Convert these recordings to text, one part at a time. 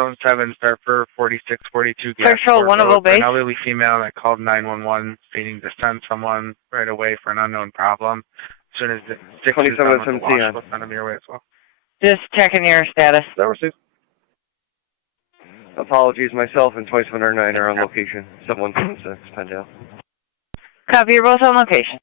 Zone 7, start for 4642 gas. Patrol 1 of Obey. An elderly female that called 911 stating to send someone right away for an unknown problem. As soon as the 6 is done with the wash, we'll send them your way as well. Just checking your status. That received. Apologies, myself and 2709 are on location. 7176, Pendale. Copy, you're both on location.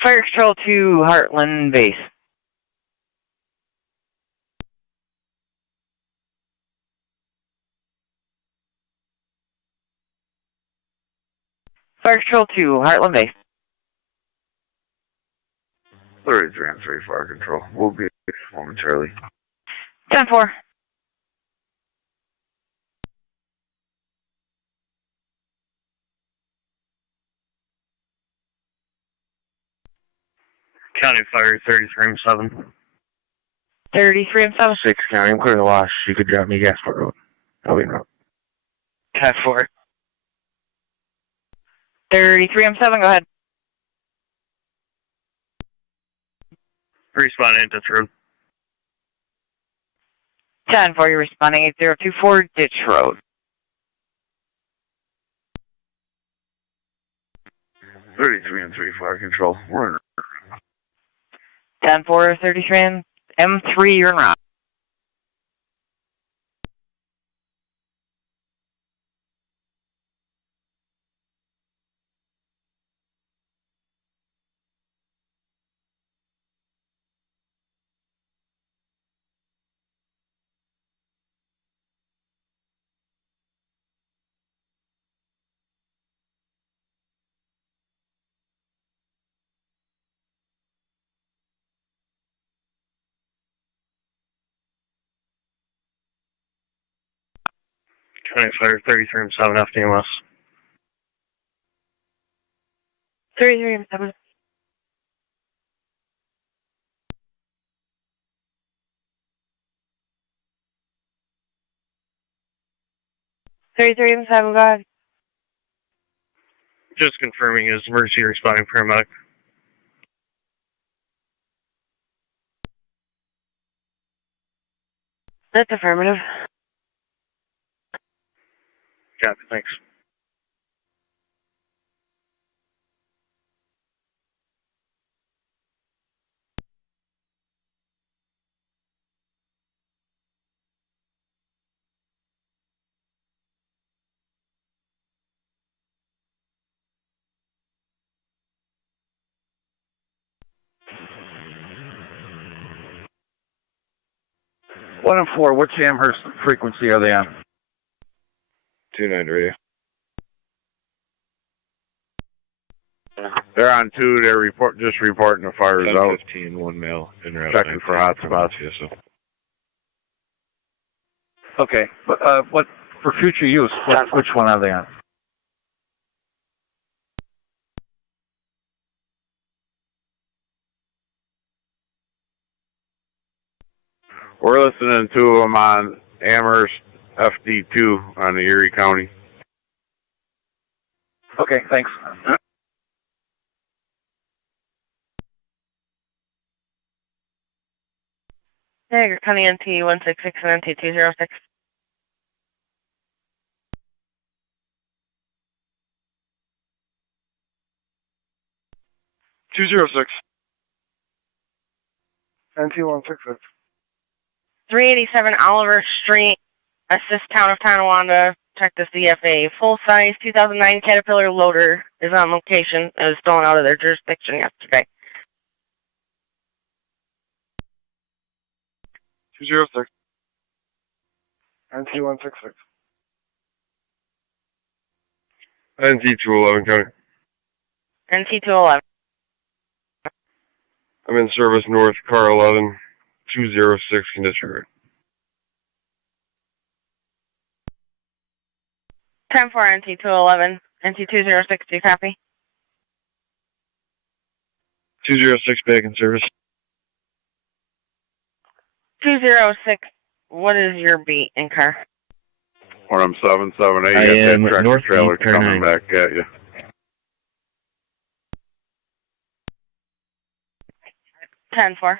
Fire Control to Heartland Base. Fire Control to Heartland Base. 33 and 3 Fire Control. We'll be momentarily. 10-4. County Fire 33M7. 33M7. 6 County, I'm clear the wash. You could drop me Gasport Road. I'll be in road. 10-4. 33M7, go ahead. Responding to Ditch Road. 10-4, you're responding 8024 Ditch Road. 33 and 3 Fire Control. We're in. 10-4, 33 M3, you're in route. County Fire 33M7 FDMS. 33M7. 33M7, go ahead. Just confirming is emergency responding paramedic. That's affirmative. Copy, thanks. One and 4, which Amherst frequency are they on? 29 radio. They're on 2. They're just reporting the fire is out. 15, 1 male. Checking for hot spots. Yes, so. Okay, what for future use? Which one are they on? We're listening to them on Amherst FD2 on the Erie County. Okay, thanks. Niagara County NT 166 and NT 206. NT 166. 387 Oliver Street, assist town of Tonawanda, check the CFA. Full-size 2009 Caterpillar loader is on location. It was stolen out of their jurisdiction yesterday. 206. NT 166. NT 211 County. NT 211. I'm in service north, car 11, 206 condition road. 10-4 NT 211. NT 206, do you copy? 206 back in service. 206, what is your beat in car? Or I'm 778. I am that tractor north trailer car coming 9. back at you. 10-4.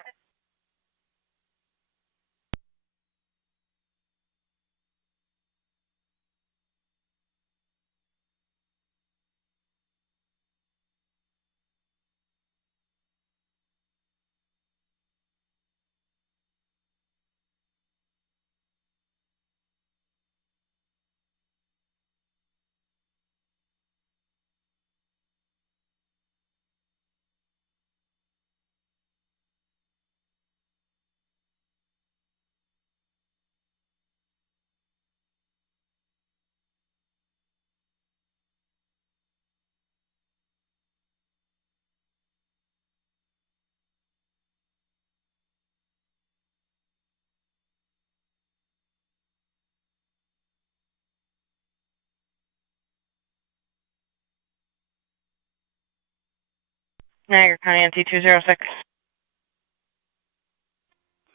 Niagara County NT 206.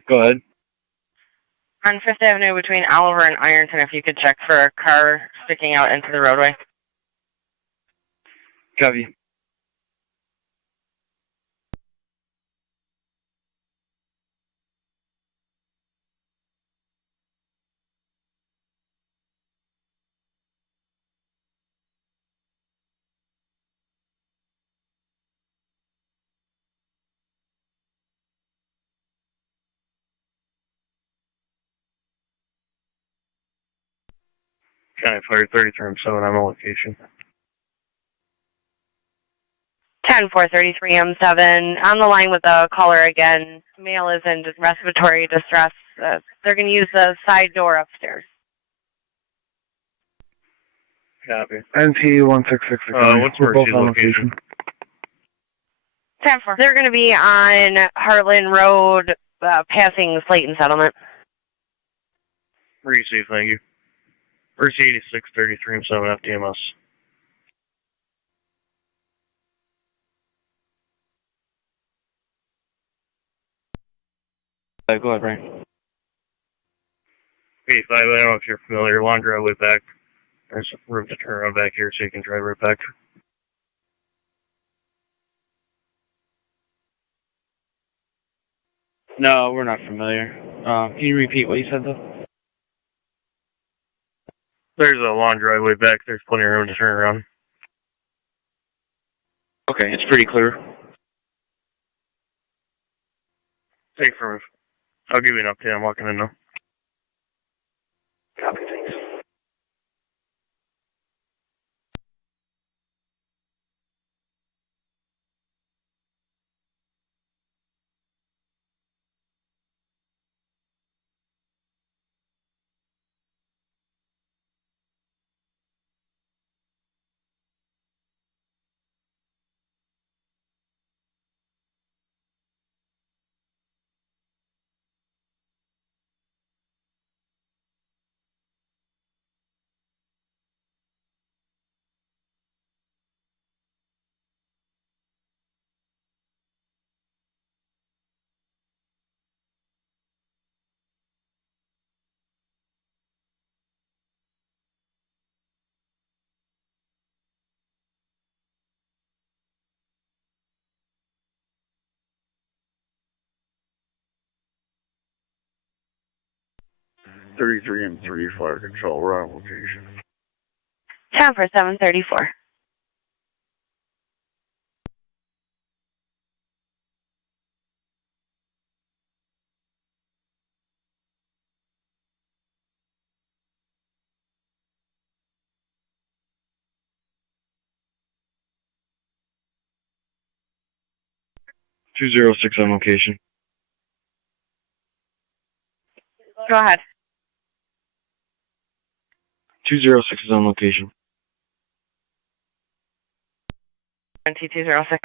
Go ahead. On 5th Avenue between Oliver and Ironton, if you could check for a car sticking out into the roadway. Copy. County Fire 33M7 on the location. 10-433 M7. On the line with the caller again. Male is in respiratory distress. They're going to use the side door upstairs. Copy. NT 166. What's Mercy's location? 10-4. They're going to be on Heartland Road, passing Slayton Settlement. Receive, thank you. Mercy 8633 M7 FDMS. Go ahead, Brian. 85, I don't know if you're familiar. Long driveway back. There's room to turn around back here so you can drive right back. No, we're not familiar. Can you repeat what you said, though? There's a long driveway back. There's plenty of room to turn around. Okay, it's pretty clear. Take from. I'll give you an update. I'm walking in now. Copy, thanks. 33 and 3 fire control. We're on location. 10 for 734. $206 on location. Go ahead. 206 is on location. 2206.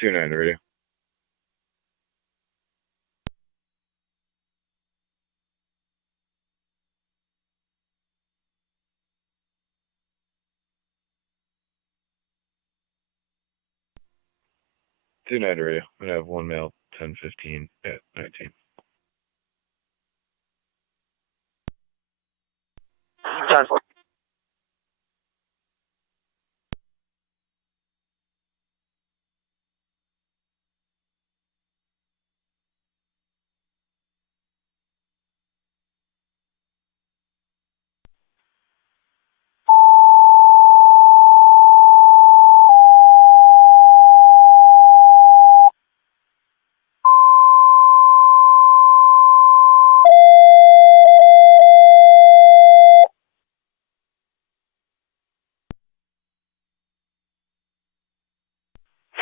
29 radio. Radio. I'm gonna have one male, 10:15 at 19.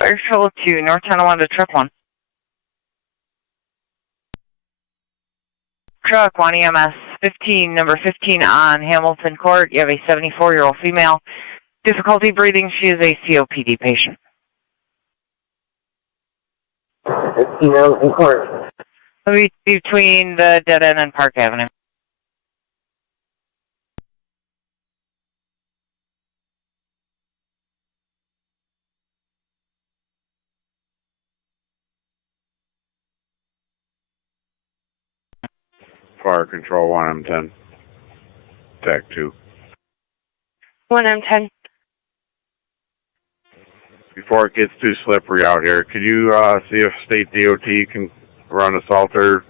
Fire Control to North Tonawanda, truck 1. Truck 1 EMS 15, number 15 on Hamilton Court. You have a 74-year-old female. Difficulty breathing. She is a COPD patient. 15 Hamilton Court. Between the dead end and Park Avenue. Fire control 1M10. TAC 2. 1M10. Before it gets too slippery out here, could you see if state DOT can run a salter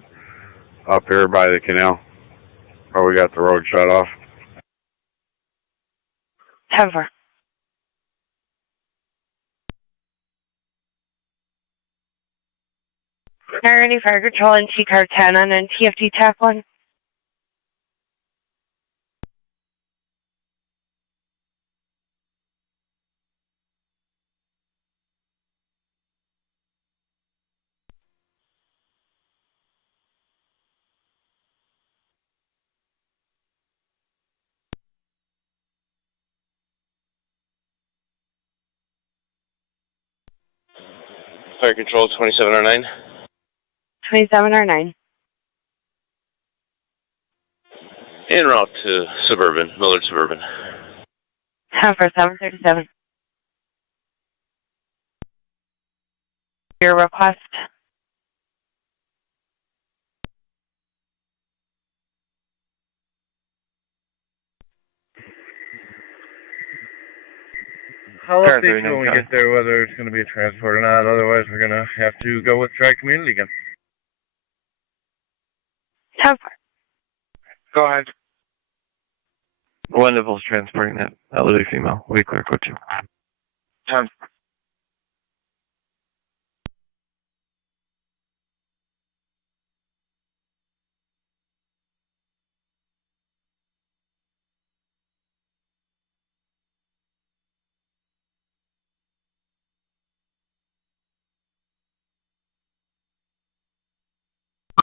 up here by the canal? Oh, we got the road shut off. 10 for. Alrighty, Fire Control and T-Car 10 on and TFD TAC 1. Fire Control 2709. 2709. En route to Suburban, Millard Suburban. 10 for 737. Your request. I'll update you when we get there whether it's going to be a transport or not. Otherwise, we're going to have to go with Tri-Community again. 10 for. Go ahead. Wonderful's transporting that elderly female. We clear code 2. 10.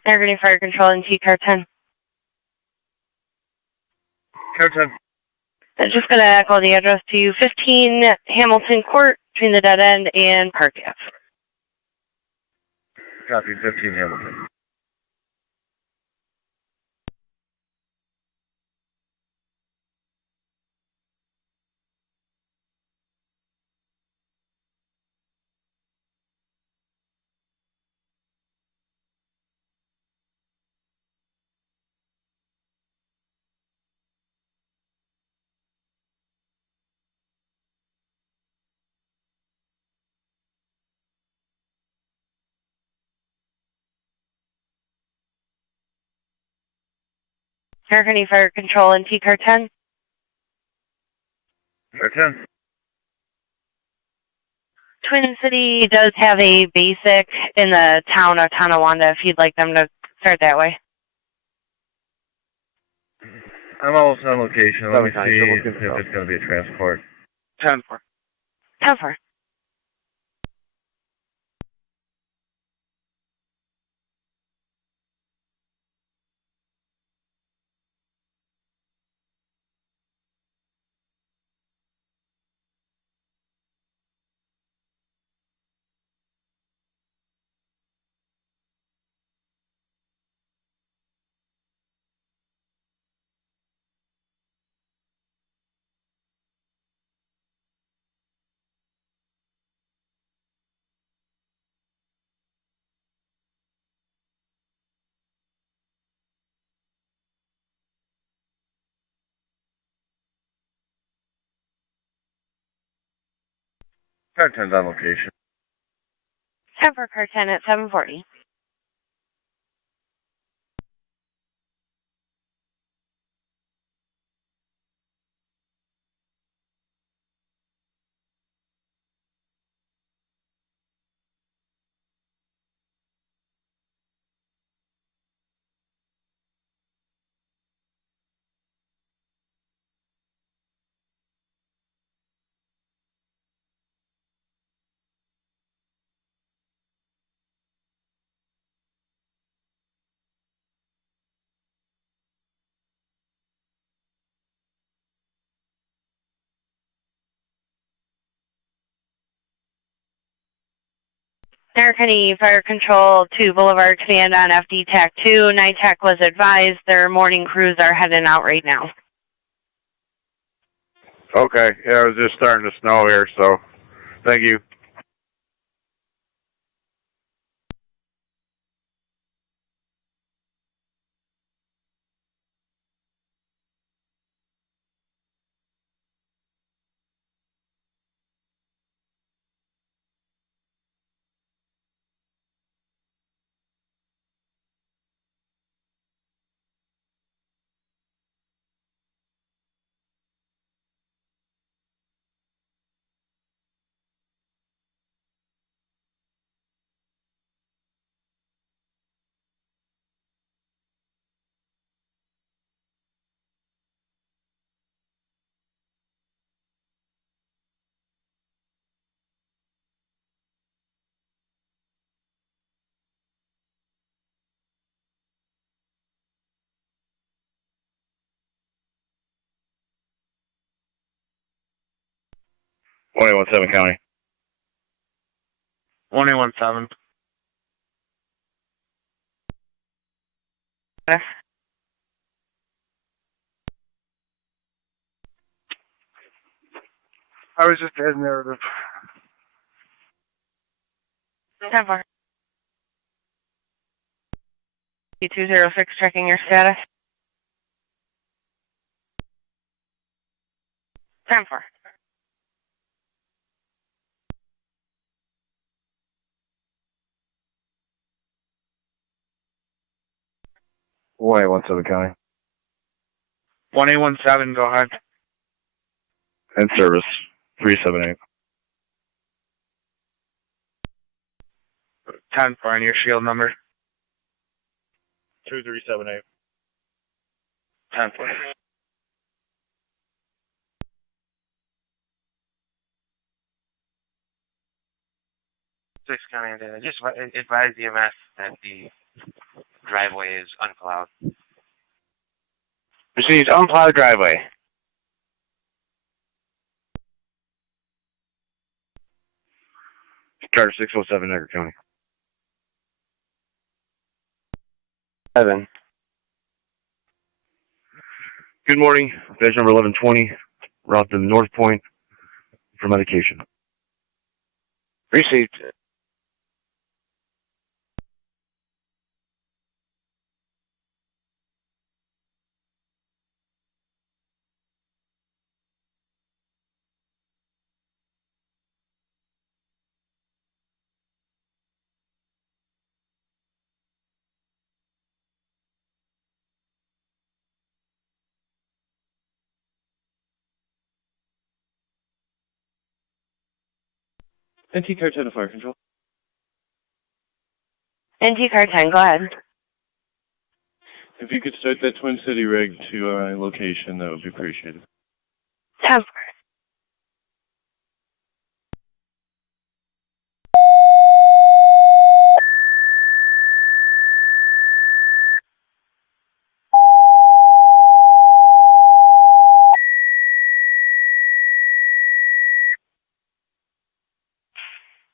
Niagara Fire Control and T-Car 10. Car 10. I'm just going to echo the address to you. 15 Hamilton Court between the dead end and Park Ave. Copy, 15 Hamilton. Niagara Fire Control and T-Car 10. Car 10. Twin City does have a basic in the town of Tonawanda if you'd like them to start that way. I'm almost on location. Let me see if looking it's going to be a transport. 10-4. 10-4. Car 10's on location. 10-4 Car 10 at 740. Niagara Fire Control to Boulevard Command on FD TAC 2. Night TAC was advised their morning crews are heading out right now. Okay. Yeah, it was just starting to snow here, so thank you. Seven County. 1-817. I was just adding narrative. 10-4. 206 checking your status. 10-4. Seven County. 1-817, go ahead. And service 378. 10-4 on your shield number. 2378. 10-4. 6 County, just advise EMS that the driveway is unplowed. Received unplowed driveway. Charter 607, Niagara County. 7. Good morning. Badge number 1120. Route to North Point for medication. Received. NT car 10 to fire control. NT car 10, go ahead. If you could start that Twin City rig to our location, that would be appreciated. 10.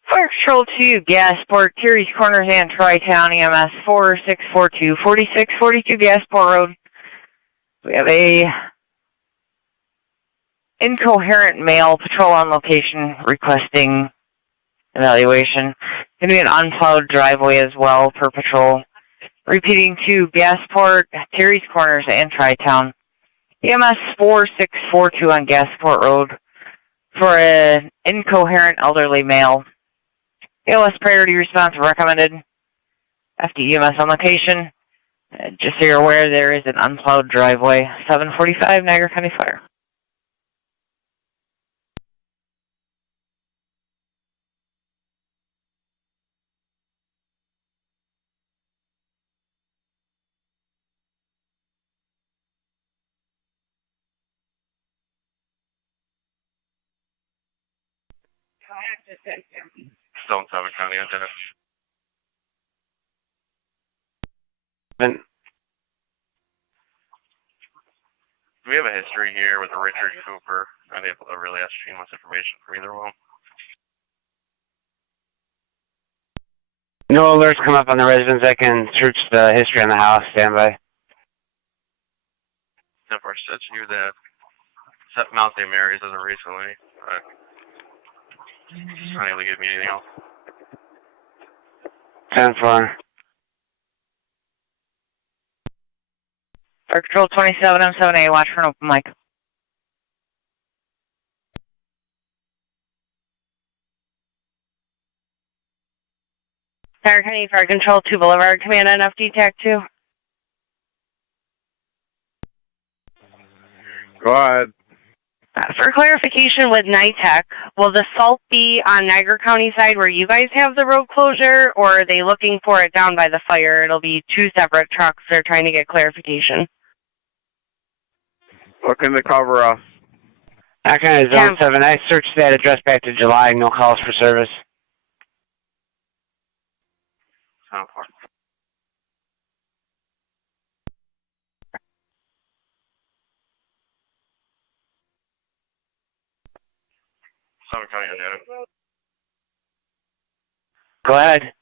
Fire Patrol 2, Gasport, Terry's Corners, and Tri-Town, EMS 4642, 4642 Gasport Road. We have a incoherent male patrol on location requesting evaluation. Going to be an unplowed driveway as well per patrol. Repeating to Gasport, Terry's Corners, and Tri-Town. EMS 4642 on Gasport Road for an incoherent elderly male. ALS priority response recommended. FDEMS on location. Just so you're aware, there is an unplowed driveway. 745 Niagara County Fire. Zone 7 County identified. We have a history here with a Richard Cooper. Not able to really ascertain much information from either one. No alerts come up on the residence. I can search the history on the house. Stand by. 10-4 said you that Mount St. Mary's as of recently, but not able to give me anything else. 10-4. Fire Control 27, M7A, watch for an open mic. Niagara County Fire Control 2 Boulevard, Command NFD TAC 2. Go ahead. For clarification with NITEC, will the salt be on Niagara County side where you guys have the road closure, or are they looking for it down by the fire? It'll be two separate trucks. They're trying to get clarification. Looking to cover us. That kind of Zone 7. I searched that address back to July. No calls for service. Sound far. Summit County identified. Go ahead.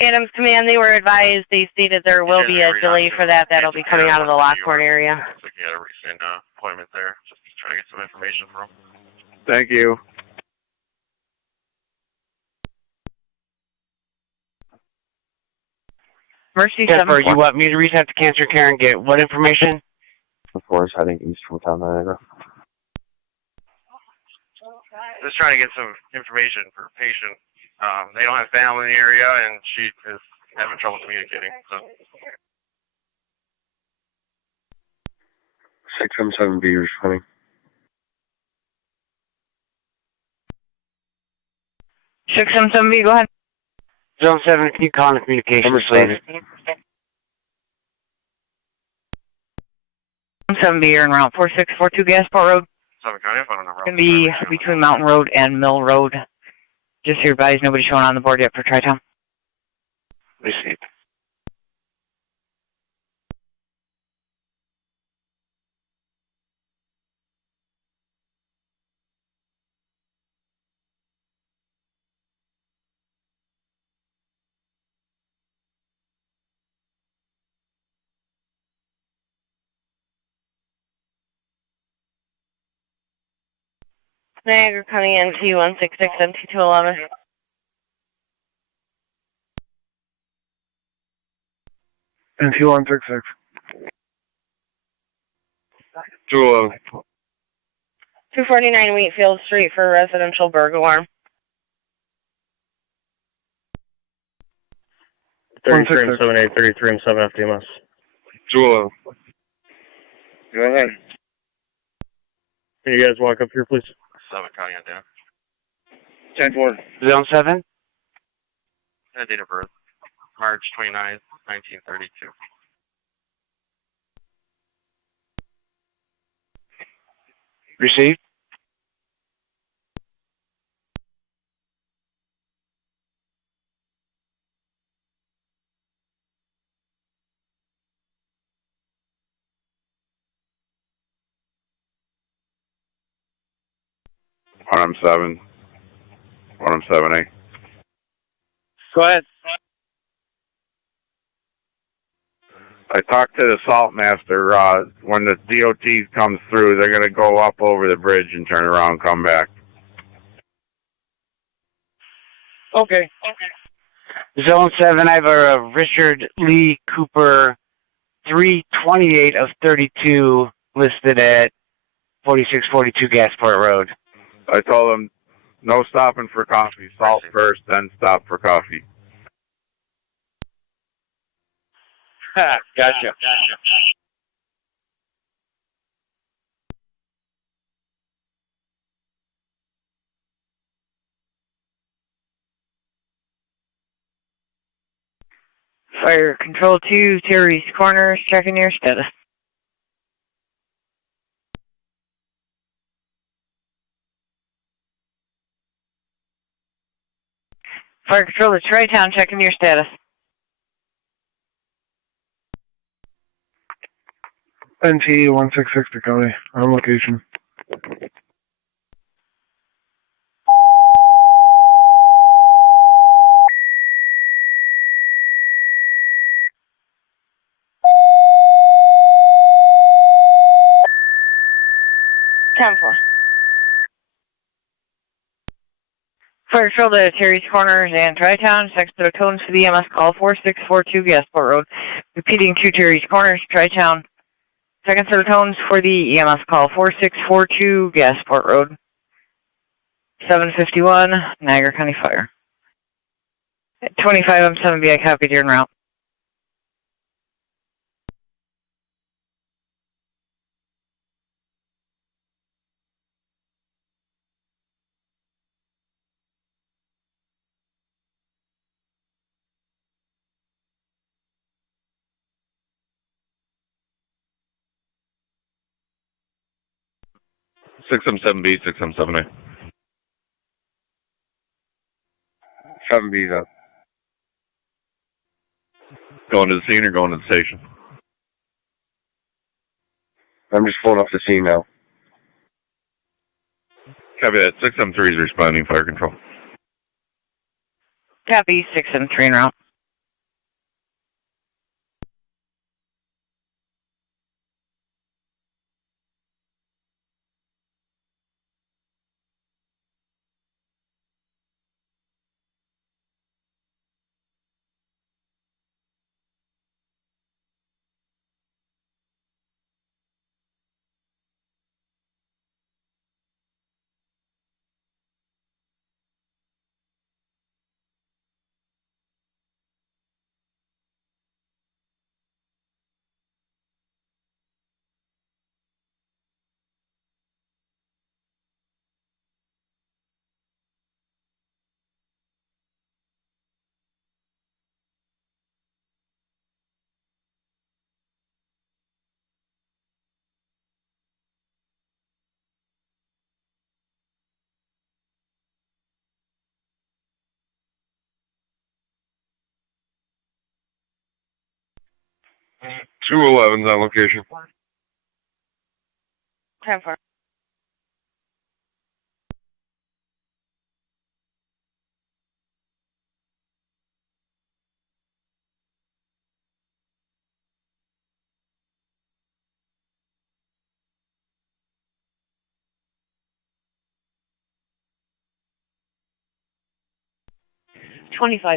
Adams Command, they were advised, they stated there will be a delay for that. That'll be coming out of the Lockport area. Looks like you had a recent appointment there. Just trying to get some information from. Thank you. Mercy Jennifer, 7. you want me to reach out to Cancer Care and get what information? Of course, heading east from town Niagara. Just trying to get some information for a patient. They don't have family in the area, and she is having trouble communicating. So 677B responding. Six M7B, go ahead. Zone 7, can you call in the communications, please? 7B, you're in route 4642 Gasport Road. Summit County, I don't know. Going to be between Mountain Road and Mill Road. Just your advise, nobody showing on the board yet for Tri-Town. Received. Niagara County NT 166 MT 211. NT 166. 211. 249 Wheatfield Street for residential burglar alarm. 33 M78, 33 M7 FDMS. 211. Go ahead. Can you guys walk up here, please? Summit County, down. 10-4. Zone 7? Date of birth, March 29th, 1932. Received. One M7. 1M7A. Go ahead. I talked to the salt master. When the DOT comes through, they're going to go up over the bridge and turn around and come back. Okay. Zone 7, I have a Richard Lee Cooper 328 of 32 listed at 4642 Gasport Road. I told them no stopping for coffee. Salt first, then stop for coffee. Gotcha. Fire Control 2, Terry's Corners, checking your status. Fire Control to Tri-Town, checking your status. NT 166 Dakota, on location. Ten four. Fire Control to Terry's Corners and Tri-Town, second set of tones for the EMS call 4642 Gasport Road. Repeating to Terry's Corners, Tri-Town. Second set of tones for the EMS call 4642 Gasport Road. 751 Niagara County Fire. 25 M7B, I copied, you're en route. Six M7B, 6M7A. 7B's up. Going to the scene or going to the station? I'm just pulling off the scene now. Copy that. 6M3 is responding, fire control. Copy, 6 and 3 en route. Two 11s on location. 10-4.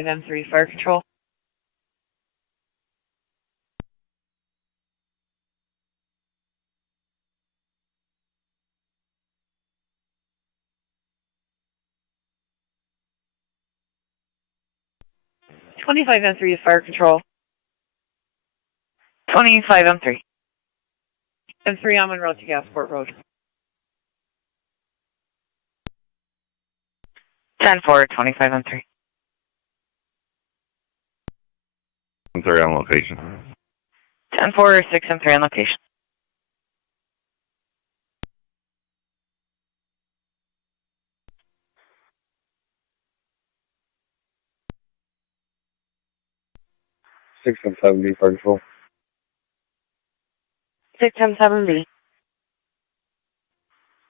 M3, Fire Control. M3 is Fire Control. 25 M3. M3 on Monroe to Gasport Road. 10-4, 25 on 3. I'm 3 on location. 10-4, 6 on 3 on location. Six and 7B, Fire Control. 6M7B.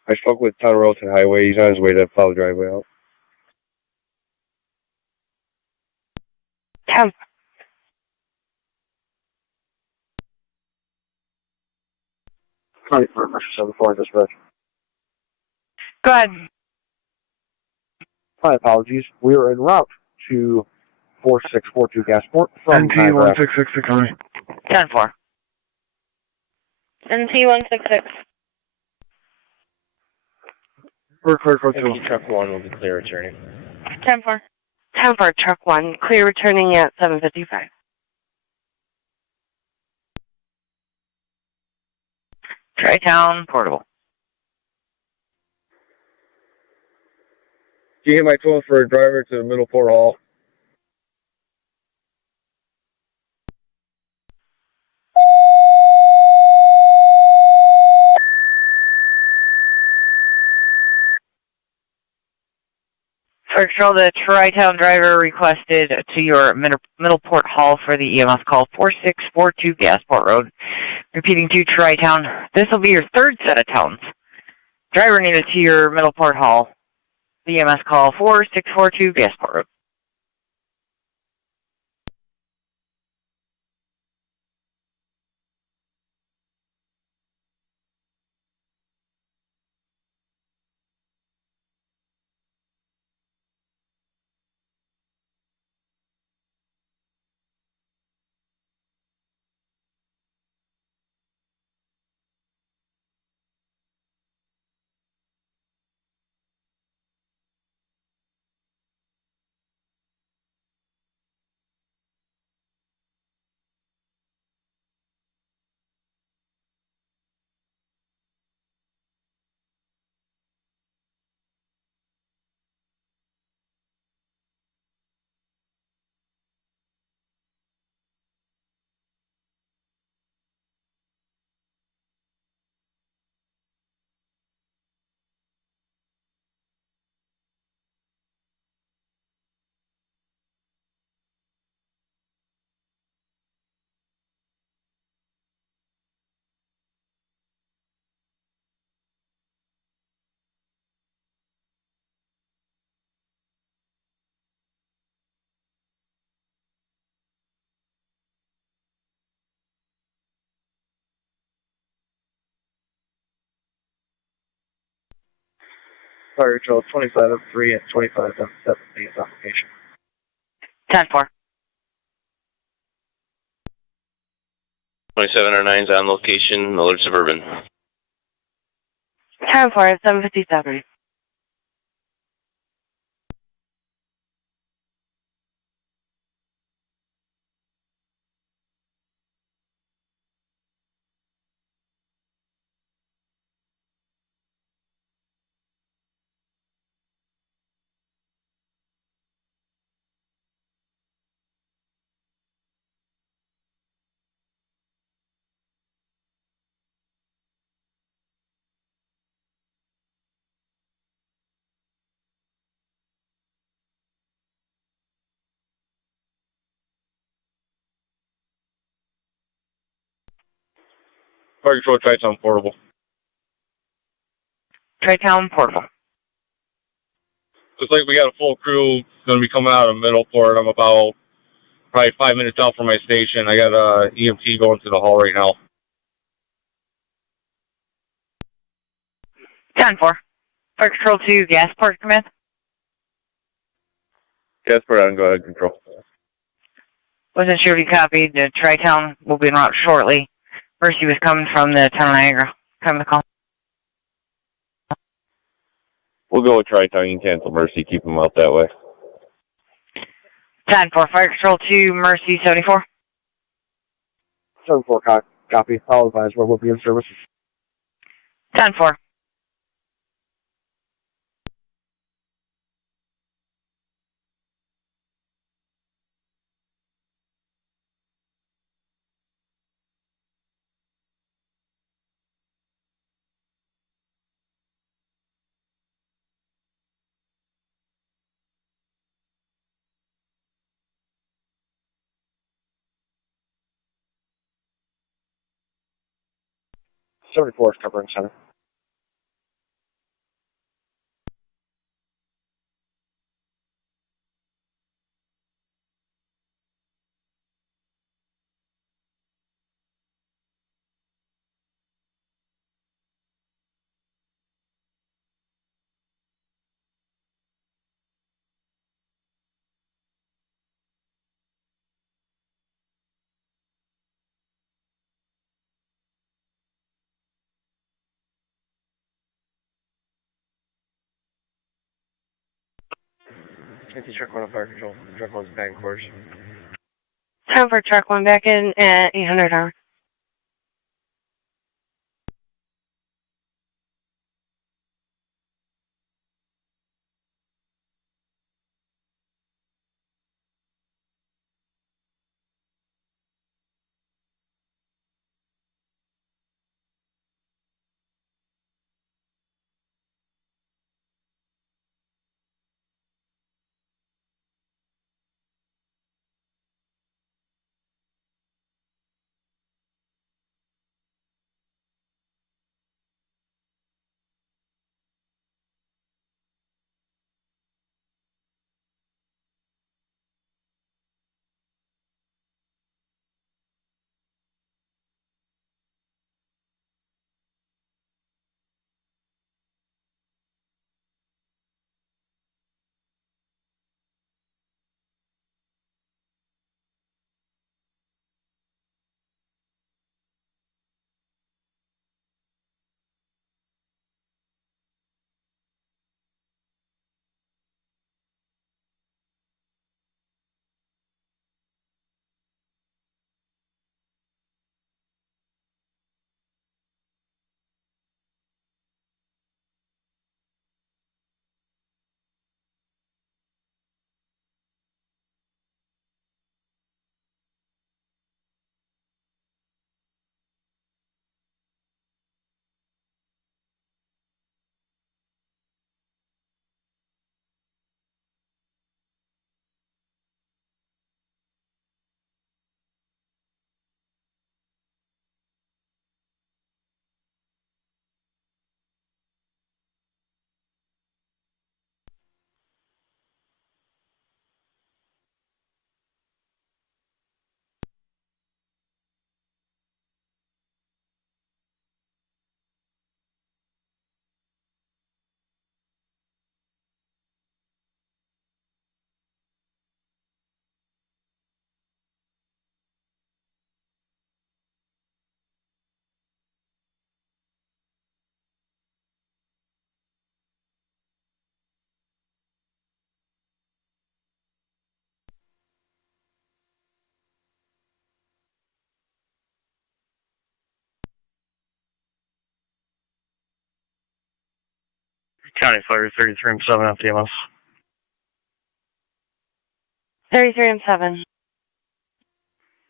I spoke with Tonawanda Highway. He's on his way to plow the driveway out. 10. Sorry for Metro 74 dispatch. Go ahead. My apologies. We are en route to 4642 Gasport from Niagara. NT166 coming. 10-4. NT166. We're clear for 2. Truck 1 will be clear returning. 10-4. 10-4, truck 1. Clear returning at 7:55. Tri-Town, portable. Can you get my tools for a driver to the Middleport Hall? Fire Control, the Tri-Town driver requested to your Middleport Hall for the EMS call 4642 Gasport Road. Repeating to Tri-Town, this will be your third set of towns. Driver needed to your Middleport Hall. The EMS call 4642 Gasport Road. Fire Control 25-3 and 25-7 application. 10-4. 2709's on location, Millard Suburban. 10-4, 7:57. Fire Control Tri-Town portable. Tri-Town, portable. Looks like we got a full crew going to be coming out of Middleport. I'm about probably 5 minutes out from my station. I got a EMT going to the hall right now. 10-4. Fire Control 2, Gasport, command. Gasport on, go ahead, control. Wasn't sure if you copied. The Tri-Town will be en route shortly. Mercy was coming from the town of Niagara. Coming to call. We'll go with Tri-Town. You can cancel Mercy. Keep them out that way. 10-4. Fire Control 2, Mercy 74. 7-4, copy. I'll advise where we'll be in service. 10-4. 74 covering center. Truck 1 fire control. Truck 1's back in course. Time for truck 1 back in at 800 hour. County Fire 33 and 7 after EMS. 33 and 7.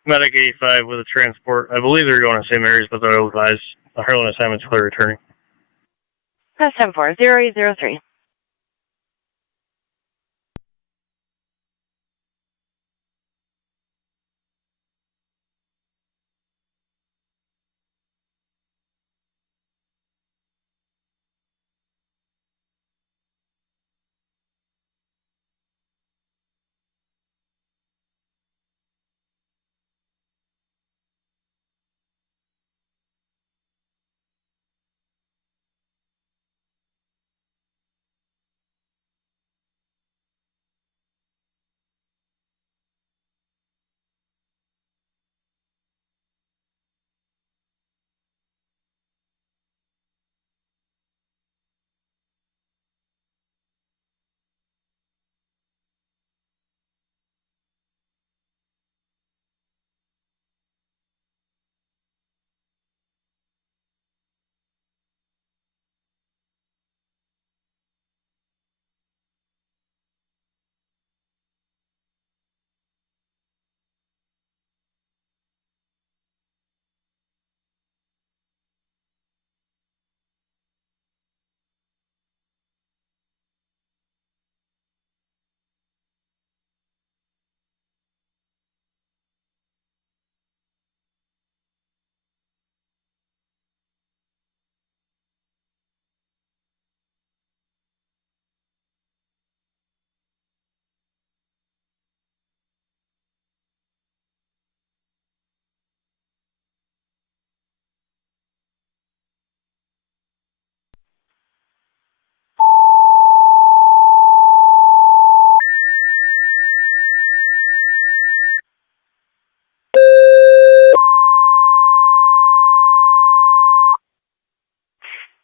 Medic 85 with a transport. I believe they're going to the same areas, but they're advised. The Harlan assignment's clear returning. Press 740803.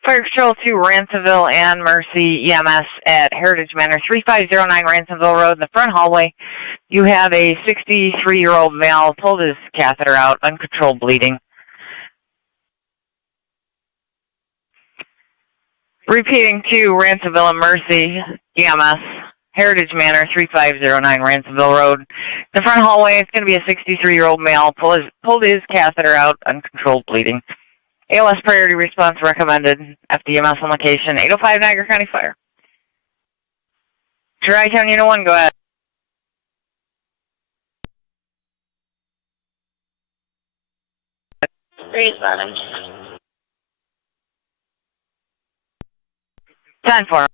Fire Patrol to Ransomville and Mercy EMS at Heritage Manor, 3509 Ransomville Road. In the front hallway, you have a 63-year-old male pulled his catheter out, uncontrolled bleeding. Repeating to Ransomville and Mercy EMS, Heritage Manor, 3509 Ransomville Road. In the front hallway, it's going to be a 63-year-old male pulled his catheter out, uncontrolled bleeding. ALS priority response recommended. FDMS on location. 805 Niagara County Fire. Tri-Town Unit 1, go ahead. Responding. 10-4.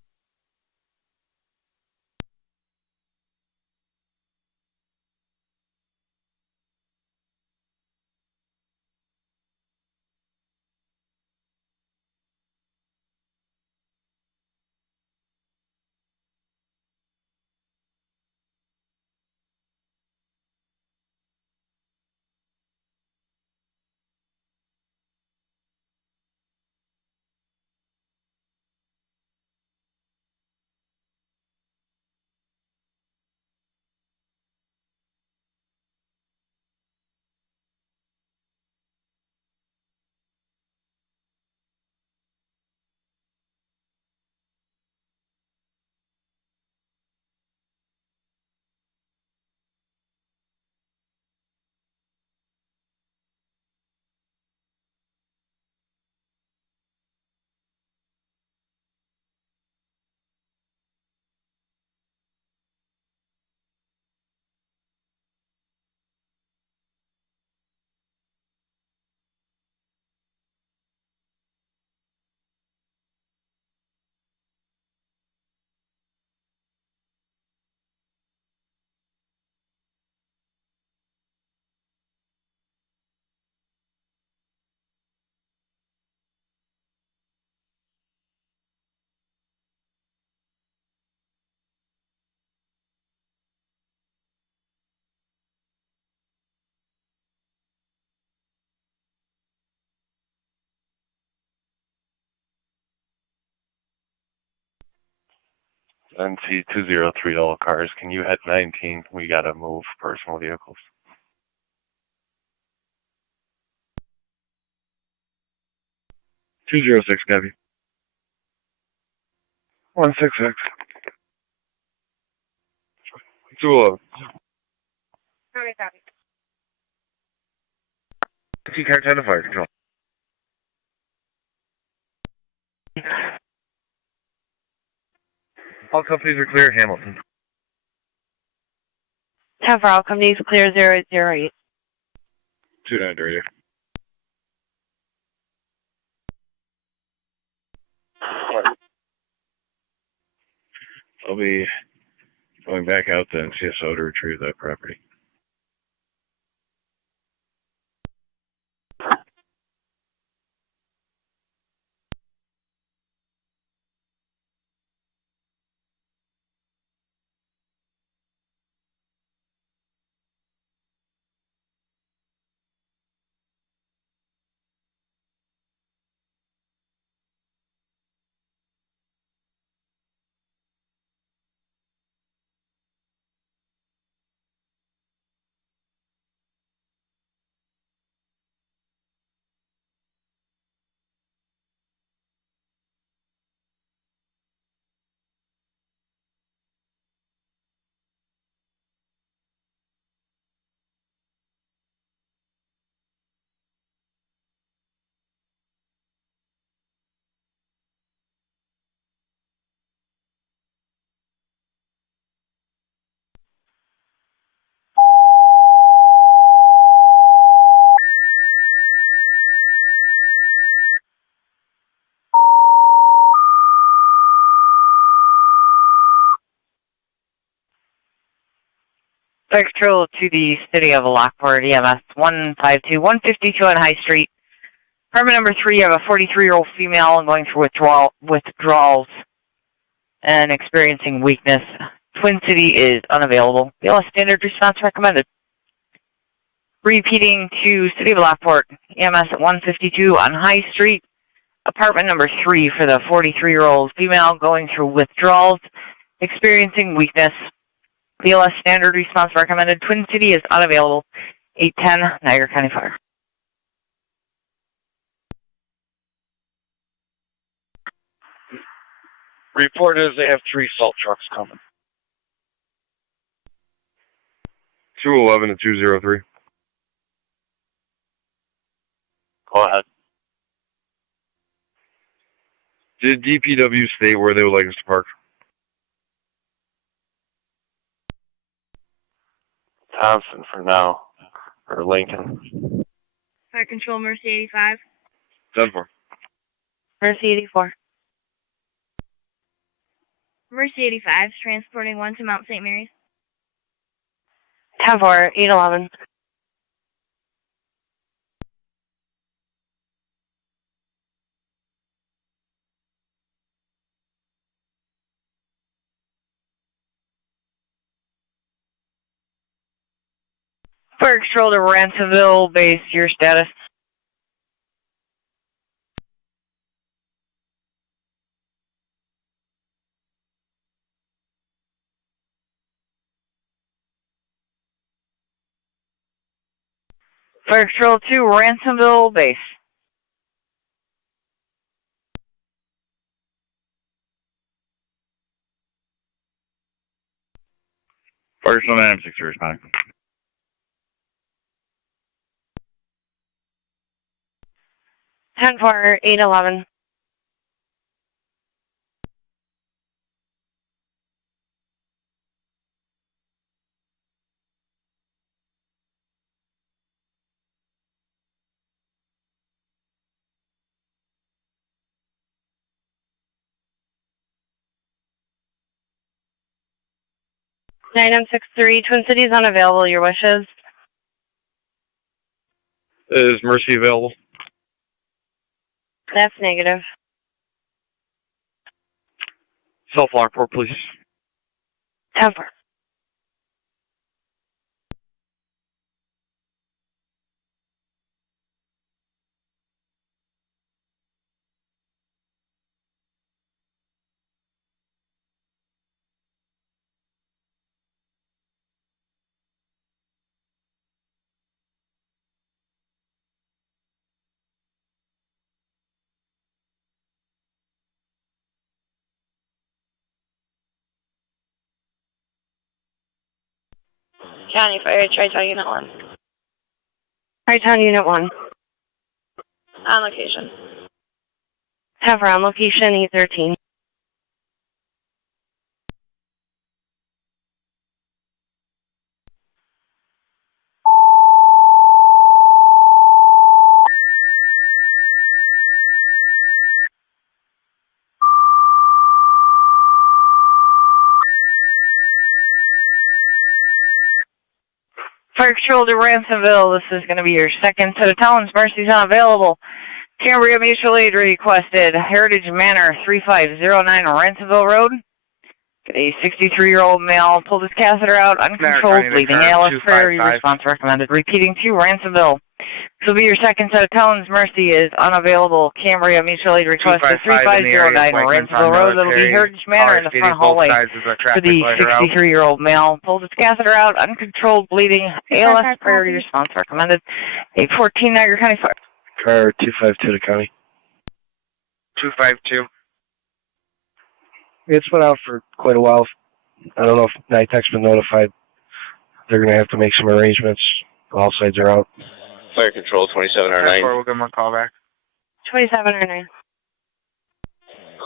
NC203 all cars. Can you head 19? We gotta move personal vehicles. 206, copy. 166. 211. Okay, copy. Car 10 to fire control. All companies are clear, Hamilton. 10 for all companies, clear 008. 29 radio. I'll be going back out to NCSO to retrieve that property. Fire Patrol to the City of Lockport, EMS 152, 152 on High Street. Apartment number 3, you have a 43-year-old female going through withdrawals and experiencing weakness. Twin City is unavailable. BLS standard response recommended. Repeating to City of Lockport, EMS at 152 on High Street. apartment number 3 for the 43-year-old female going through withdrawals, experiencing weakness. BLS standard response recommended. Twin City is unavailable. 810 Niagara County Fire. Report is they have 3 salt trucks coming. 211 and 203. Go ahead. Did DPW state where they would like us to park? Thompson for now. Or Lincoln. Fire Control, Mercy 85. 10-4. Mercy 84. Mercy 85 is transporting 1 to Mount St. Mary's. 10-4, 811. Fire Control to Ransomville base, your status. Fire Control to Ransomville base. Fire Control 960 responding. 10-4, 811. (9M63) Twin Cities unavailable. Your wishes? Is Mercy available? That's negative. South Lockport, please. 10-4. County Fire, Tri-Town Unit 1. Tri-Town Unit 1. On location. 10-4 on location, E13. Fire Control to Ransomville. This is going to be your second set of towns. Mercy's unavailable. Cambria Mutual Aid requested. Heritage Manor, 3509 Ransomville Road. Get a 63-year-old male. Pulled his catheter out. Uncontrolled bleeding. ALS priority response recommended. Repeating to Ransomville. This will be your second set of towns. Mercy is unavailable. Cambria Mutual Aid requested. 3509 Ransomville Road. That'll be Heritage Manor in the front hallway. For the 63-year-old male. Pulled his catheter out. Uncontrolled bleeding. ALS priority response recommended. 814 Niagara County Fire. Car 252 to County. 252. It's been out for quite a while. I don't know if NITEC's been notified. They're going to have to make some arrangements. All sides are out. Fire Control 2709. We'll give them a call back. 2709.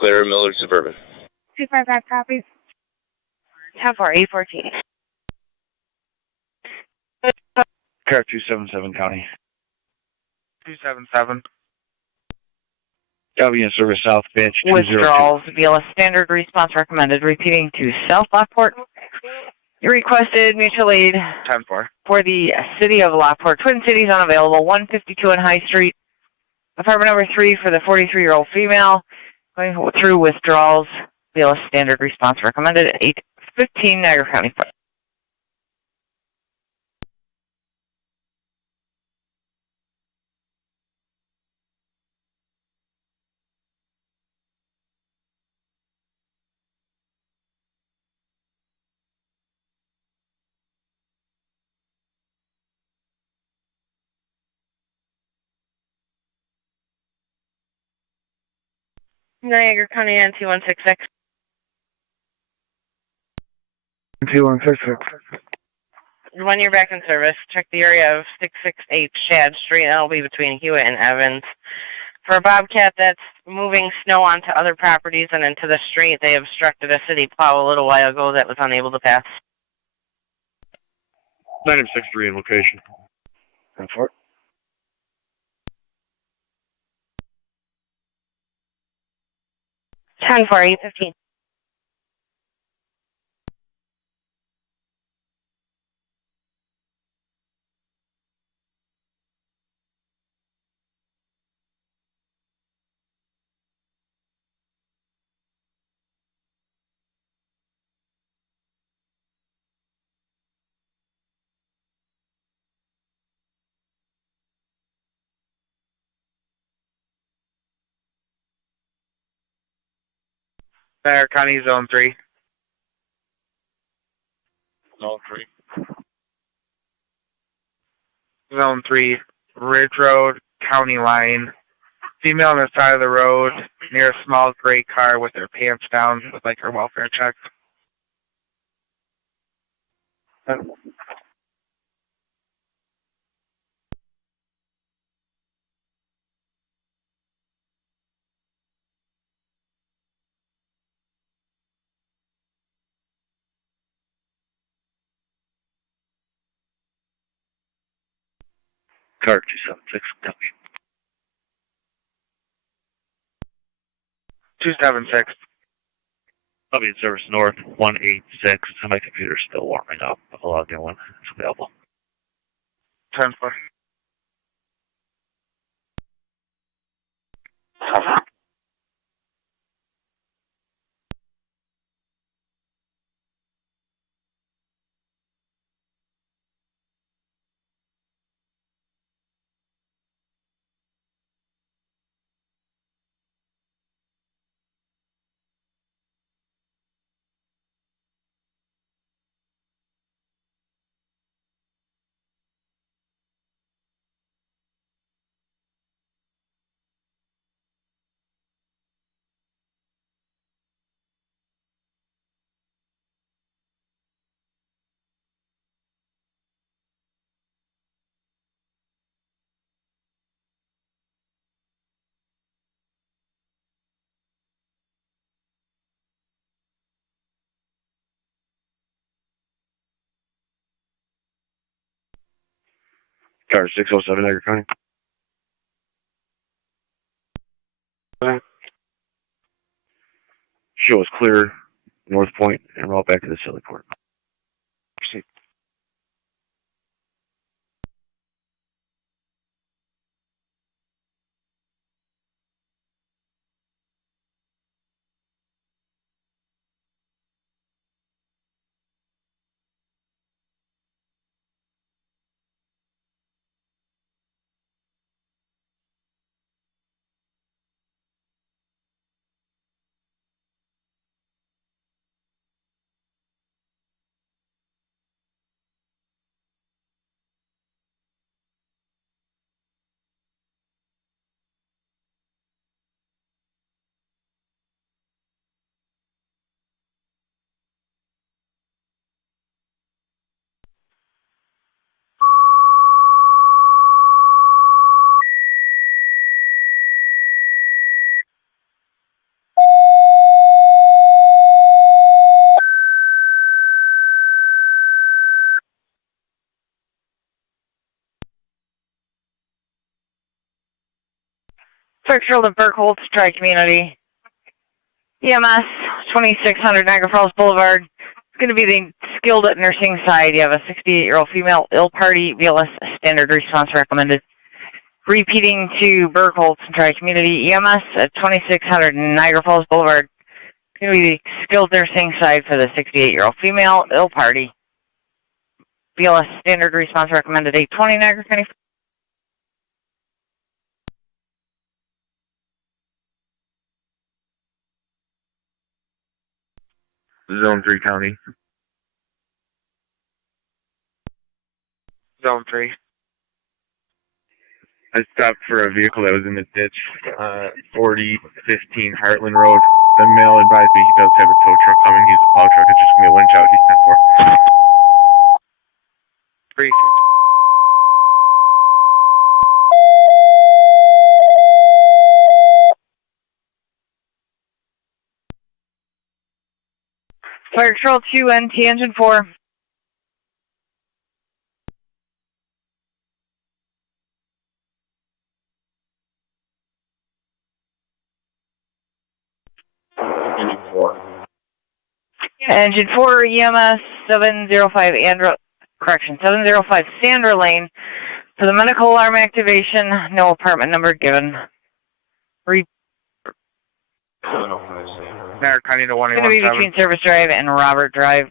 Clear Millard Suburban. 255 copies. 10-4, 814. Car 277 County. 277. Galvey in service south, bench 202. Withdrawals. BLS standard response recommended. Repeating to South Lockport. You requested mutual aid 10-4. for the city of Lockport. Twin Cities unavailable. 152 on High Street. Apartment number 3 for the 43-year-old female. Going through withdrawals. BLS standard response recommended at 815 Niagara County Fire. Niagara County NT166. T166. When you're back in service, check the area of 668 Shad Street. That'll be between Hewitt and Evans. For a Bobcat that's moving snow onto other properties and into the street, they obstructed a city plow a little while ago that was unable to pass. 963 in location. 10-4. 10-4, 815. Niagara County Zone 3. Zone 3. Zone 3, Ridge Road, County Line. Female on the side of the road near a small gray car with her pants down with like her welfare check. Car 276, copy. 276. I'll be in service north 186. My computer's still warming up. I'll log in when it's available. 10-4. Car 607, Niagara County. Show is clear, North Point, and route back to the Silly Port. Proceed. Circle to Burkholz Tri-Community. EMS, 2600 Niagara Falls Boulevard. It's going to be the skilled nursing side. You have a 68-year-old female ill party, BLS standard response recommended. Repeating to Burkholz Tri-Community. EMS at 2600 Niagara Falls Boulevard. It's going to be the skilled nursing side for the 68-year-old female ill party. BLS standard response recommended 820 Niagara County. Zone 3 County. Zone 3. I stopped for a vehicle that was in the ditch, 4015 Heartland Road. The male advised me he does have a tow truck coming. He's a plow truck. It's just going to be a winch out. He's 10-4. 3. Fire Patrol 2, NT Engine 4. Engine 4. Engine 4, EMS 705 705 Sandra Lane. For the medical alarm activation, no apartment number given. Niagara County to It's going to be 117. between Service Drive and Robert Drive.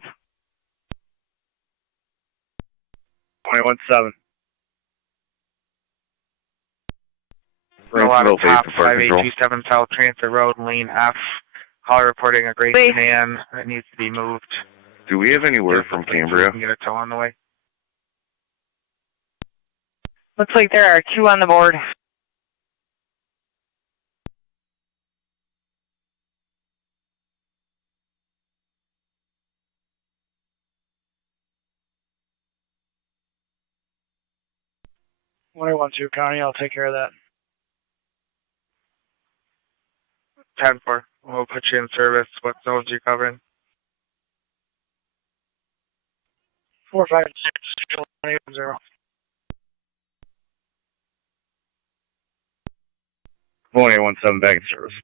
117. A lot of top 5827 South Transit Road, Lane F. Call reporting a gray sedan that needs to be moved. Do we have any word from Cambria? Can get a tow on the way. Looks like there are 2 on the board. When I want to, Connie, I'll take care of that. 10-4. We'll put you in service. What zones are you covering? 456 0. 1817 back in service.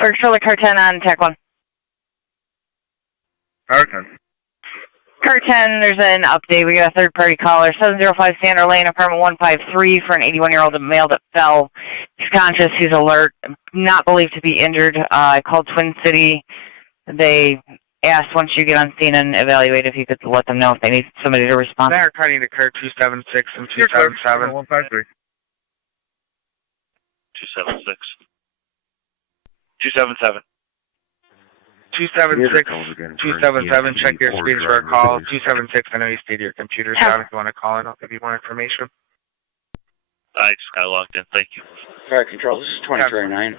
Fire Patrol Car 10 on TAC 1. Car 10. Car 10, there's an update. We got a third-party caller. 705 Sandra Lane, apartment 153 for an 81-year-old male that fell. He's conscious. He's alert. Not believed to be injured. I called Twin City. They asked once you get on scene and evaluate if you could let them know if they need somebody to respond. Niagara County to Car 276 and 277. 153. 276. 277. 276, 277, check your screens for a call. 276, I know you stayed your computer down. If you want to call in, I'll give you more information. I just got logged in. Thank you. Fire Control, this is 2309.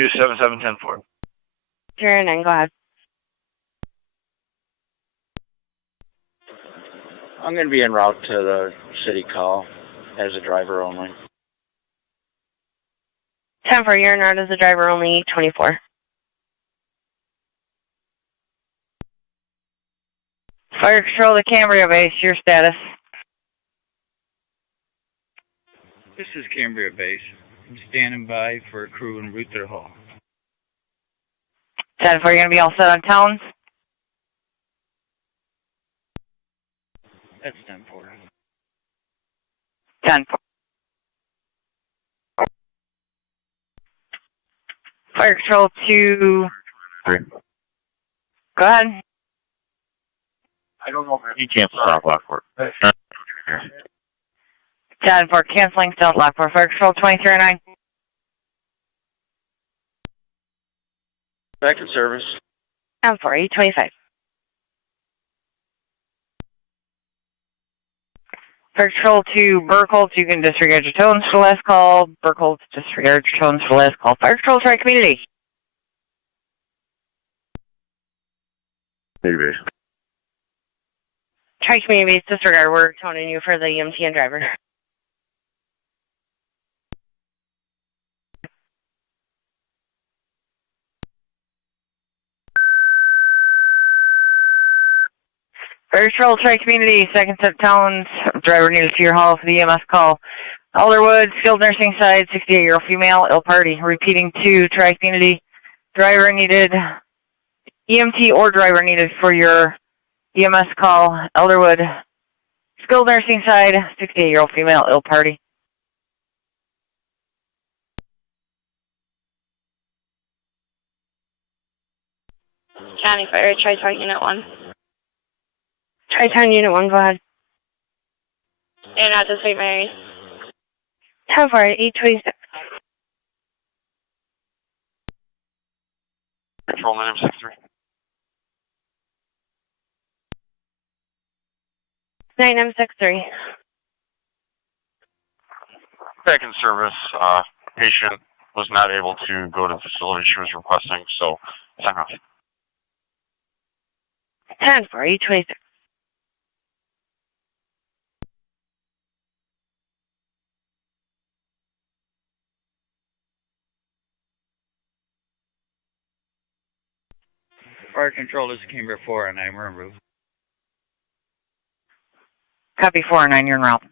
277-10-4. 09, go ahead. I'm going to be en route to the city call as a driver only. 10-4, you're not as a driver only, 24. Fire Control to Cambria Base, your status. This is Cambria Base. I'm standing by for a crew en route to the hall. 10-4, you're going to be all set on towns? That's 10-4. 10-4. Fire Control to... 3. Go ahead. I don't know if he canceled South Lockport. 10-4, canceling South Lockport. Fire Control 2309. Back in service. 10-4, 825. Fire Patrol to Burkholz, you can disregard your tones for the last call. Burkholz, disregard your tones for the last call. Fire Patrol, try community. Maybe. Try community base, disregard. We're toning you for the EMT and driver. Fire Patrol, try community, second set tones. Driver needed to your hall for the EMS call. Alderwood, skilled nursing side, 68-year-old female, ill party. Repeating to try community. Driver needed, EMT or driver needed for your EMS call. Elderwood, skilled nursing side, 68-year-old female, ill party. County Fire, Tri-Town Unit 1. Tri-Town Unit 1, go ahead. And at the St. Mary's. 10-4, 826. Control 963. 9M63. Back in service, patient was not able to go to the facility she was requesting, so sign off. 10-4, 826. Fire Control, this is Cambria 4, and I'm en route. Copy 4-9, you're en route.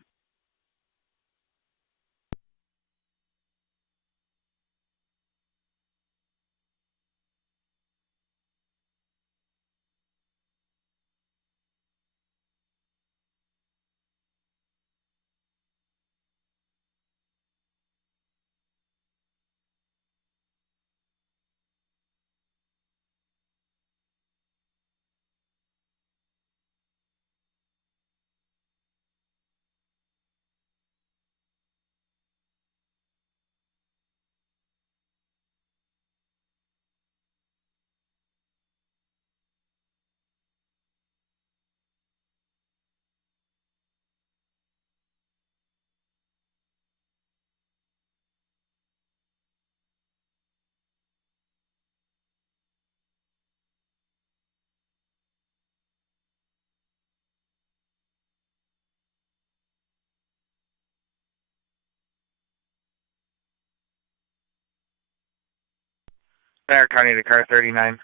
Niagara County to car 39.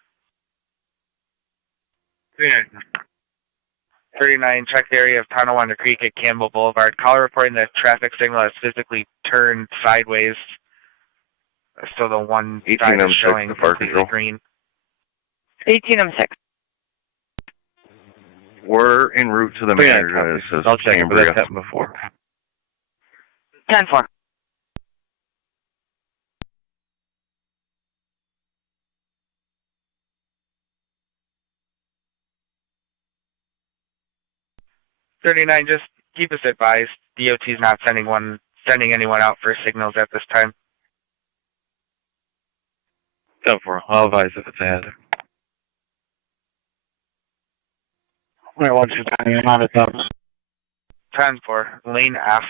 39, check the area of Tonawanda Creek at Campbell Boulevard. Caller reporting that traffic signal has physically turned sideways. So the one side is showing completely green. 18M6. We're en route to the manager. I'll check it, but that's happened before. 10-4. Just keep us advised. DOT's not sending anyone out for signals at this time. 10-4. I'll advise if it's a hazard. Where was it? I'm out of time. 10-4, lane F.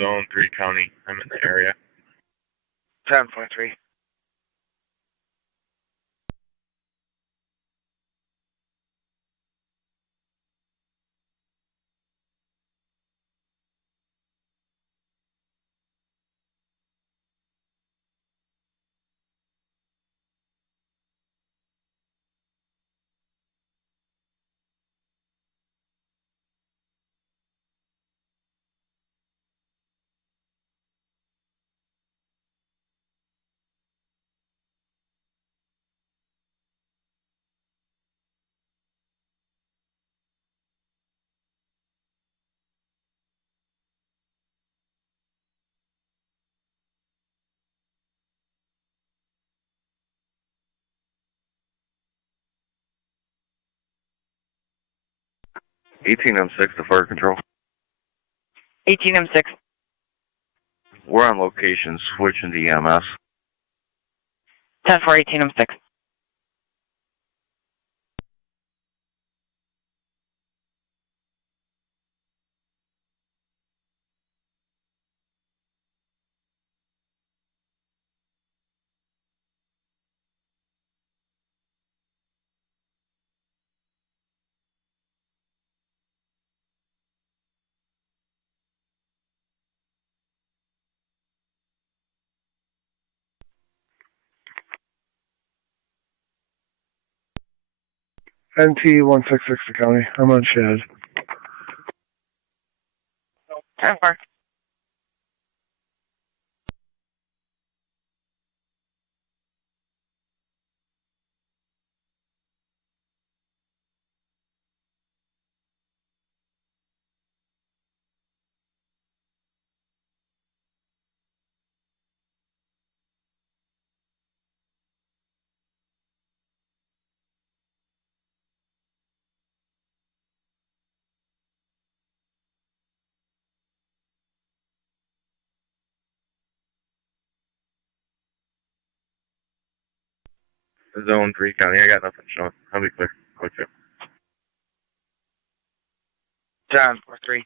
Zone 3 County. I'm in the area. 10-4-3. 18M6 to fire control. 18M6. We're on location, switching to EMS. 10-4, 18M6. NT 166 to county. I'm on Shad. 10-4. Zone 3 county, I got nothing showing. I'll be clear. Quick check. John 4-3.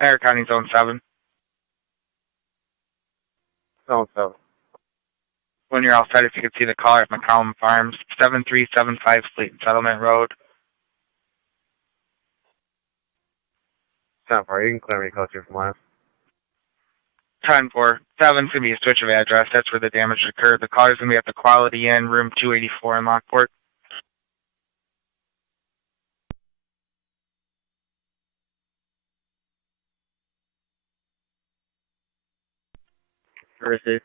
Niagara County Zone 7. Zone 7. When you're outside, if you could see the caller at McCollum Farms, 7375 Fleet Settlement Road. 10-4, you can clear me closer from last. 10-4. 7's going to be a switch of address. That's where the damage occurred. The caller's going to be at the Quality Inn, room 284 in Lockport. Receive.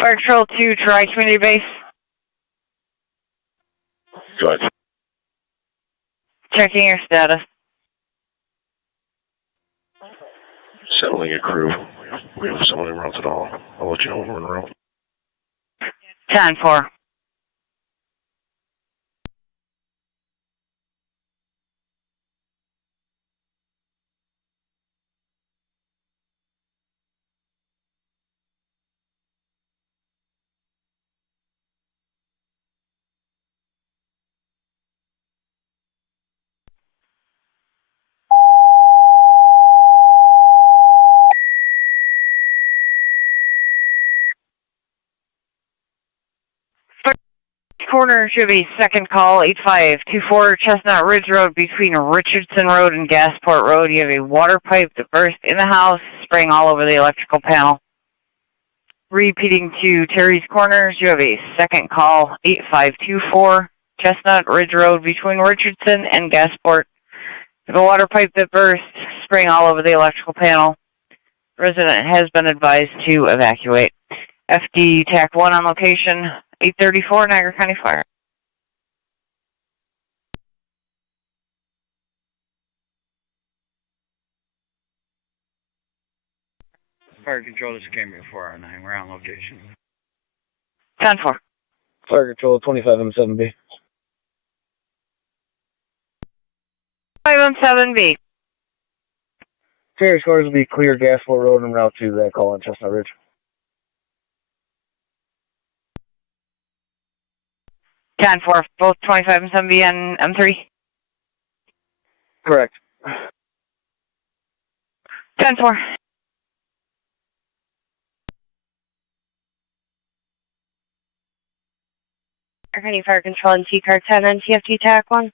Fire Control to Try Community Base. Good. Checking your status. Settling a crew. We have someone en route at all. I'll let you know when we're en route. 10-4. Corner should be second call, 8524 Chestnut Ridge Road between Richardson Road and Gasport Road. You have a water pipe that burst in the house, spraying all over the electrical panel. Repeating to Terry's Corners, you have a second call, 8524 Chestnut Ridge Road between Richardson and Gasport. You have a water pipe that burst, spraying all over the electrical panel. Resident has been advised to evacuate. FD TAC 1 on location, 834 Niagara County Fire. Fire Control, this is Cambria 409. We're on location. 10-4. Fire Control 25M7B. 5M7B. Terry scores will be clear Gasport Road and route to that call on Chestnut Ridge. 10-4, both 25 and 7B and M3. Correct. 10-4. County Fire Control and T-Car 10 and TFT TAC 1.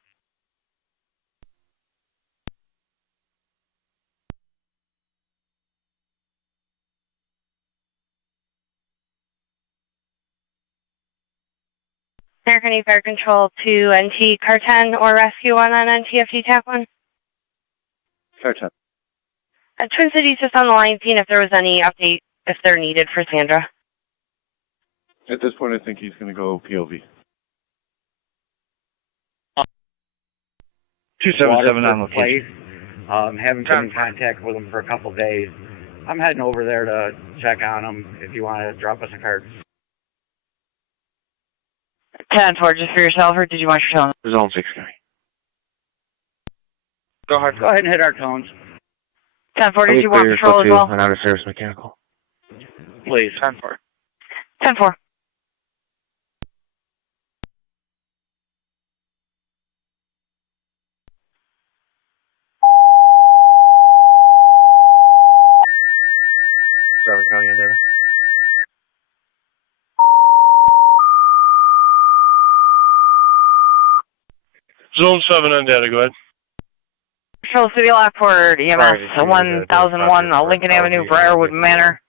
County Fire Control 2 NT Car 10 or Rescue 1 on NTFT TAC 1. Car 10. Twin Cities just on the line, seeing if there was any update, if they're needed for Sandra. At this point, I think he's going to go POV. 277 on location. Haven't been in contact with them for a couple days. I'm heading over there to check on them if you want to drop us a card. 10-4, just for yourself, or did you want your tone? Zone 6 guy. Go ahead and hit our tones. 10-4, did you want patrol as well? An out of service mechanical. Please. 10-4. 10-4. Southern County on data. Zone 7 on data, go ahead. Patrol City Lockport, EMS 1001, Lincoln Avenue, Briarwood Manor.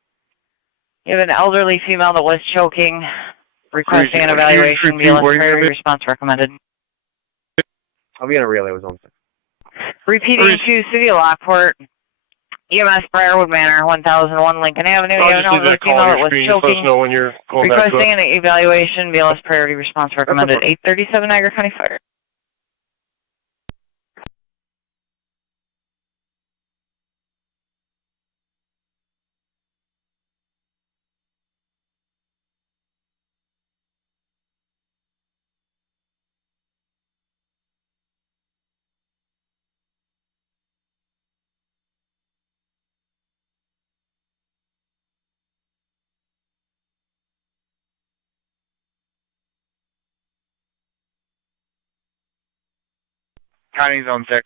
You have an elderly female that was choking, requesting an evaluation. BLS priority response recommended. I'll be on a relay with Zone 6. Repeating to City Lockport, EMS Briarwood Manor, 1001 Lincoln Avenue. You have an elderly female that was choking, requesting an evaluation. BLS priority response recommended. 837 Niagara County Fire. County Zone 6.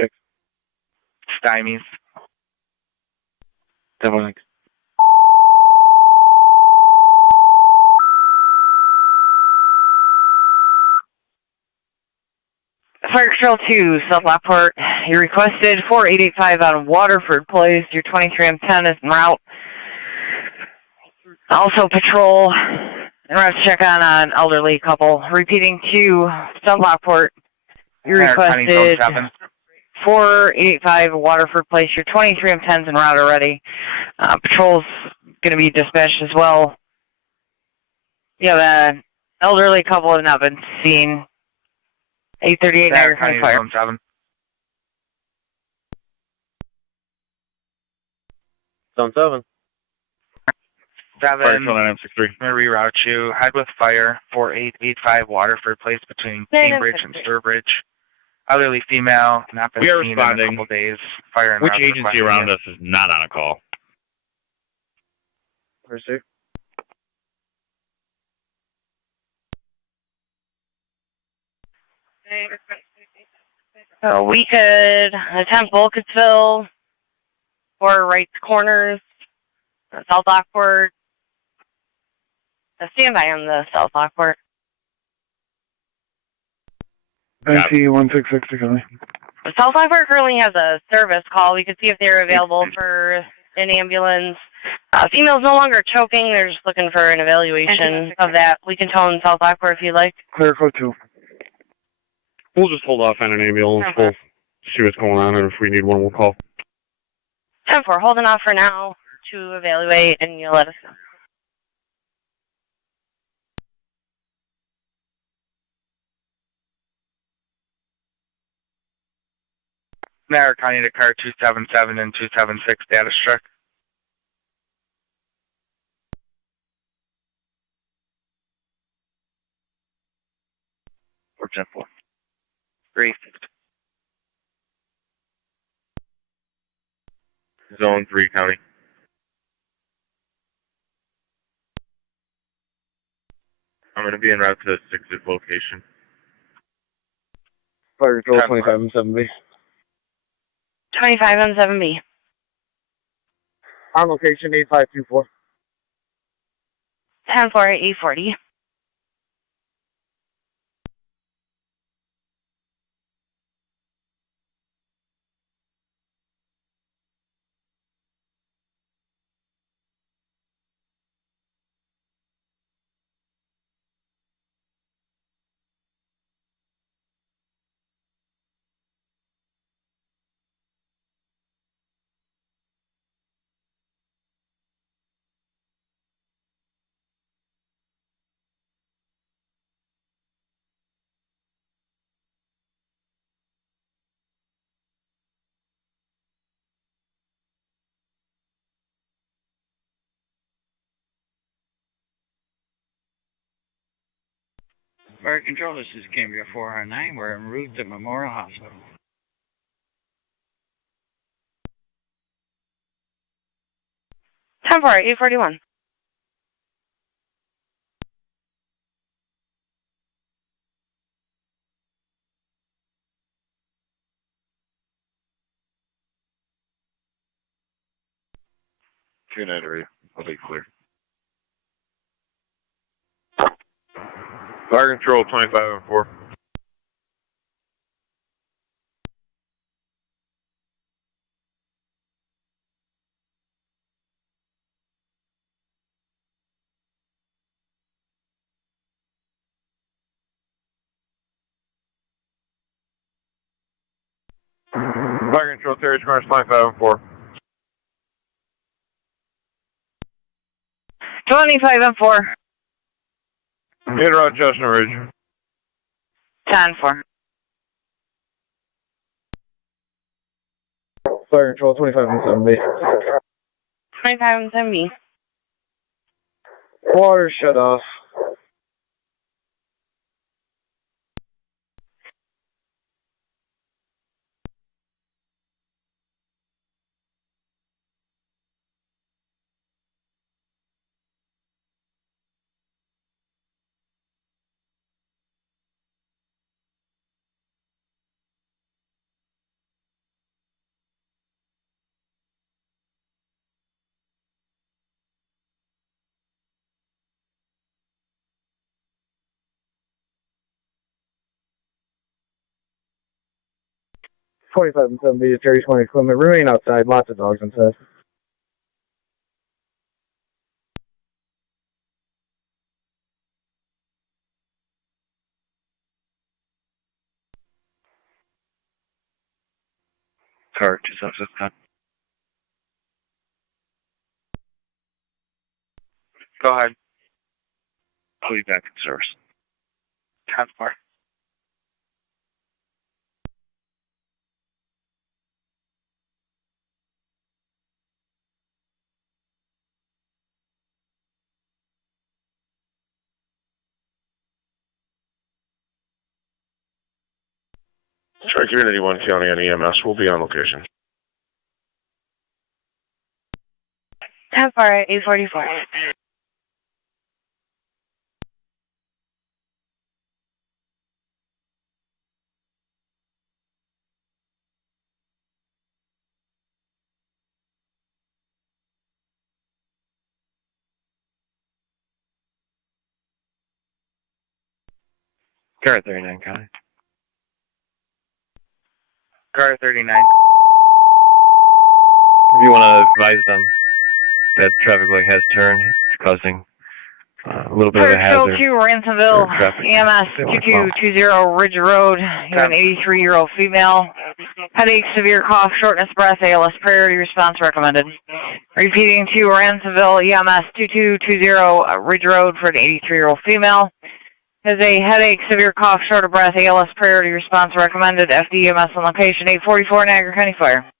6. Stymies. 7. Fire Control 2, South Lockport. You requested 4885 on Waterford Place. Your 23M10 is en route. Also patrol and route to check on an elderly couple. Repeating to South Lockport. You requested 4885 Waterford Place. Your 23M10 is en route already. Patrol's going to be dispatched as well. You have an elderly couple that have not been seen. 838 Niagara County Fire. Zone 7. Zone 7. 7. Fire Control 963. I'm going to reroute you. Head with fire, 4885 Waterford Place between Cambridge and Sturbridge. Elderly female, not been seen in a couple days. Fire and which agency around us is not on a call? Pursuit. So we could attempt Bulkettsville, or Wright's Corners, South Lockport. Stand by on the South Lockport. NC 1660 County. South Lockport currently has a service call. We could see if they're available for an ambulance. Female's no longer choking. They're just looking for an evaluation of that. We can tone South Lockport if you'd like. Clear code 2. We'll just hold off on an ambulance. We'll see what's going on, and if we need one, we'll call. 10-4, holding off for now to evaluate, and you'll let us know. Niagara County to car 277 and 276 data struck. Or 10-4. Brief. Zone 3 County. I'm going to be en route to 6th location. Fire Control 25 and 7B. 25 and 7B. On location 8524. 10-4, 840. Fire Control, this is Cambria 409. We're en route to Memorial Hospital. 10-4, 841. I'll be clear. Fire Control 25 and 4. Fire Control Terry Cars 25 and 4. 25 and 4. In route Chestnut Ridge. 10-4. Fire Control 25 and 7B. 25 and 7B. Water shut off. .25 and 7B to Terry 20 equipment. Remain outside. Lots of dogs inside. Car 2769. Go ahead. I'll be back in service. 10-4. Tri-Community 1 County on EMS. We'll be on location. 10-4, 844. Car 39 County. Car 39. If you want to advise them that traffic light has turned, it's causing a little bit of a hazard. 2 Ransomville, EMS 2220 Ridge Road. You have an 83-year-old female. Headache, severe cough, shortness of breath, ALS, priority response recommended. Repeating, 2 Ransomville, EMS 2220 Ridge Road for an 83-year-old female. Has a headache, severe cough, short of breath, ALS, priority response recommended. FDEMS on location 844 Niagara County Fire.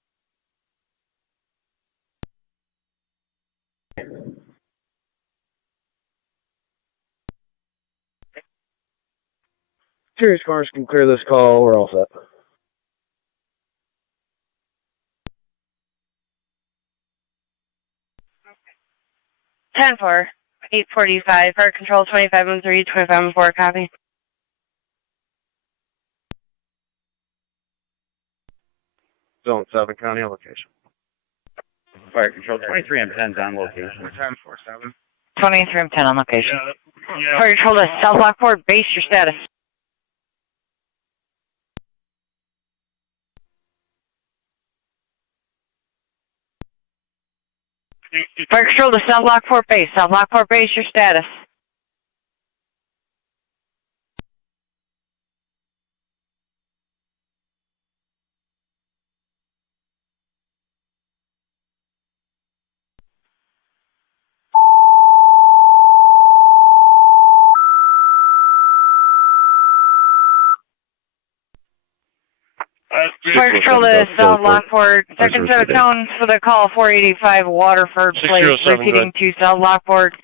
Serious cars can clear this call. We're all set. Ten four, 845. Fire Control 25 and 3, 25 and 4. Copy. Zone 7, county on location. Fire control, 23 and 10's on location. 10-4-7. 23 and 10 on location. Yeah. Fire control to South Lockport, base your status. Fire control to South Lockport base. South Lockport base, your status. Fire control to South Lockport. Second set of tones for the call 485 Waterford Place. Repeating to South Lockport.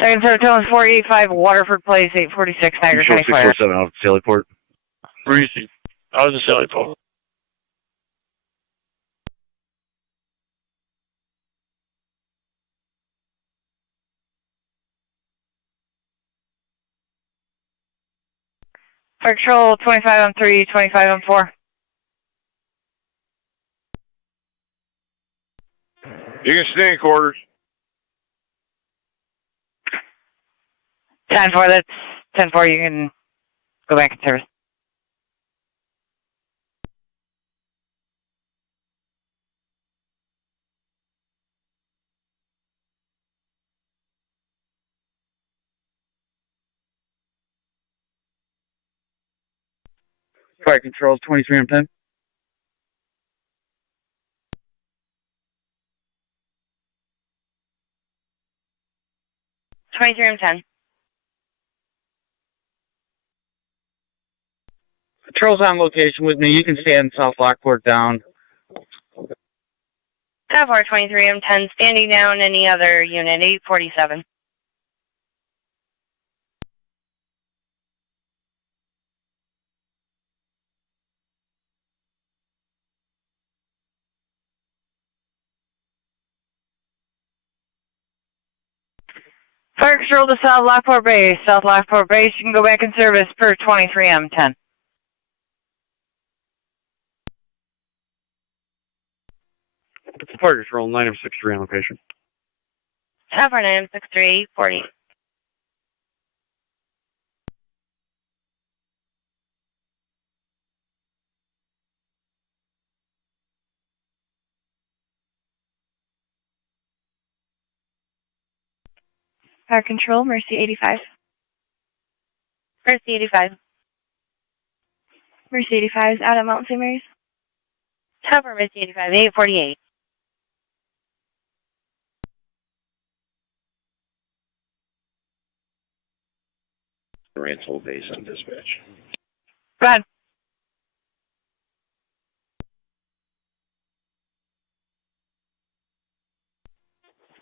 Second set of tones 485 Waterford Place, 846 Niagara County Fire. 647 out of Sallyport. Receive. I was a Sallyport. Fire control 25 on 3, 25 on 4. You can stay in quarters. 10-4, that's 10-4, you can go back in service. Fire control, 23 and 10. Patrol's on location with me. You can stay in South Lockport down. 10-4, 23 and 10, standing down. Any other unit, 847. Fire control to South Lockport base. South Lockport base, you can go back in service per 23M10. Fire control, 963 on location. 10-4, 963, 40. Fire control, Mercy 85. Mercy 85. Mercy 85 is out at Mount St. Mary's. 10-4, Mercy 85, 848. Rantoul base on dispatch. Go ahead.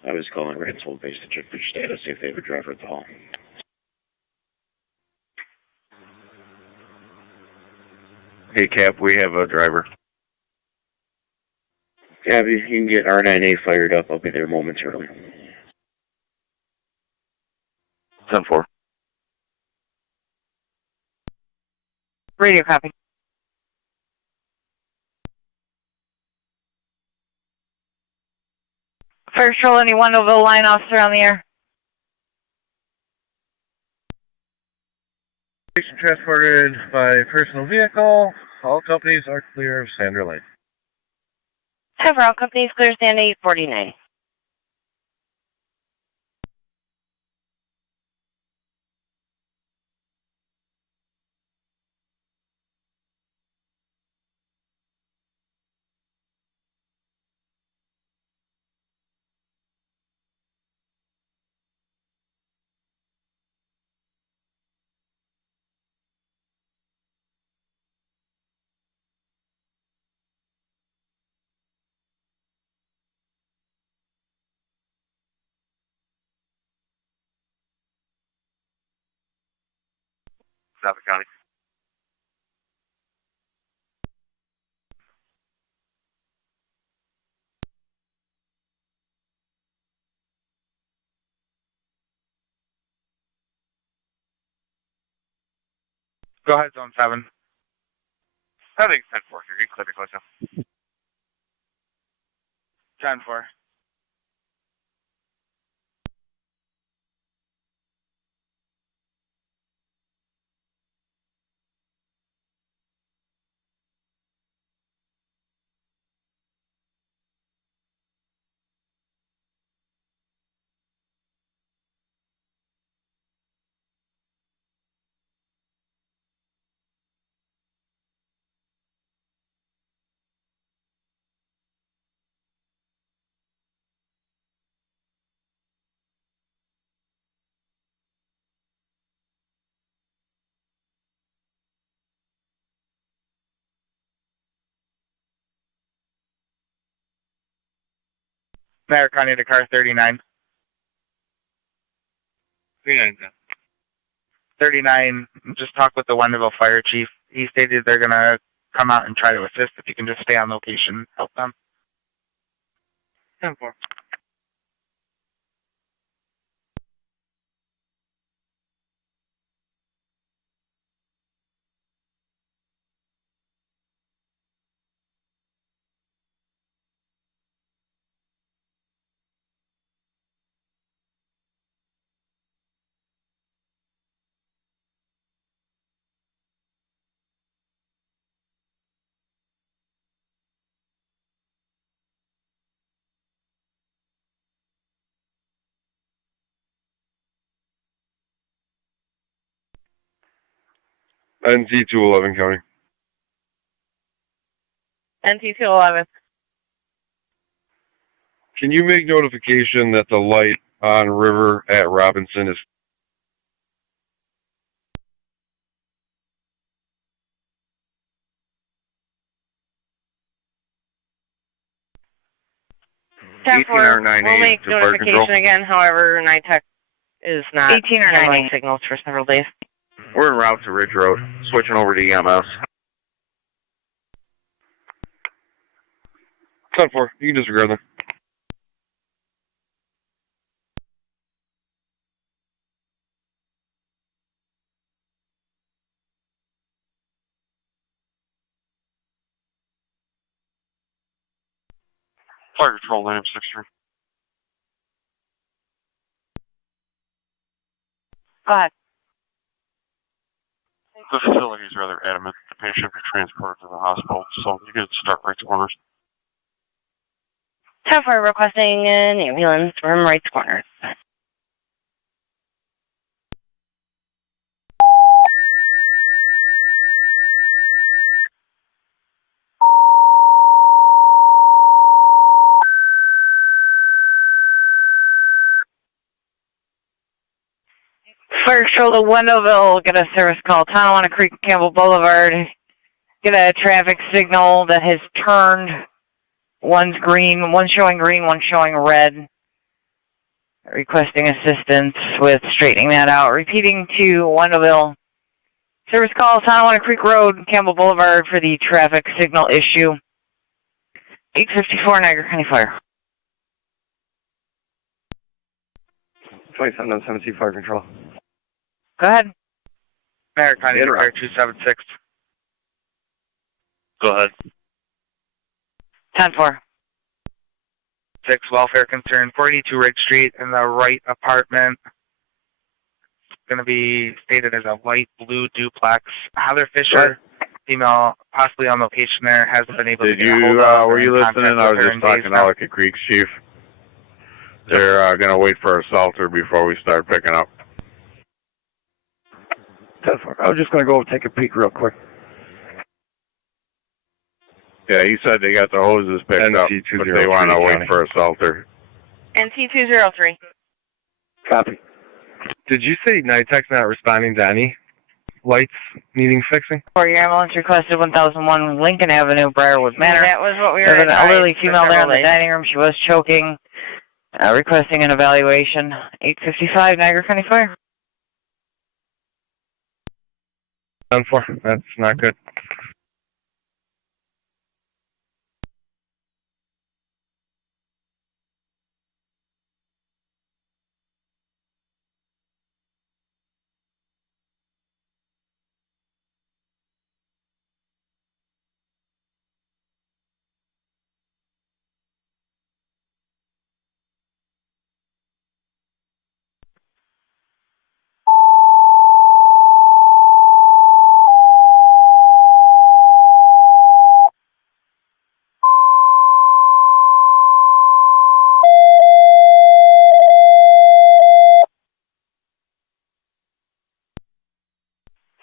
I was calling Rantoul base to check their status, see if they have a driver at the hall. Hey, Cap, we have a driver. Gabby, you can get R9A fired up. I'll be there momentarily. 10-4. Radio copy. Fire control, any Wendellville line officer on the air? Patient transported by personal vehicle. All companies are clear of Sandra Lane. Several companies clear stand 849. Suffolk County. Go ahead, Zone 7. I think it's 10-4 here. You can clear me close now. 10-4. Niagara County to car 39. 39, just talk with the Wendellville fire chief. He stated they're going to come out and try to assist. If you can just stay on location, help them. 10-4. NT 211 County. NT 211. Can you make notification that the light on River at Robinson is 10-4. We'll make notification again. However, NITEC is not 18 or handling 90 signals for several days. We're en route to Ridge Road, switching over to EMS. 10-4. You can disregard them. Fire control, name 63. Go ahead. The facility is rather adamant the patient be transported to the hospital, so you can start right corners. 10-4 requesting an ambulance from Wright's Corners. Fire Patrol to Wendellville, get a service call. Tonawanda Creek, Campbell Boulevard. Get a traffic signal that has turned. One's green, one's showing green, one's showing red. Requesting assistance with straightening that out. Repeating to Wendellville. Service call, Tonawanda Creek Road, Campbell Boulevard for the traffic signal issue. 854 Niagara County Fire. 2717 Fire Control. Go ahead. Niagara County to car 276. Go ahead. 10-4. 6 welfare concern, 42 Ridge Street in the right apartment. It's going to be stated as a light blue duplex. Heather Fisher, female, possibly on location there, hasn't been able to get a hold of. Were you listening? I was just talking to Ellicott Creek's chief. They're going to wait for a assaulter before we start picking up. 10-4. I was just going to go take a peek real quick. Yeah, he said they got the hoses picked up, but they want to wait for a assaulter. NT 203. Copy. Did you say NITEC's not responding to any lights needing fixing? For your ambulance requested 1001 Lincoln Avenue, Briarwood Manor. That was what we were There's an advised elderly for female there in the several days. dining room. She was choking. Requesting an evaluation. 855 Niagara County Fire. 10-4. That's not good.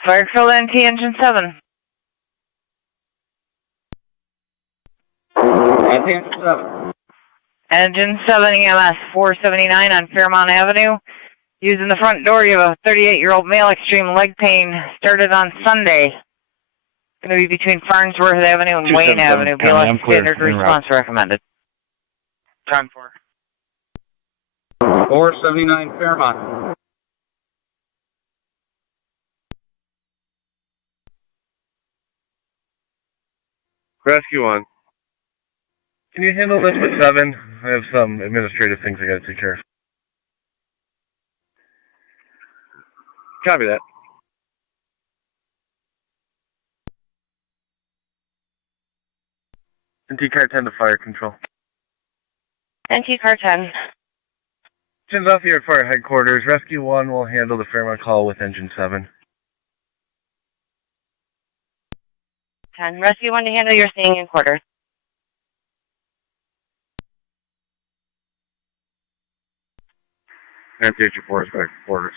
Fire Control NT Engine 7. Engine 7 EMS 479 on Fairmount Avenue. Using the front door, you have a 38-year-old male, extreme leg pain. Started on Sunday. Going to be between Farnsworth Avenue and Wayne Avenue. BLS standard response recommended. Time for 479 Fairmont. Rescue 1. Can you handle this with 7? I have some administrative things I gotta take care of. Copy that. NT Car 10 to Fire Control. NT Car 10. Engine's off here at Fire Headquarters. Rescue 1 will handle the Fairmont call with Engine 7. 10. Rescue 1 to handle your staying in quarters. MTH4 is back to quarters.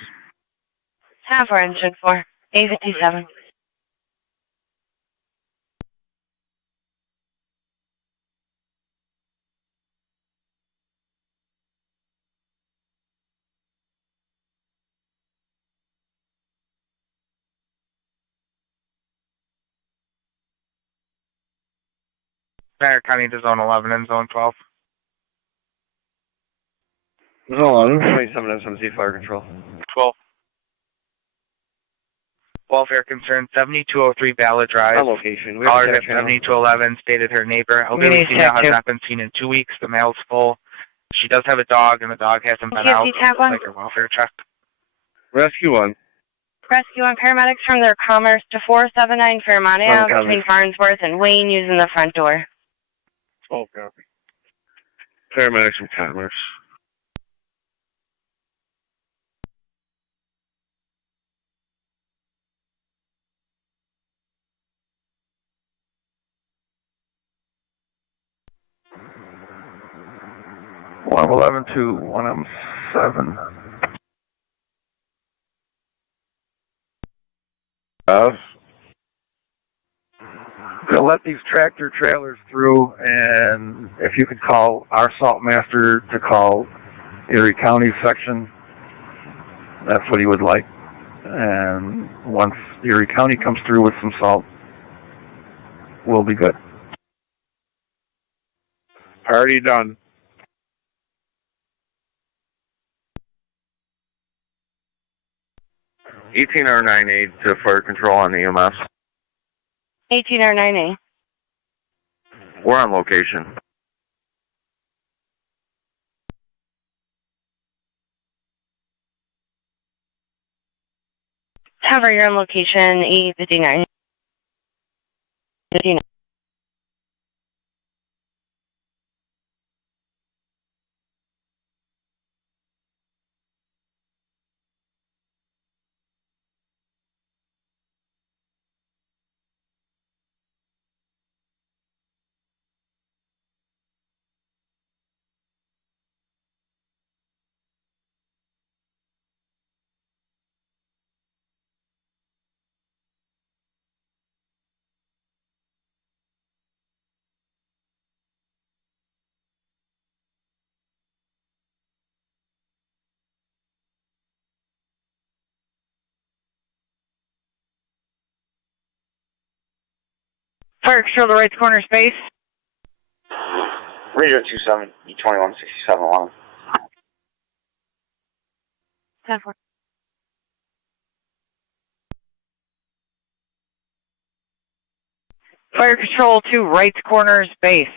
Time for Engine 4. 857. Niagara County to Zone 11 and Zone 12. Zone 11, 27 SMC Fire Control. 12. Welfare concern 7203 Ballard Drive. On location. We Caller have at 7211 stated her neighbor. Elderly female has not been seen in 2 weeks. The mail's full. She does have a dog, and the dog hasn't been out. Like her welfare check. Rescue 1. Rescue 1 paramedics from their Commerce to 479 Fairmont Ave between Farnsworth and Wayne using the front door. Oh, copy. Paramedics from Commerce. One 11 to 1M7. They'll let these tractor trailers through, and if you could call our salt master to call Erie County section, that's what he would like. And once Erie County comes through with some salt, we'll be good. Already done. $18R98 to Fire Control on EMS. 18R9A. We're on location. However, you're on location 859. 59. Fire Control to right corner space. Radio 27, E2167 1. 10-4. Fire Control to right corner space.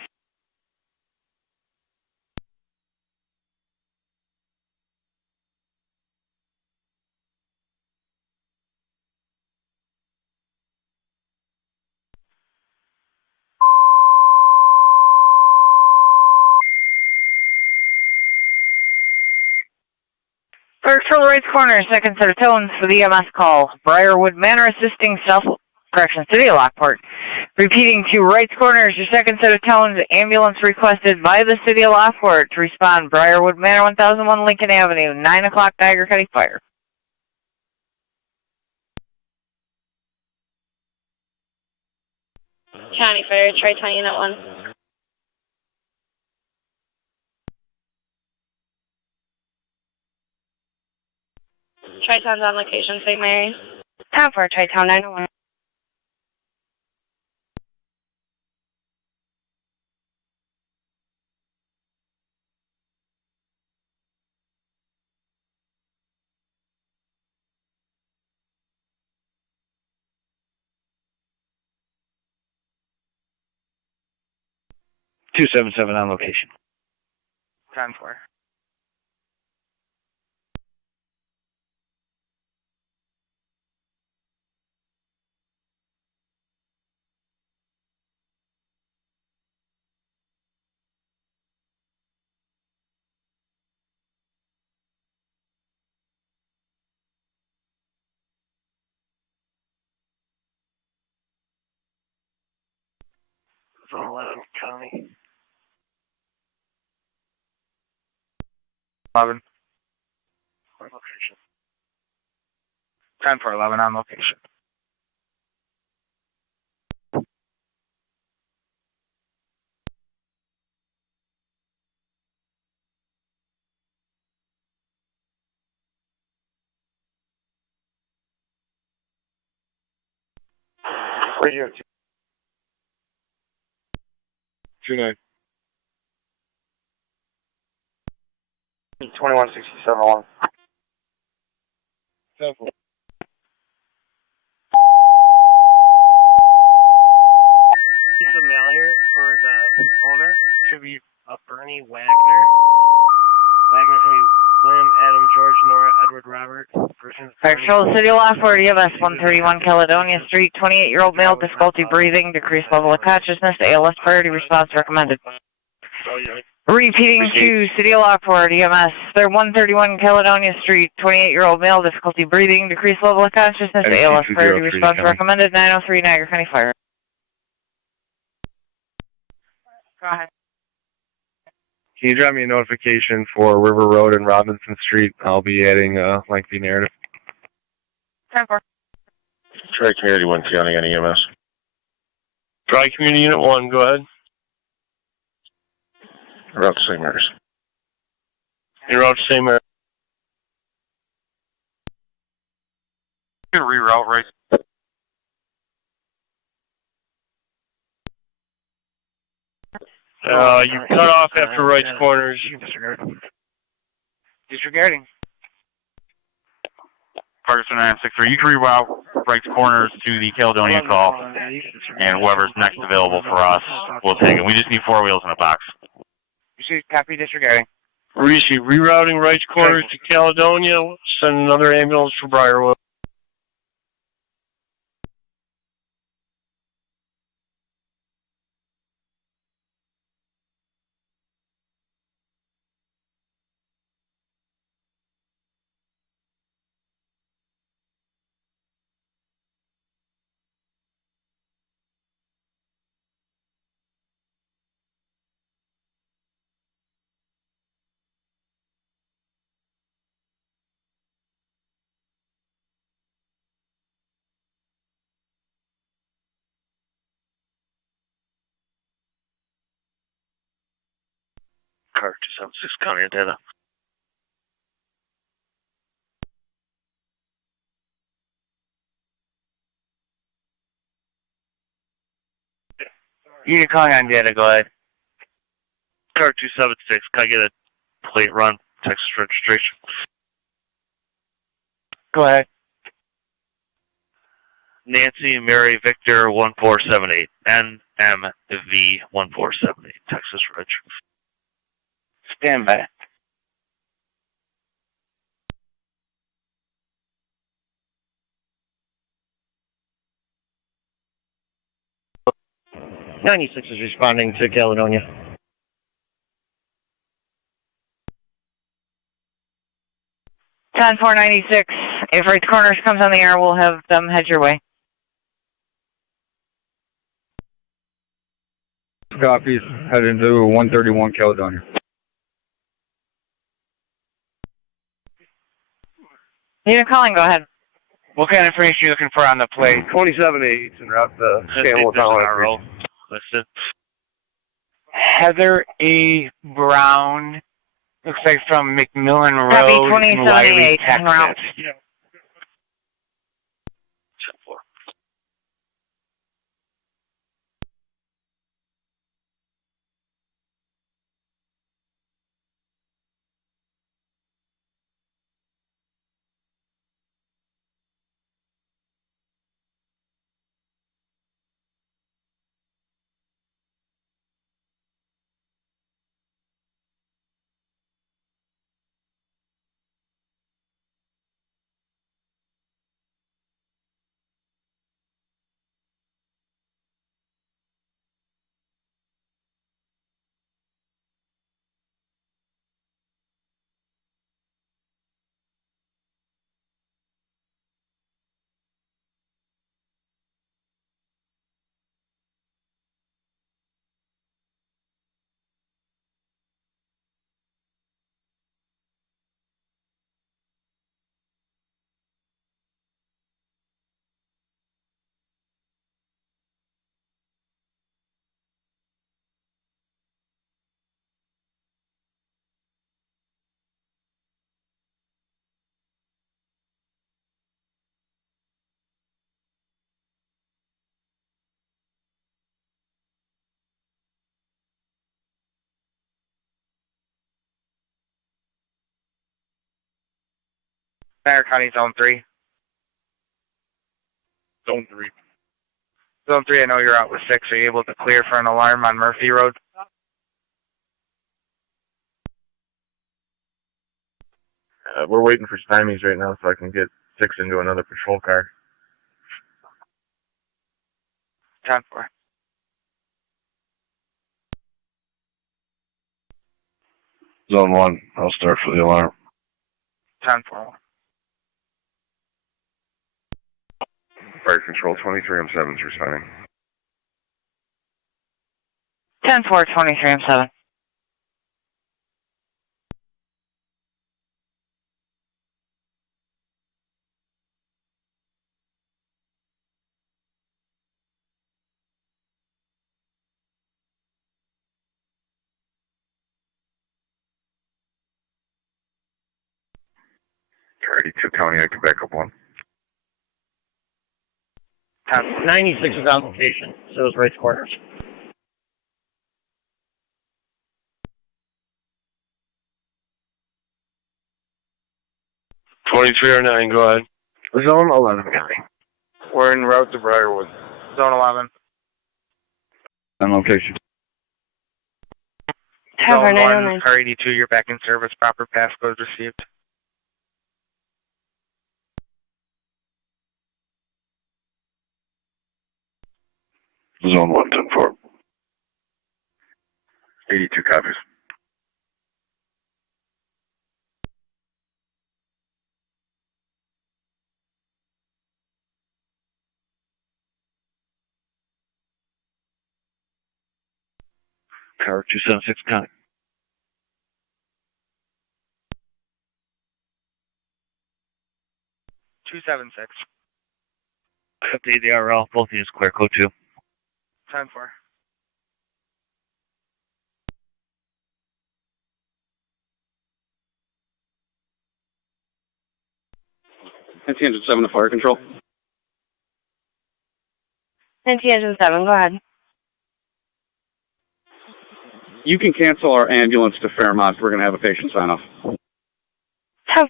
Fire Control right corner, second set of tones for the EMS call. Briarwood Manor assisting City of Lockport. Repeating to right corner is your second set of tones. Ambulance requested by the City of Lockport to respond. Briarwood Manor, 1001 Lincoln Avenue, 9 o'clock Niagara County Fire. County Fire, Tri-Town Unit 1. Tri-Town's on location, St. Mary. 10-4, Tri-Town 901. .277 on location. 10-4. Zone 11, County. 11. On location. 10-4-11 on location. Radio 29. 2167 1. 10-4. Piece of mail here for the owner. Should be Bernie Wagner. Wagner's going to be William, Adam, George, Nora, Edward, Robert. Patrol City Lockport, EMS 131 Caledonia Street, 28-year-old male, difficulty breathing, decreased level of consciousness, ALS priority response recommended. Repeating to City Lockport, EMS, they're 131 Caledonia Street, 28-year-old male, difficulty breathing, decreased level of consciousness, ALS priority response recommended, 903 Niagara County Fire. Go ahead. Can you drop me a notification for River Road and Robinson Street? I'll be adding a lengthy narrative. 10-4. Try Community 1 County on EMS. Try Community Unit 1, go ahead. Route to St. Mary's. You're out to St. Mary's. You can reroute right. You cut off after right corners. Disregarding. Ferguson 963, you can reroute right corners to the Caledonia call, and whoever's next available for us, we'll take it. We just need 4 wheels in a box. You see, copy, disregarding. Rishi, rerouting right corners to Caledonia. Send another ambulance for Briarwood. Car 276 County data. Unit calling on data, go ahead. Car 276, can I get a plate run, Texas registration? Go ahead. Nancy Mary Victor 1478, NMV 1478, Texas Reg. Stand by. '96 is responding to Caledonia. Ten 496. If right corners comes on the air, we'll have them head your way. Copies, heading to 131 Caledonia. Unit calling, go ahead. What kind of information are you looking for on the plate? 27-8 en route to Campbell Town. Lewiston. Heather A. Brown, looks like from McMillan Copy Road in 2078 Wiley, en route. Texas. 10-4. Niagara County Zone 3. Zone 3. Zone 3, I know you're out with 6. Are you able to clear for an alarm on Murphy Road? We're waiting for stymies right now so I can get 6 into another patrol car. 10-4. Zone 1, I'll start for the alarm. 10-4. Fire Control 23M7 is responding. 10-4, 23M7. Car 82 County, I can back up 1. 96 is on location, so it's right quarters. .2309, go ahead. Zone 11 County. We're en route to Briarwood. Zone 11. On location. Zone 1, 909. car 82, you're back in service. Proper passcode received. Zone 1, 10-4. 82 copies. Car 276 County. .276. Update the RL, both units clear, code 2. 10-4. NT Engine 7 to fire control. NT Engine 7, go ahead. You can cancel our ambulance to Fairmont. We're going to have a patient sign off. 10-4.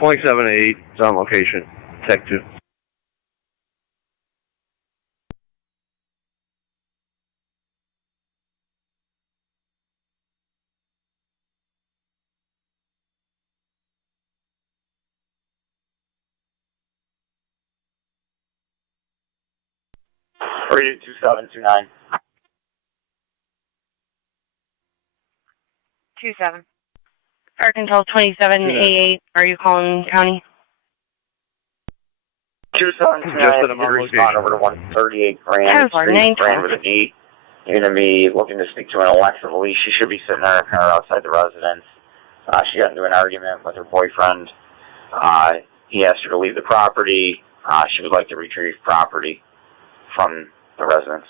.27-8 is on location. Tech 2. 2729. 27. Fire Control 2788. Are you calling county? 2729, respond over to 138 Grand Street, Grand with an 8. You're going to be looking to speak to an Alexa police. She should be sitting in her car outside the residence. She got into an argument with her boyfriend. He asked her to leave the property. She would like to retrieve property from the residence.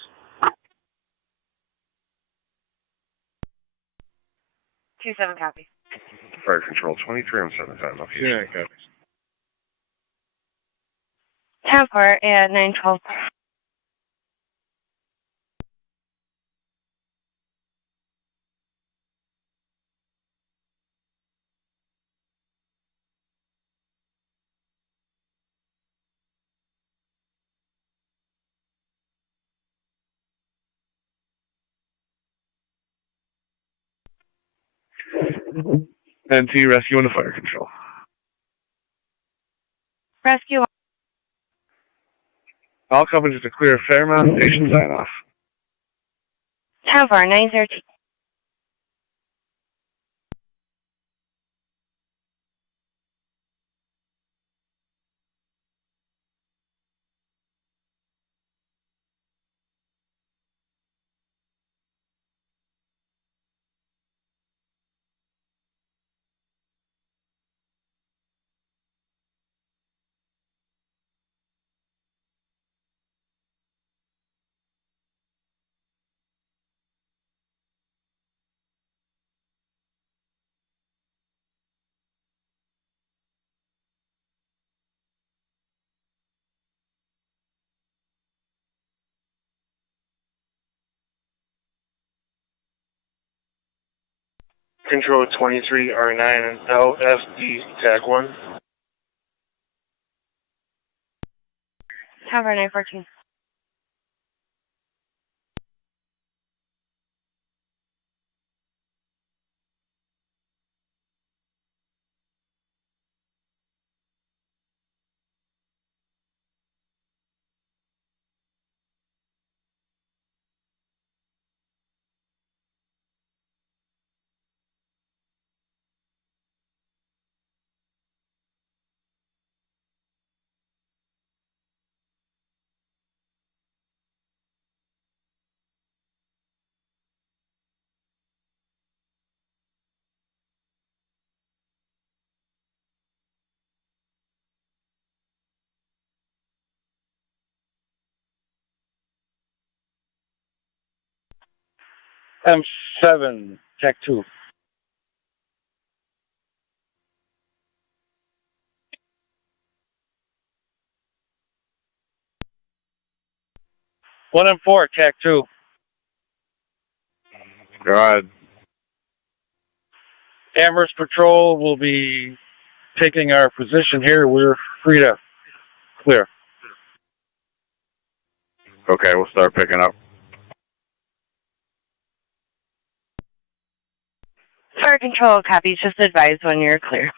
27 copy. Fire Control 23 on 7 location. Yeah, copies. 10-4 at 912. NT Rescue and the Fire Control. Rescue. All companies to clear Fairmount Station sign off. 10-4 913. Control 23 R9 and LSD TAC 1. 10-4 914. M7, TAC 2. One and 4, TAC 2. Go ahead. Amherst Patrol will be taking our position here. We're free to clear. Okay, we'll start picking up. Fire Control copy. Just advise when you're clear.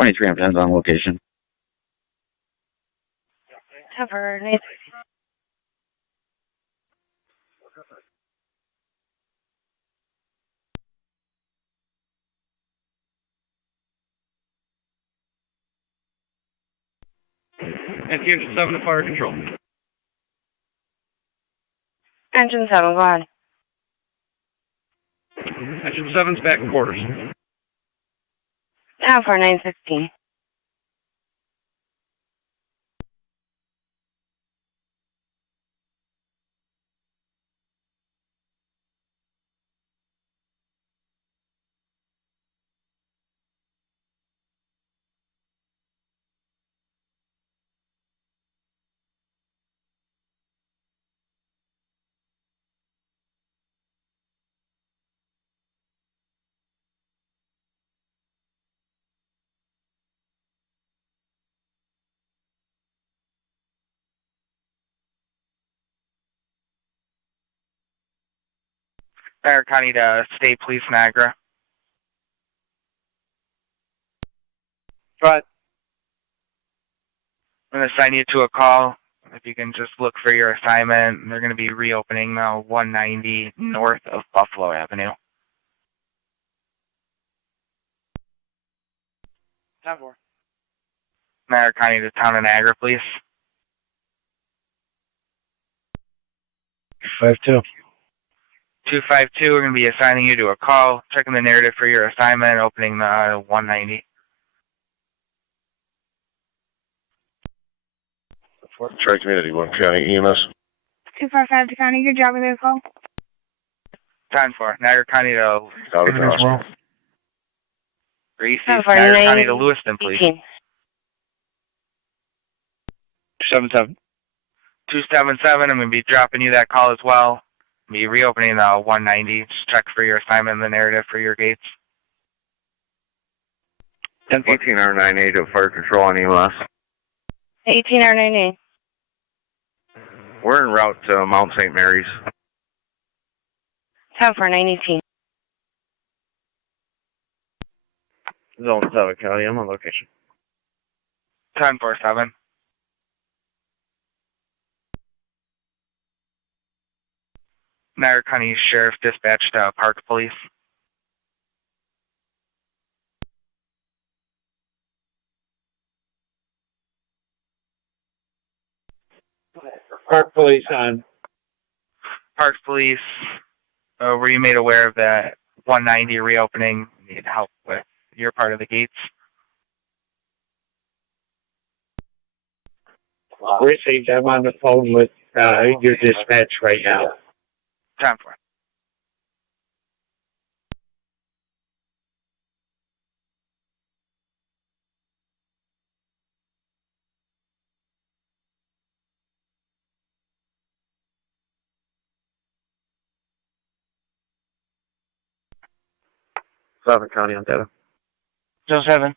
I'm 10 on location. 10-4 913. And Engine 7 to Fire Control. Engine 7, go ahead. Engine 7's back in quarters. 10-4 916. Niagara County to State Police Niagara. Right. I'm going to assign you to a call. If you can just look for your assignment, they're going to be reopening 190 north of Buffalo Avenue. 10-4. Niagara County to Town of Niagara, please. 5-2. 252, we're going to be assigning you to a call, checking the narrative for your assignment, opening 190. Tri-Community, 1 County EMS. 245 to County, good job with your call. 10-4, Niagara County to Out of the hospital. Reese, Niagara County to Lewiston, please. 277. 277, I'm going to be dropping you that call as well. Be reopening 190. Just check for your assignment and the narrative for your gates. 18R98 to Fire Control on EMS. 18R98. We're en route to Mount St. Mary's. 10-4-918. Zone 7 County, I'm on location. 10-4-7. Niagara County Sheriff dispatched Park Police. Park Police on. Park Police, were you made aware of that 190 reopening? Need help with your part of the gates? Received. I'm on the phone with your dispatch right now. 10-4. Suffolk County on data. Zone 7.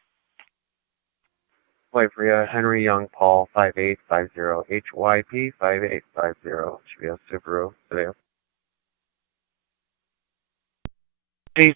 Wait for you, Henry Young, Paul, 5850, HYP, 5850. Should be a Subaru today. Steve.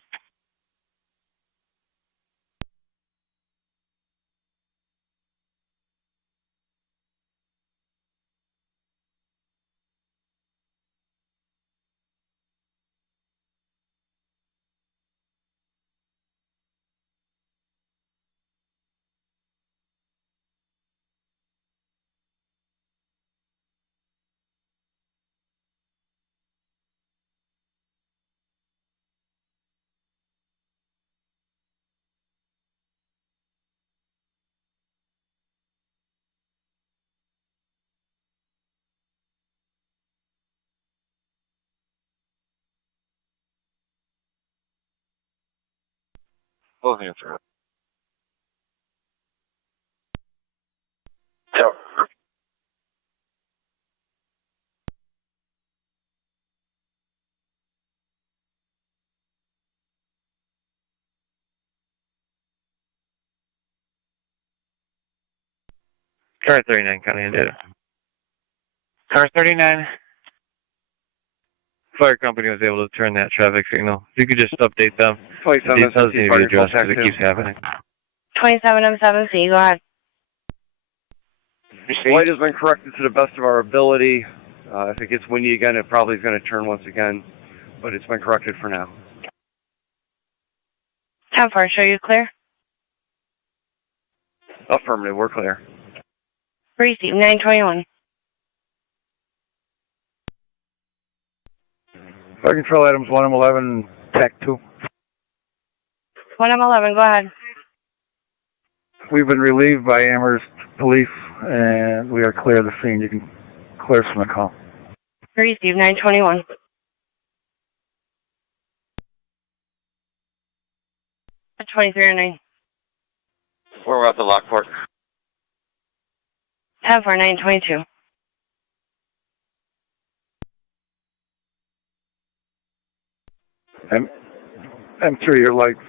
Both answer. So, Car 39 County on data. Car 39. Fire company was able to turn that traffic signal. If you could just update them. 27 Details need to be addressed because it keeps happening. 27M7C, go ahead. Light has been corrected to the best of our ability. If it gets windy again, it probably is going to turn once again, but it's been corrected for now. 10-4, show you clear. Affirmative, we're clear. Receive 921. Fire Control Adams 1M11, TAC 2. 1M11, go ahead. We've been relieved by Amherst Police, and we are clear of the scene. You can clear us from the call. Receive 921. At 2309. we're at the Lockport. 10-4-922. M3, your lights.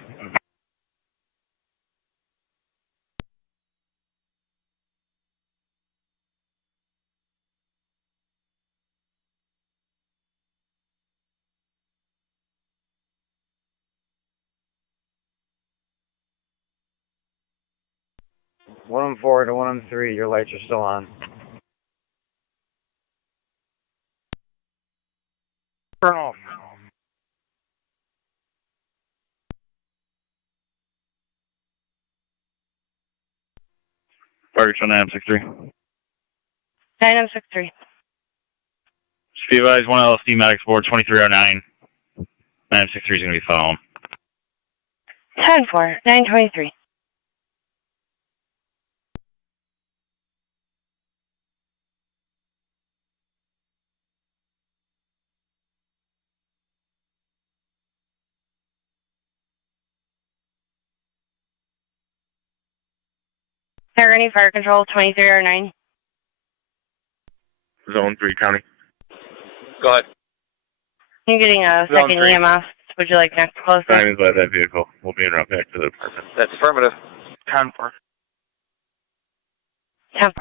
114 to 113, your lights are still on. Turn off. Target on 963. 963. Be advised, 1 LSD Medics Board 2309. 963 is going to be following. 10-4, 923. Niagara Fire Control 2309. Zone 3, County. Go ahead. You're getting a Zone second 3. EMS. Would you like next closest? Time is by that vehicle. We'll be en route back to the apartment. That's affirmative. 10-4. 10-4.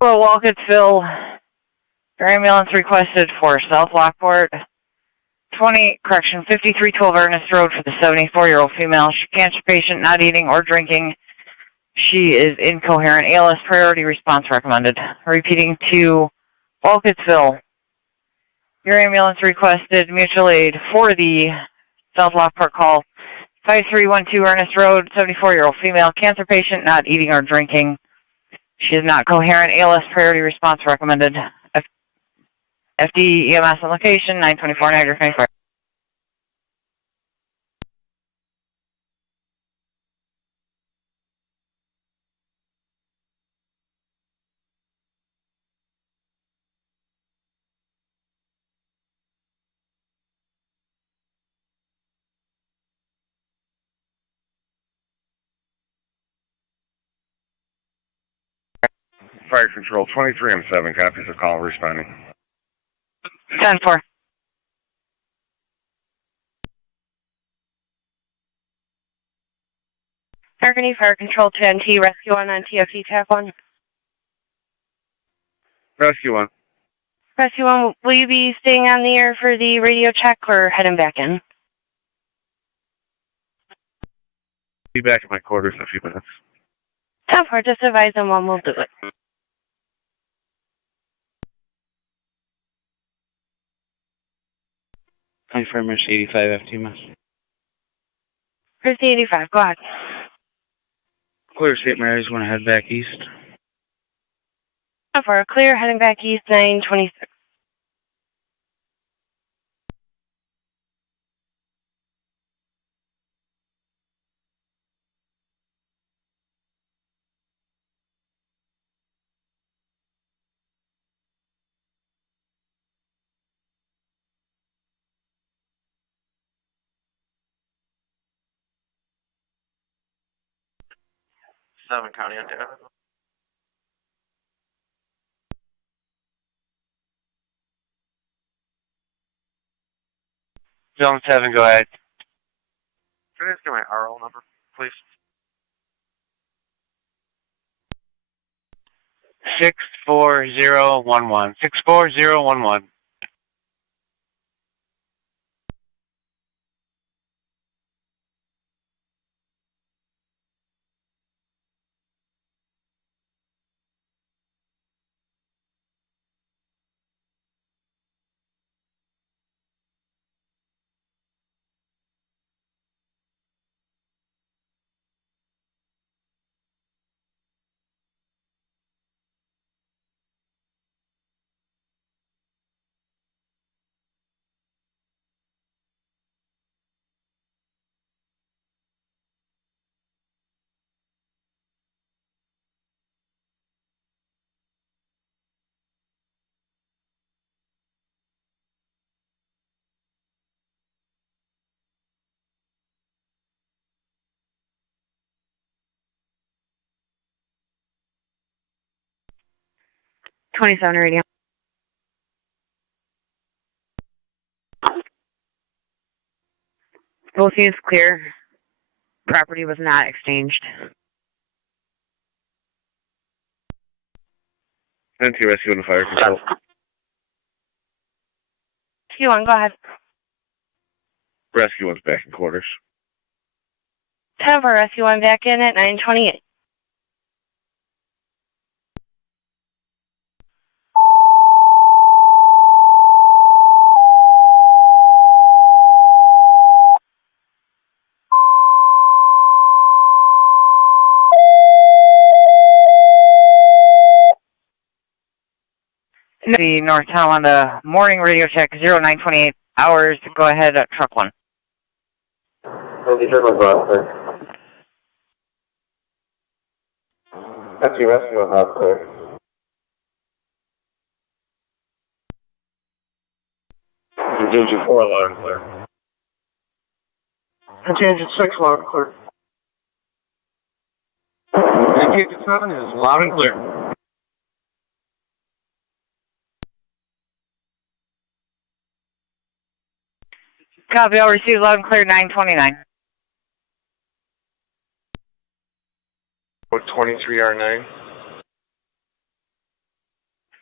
Hello, Walcottsville. Your ambulance requested for South Lockport. 5312 Ernest Road for the 74-year-old female. Cancer patient, not eating or drinking. She is incoherent. ALS priority response recommended. Repeating to Walcottsville. Your ambulance requested mutual aid for the South Lockport call. 5312 Ernest Road, 74-year-old female. Cancer patient, not eating or drinking. She is not coherent. ALS priority response recommended. FD EMS on location, 924 Niagara 24. Fire Control 23M7, copies of call responding. 10-4. Niagara Fire Control 2NT, Rescue 1 on TFT TAC 1. Rescue 1. Rescue 1, will you be staying on the air for the radio check or heading back in? Be back at my quarters in a few minutes. 10-4, just advise them when we'll do it. Confirmers 85 FTMS. Here's the 85, go ahead. Clear St. Mary's, want to head back east. 10-4, clear, heading back east, 926. Seven County on there. Zone 7, go ahead. Can I just get my RO number, please? 64011. 64011. 27 radio. Both units clear. Property was not exchanged. NT Rescue and Fire Control. Q1, go ahead. Rescue 1's back in quarters. 10 for Rescue 1 back in at 928. The North Tonawanda morning radio check 0928 hours. Go ahead, truck 1. Rescue Rescue on that clear. Engine 4 loud and clear. Engine 6 loud and clear. Engine 7 is loud and clear. Copy, I'll receive loud and clear 929. 23R9.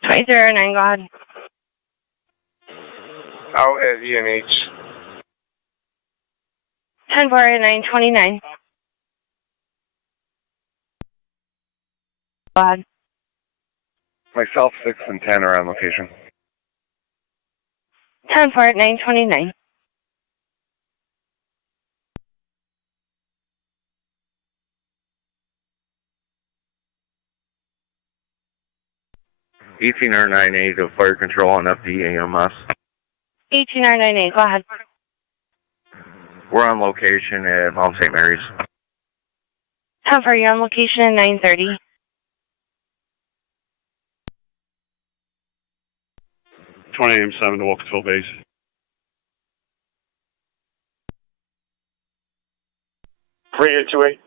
23R9, go ahead. Out at ENH. 10 for at 929. Go ahead. Myself, 6 and 10 are on location. 10 for at 929. $18R98 of fire control on FD-AMS. 18R98, go ahead. We're on location at Mount St. Mary's. 10 for you're on location at 930. 28M7 to Walkersville base. Radio 28.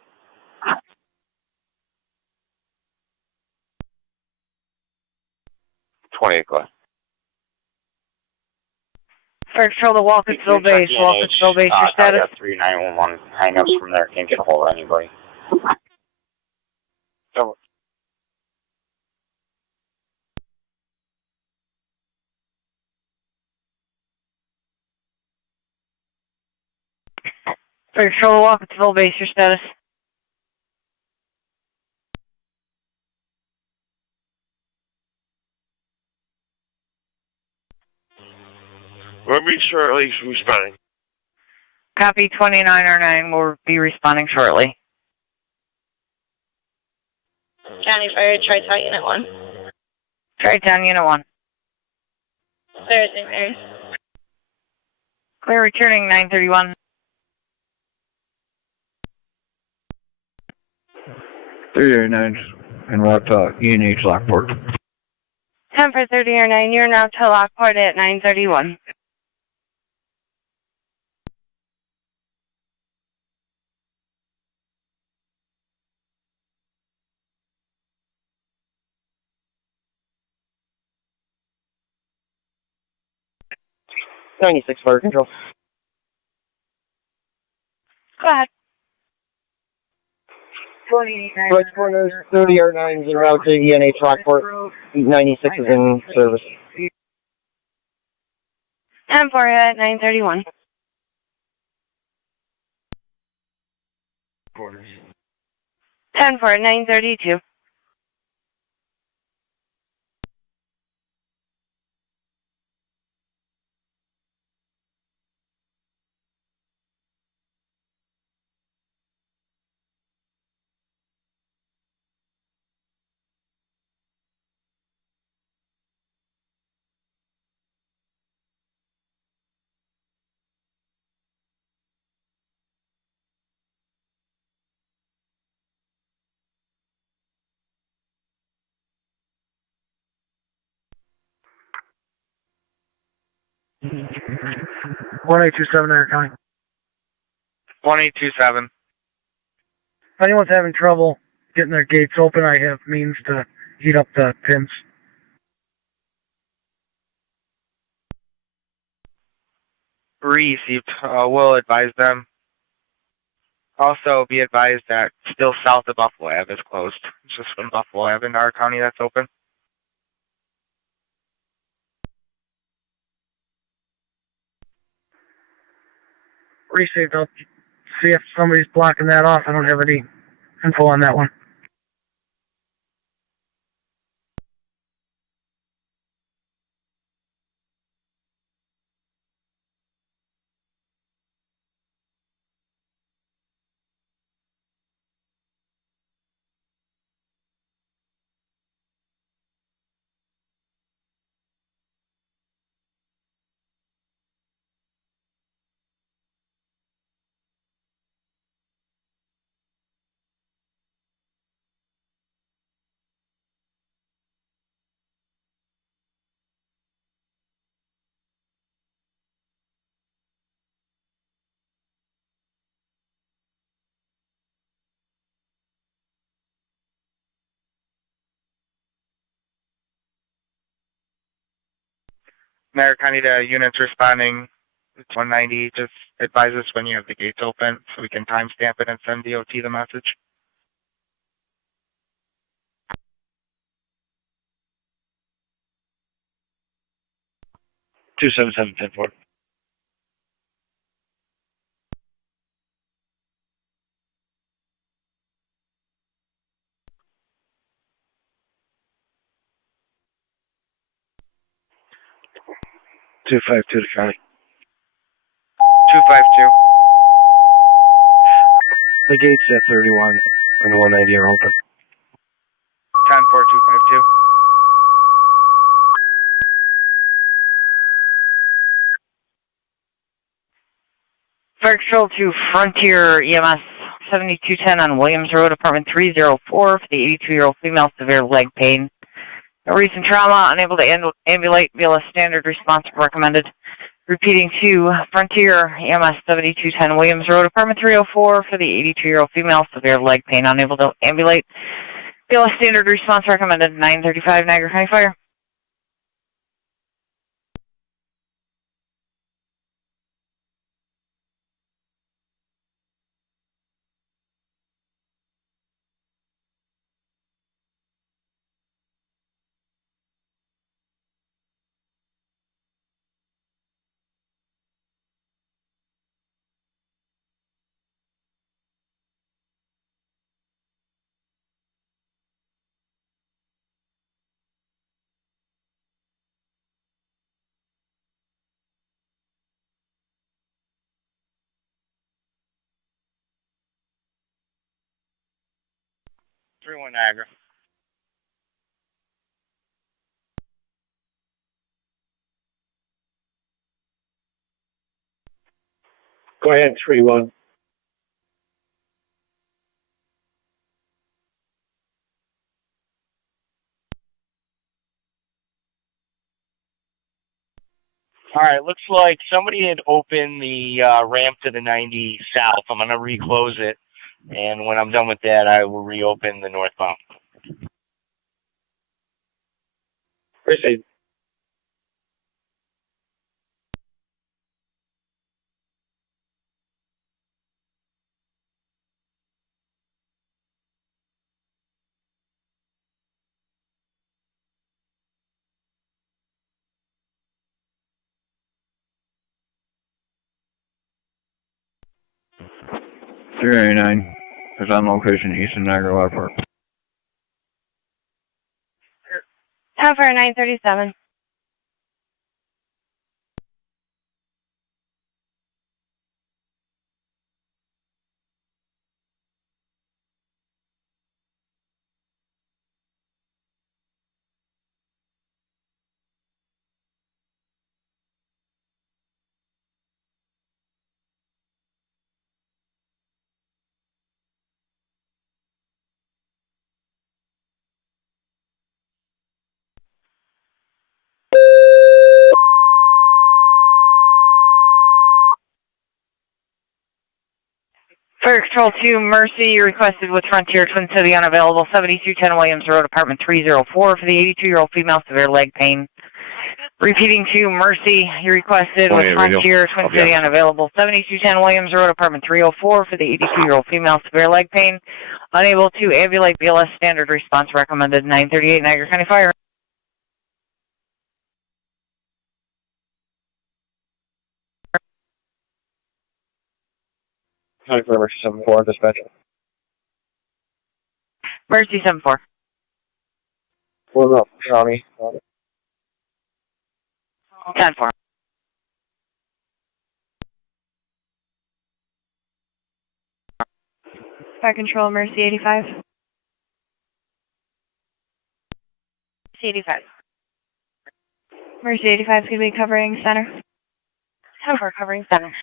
First control to Walkersville base. Walkersville base, your status? I got 3911 hang-ups from there. Can't get a hold of anybody. First control to Walkersville base, your status? We'll be shortly responding. Copy, 29R9 will be responding shortly. County Fire, Tri-Town Unit 1. Tri-Town Unit 1. Clear St. Mary's. Clear returning 931. 30R9 and we're up to ENH Lockport. 10 for 30R9, you're now to Lockport at 931. '96 fire control. Go ahead. Right corners, 30R9s en route to ENH Lockport. 96 is in service. 10 for at 931. Quarters. 10 for at 932. One 827 Niagara County. 1827. If anyone's having trouble getting their gates open, I have means to heat up the pins. Received. We'll advise them. Also, be advised that still south of Buffalo Ave is closed. It's just from Buffalo Ave into our county that's open. Received. I'll see if somebody's blocking that off. I don't have any info on that one. Niagara County to units responding. It's 190. Just advise us when you have the gates open so we can timestamp it and send DOT the message. Two 7710-4. Two 252 to Charlie. 252. The gates at 31 and the 190 are open. 10-4-252. Fire Control to Frontier EMS 7210 on Williams Road, apartment 304 for the 82-year-old female, severe leg pain. No recent trauma, unable to ambulate, BLS standard response recommended. Repeating to Frontier EMS 7210 Williams Road, apartment 304 for the 82-year-old female, severe leg pain, unable to ambulate, BLS standard response recommended. 935 Niagara County Fire. Niagara. Go ahead, 3-1. All right, looks like somebody had opened the ramp to the 90 south. I'm going to reclose it, and when I'm done with that, I will reopen the northbound. Received. .389 is on location east of Niagara Lockport. Tower 937. Fire Control to Mercy, requested with Frontier Twin City unavailable. 7210 Williams Road, apartment 304 for the 82-year-old female, severe leg pain. Repeating to Mercy, you requested with Frontier, Twin City unavailable. 7210 Williams Road, apartment 304 for the 82-year-old female, severe leg pain. Unable to ambulate, BLS standard response recommended. 938 Niagara County Fire. County Fire Mercy 74, dispatch. Mercy 74. Pulling up, County. 10-4. Fire Control, Mercy 85. Mercy 85. Mercy 85 is going to be covering center. 10-4 covering center.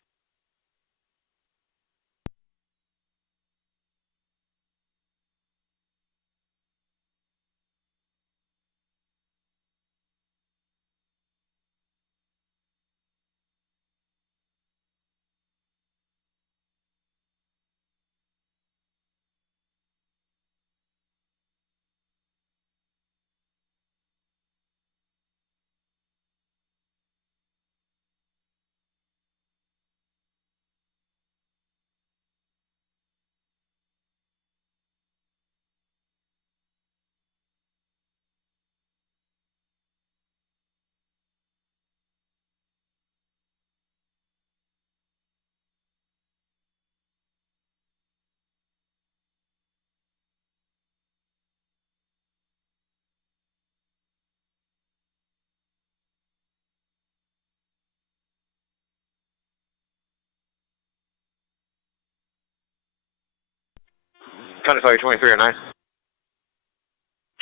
County Fire 2309.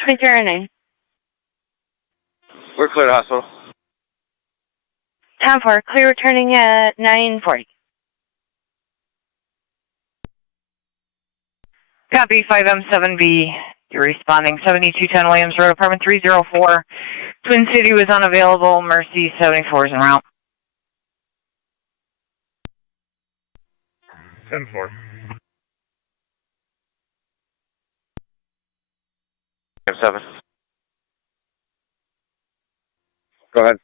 2309. We're clear to hospital. 10-4, clear returning at 940. Copy 5M7B. You're responding 7210 Williams Road, apartment 304. Twin City was unavailable. Mercy 74 is en route. 10-4. 7. Go ahead.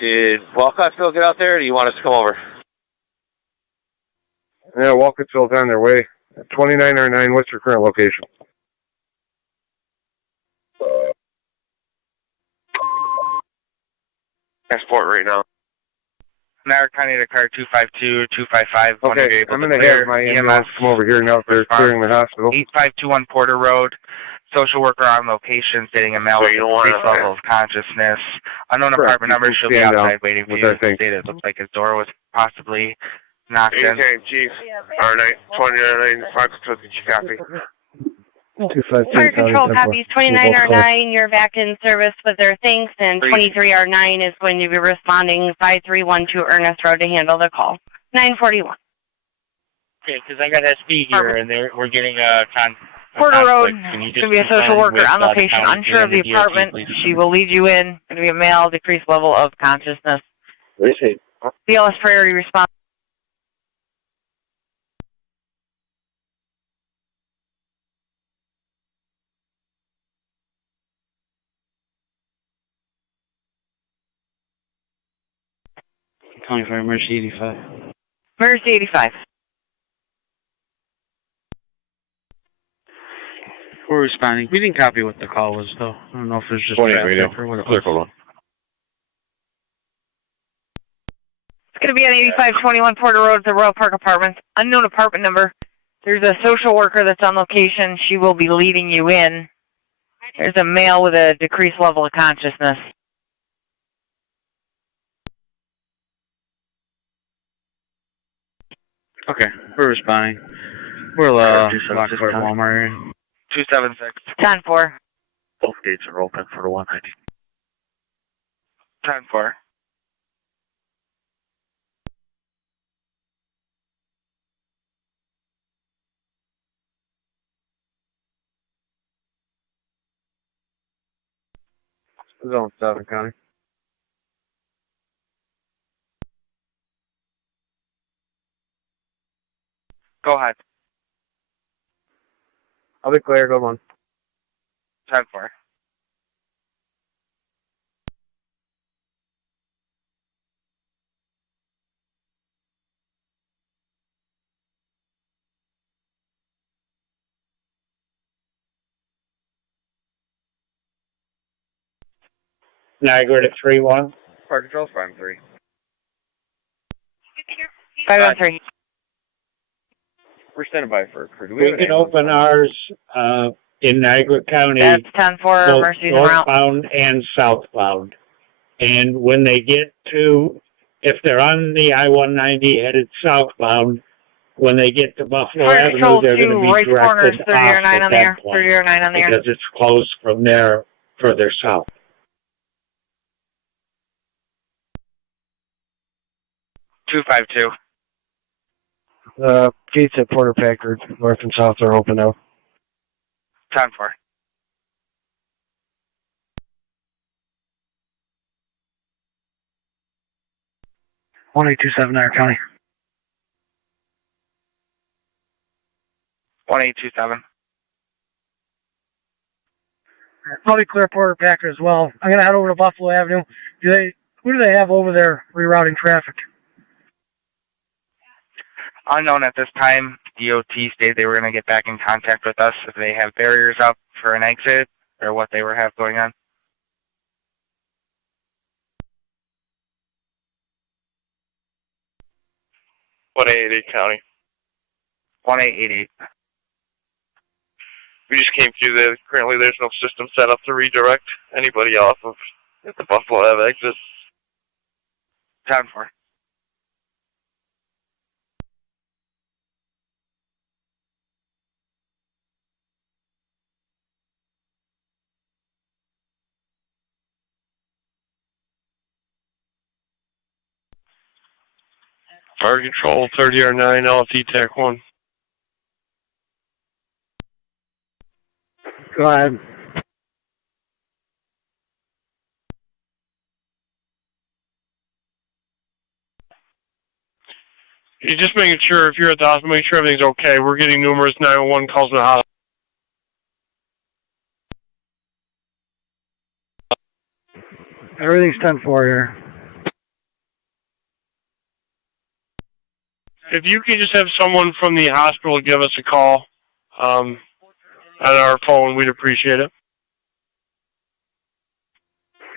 Did Walcott still get out there, or do you want us to come over? Yeah, Walcottsville's on their way. 2909, what's your current location? Export right now. Niagara County to car 252, 255. Okay, I'm going to have my ambulance come over here now. They're clearing the hospital. 8521 Porter Road. Social worker on location stating a male with increased level of consciousness. Unknown apartment number. She'll be outside waiting for you. Stated it looks like his door was possibly knocked in. Anytime, Chief. R9, 2909, Fox, did you copy? Fire Control copies 2909, you're back in service with their thanks, and 2309 is going to be responding 5312 Ernest Road to handle the call. 941. Okay, because I got SP here, and we're getting a Porter Road, going to be a social worker on location, unsure of the apartment. She will lead you in. Going to be a male, decreased level of consciousness. BLS priority response. County Fire Mercy 85. Mercy 85. We're responding. We didn't copy what the call was, though. I don't know if it's just traffic or what it was. It's going to be on 8521 Porter Road at the Royal Park Apartments. Unknown apartment number. There's a social worker that's on location. She will be leading you in. There's a male with a decreased level of consciousness. Okay, we're responding. We're Lockport Walmart. 276. 10-4. Both gates are open for the 190. 10-4. Zone 7, County. Go ahead. I'll be clear, go on. 10-4. Niagara to 3-1. Park Control's 5-3. 513. We're standing by for a crew. We can open ours in Niagara County, That's 10-4, both Mercy's en route. northbound and southbound. And when they get to, if they're on the I-190 headed southbound, when they get to Buffalo Fire Avenue, Control they're going 2, to be right corner, directed 30 off or 9 at on the that air. point 30 or 9 on the air. because it's closed from there further south. 252. Gates at Porter Packard, north and south are open now. 10-4. One 827 Niagara County. 1827. Probably clear Porter Packard as well. I'm gonna head over to Buffalo Avenue. Who do they have over there rerouting traffic? Unknown at this time. DOT stated they were going to get back in contact with us if they have barriers up for an exit or what they have going on. What 188 County? 1888. We just came through there. Currently, there's no system set up to redirect anybody off of the Buffalo Ave exit. 10-4. Fire Control 30R9, LFD TAC 1. Go ahead. You're just making sure, if you're at the hospital, make sure everything's okay. We're getting numerous 911 calls in the hospital. Everything's 10-4 here. If you could just have someone from the hospital give us a call on our phone, we'd appreciate it.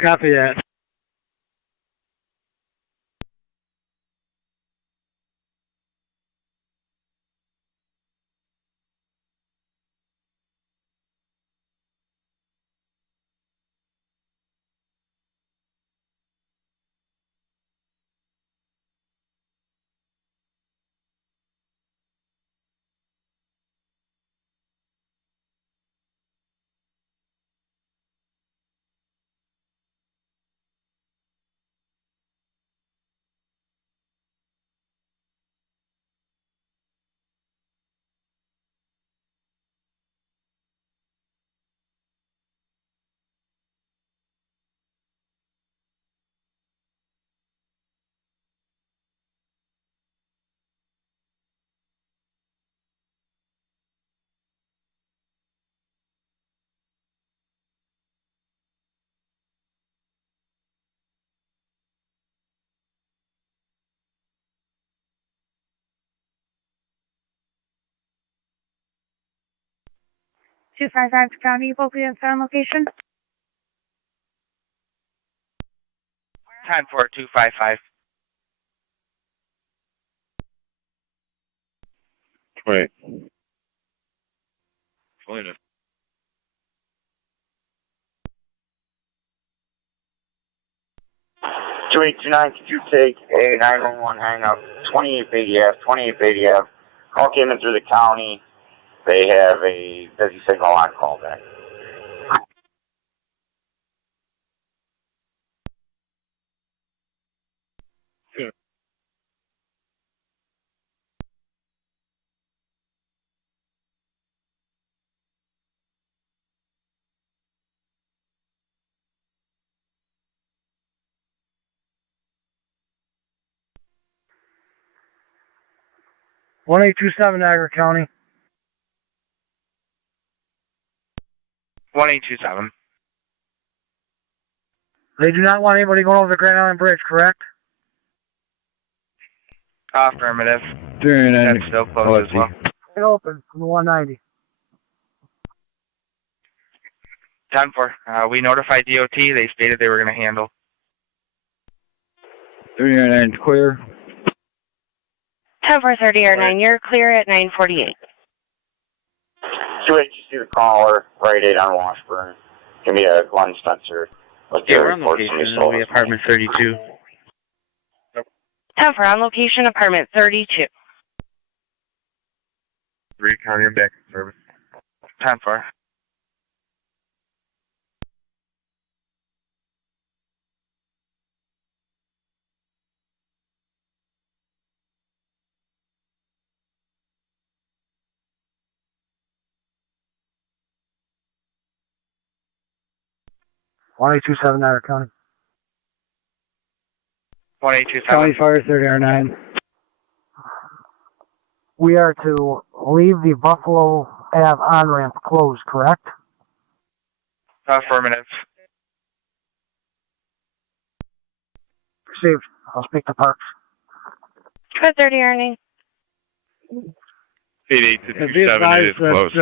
Copy that. Two five five County, appropriate found location. 10-4, 255. Right. Later. Two 829, could you take a 911 hang up, 28 BDF, call came in through the county. They have a busy signal on call back. Good. One 827 Niagara County. 1827. They do not want anybody going over the Grand Island Bridge, correct? Affirmative. Very nice. That's still closed as well. It open from the 190. 10-4. We notified DOT. They stated they were going to handle. 309 clear. 10-4-30-9, you're clear at 9:48. 2H, you see the caller, right 8 on Washburn. Give me a Glenn Spencer. We're on location. It'll be apartment 32. 10-4, on location, apartment 32. 3 County, I'm back in service. 10-4. One 827 Niagara County. 1827. County Fire 30R9. We are to leave the Buffalo Ave on-ramp closed, correct? Affirmative. Received. I'll speak to Parks. Good 30-9. 88-227, it is closed.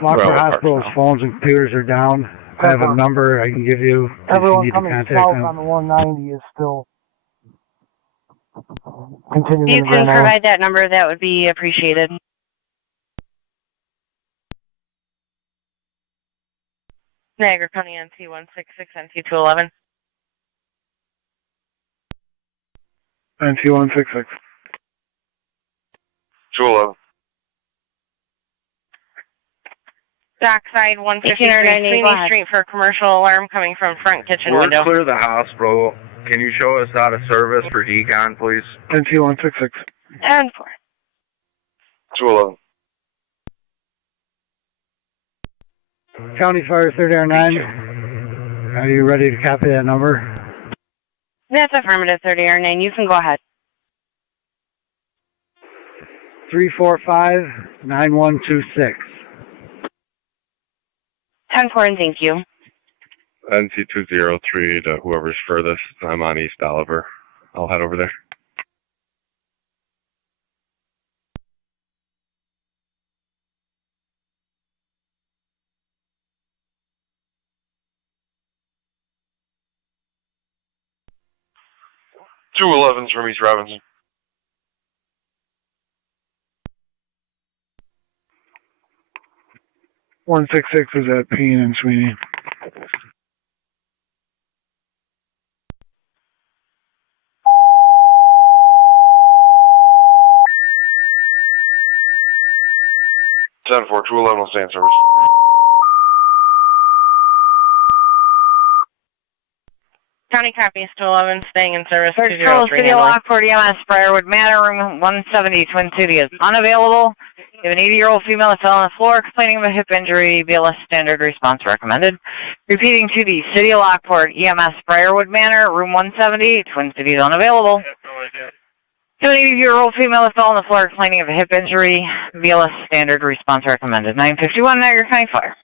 Lockport Hospital's phones and computers are down. I have a number I can give you if you Everyone need to coming contact south them. on the 190 is still continuing. You can provide that number, that would be appreciated. Niagara County NT 166, NT 211. NT 166. 211. Dockside 153 Sweeney Street for commercial alarm coming from front kitchen We're window. clear the hospital. Can you show us out of service for decon, please? NT 166. 10-4. 211. County Fire 30R9. Are you ready to copy that number? That's affirmative 30R9. You can go ahead. 345-9126. 10-4 and thank you. NC203 to whoever's furthest. I'm on East Oliver. I'll head over there. Two 11s from East Robinson. One 166 is at Payne and Sweeney. Ten 4, 211 will stay in service. County copies 211 staying in service. Control City of Lockport, EMS, Briarwood Manor, room 170, Twin City is unavailable. You have an 80-year-old female that fell on the floor complaining of a hip injury. BLS standard response recommended. Repeating to the City of Lockport, EMS, Briarwood Manor, room 170, Twin City is unavailable. You have an 80-year-old female that fell on the floor complaining of a hip injury. BLS standard response recommended. 951 Niagara County Fire.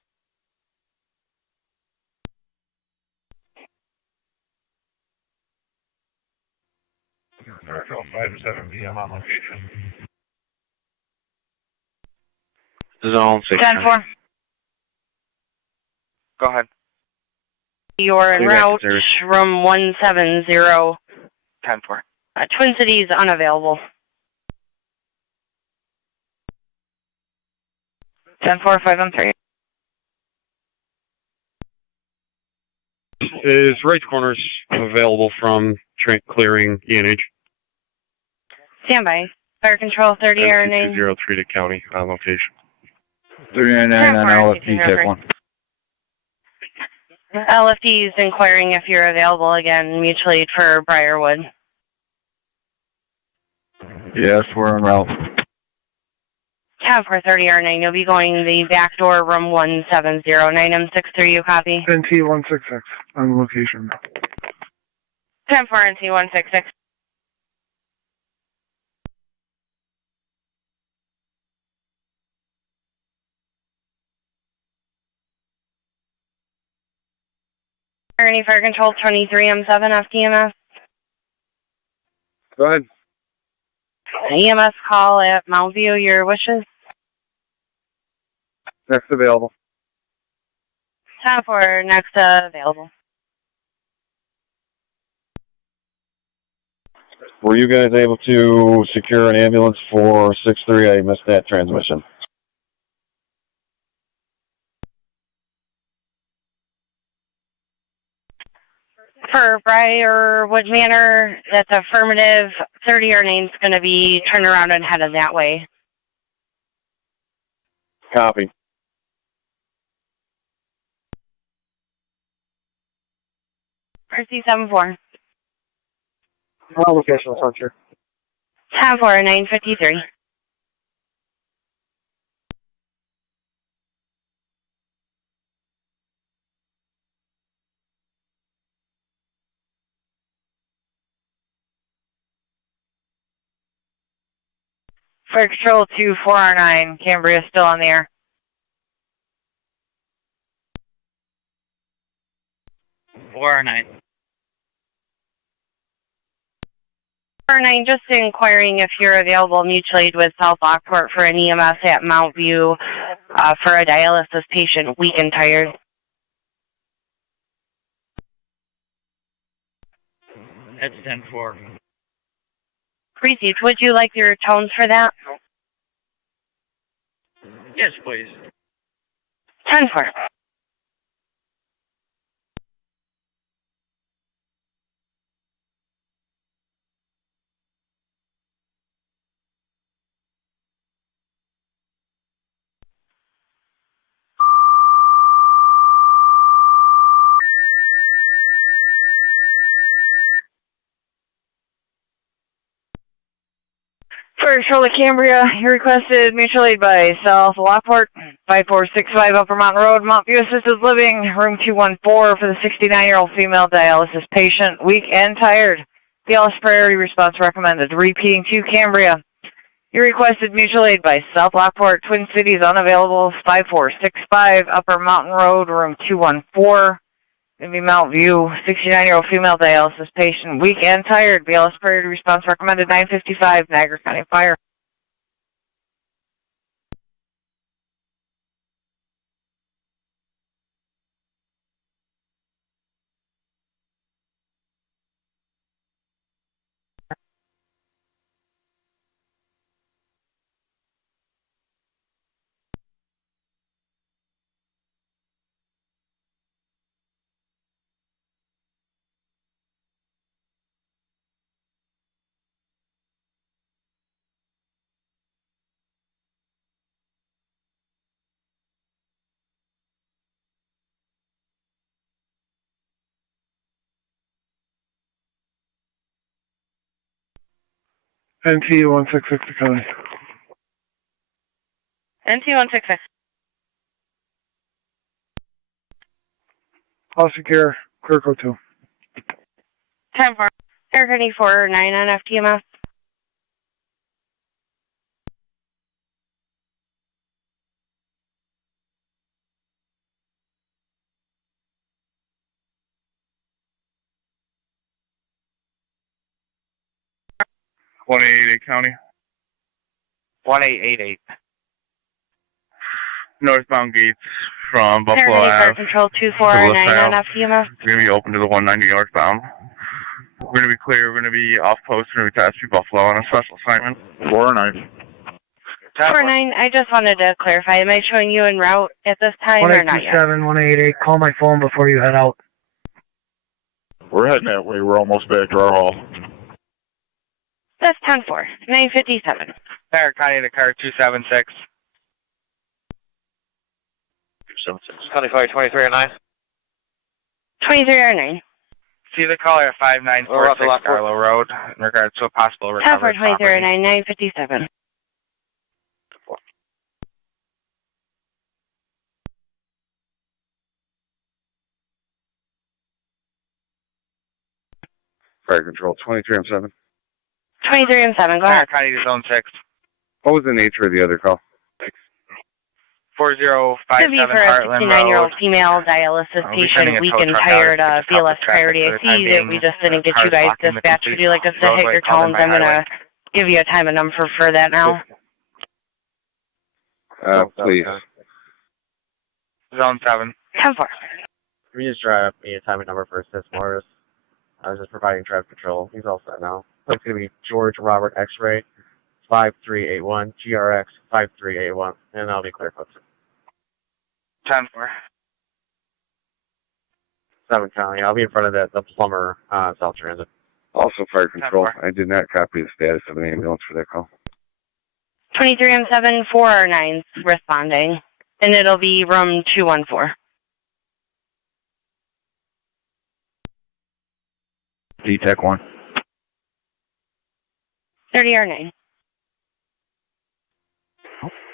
Circle 5 to 7 p.m. on location. Zone 6. 10-4. Go ahead. You're en route, room 170. 10-4. Twin Cities unavailable. 10-4, 5-3. Is right corners available from clearing ENH? Standby. Fire Control 30 RNA. 203 to county on location. 399 on LFT, check 1. LFT is inquiring if you're available again, mutual aid for Briarwood. Yes, we're en route. 10-430 R9, you'll be going the back door, room 170. 9M63, you copy? NT 166 on location. 10-4 NT 166. Any Fire Control 23M7 FDMS? Go ahead. EMS call at Mount View, your wishes? Next available. 10-4, next available. Were you guys able to secure an ambulance for 6-3? I missed that transmission. For Briarwood Manor, that's affirmative. 30R9 is going to be turned around and headed that way. Copy. RC-74. Location structure. 10-4, 953. Fire Control 2-4R9, Cambria still on the air. R9. R9, just inquiring if you're available mutual aid with South Lockport for an EMS at Mount View for a dialysis patient, weak and tired. That's 10-4. Received. Would you like your tones for that? Yes, please. 10-4. For Charlotte Cambria, you requested mutual aid by South Lockport, 5465 Upper Mountain Road, Mount View Assisted Living, room 214 for the 69-year-old female dialysis patient, weak and tired. BLS priority response recommended. Repeating to Cambria, you requested mutual aid by South Lockport, Twin Cities unavailable, 5465 Upper Mountain Road, room 214. Going to be Mount View, 69-year-old female dialysis patient, weak and tired. BLS priority response recommended, 955, Niagara County Fire. NT-166 to County. NT-166. Officer Care, Clear 2. 10-4. Air 4-9 on FTMS. One 888 County. 1888. Northbound gates from Buffalo Fire Ave. Control 2-4-9 on FTMS. We're going to be open to the 190 northbound. We're going to be clear. We're going to be off post. We're going to be passed through Buffalo on a special assignment. 4-9. 4-9, I just wanted to clarify. Am I showing you en route at this time or not yet? 1827, 188. Call my phone before you head out. We're heading that way. We're almost back to our hall. That's 10-4. 957. Niagara County to car 276. 25, 2309. 2309. See the caller at 5946 Carlo Road in regards to a possible recovery. 10-4, 2309, 957. Fire Control 23M7. 23M7, go ahead. County to Zone 6. What was the nature of the other call? 4057 for a Heartland 69-year-old Road. female dialysis patient, weak and tired, BLS priority. I see that we just didn't get you guys dispatched. Would you like us to hit your tones? I'm going to give you a time and number for that now. Please. Zone 7. 10-4. We just drive a assignment number for assist Morris. I was just providing traffic control. He's all set now. It's going to be George Robert X-ray 5381, GRX 5381, and that'll be clear, folks. 10-4. 7 County. I'll be in front of the plumber South Transit. Also, fire control. I did not copy the status of an ambulance for that call. 23M7, 4R9's responding, and it'll be room 214. TAC 1. 30R9.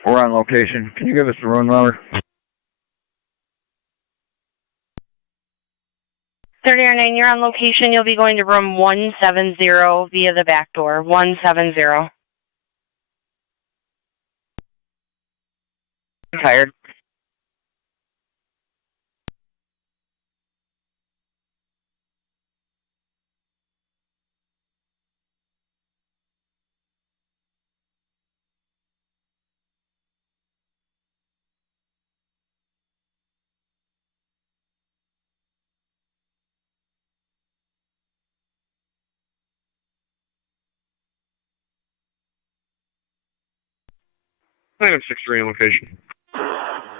We're on location. Can you give us the room number? 30R9, you're on location. You'll be going to room 170 via the back door. 170. Tired. Item 63 on location.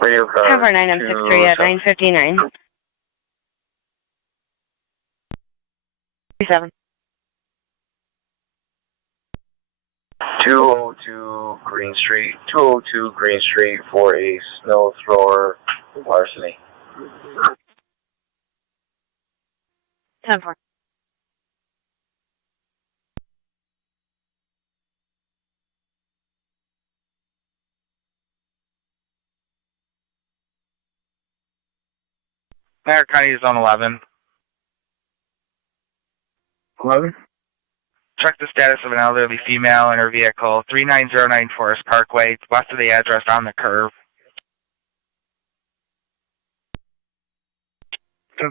Radio car. Cover 9M63 at 959. 7. 202 Green Street. 202 Green Street for a snow thrower larceny. 10-4. Niagara County is on 11. 11? Check the status of an elderly female in her vehicle, 3909 Forest Parkway, west of the address on the curve. 10-4.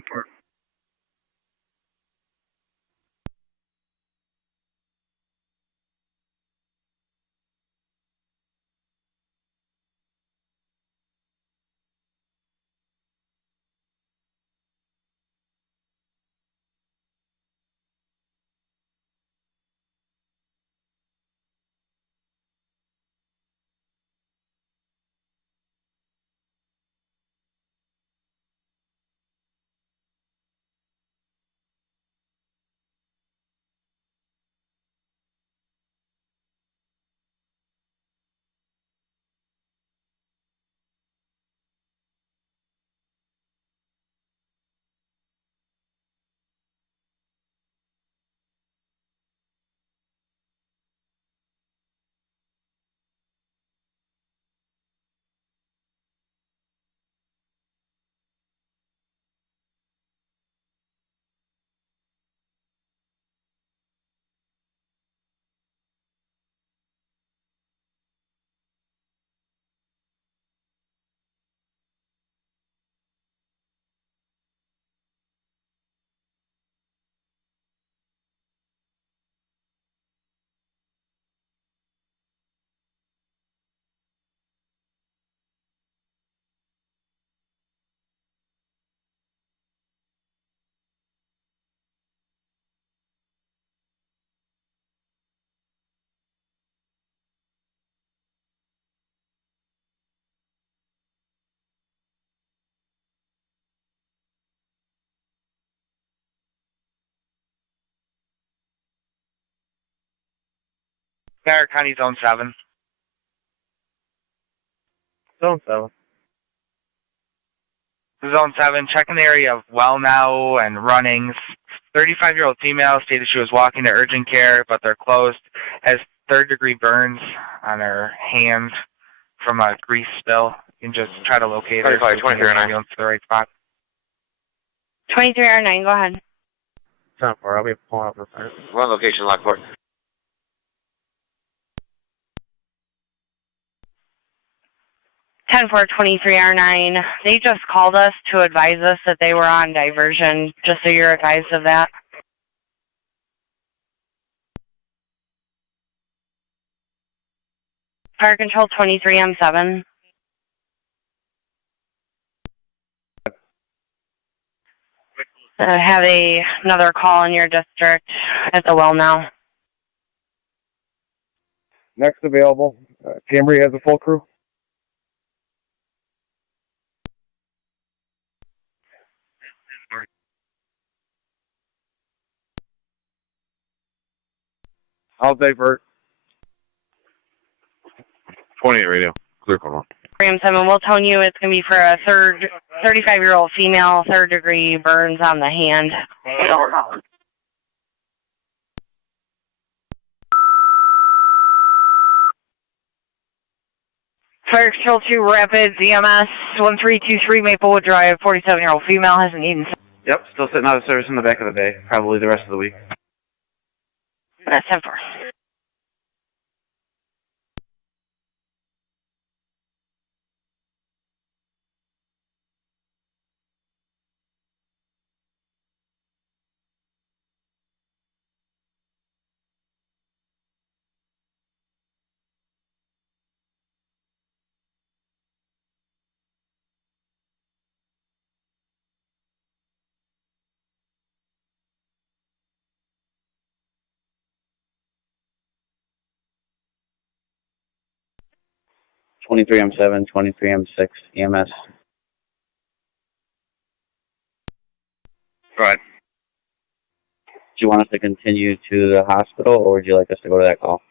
Niagara County Zone 7. Zone 7. Zone 7, checking the area of Well Now and Runnings. 35-year-old female stated she was walking to urgent care, but they're closed. Has third-degree burns on her hand from a grease spill. You can just try to locate her. 23R9. Ambulance to the right spot. 23R9, go ahead. 10-4. I'll be pulling up the fire. One location, Lockport. 10-4, 23R9. They just called us to advise us that they were on diversion, just so you're advised of that. Fire control 23M7. Have another call in your district at the well now. Next available, Cambry has a full crew. I'll divert. 28 radio. Clear call. 3M7, we'll tell you it's going to be for a 35-year-old female, third-degree burns on the hand. Fire Control 2 Rapids, EMS 1323 Maplewood Drive, 47-year-old female has an Eden. Yep, still sitting out of service in the back of the bay, probably the rest of the week. That's 10-4. M7, 23M6, EMS. Go ahead. Do you want us to continue to the hospital, or would you like us to go to that call?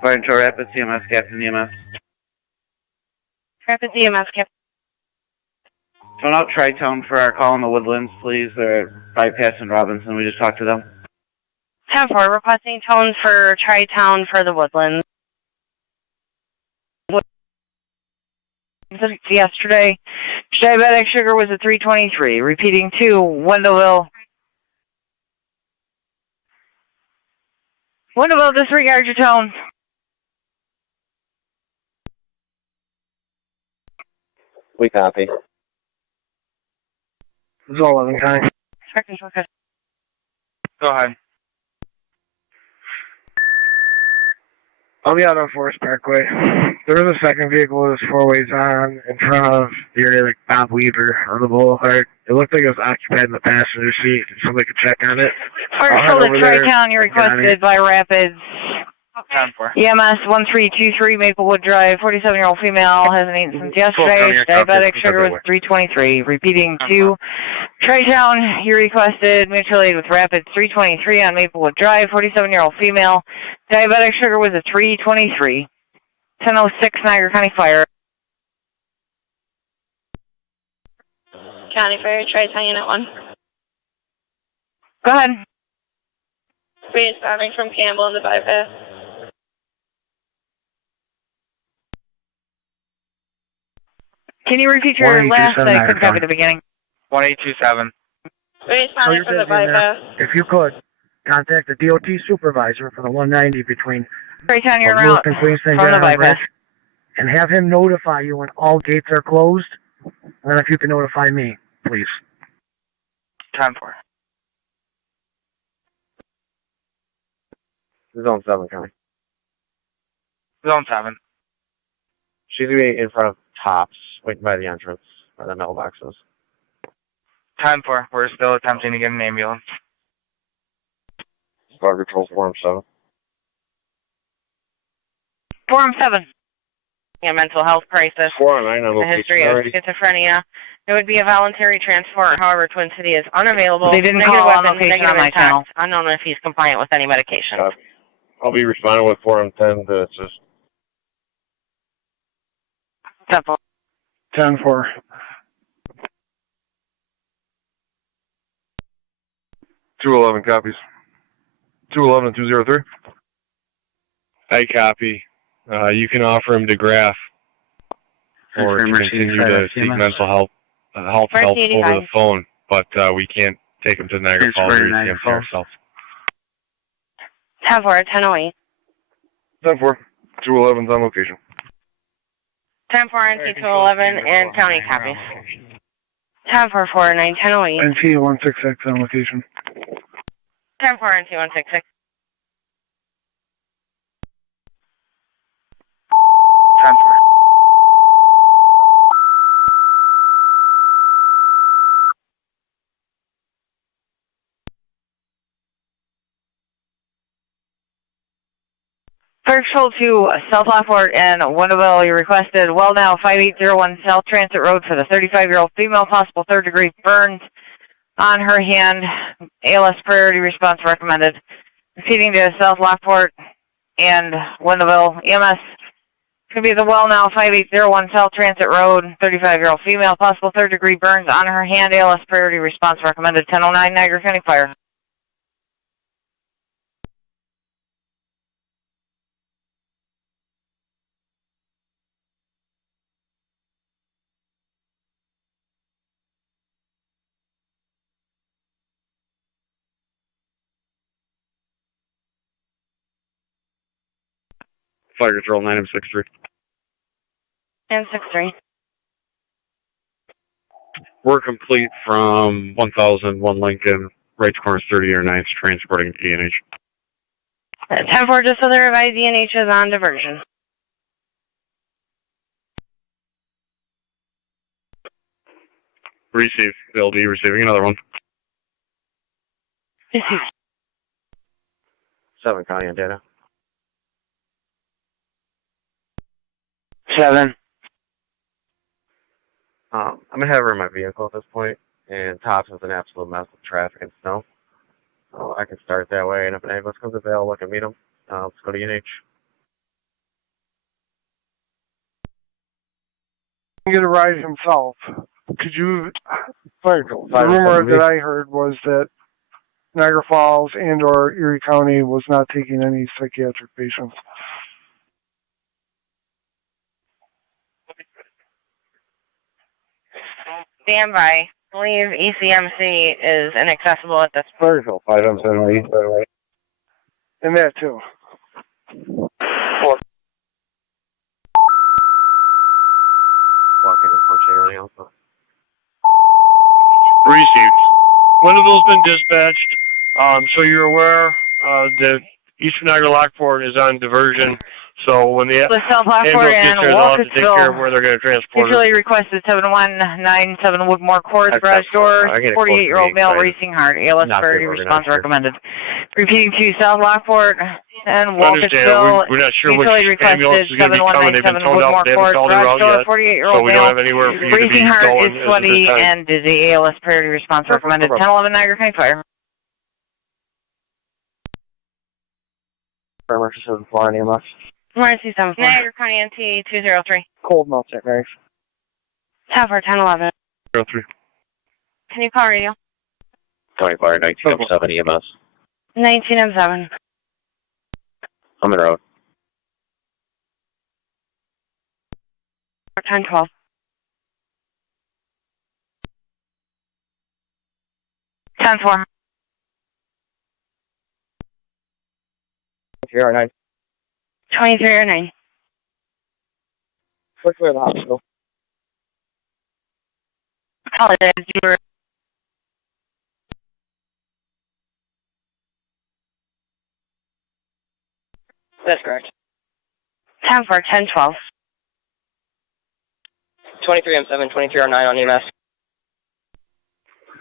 Fire Control Rapids, EMS, Captain EMS. Rapids EMS, Captain. Phone out Tri-Town for our call in the Woodlands, please. They're bypassing Robinson. We just talked to them. 10-4, requesting tones for Tri-Town for the Woodlands. Yesterday, diabetic sugar was at 323. Repeating 2, Wendellville. Wendellville, disregard your tone. We copy. It's all 11 time. Go ahead. I'll be out on Forest Parkway. There was a second vehicle with his four ways on in front of the area like Bob Weaver on the boulevard. It looked like it was occupied in the passenger seat. If somebody could check on it. First told to Tri-Town, you're requested by Rapids. EMS 1323 Maplewood Drive, 47-year-old female has an eaten since yesterday. Diabetic sugar was 323. Repeating 2. Tri-Town, you requested mutual aid with Rapids 323 on Maplewood Drive, 47-year-old female. Diabetic sugar was a 323. 1006 Niagara County Fire. County Fire, Tri-Town Unit 1. Go ahead. Responding from Campbell in the bypass. Can you repeat your last? I couldn't copy the beginning. 1827. Responding from the bypass. If you could, contact the DOT supervisor for the 190 between Tri-Town, you're out and Queenston from the bypass. and have him notify you when all gates are closed. And then if you can notify me, please. 10-4. Zone 7, County. Zone 7. She's going to be in front of Tops, waiting by the entrance, by the mailboxes. 10-4. We're still attempting to get an ambulance. Fire Control, Form 7. Form 7. A mental health crisis. 409 on A location history of already. schizophrenia. It would be a voluntary transport. However, Twin City is unavailable. They didn't Negative call on weapons, location negative on my impact. channel. Unknown if he's compliant with any medication. I'll be responding with Form 10 to assist. 10-4. 10-4. $211 copies. 211 and 203. I copy. You can offer him to graph or continue to seek mental health help over the phone, but we can't take him to Niagara Falls or ECM ourselves. 10-4, 1008. 10-4. 211's on location. 10-4, NT-211 and county copies. 10-4, 49, 1008. NT-166 on location. 10-4, NT-166. 10-4. Fire Patrol to South Lockport and Wendellville, you requested well now 5801 South Transit Road for the 35-year-old female, possible third-degree burns on her hand. ALS priority response recommended. Proceeding to South Lockport and Wendellville. EMS could be the well now 5801 South Transit Road, 35-year-old female, possible third-degree burns on her hand. ALS priority response recommended. 1009 Niagara County Fire. Fire Control 9M63. M63. We're complete from 1001 Lincoln, right to corners 30 or 9th, transporting ENH. 10-4, just so they're advised, ENH is on diversion. Receive. They'll be receiving another one. Receive. 7 County on data. 7. I'm gonna have her in my vehicle at this point, and Tops is an absolute mess with traffic and snow. So I can start that way, and if an ambulance comes available, I can meet them. Let's go to UNH. Get a ride himself. Could you? The rumor that I heard was that Niagara Falls and/or Erie County was not taking any psychiatric patients. Stand by. I believe ECMC is inaccessible at this point. Virgil, 5M7 And that too. Walking and punching everything else. Received. Wendellville's been dispatched. So you're aware that Eastern Niagara Lockport is on diversion. So when the South Lockport ambulance and gets there, they'll have to take care of where they're going to transport her. usually requested 7197 Woodmore Court, garage door, 48-year-old male, racing heart. ALS priority response recommended. Repeating to South Lockport and Walkersville. We're not sure which usually ambulance requested is going to be coming. They've been 7197 told Woodmore out. They haven't Court, called her garage out door, yet. 48-year-old So we male. don't have anywhere for you to be Racing heart going is at this sweaty time. and dizzy. ALS priority response recommended. 1011 Niagara County Fire. Emergency 74 on EMS. Emergency 74. Niagara County NT 203. Cold melt check, Mary. 10-4, 1011. 03. Can you call radio? County Fire 1907 EMS. 19M7. I'm in road. 10-12. 10-4. 309. 2309. Quickly to the hospital. Apologize, you were... That's correct. 10-4, 10-12. 23M7, 2309 on EMS.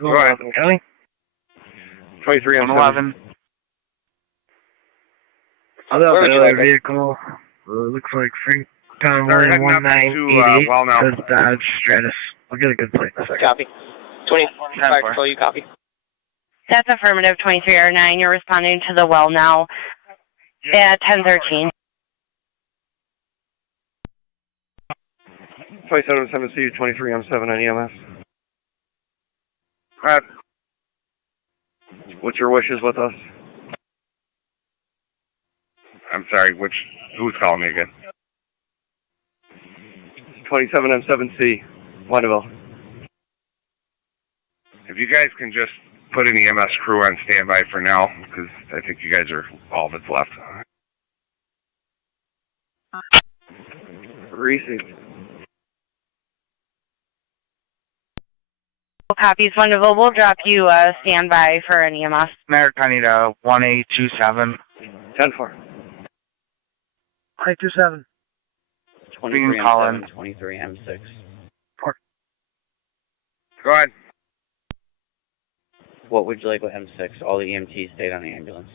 Go ahead, County. 23M11. Another would you like it? vehicle. Looks like Frank Town They're heading up to, 1988. well now. Says Dodge Stratus. I'll get a good place. Copy. 25 control, you copy. That's affirmative, 2309. You're responding to the well now at 1013. 27C, 23M7 on EMS. Alright. What's your wishes with us? I'm sorry, who's calling me again? 27M7C, Wendellville. If you guys can just put an EMS crew on standby for now, because I think you guys are all that's left. Receive. Copies, Wonderful. We'll drop you standby for an EMS. Niagara County to 1827. 10-4. 527. 23M7, 23M6. Go ahead. What would you like with M6? All the EMTs stayed on the ambulance.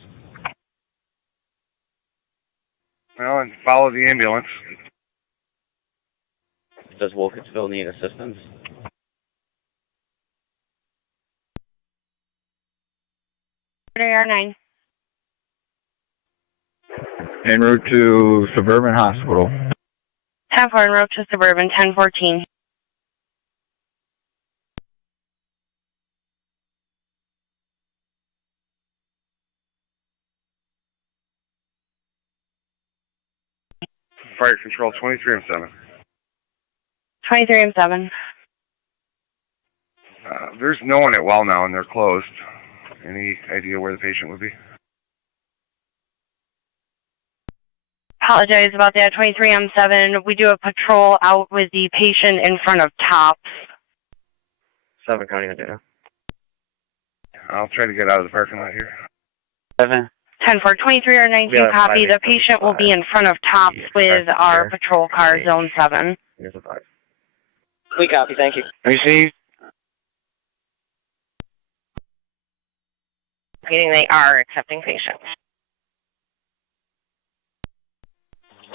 Well, and follow the ambulance. Does Wilkesville need assistance? R9. En route to Suburban Hospital. 10-4 en route to Suburban, 1014. Fire control 23M7. 23M7. There's no one at well now, and they're closed. Any idea where the patient would be? Apologize about that, 23M7. We do a patrol out with the patient in front of TOPS. 7 counting on data. I'll try to get out of the parking lot here. 7. 10-4, 23 or 19 copy. The patient will be in front of TOPS with our patrol car, Zone 7. Here's a 5. We copy, thank you. Received. Meaning they are accepting patients.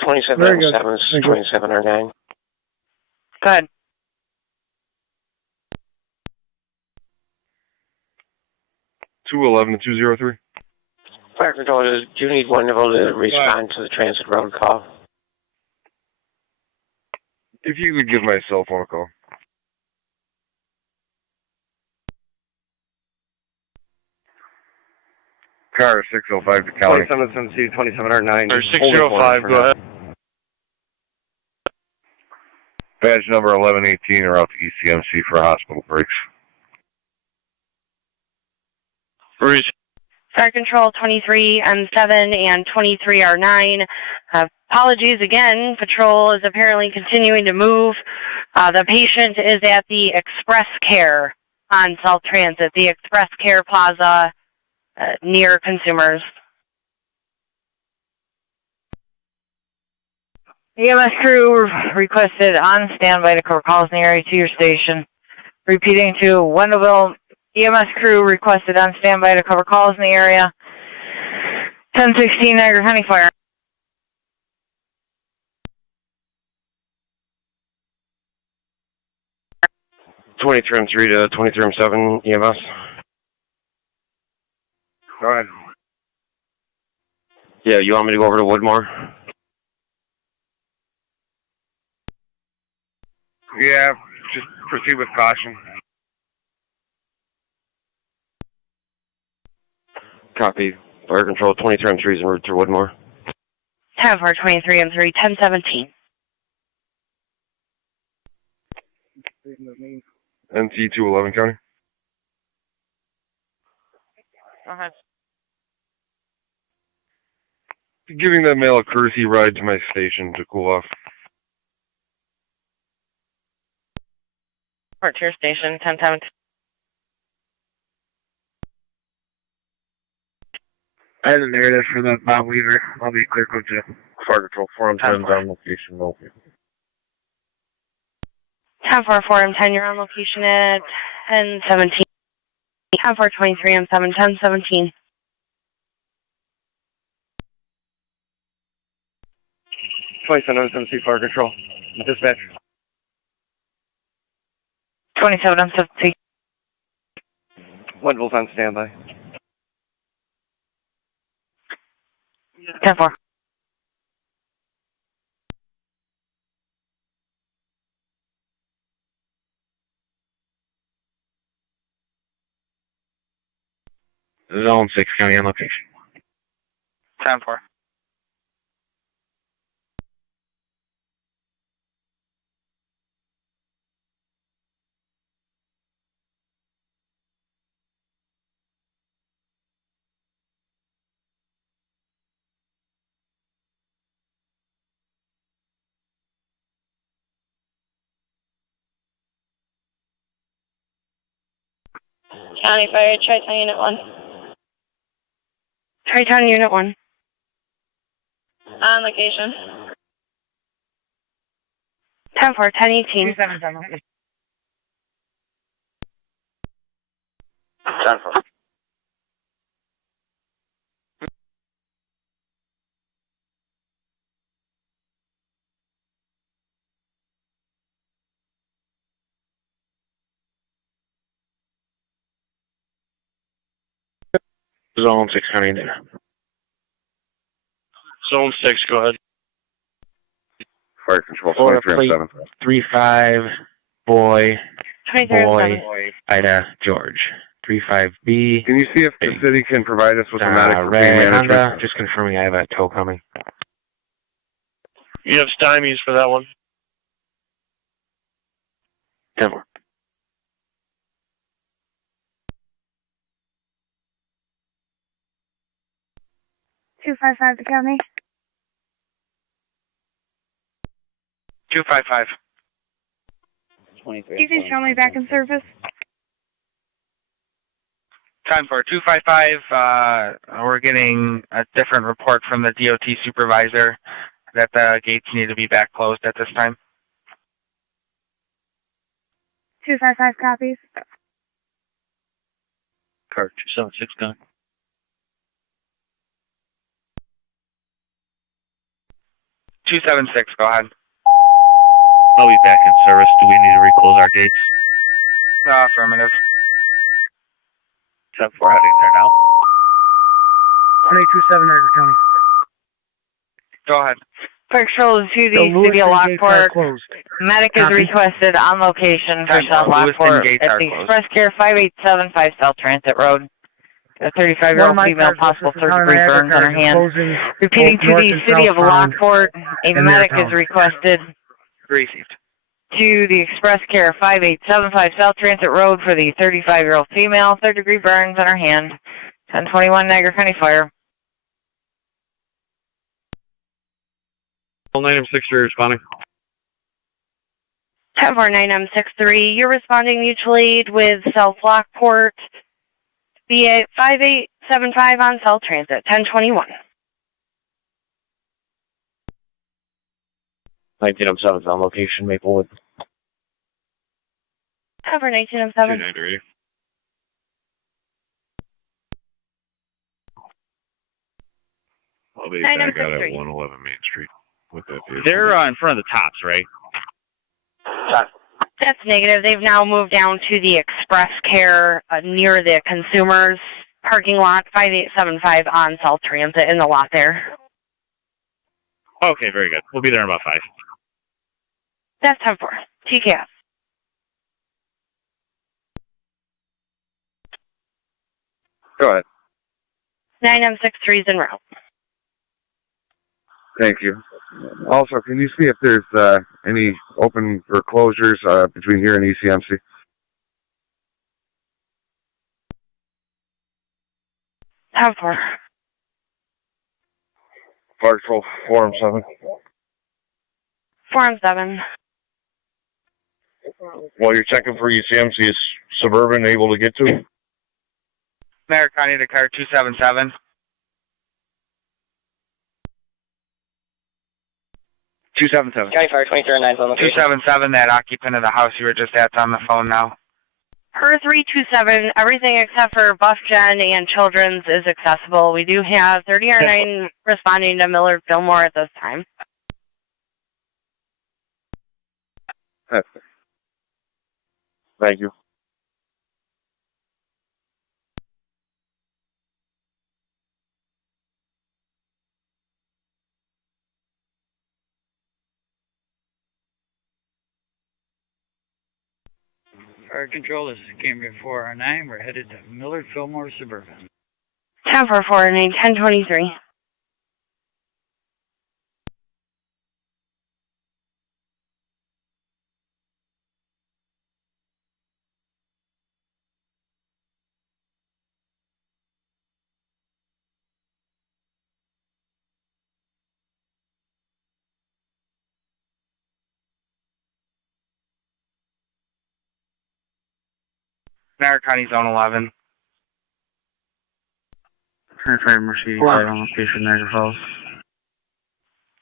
27 7, 27 or 9. Good. Two 11 and 203. Fire control, do you need one of them to respond to the transit road call? If you could give my cell phone a call. Car 605 to County. 2772, 2709. Or 605, go ahead. Badge number 1118 are out to ECMC for hospital breaks. Fire control 23M7 and 23R9. Apologies again. Patrol is apparently continuing to move. The patient is at the Express Care on South Transit, the Express Care Plaza near Consumers. EMS crew requested on standby to cover calls in the area to your station. Repeating to Wendellville, EMS crew requested on standby to cover calls in the area. 1016 Niagara County Fire. M3 to 23M7 EMS. Go ahead. Yeah, you want me to go over to Woodmore? Yeah, just proceed with caution. Copy. Fire control 23M3 is en route through Woodmore. 10-4, 23M3, 1017. NC 211 County. Go ahead. Giving that male a courtesy ride to my station to cool off. Report to your station, 1017. I have a narrative for the Bob Weaver. I'll be clear code 2. Fire control 4M10 on location. 10-4, 4M10, you're on location at 1017. 10-4, 23M7, 1017. Fire control. Dispatch. 27 M7. Wendell's on standby. 10-4. Zone 6 County on location. 10-4. County Fire, Tri-Town Unit 1. Tri-Town Unit 1. On location. 10-4, 1018. 10-4. Zone 6 coming in. Zone 6, go ahead. Fire control, Florida 23 plate 35, boy, 2307. Ida, George. 35B. Can you see if the city can provide us with a medic for pain Red management? Honda, just confirming I have a tow coming. You have stymies for that one. 10-4. Two 5-5 to county. 255. You can show me back in service. Time for 255. We're getting a different report from the DOT supervisor that the gates need to be back closed at this time. 255 copies. Car 276 gun. 276, go ahead. I'll be back in service. Do we need to reclose our gates? Affirmative. 10-4 heading there now. 1827 Niagara County. Go ahead. Quick shows to the city of Lockport. Medic is requested on location for South Lockport at the Express Care 5875 South Transit Road. A 35-year-old female, possible third-degree burns on her hand. Repeating to the city of Lockport, a medic is requested Received. to the Express Care 5875 South Transit Road for the 35-year-old female, third-degree burns on her hand. 1021 Niagara County Fire. 9M63 responding. 1049M63, you're responding mutual aid with South Lockport, via 5875 on South Transit, 1021. 1907 on location, Maplewood. 1907. 293. I'll be 9M63. back out at 111 Main Street with that vehicle. They're in front of the tops, right? That's negative. They've now moved down to the Express Care near the Consumers parking lot, 5875 on South Transit in the lot there. Okay, very good. We'll be there in about 5. That's 10-4. TKS. Go ahead. 9M63 is en route. Thank you. Also, can you see if there's any open or closures between here and ECMC? Time for Fire Patrol, Forum 7. Forum 7. While you're checking for ECMC, is Suburban able to get to? Niagara County to car 277. 277. County Fire 2309 on location. 277, that occupant of the house you were just at's on the phone now. Per 327, everything except for Buff Gen and Children's is accessible. We do have 30R9 responding to Millard Fillmore at this time. Thank you. Fire Control, this is Cambria 4R9. We're headed to Millard Fillmore Suburban. 10-4, 1023. Niagara County Zone 11. Transfer Mercedes on location, Niagara Falls.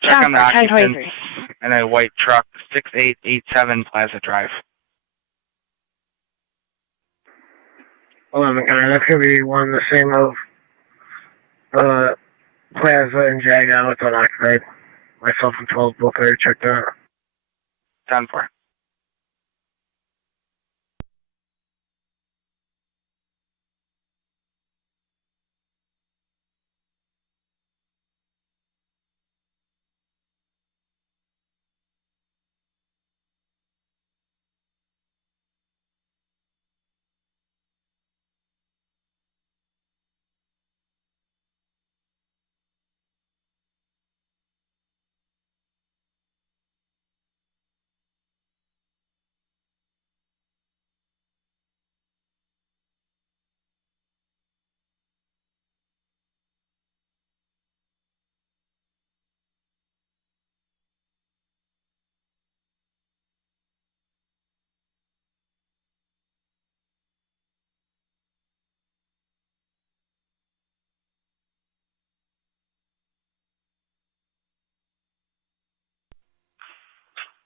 Check on the 1023. occupants in a white truck, 6887 Plaza Drive. 11 County, that's going to be one the same of Plaza and Jag out. It's unoccupied. Myself and 12 both already checked out. 10-4.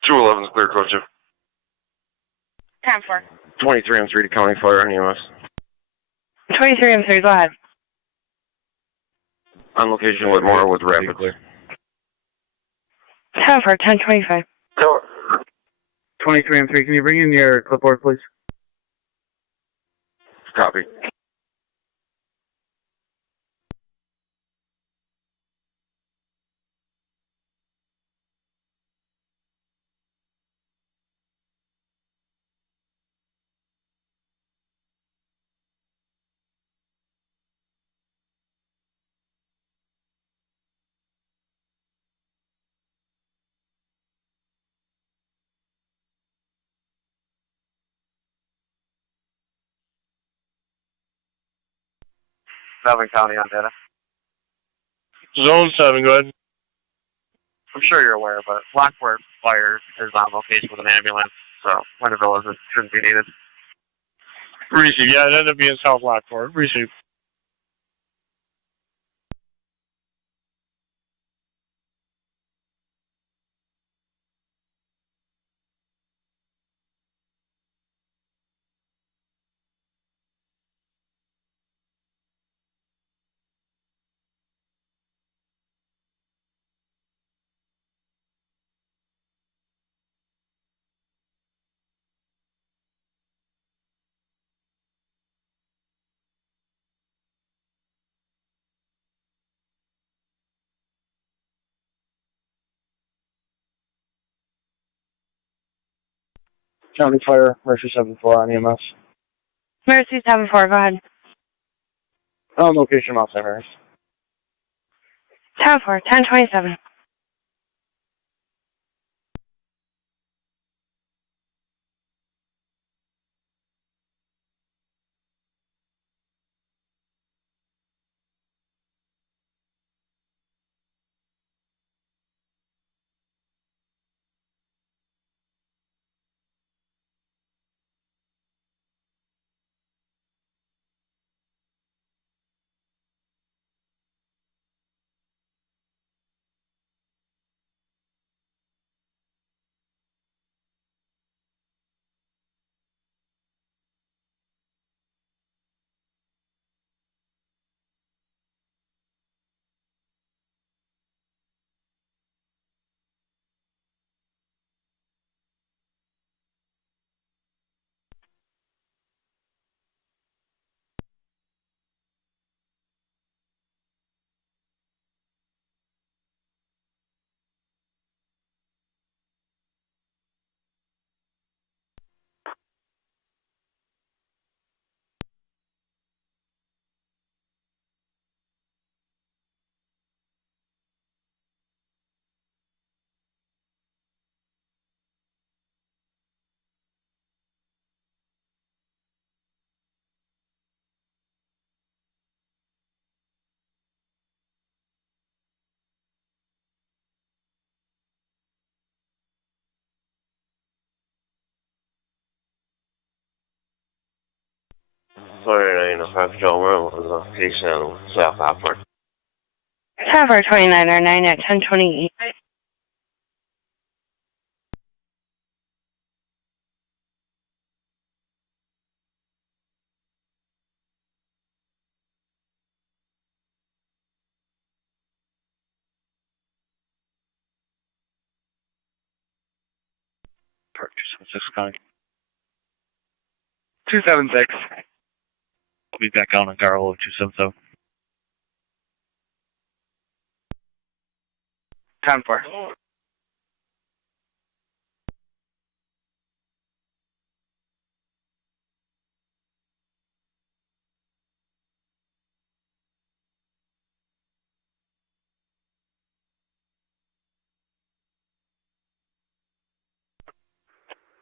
211 is clear, coach. 10-4. 23 on 3 to County Fire on EMS. 23 and 3, go ahead. On location with more with rapid. 10-4, 1025. 23 and 3, can you bring in your clipboard, please? Copy. Southern County on data. Zone 7, go ahead. I'm sure you're aware, but Lockport Fire is on location with an ambulance, so Winterville shouldn't be needed. Receive. Yeah, it ended up being South Lockport. Receive. County Fire, Mercy 7-4 on EMS. Mercy 7-4, go ahead. On location, Mount St. Mary's. 10-4, 1027. Sorry, 905 Joe Road on location South Lockport. 10-4, 29 or 9 at 1028. Park 276 County. 276. I'll be back out on Garrow 277. 10-4.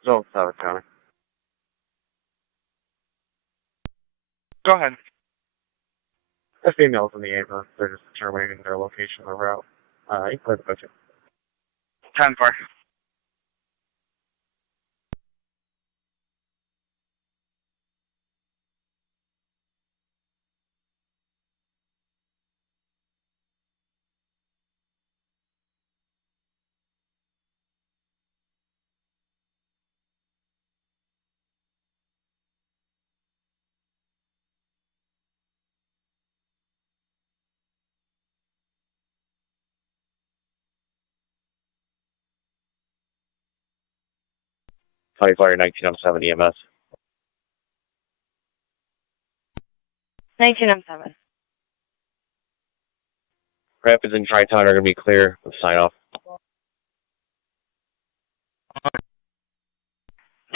Zone 7 County. Go ahead. The females in the ambulance, they're just determining their location or route. You clear the budget. 10-4. County Fire 1907 EMS. 1907. Rapids and Tri-Town are going to be clear with sign-off.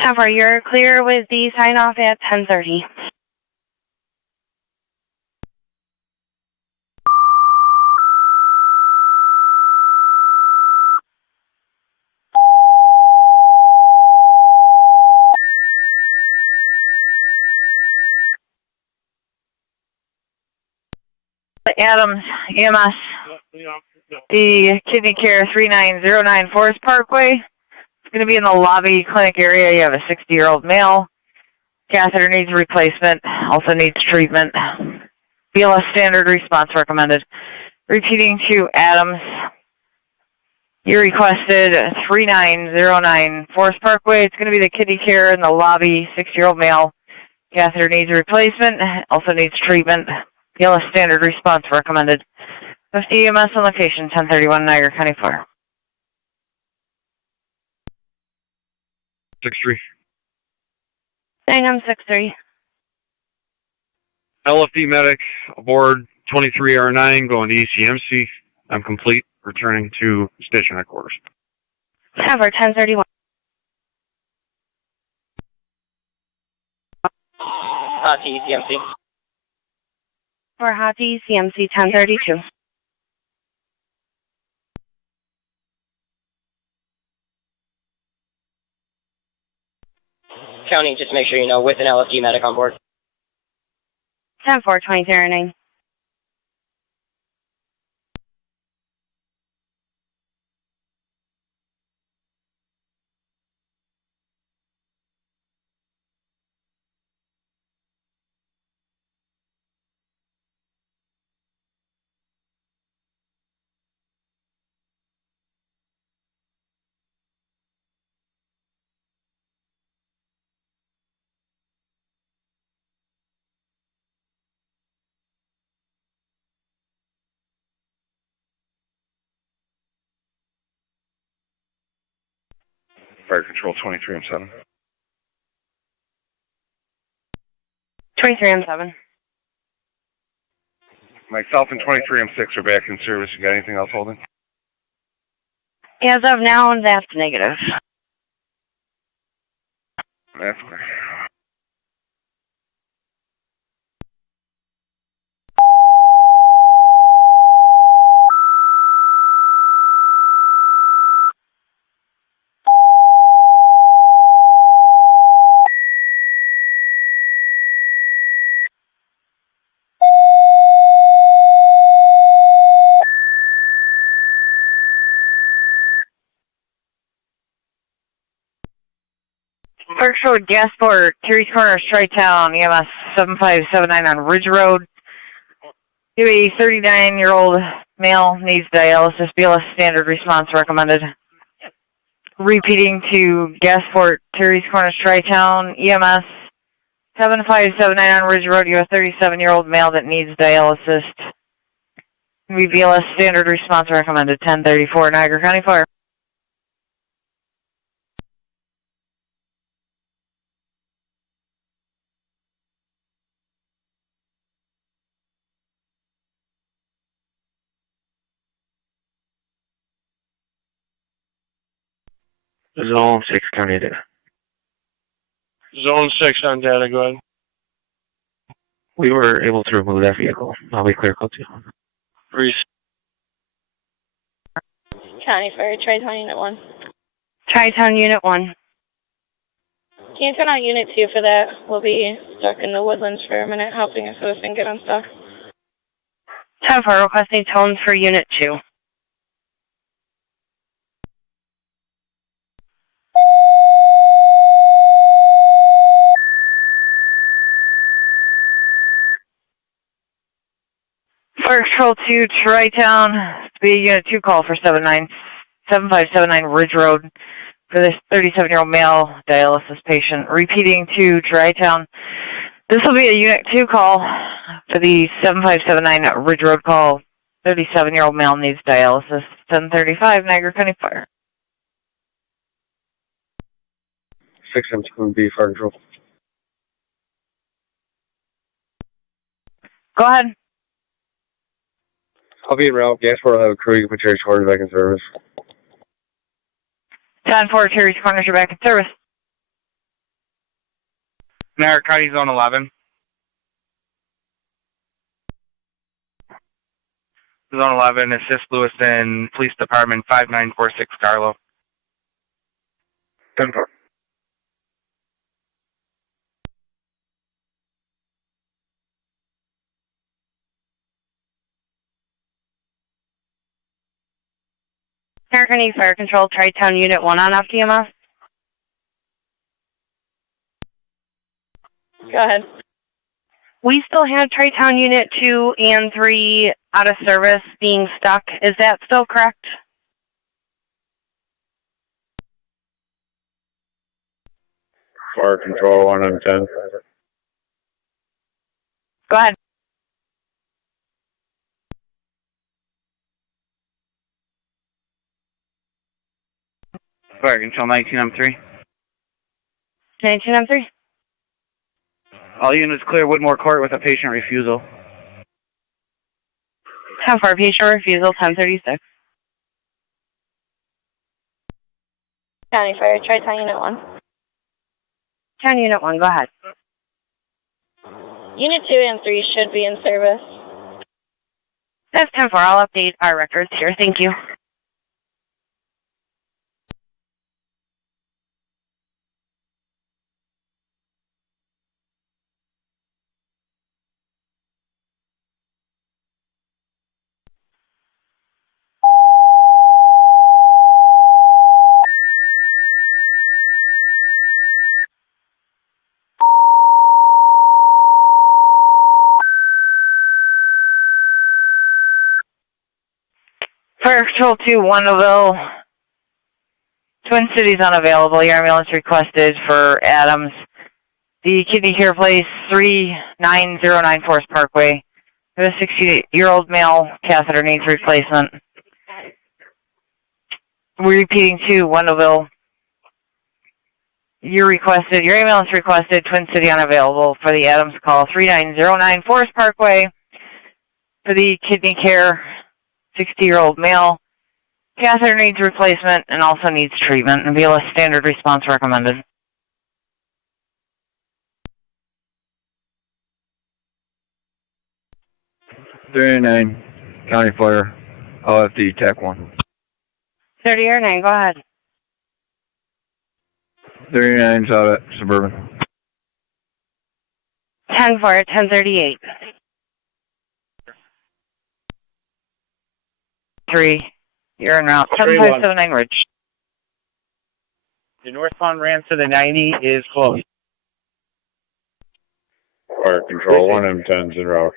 Tower, you're clear with the sign-off at 10:30. Adams, EMS, the kidney care 3909 Forest Parkway. It's going to be in the lobby clinic area. You have a 60-year-old male. Catheter needs replacement, also needs treatment. BLS standard response recommended. Repeating to Adams, you requested 3909 Forest Parkway. It's going to be the kidney care in the lobby, 60-year-old male. Catheter needs replacement, also needs treatment. BLS standard response recommended. 50 EMS on location, 1031 Niagara County Fire. 6-3. Hang 6-3. LFD medic aboard 23R9 going to ECMC. I'm complete. Returning to station headquarters. Tower 1031. Hati ECMC. For Hati ECMC 1032. County, just make sure you know, with an LFD medic on board. 10-4, 2309. Fire Control 23M7. 23M7. Myself and 23M6 are back in service. You got anything else holding? As of now, that's negative. That's clear. Park Road, Gasport, Terry's Corners, Tri-Town, EMS 7579 on Ridge Road. You a 39-year-old male needs dialysis. BLS standard response recommended. Repeating to Gasport, Terry's Corners, Tri-Town, EMS 7579 on Ridge Road. You have a 37-year-old male that needs dialysis. BLS standard response recommended. 1034 Niagara County Fire. Zone 6 County data. Zone 6 on data, go ahead. We were able to remove that vehicle. I'll be clear code 2. Reese. County Fire, Tri-Town Unit 1. Tri-Town Unit 1. Can you turn on Unit 2 for that? We'll be stuck in the woodlands for a minute, helping us with and get unstuck. 10-4, requesting tones for Unit 2. Fire Control 2, Tri-Town, be Unit 2 call for 7579 Ridge Road for this 37-year-old male dialysis patient. Repeating to Tri-Town, this will be a Unit 2 call for the 7579 Ridge Road call. 37-year-old male needs dialysis. 1035 Niagara County Fire. 6M2B Fire Control. Go ahead. I'll be en route. Gasport will have a crew. You can put Terry's Corners back in service. 10-4, Terry's Corners, you're back in service. Niagara County Zone 11. Zone 11, assist Lewiston Police Department 5946 Carlo. 10-4. Niagara County Fire Control, Tri-Town Unit 1 on FDMS. Go ahead. We still have Tri-Town Unit 2 and 3 out of service being stuck. Is that still correct? Fire Control 1M10. Go ahead. Fire Control 19M3. 19M3. All units clear Woodmore Court with a patient refusal. 10-4, patient refusal, 1036. County Fire, Tri-Town Unit 1. Town Unit 1, go ahead. Unit 2 and 3 should be in service. That's 10-4, I'll update our records here, thank you. Fire Control 2, Wonderville. Twin Cities unavailable. Your ambulance requested for Adams. The kidney care place, 39094 Forest Parkway. A 60-year-old male catheter needs replacement. We're repeating to Wonderville. Your ambulance requested Twin City unavailable for the Adams call, 3909 Forest Parkway. For the kidney care, 60-year-old male. Catheter needs replacement and also needs treatment. And BLS standard response recommended. .39 County Fire, LFD TAC 1. 3009, go ahead. 39's out at Suburban. 10-4 at 1038. 3, you're en route. 7579 Ridge. The northbound ramp to the 90 is closed. Fire Control 1M10's en route.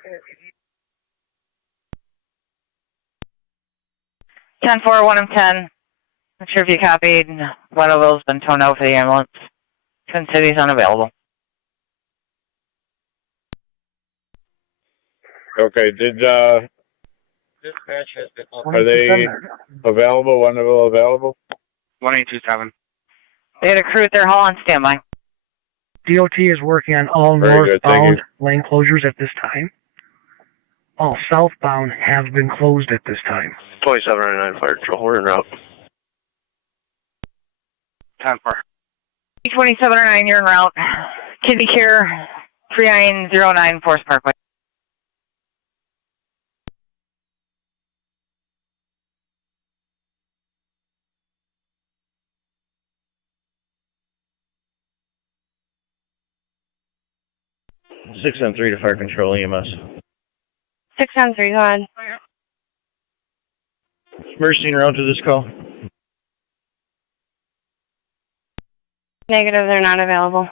10-4, 1M10. Not sure if you copied. One of those been towed out for the ambulance. Twin Cities unavailable. Okay, did, Dispatch has been are they available? Wonderville available? 1827. They had a crew at their hall on standby. DOT is working on all Very good, thank northbound lane closures at this time. All southbound have been closed at this time. 2709 Fire Control, we're en route. 10-4. 2709, you're en route. Kidney care, 3909 Forest Parkway. Six on 3 to Fire Control EMS. 6-3, go ahead. Emergency en route to this call. Negative, they're not available.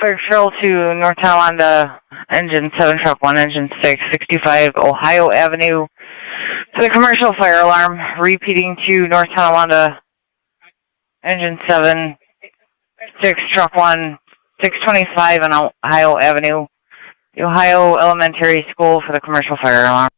Fire Patrol to North Tonawanda, Engine 7, Truck 1, Engine 6, 65 Ohio Avenue. For the commercial fire alarm, repeating to North Tonawanda, Engine 7, 6, Truck 1, 625 on Ohio Avenue, the Ohio Elementary School for the commercial fire alarm.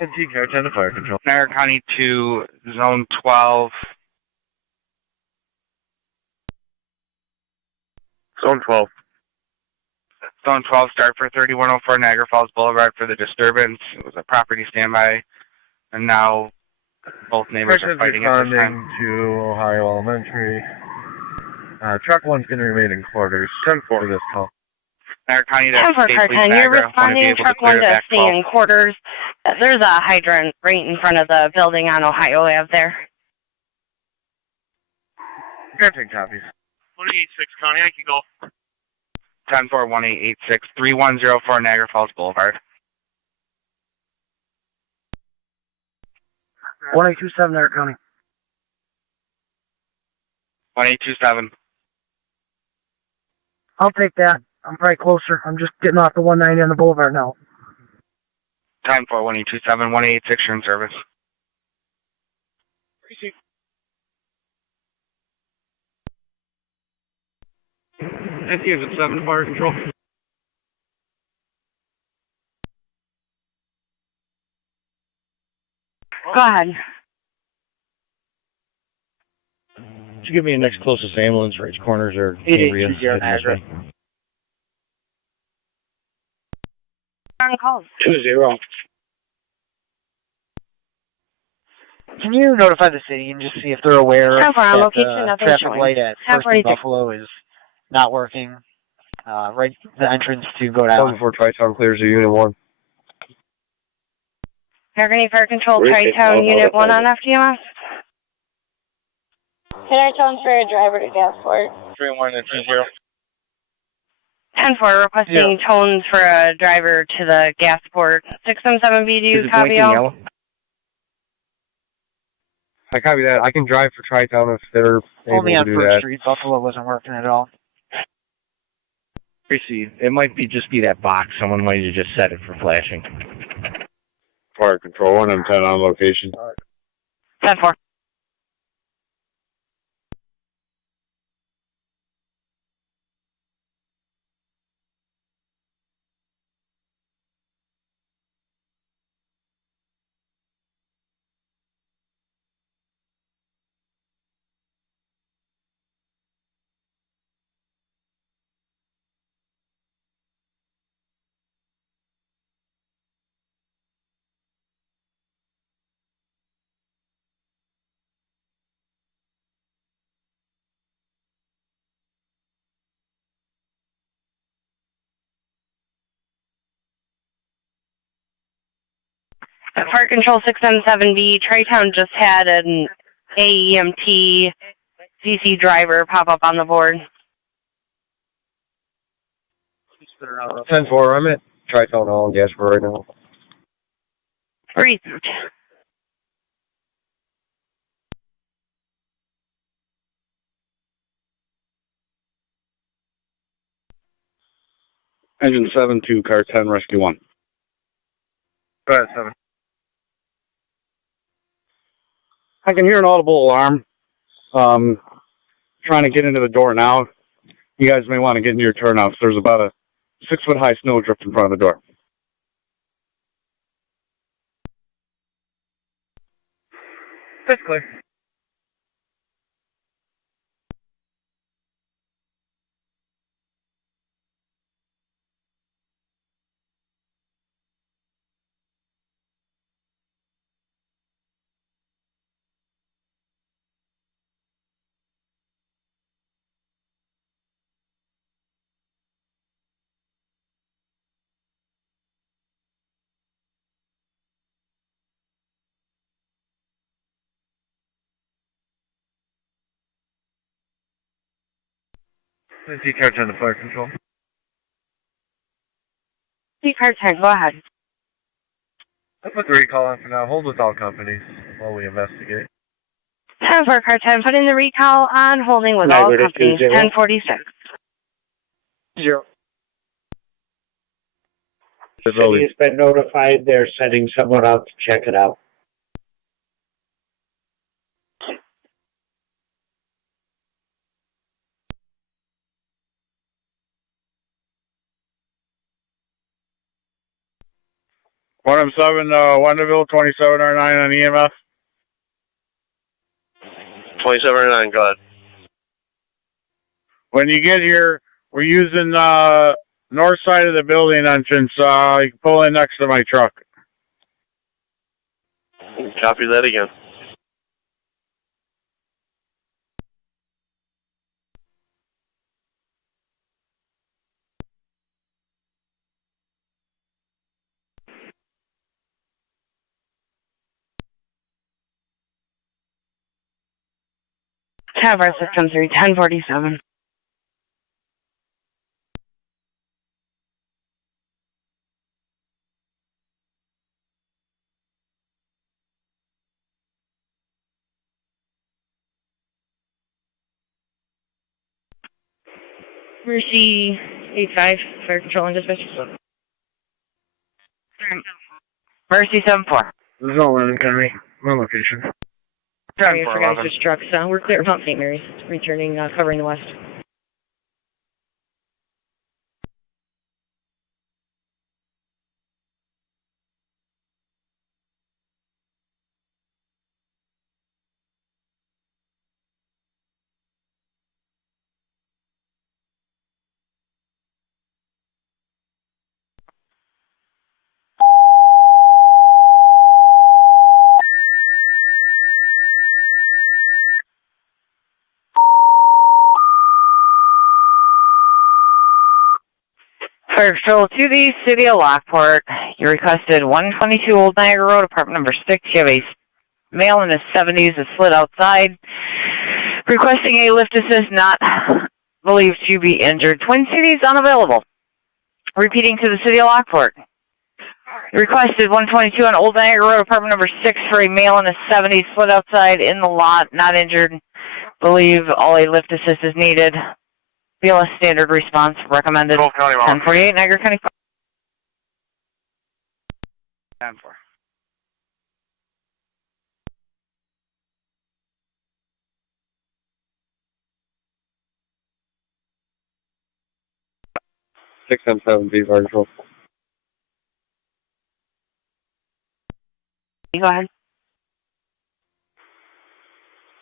NT Car 10 to fire control. Niagara County to Zone 12. Zone 12. Zone 12, start for 3104 Niagara Falls Boulevard for the disturbance. It was a property standby, and now both neighbors are fighting at this time. Responding to Ohio Elementary. Truck 1's going to remain in quarters. 10-4 for this call. Niagara County to 10-4 Car State 10, Police you're Niagara. responding to truck 1 to stay in quarters. There's a hydrant right in front of the building on Ohio Ave there. Granting copies. 186 County, I can go. 10-4-1886, 3104 Niagara Falls Boulevard. 1827 Niagara County. 1827. I'll take that. I'm probably closer. I'm just getting off the 190 on the boulevard now. 10-4-1827, 186, you're in service. NT is at 7 fire control. Go ahead. Could you give me the next closest ambulance, right corners, or 8820 Niagara. On calls. 2-0. Can you notify the city and just see if they're aware Have that on location, the nothing traffic showing. light at Have First and 46. Buffalo is not working? Right, the entrance to go down. Before Tri-Town clears to Unit 1. Niagara Fire Control, Wait, Tri-Town, no, Unit no, 1 no. on FTMS. Can I transfer a driver to Gasport? 3120. 10-4, requesting tones for a driver to the Gasport. 677B, do you copy all? Yellow? I copy that. I can drive for Tri-Town if they're Only able on to do First that. Street. Buffalo wasn't working at all. Proceed. It might just be that box. Someone might have just set it for flashing. Fire control, 1M10 on location. 10-4. Fire Control 677B, Tri-Town just had an AEMT CC driver pop up on the board. 10-4, I'm at Tri-Town Hall in Jasper right now. Research. Engine 7-2, car 10, rescue 1. Go ahead, 7. I can hear an audible alarm. Trying to get into the door now. You guys may want to get into your turnouts. There's about a 6-foot-high snowdrift in front of the door. That's clear. T-Car 10 to fire control. T-Car 10, go ahead. I'll put the recall on for now. Hold with all companies while we investigate. 10 for car 10, putting the recall on, holding with all companies. 1046. 0. The City has been notified. They're sending someone out to check it out. One M7, Wendaville, 2709 on EMF. 2709, go ahead. When you get here, we're using north side of the building entrance. You can pull in next to my truck. Copy that again. Tower System 3, 1047. Mercy 85, fire control and dispatch. Mercy 74. This is 11 County. One location. Sorry, I forgot to switch trucks. We're clear about St. Mary's, returning, covering the west. Fire Patrol to the City of Lockport. You requested 122 Old Niagara Road, apartment number 6. You have a male in his 70s that slid outside, requesting a lift assist, not believed to be injured. Twin Cities unavailable. Repeating to the City of Lockport. You requested 122 on Old Niagara Road, apartment number 6 for a male in his 70s, slid outside in the lot, not injured. Believe all a lift assist is needed. BLS standard response recommended. 1048 Niagara County. 10-4. Six M7 V fire control. Go ahead.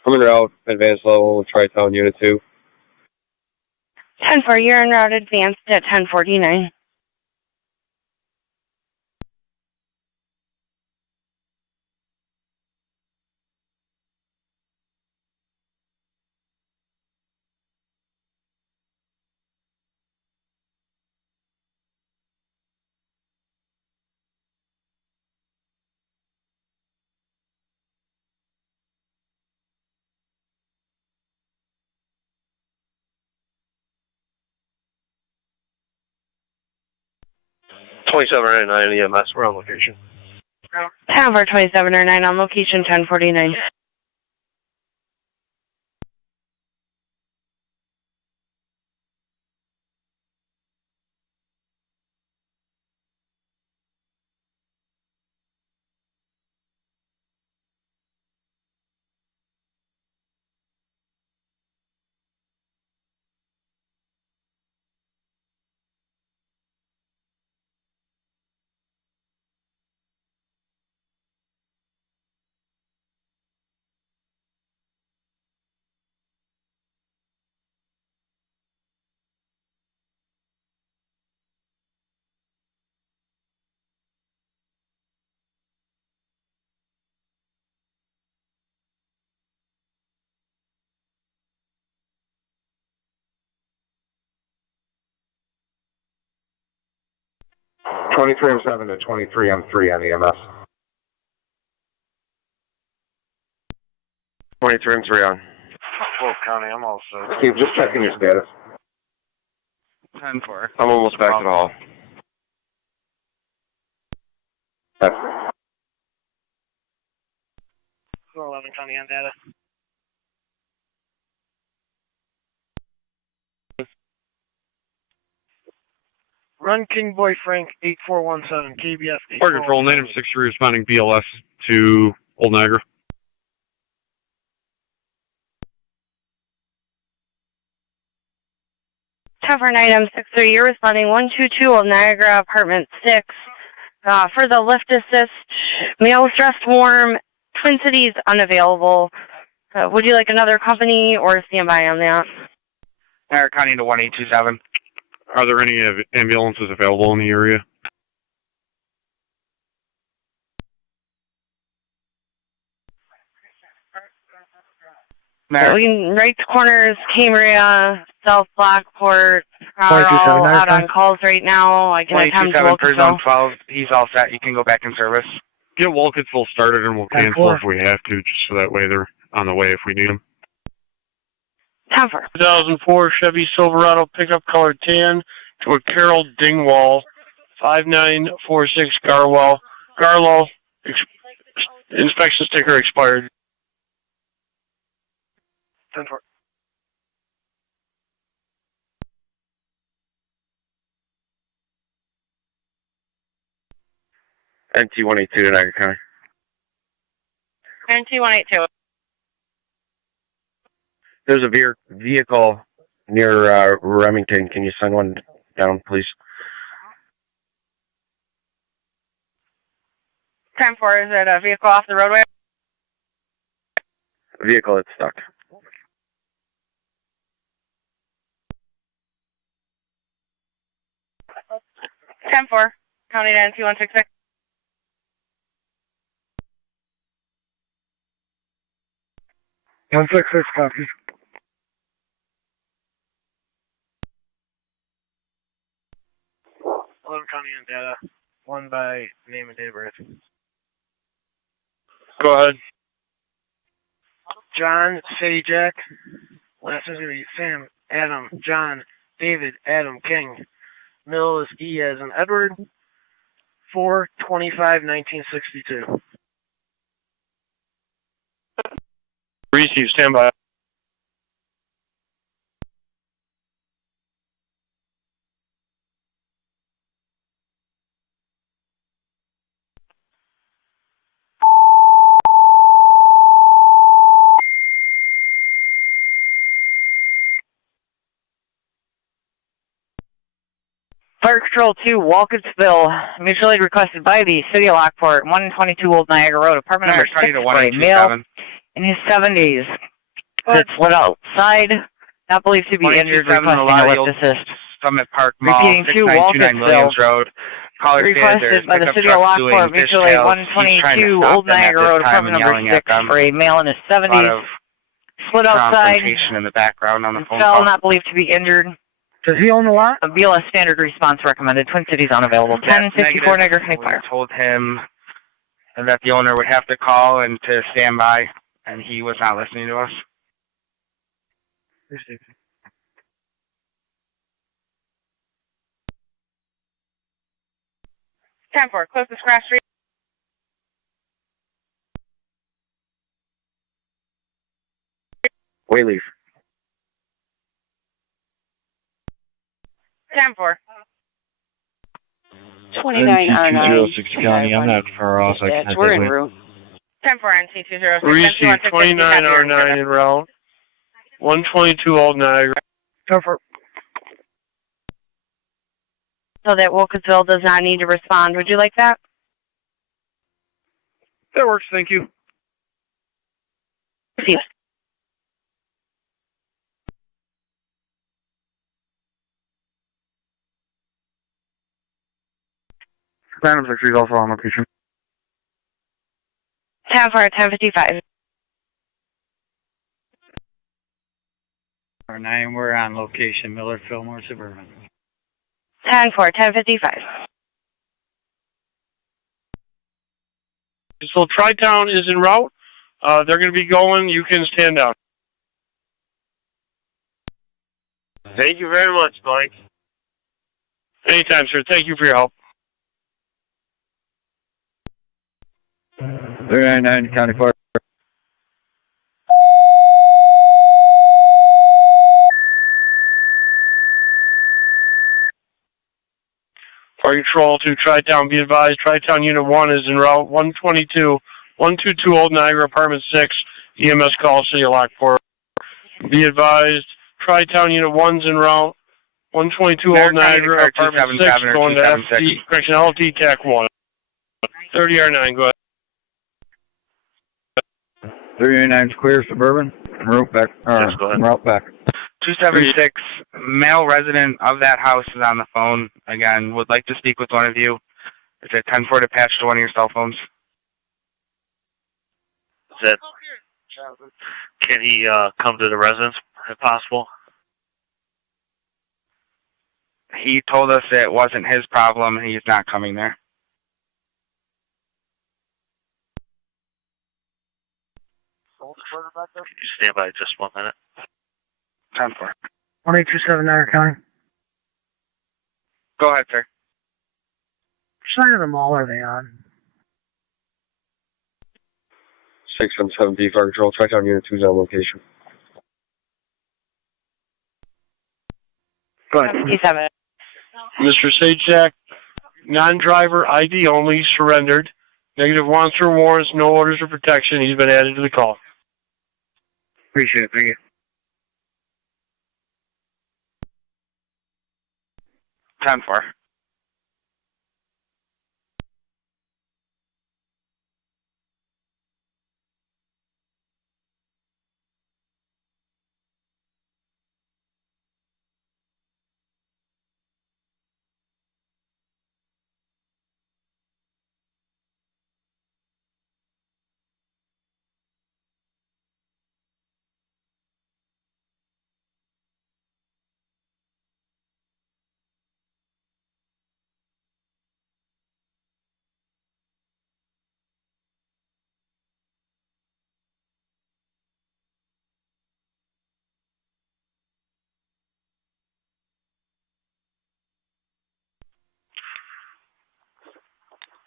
I'm en route, advanced level, Tri-Town Unit 2. 10-4, you're en route advanced at 1049. $27.99 EMS. We're on location. Tower 2709 on location 1049. Twenty-three M7 to 23 M3 on EMS. 23 M3 on. Wolf County, I'm all set. Steve, just checking your status. 10-4. I'm almost back to the hall. 411 County on data. Run King Boy Frank 8417 KBF. Park Control, Native 63 responding BLS to Old Niagara. Tougher item 63, you're responding 122 Old Niagara, apartment 6. For the lift assist, male dressed warm, Twin Cities unavailable. Would you like another company or standby on that? Niagara County to 1827. Are there any ambulances available in the area? Right corners, Cambria, South Lockport, are all out on calls right now. I can attempt 227 for zone Wilkesville. 12. He's all set. You can go back in service. Get Wilkesville started and we'll cancel if we have to, just so that way they're on the way if we need them. 10-4. 2004 Chevy Silverado pickup color tan to a Carol Dingwall, 5946 Garlow, inspection sticker expired. 10-4. NT-182 to Niagara County. NT-182. There's a vehicle near Remington. Can you send one down, please? 10-4, is it a vehicle off the roadway? Vehicle that's stuck. 10-4, County to NT-166. One 6-6 copy. 11 County on data. One by name and date of birth. Go ahead. John, City Jack. Last name's going to be Sam, Adam, John, David, Adam, King. Middle is E as in Edward. 4/25/1962. Receive, standby. Fire Control 2, Walkersville, mutual aid requested by the City of Lockport, 122 Old Niagara Road, apartment number 6, for a male in his 70s. That's what outside, not believed to be injured, requesting a lift assist. Summit Park Mall, Repeating 2, 6929 Williams Road. Caller requested by the City of Lockport, mutual aid 122 Old Niagara Road, apartment number 6, for a male in his 70s. Split outside, in the background on the phone fell, call. not believed to be injured. Does he own the lot? A BLS standard response recommended. Twin Cities unavailable. 1054 Niagara County Fire. We told him that the owner would have to call and to stand by, and he was not listening to us. 10-4, closest cross street. Wayleaf. 10-4. 29R9. County, I'm not far off. We're en route. 10-4 NT-206. Receive, 29R9 en route. 122 Old Niagara. 10-4. So that Wilkesville does not need to respond. Would you like that? That works, thank you. Receive. Random 60 is also on location. 10-4, 1055. 9, we're on location, Miller, Fillmore, Suburban. 10-4, 1055. So Tri-Town is en route. They're going to be going. You can stand down. Thank you very much, Mike. Anytime, sir. Thank you for your help. 399 County Fire. Fire Control to Tri-Town, be advised, Tri-Town Unit 1 is en route 1220 Old Niagara, Apartment 6, EMS call, City of Lockport. Be advised, Tri-Town Unit 1's en route 122 Old Niagara, Apartment 6, going to FD, correction, LFD TAC 1. 30R9, go ahead. 389 is clear, Suburban. Route back. Route back. 276, male resident of that house is on the phone. Again, would like to speak with one of you. It's a 10-4 to patch to one of your cell phones. Is that, can he come to the residence if possible? He told us it wasn't his problem. He's not coming there. Can you stand by just 1 minute? 10-4. 1827 Niagara County. Go ahead, sir. Which side of the mall are they on? 617B Fire Control, Tri-Town Unit 2's on location. Go ahead. 57. Mr. Sajak, non-driver ID only, surrendered. Negative wants or warrants, no orders of protection. He's been added to the call. Appreciate it. Thank you. 10-4.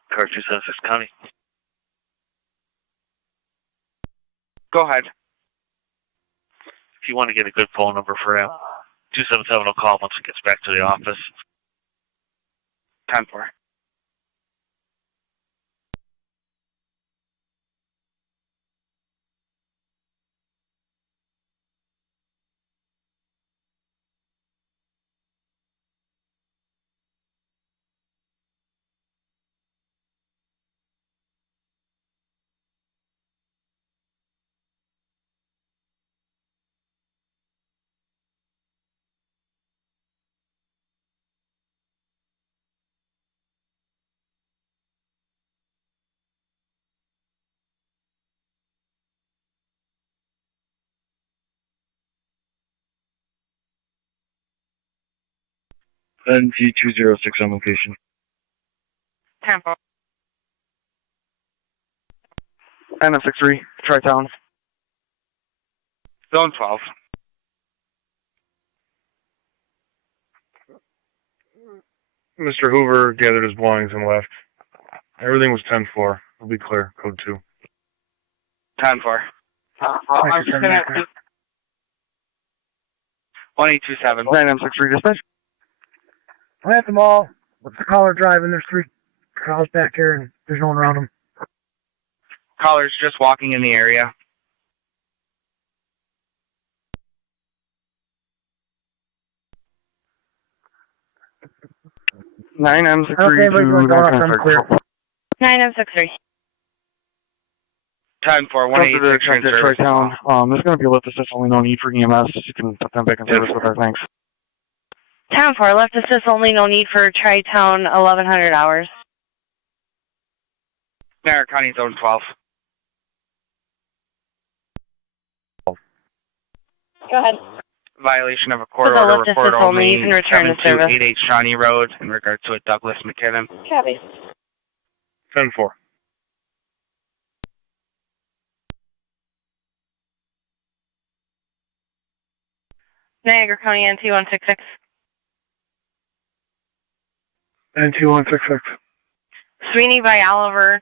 Car 276 County. Go ahead. If you want to get a good phone number for him, 277 will call once he gets back to the office. 10-4. NG206 on location. 10-4. 963, Tri-Town. Zone 12. Mr. Hoover gathered his belongings and left. Everything was 10-4. We'll be clear. Code 2. 10-4. I'm just gonna... 1827. 963 dispatch. I'm at the mall. What's the caller driving? There's 3 cars back here and there's no one around them. Caller's just walking in the area. Okay, but you're going off from clear. 963. 10-4, 186 Tri-Town. There's going to be a lift assist, only no need for EMS. You can put them back in service with our thanks. 10-4, left assist only, no need for Tri-Town, 1100 hours. Niagara County, Zone 12. Go ahead. Violation of a court order report only, 7288 Shawnee Road, in regard to a Douglas McKinnon. Copy. 10-4. Niagara County NT 166. N2166. Sweeney by Oliver,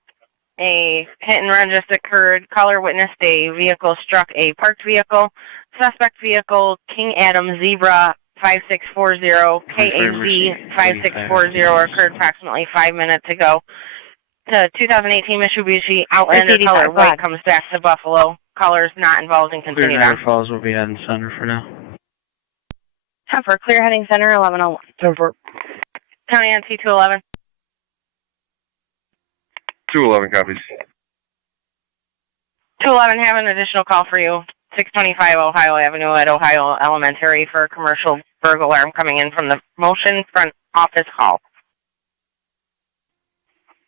a hit and run just occurred. Caller witnessed a vehicle struck a parked vehicle. Suspect vehicle, King Adam Zebra 5640, KAZ 5640, occurred approximately 5 minutes ago. The 2018 Mitsubishi Outlander color white comes back to Buffalo. Callers not involved in continued on. Niagara Falls will be heading center for now. 10 for clear heading center, 1101. 10 for. County on T211. 211 copies. 211, have an additional call for you. 625 Ohio Avenue at Ohio Elementary for a commercial burglar alarm coming in from the Motion Front Office Hall.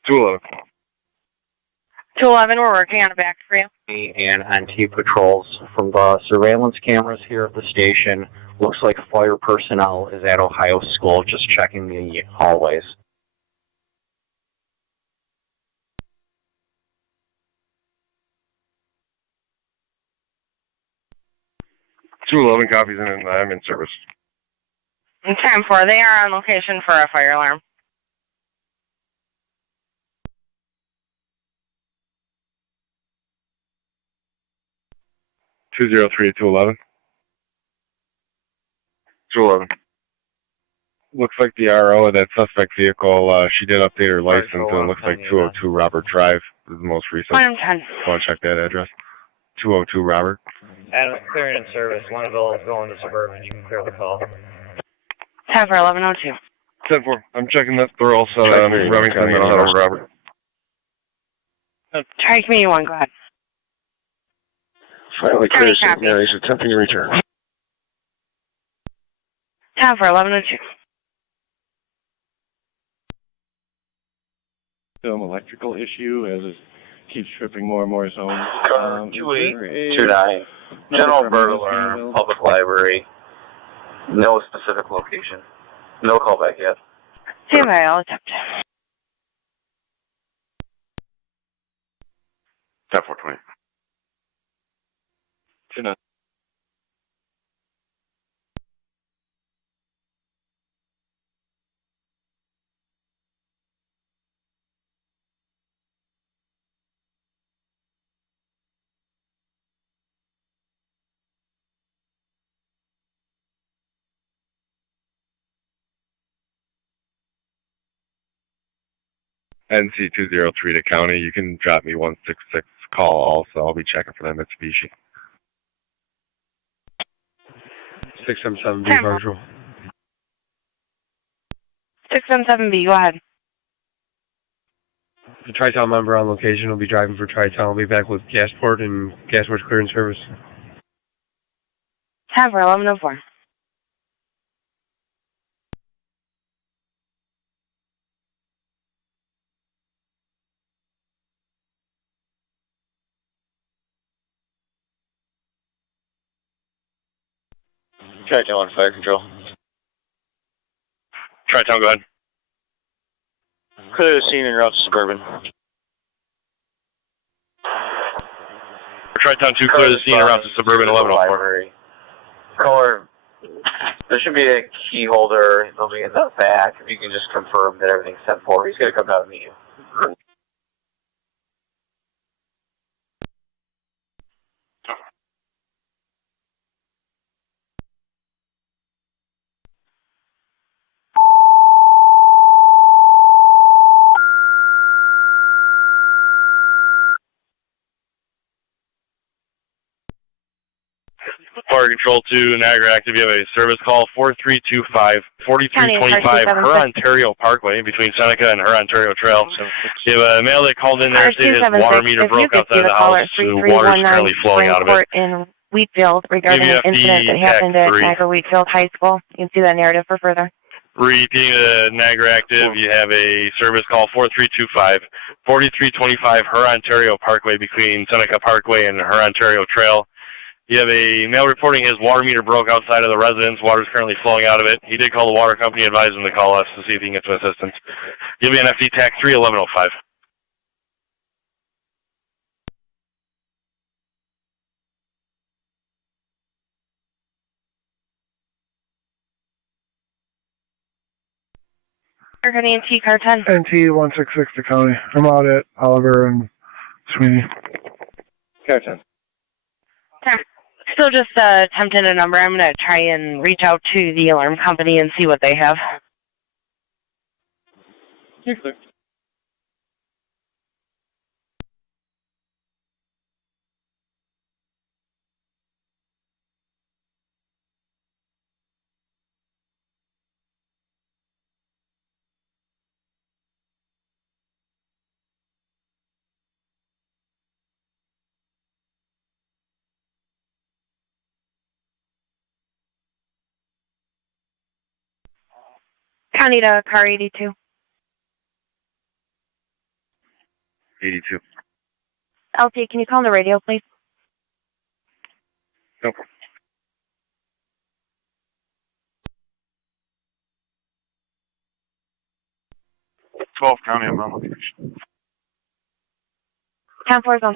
211. 211, we're working on a back for you. And on-T patrols from the surveillance cameras here at the station. Looks like fire personnel is at Ohio School, just checking the hallways. .211 copies, and I'm in service. 10-4, they are on location for a fire alarm. .203 to 11. 211. Looks like the RO of that suspect vehicle, she did update her license, and it looks like 202 Robert Drive is the most recent. I'm 10. Want to check that address? 202 Robert. Adam, clearing in service. One of those going to Suburban. You can clear the call. 10 for 1102. 10-4. I'm checking that they're all set. Remington, and I'll head over to Robert. Try community 1, go ahead. Finally clear St. Mary's, attempting to return. 10 for 1102. Some electrical issue as it keeps tripping more and more zones. 2829. General burglar, public library. No specific location. No callback yet. Stand by, I'll attempt. 10-4-20. 2-9. NC203 to county. You can drop me 166 call also. I'll be checking for that Mitsubishi. 677B virtual. 677B, go ahead. The Tri-Town member on location will be driving for Tri-Town. I'll be back with Gasport and Gasport's clearance service. 10 for 1104. Tri-Town on fire control. Tri-Town, go ahead. Clear the scene and route to Suburban. Tri-Town 2, clear the scene around to Suburban 1104. Caller, there should be a key holder. They'll be in the back. If you can just confirm that everything's set forward. He's going to come down and meet you. Fire Control to Niagara Active. You have a service call 4325 4325 Her Ontario Parkway between Seneca and Her Ontario Trail. You have a male that called in there saying his water meter broke outside the house. The water is currently flowing out of it. In Wheatfield regarding an incident that happened at Niagara Wheatfield High School. You can see that narrative for further. Repeating the Niagara Active, you have a service call 4325 4325 Her Ontario Parkway between Seneca Parkway and Her Ontario Trail. You have a male reporting his water meter broke outside of the residence. Water is currently flowing out of it. He did call the water company, advised him to call us to see if he can get some assistance. You'll be an FD TAC 31105. Target NT car 10. NT 166 to County. I'm out at Oliver and Sweeney. Car 10. Still just attempting a number. I'm going to try and reach out to the alarm company and see what they have. You're clear. Connie to car 82. 82. LT, can you call on the radio, please? No problem. 12 County, I'm on location. 10-4 is on 12.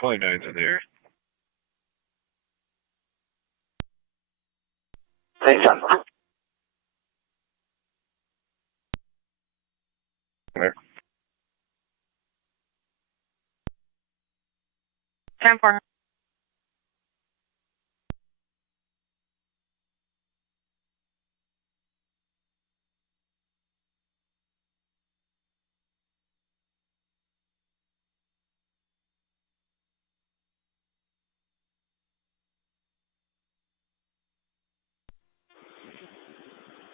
Twenty-nine's in there. Thanks, John. There. 10-4.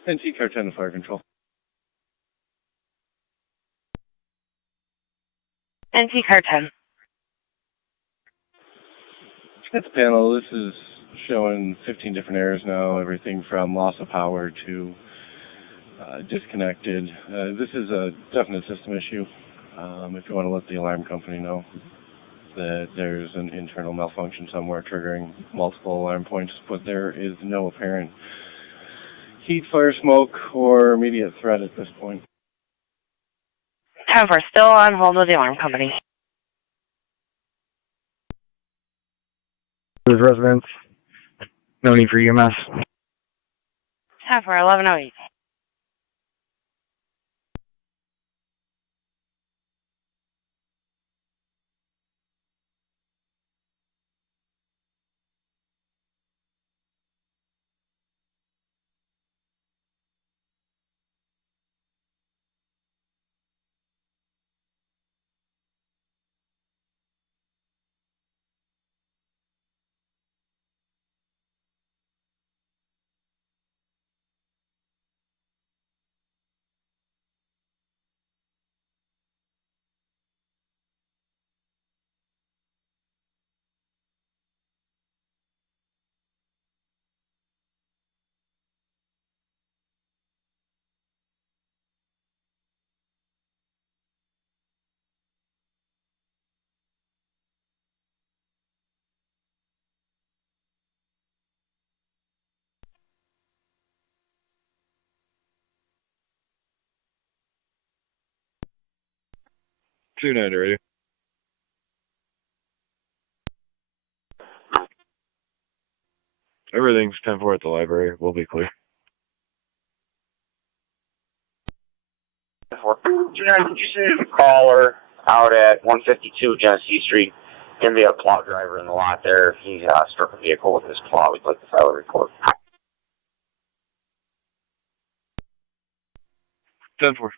NT car 10 to fire control. NT car 10. At the panel, this is showing 15 different errors now, everything from loss of power to disconnected. This is a definite system issue. If you want to let the alarm company know that there's an internal malfunction somewhere triggering multiple alarm points, but there is no apparent heat, fire, smoke, or immediate threat at this point. 10-4, still on hold with the alarm company. There's residents. No need for EMS. 10-4, 1108. Two 9 ready. Everything's 10-4 at the library. We'll be clear. 4. Could you send a caller out at 152 Genesee Street? Gonna be a plow driver in the lot there. He struck a vehicle with his plow. We'd like to file a report. 10-4.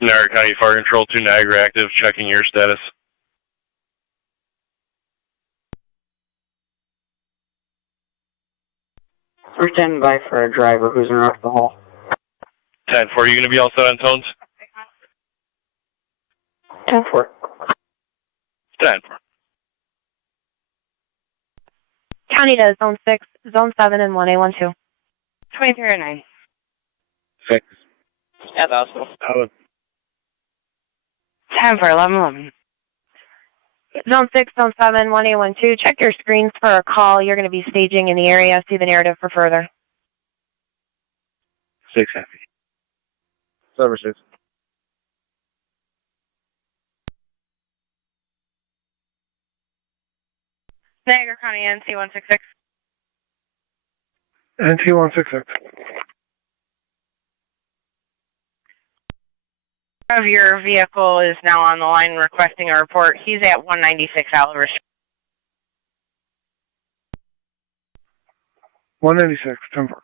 Niagara County Fire Control to Niagara active, checking your status. We're standing by for a driver who's in the hall. 10-4, you going to be all set on tones? 10-4. 10-4. County to Zone 6, Zone 7, and 1A12. 2309. 6. At the hospital. 10 for 1111. Zone 6, Zone 7, 1A12. Check your screens for a call. You're going to be staging in the area. See the narrative for further. 6 happy. Somerset. Niagara County NC166. NT166. Of your vehicle is now on the line requesting a report. He's at 196 Oliver Street. 196, 10-4.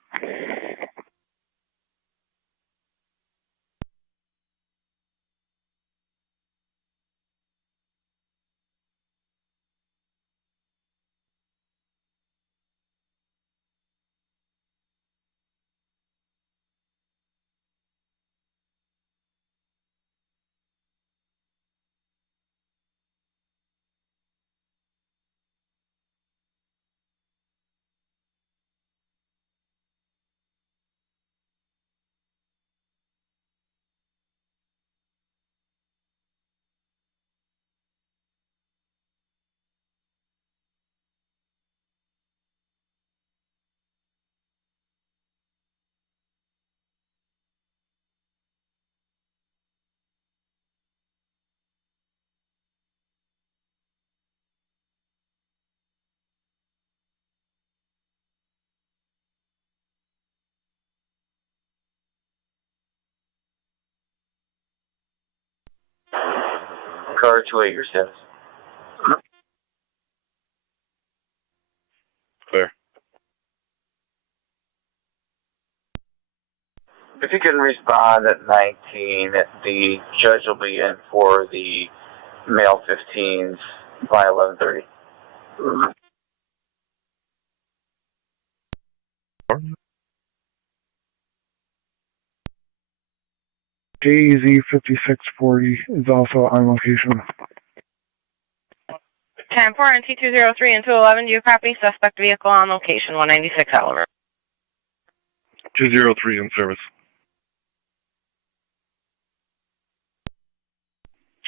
Car 28, your status. Clear. If you can respond at 19, the judge will be in for the male 15s by 11:30. JEZ 5640 is also on location. 10-4 NT203 and 211. Do you copy? Suspect vehicle on location. 196 Oliver. 203 in service.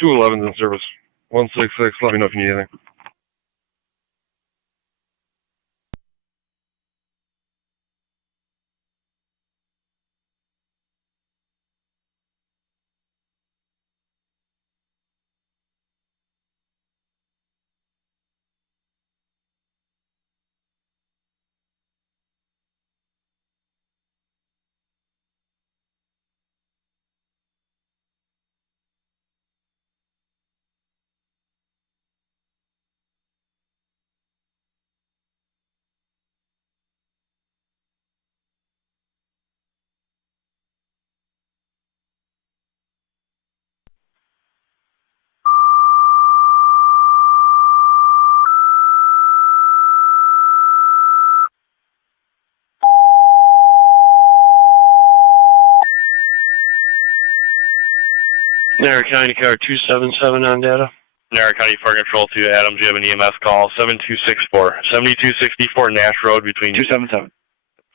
211's in service. 166, let me know if you need anything. Niagara County Car 277 on data. Niagara County Fire Control to Adams, you have an EMS call, 7264. 7264 Nash Road between 277.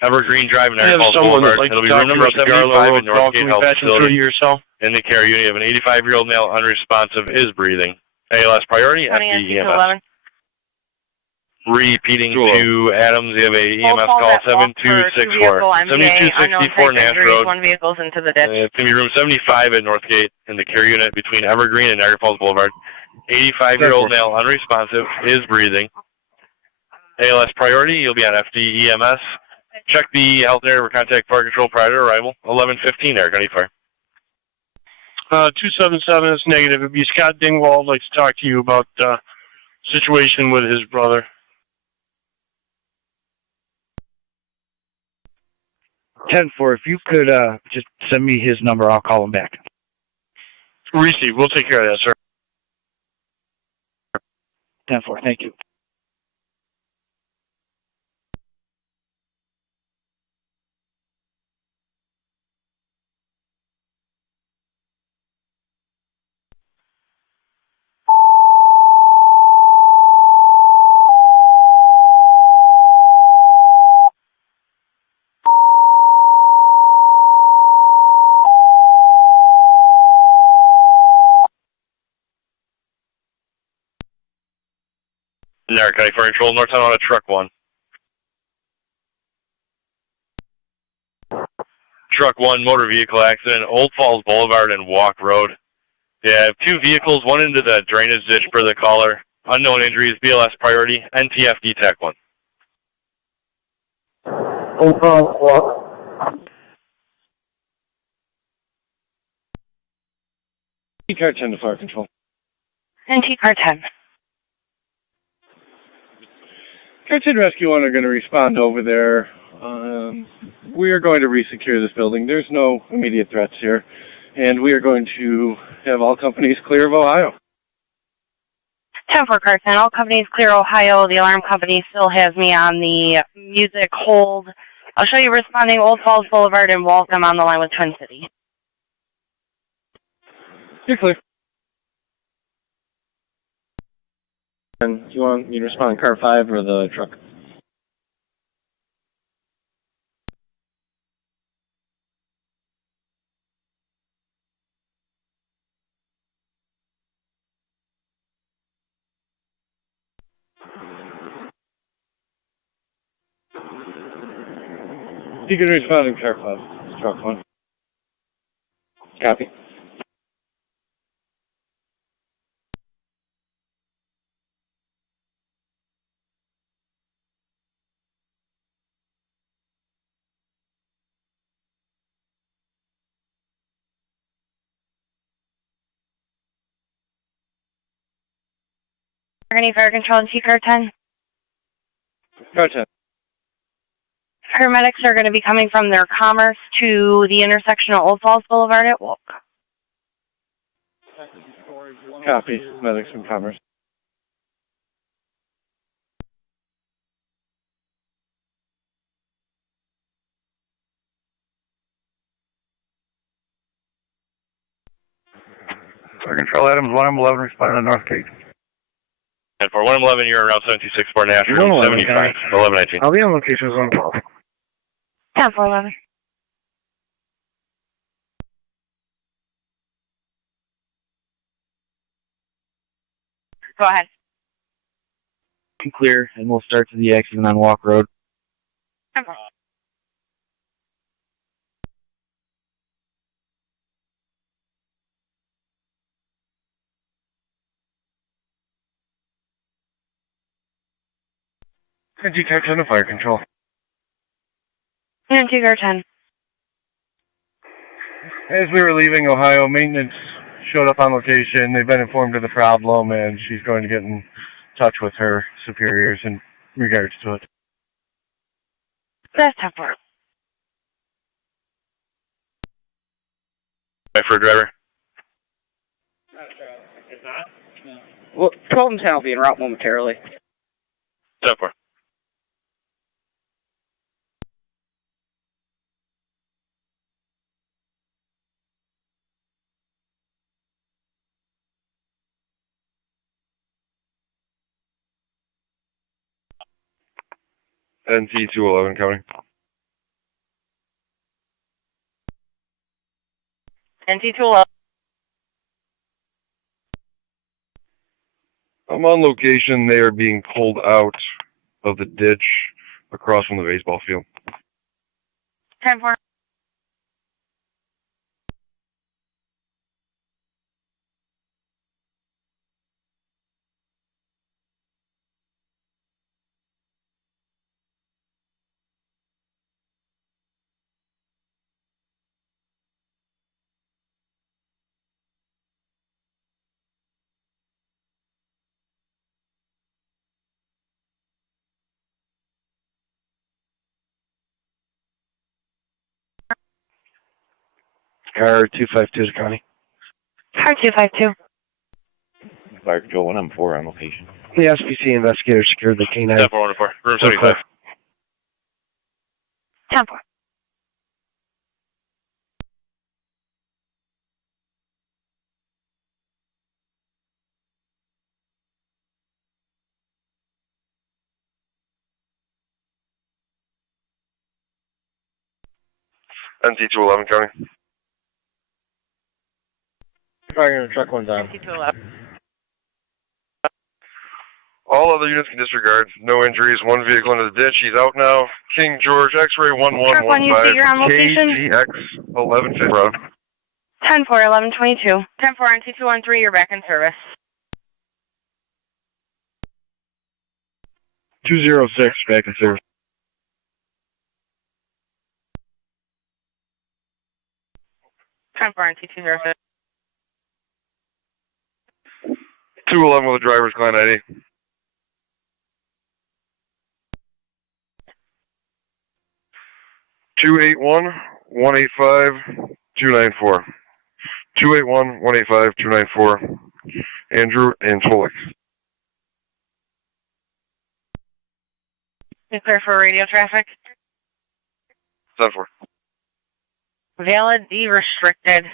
Evergreen Drive and I have Niagara Falls someone Boulevard. that's like It'll be talk room to number about the 75 Garlow in Road call. Northgate Can we Health patch him through to Facility. yourself? In the care unit, you have an 85-year-old male unresponsive, is breathing. ALS priority, 20 FD NT211. Repeating to Adams, you have a EMS call, 7264. 7264 Nash Road. One vehicle's into the ditch. It's going to be room 75 at Northgate in the care unit between Evergreen and Niagara Falls Boulevard. 85-year-old male unresponsive, is breathing. ALS priority, you'll be on FD EMS. Check the health area for contact fire control prior to arrival. 11:15 Niagara County Fire. 277 is negative. It'd be Scott Dingwald. I'd like to talk to you about situation with his brother. 10-4, if you could just send me his number, I'll call him back. Receive. We'll take care of that, sir. 10-4, thank you. Niagara County Fire Control, North Tonawanda, truck 1. Truck 1, motor vehicle accident, Old Falls Boulevard and Walk Road. Yeah, 2 vehicles, one into the drainage ditch per the caller. Unknown injuries, BLS priority, NTFD TAC 1. Car 10 to Fire Control. NT car 10. Car 10 Rescue 1 are going to respond over there. We are going to resecure this building. There's no immediate threats here. And we are going to have all companies clear of Ohio. 10-4 car 10. All companies clear Ohio. The alarm company still has me on the music hold. I'll show you responding Old Falls Boulevard and Waltham on the line with Twin City. You're clear. And you want me to respond car 5 or the truck? You can respond in car 5. Truck 1. Copy. Fire Control NT car 10. Car 10. Paramedics are going to be coming from their Commerce to the intersection of Old Falls Boulevard at Walk. Copy. Medics from Commerce. Fire Control Adams, 1M11, responding to North Gate. And for 111, you're around 726 National, 75, 1119. I'll be on location zone 12. 10-4-11. Go ahead. Clear, and we'll start to the accident on Walk Road. 10-4. NT car 10 to Fire Control. NT car 10. As we were leaving Ohio, maintenance showed up on location. They've been informed of the problem, and she's going to get in touch with her superiors in regards to it. That's 10-4. For driver. Well, 12 and 10 will be en route momentarily. 10-4. NT211 coming. NT211. I'm on location. They are being pulled out of the ditch across from the baseball field. 10-4. Car 252 to Connie. Car 252. Fire Control 114 on location. The SPC investigator secured the K9. 10-4-1-4. Room 75. 10-4. NT211 County. Fire truck one's on. All other units can disregard. No injuries. One vehicle into the ditch. He's out now. King George X-ray 1115 KGX 1150 road. 10-4, 1122. 10-4 NT213, you're back in service. 206 back in service. 10-4 NT206. 211 with the driver's client ID. Two 281-185-294. 281-185-294. Andrew and Tolik. Clear for radio traffic. 10-4. Valid D restricted.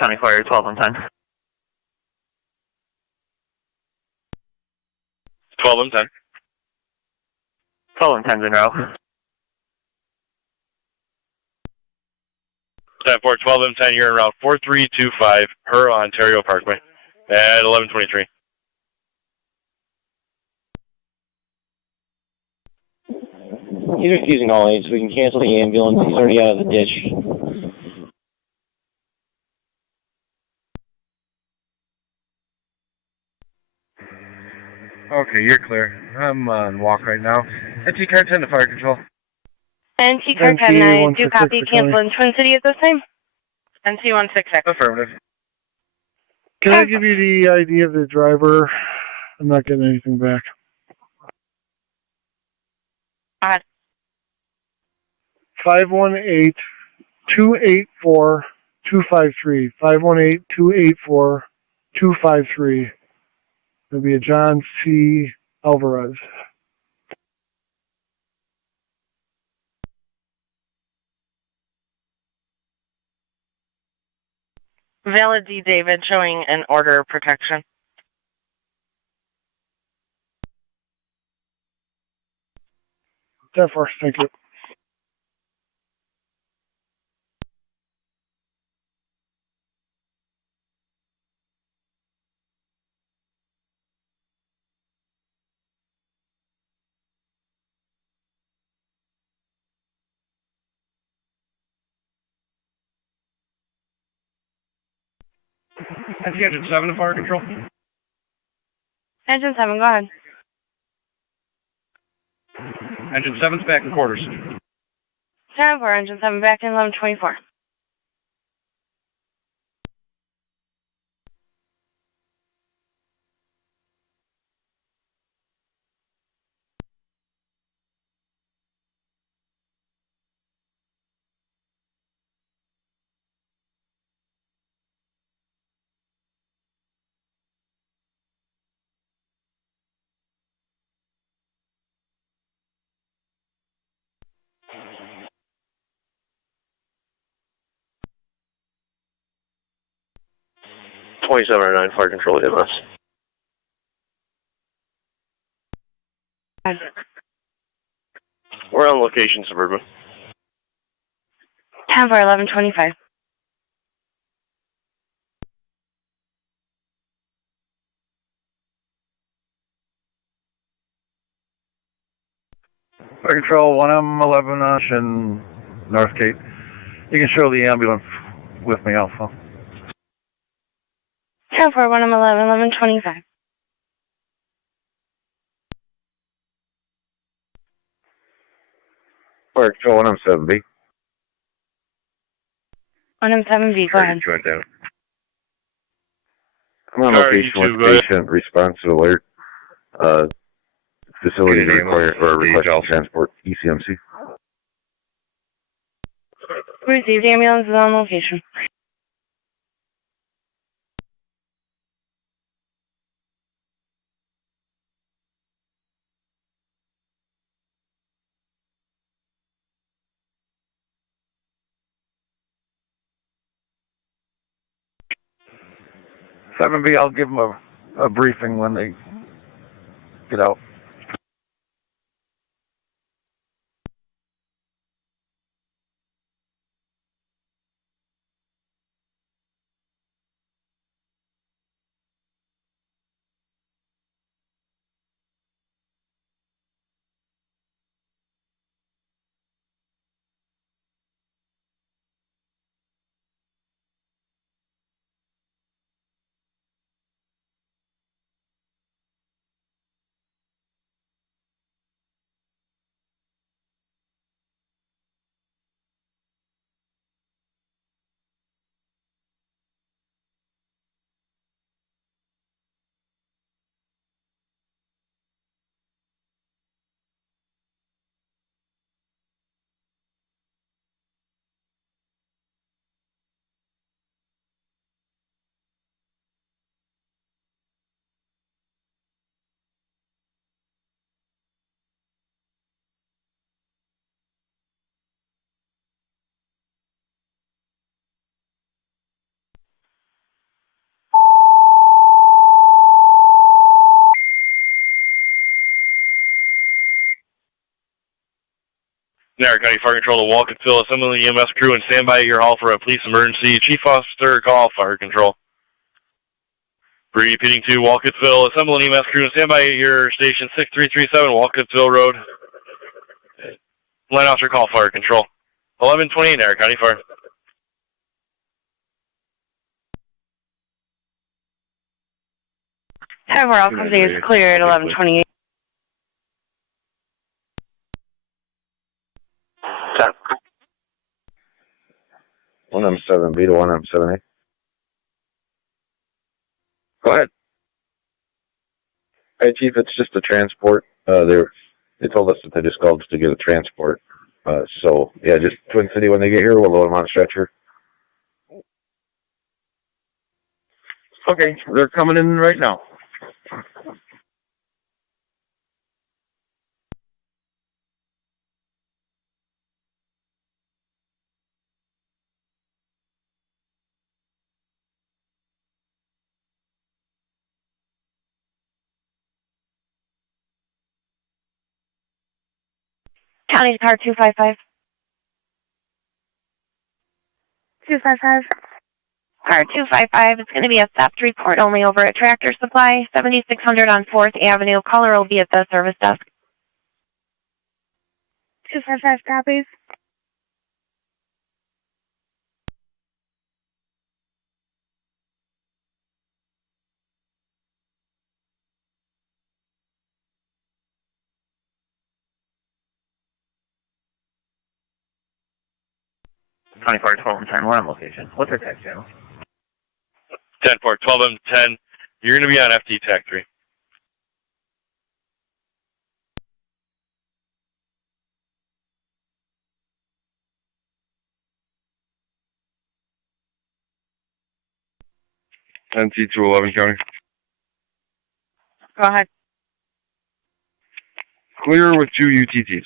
County Fire 12 and 10. 12 and 10. 12 and 10's in row. 10-4, 12 and 10, you're in route 4325, her Ontario Parkway at 1123. He's refusing all aids. We can cancel the ambulance. He's already out of the ditch. Okay, you're clear. I'm on walk right now. NT car 10 to fire control. NT car 10, I do copy. Cancel in Twin City at this time. NT166. Affirmative. Can I give you the ID of the driver? I'm not getting anything back. Go ahead. 518-284-253. 518-284-253. It'll be a John C. Alvarez. Valid D David showing an order of protection. Therefore, thank you. Engine 7 to fire control. Engine 7, go ahead. Engine 7's back in quarters. 10-4, Engine 7 back in 1124. (2709) fire control EMS. We're on location, Suburban. 10-4, 1125. Fire control 1M11 in North Cape. You can show the ambulance with me also. 10-4, 1M11, 1125. Fire control 1M7B. 1M7B, go ahead. Joint down. I'm on location with patient response to alert. facility to require or request transport ECMC. Received, ambulance is on location. Seven B, I'll give them a briefing when they get out. Niagara County Fire Control to Walketville, assembling the EMS crew and stand by at your hall for a police emergency. Chief Officer, call Fire Control. Repeating to Walketville, assembling EMS crew and stand by at your station 6337 Walketville Road. Line officer, call Fire Control. 1128 Niagara County Fire. 10 World Company is clear at 1128. 1M7B to 1M7A. Go ahead. Hey, Chief, it's just a transport. They told us that they just called to get a transport. So, yeah, just Twin City, when they get here, we'll load them on a stretcher. Okay, they're coming in right now. County car 255. 255. Car 255, it's going to be a theft report only over at Tractor Supply, 7600 on 4th Avenue. Caller will be at the service desk. 255 copies. County Fire 12 and 10, 1M location. What's our text channel? 10-4, 12M10. You're going to be on FD TAC 3. NT to 11 County. Go ahead. Clear with 2 UTTs.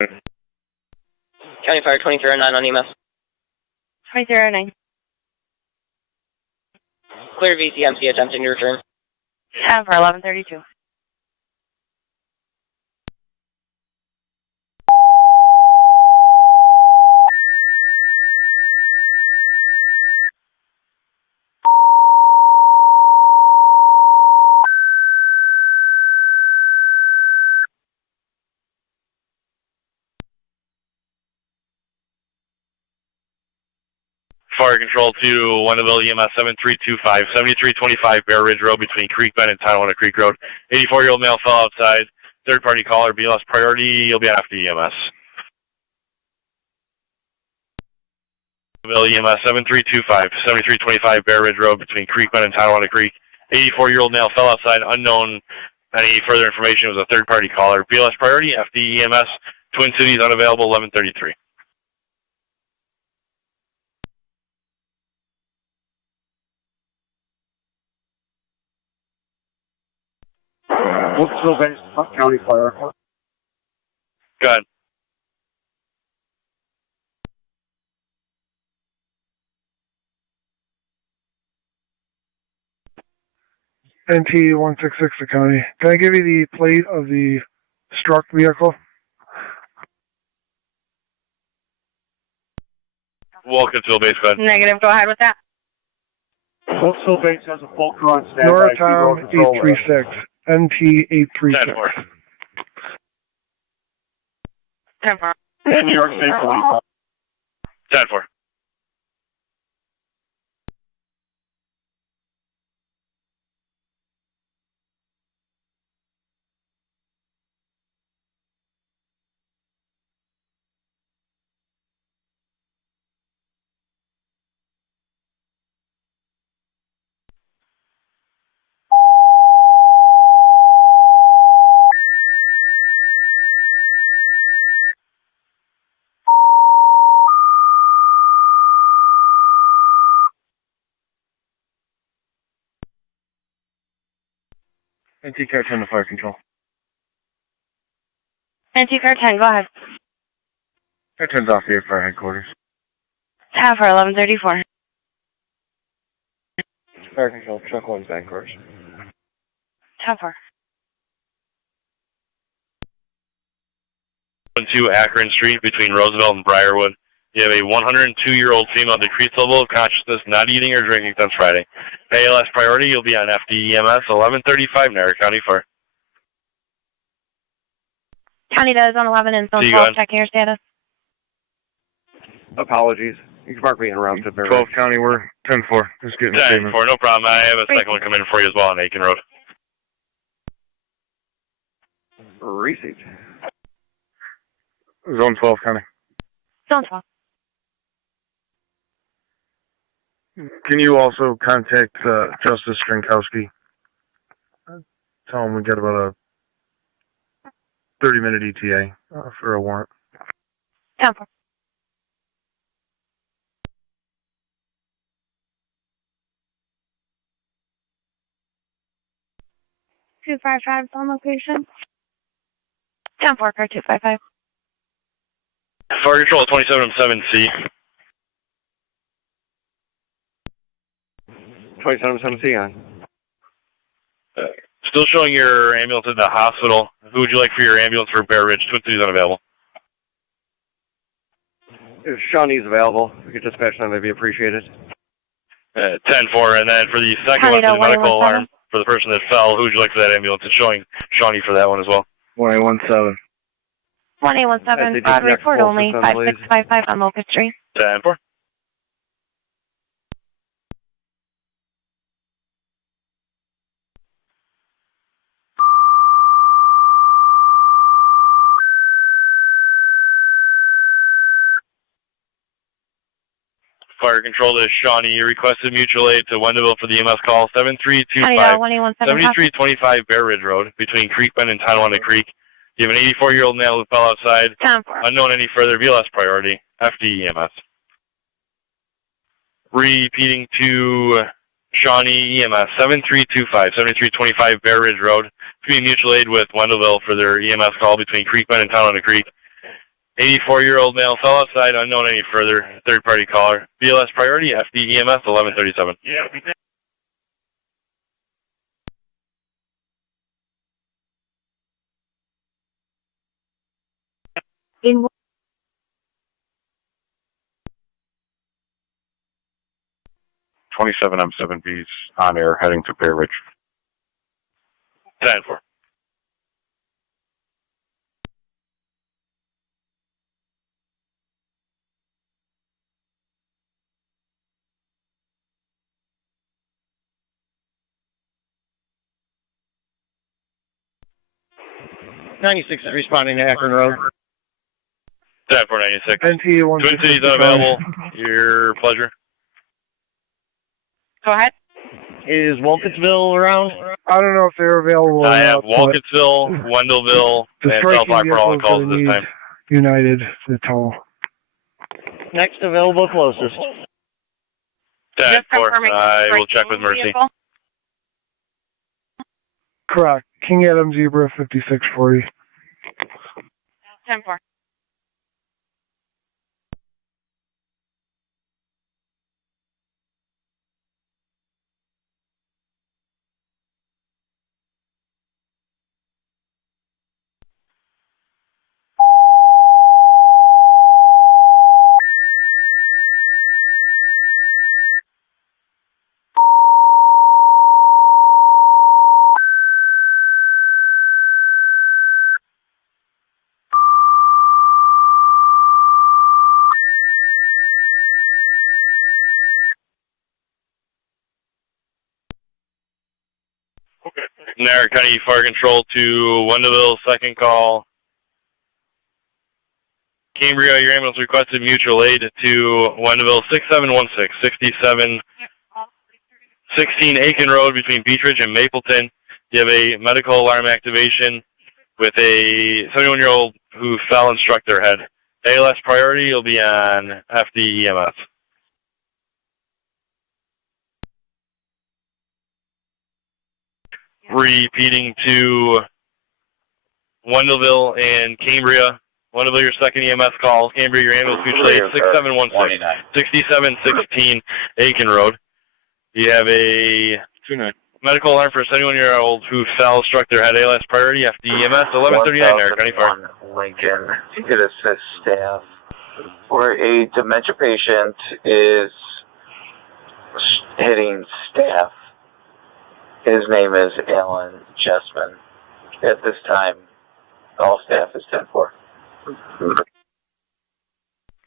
County Fire 2309 on EMS. 2309. Clear VCMC attempting to return. 10 for 1132. Fire Control to Wendellville EMS 7325, 7325 Bear Ridge Road between Creek Bend and Tonawanda Creek Road. 84-year-old male fell outside. Third-party caller, BLS priority. You'll be on after EMS. Wendellville EMS 7325, 7325 Bear Ridge Road between Creek Bend and Tonawanda Creek. 84-year-old male fell outside. Unknown. Any further information was a third-party caller. BLS priority. FD EMS. Twin Cities unavailable. 1133. Wilkesville based County Fire. Go ahead. NT 166 to County. Can I give you the plate of the struck vehicle? Wilkesville base, go ahead. Negative, go ahead with that. Wilkesville base has a full crew on standby. Northtown 836. NT 836. 10-4. New York State Police. 10-4. NT Car 10 to Fire Control. NT Car 10, go ahead. Car 10's off the air fire headquarters. 10 for 1134. Fire Control, Truck 1's back course. 10 for. 2 Akron Street between Roosevelt and Briarwood. You have a 102-year-old female decreased level of consciousness, not eating or drinking since Friday. ALS priority, you'll be on FDEMS 1135 Niagara County Fire. County does on 11 and zone 12, checking your status. Apologies. You can mark me in route to Bear 12 County, we're 10-4. Just getting 10-4, no problem. I have a second one coming in for you as well on Aiken Road. Received. Zone 12 County. Zone 12. Can you also contact Justice Strankowski? Tell him we got about a 30-minute ETA for a warrant. 10-4. 255 on location. 10-4, car 255. Fire Control 27-7C. 27-7C on. Still showing your ambulance at the hospital. Who would you like for your ambulance for Bear Ridge? Twin Cities unavailable. If Shawnee's available, we could dispatch them, that'd be appreciated. 10-4, and then for the second one, for the medical alarm, for the person that fell, who would you like for that ambulance? It's showing Shawnee for that one as well. 1817. 1817, report only, 5655 on Locust Street. 10-4. Fire Control to Shawnee. You requested mutual aid to Wendellville for the EMS call 7325 7325 Bear Ridge Road between Creek Bend and Tonawanda Creek. You have an 84-year-old male who fell outside. Unknown any further. BLS priority. FD EMS. Repeating to Shawnee EMS 7325 7325 Bear Ridge Road between mutual aid with Wendellville for their EMS call between Creek Bend and Tonawanda Creek. 84-year-old male fell outside, unknown any further. Third-party caller. BLS priority, FD EMS 1137. Yeah. In 27 M7B's on air heading to Bear Ridge. 10-4. Responding to Akron Road. 10-4-96. NT Twin Cities unavailable. Your pleasure. Go ahead. Is Wolcottsville around? I don't know if they're available. I have Wolcottsville, Wendellville, and South Lockport all calls this time. United, the toll. Next available closest. 10-4. I will check with Mercy. Vehicle? Correct. King Adam Zebra 5640. 10-4. Niagara County Fire Control to Wendellville, second call. Cambria, your ambulance requested mutual aid to Wendellville 6716, 6716 Aiken Road between Beechridge and Mapleton. You have a medical alarm activation with a 71-year-old who fell and struck their head. ALS priority will be on FD EMS. Repeating to Wendellville and Cambria. Wendellville, your second EMS call. Cambria, your ambulance mutual aid 6716, 6716 Aiken Road. You have a medical alarm for a 71-year-old who fell, struck their head. ALS priority, FD EMS 1139 Niagara County Fire. Lincoln, you could assist staff for a dementia patient is hitting staff. His name is Alan Chessman. At this time, all staff is 10-4.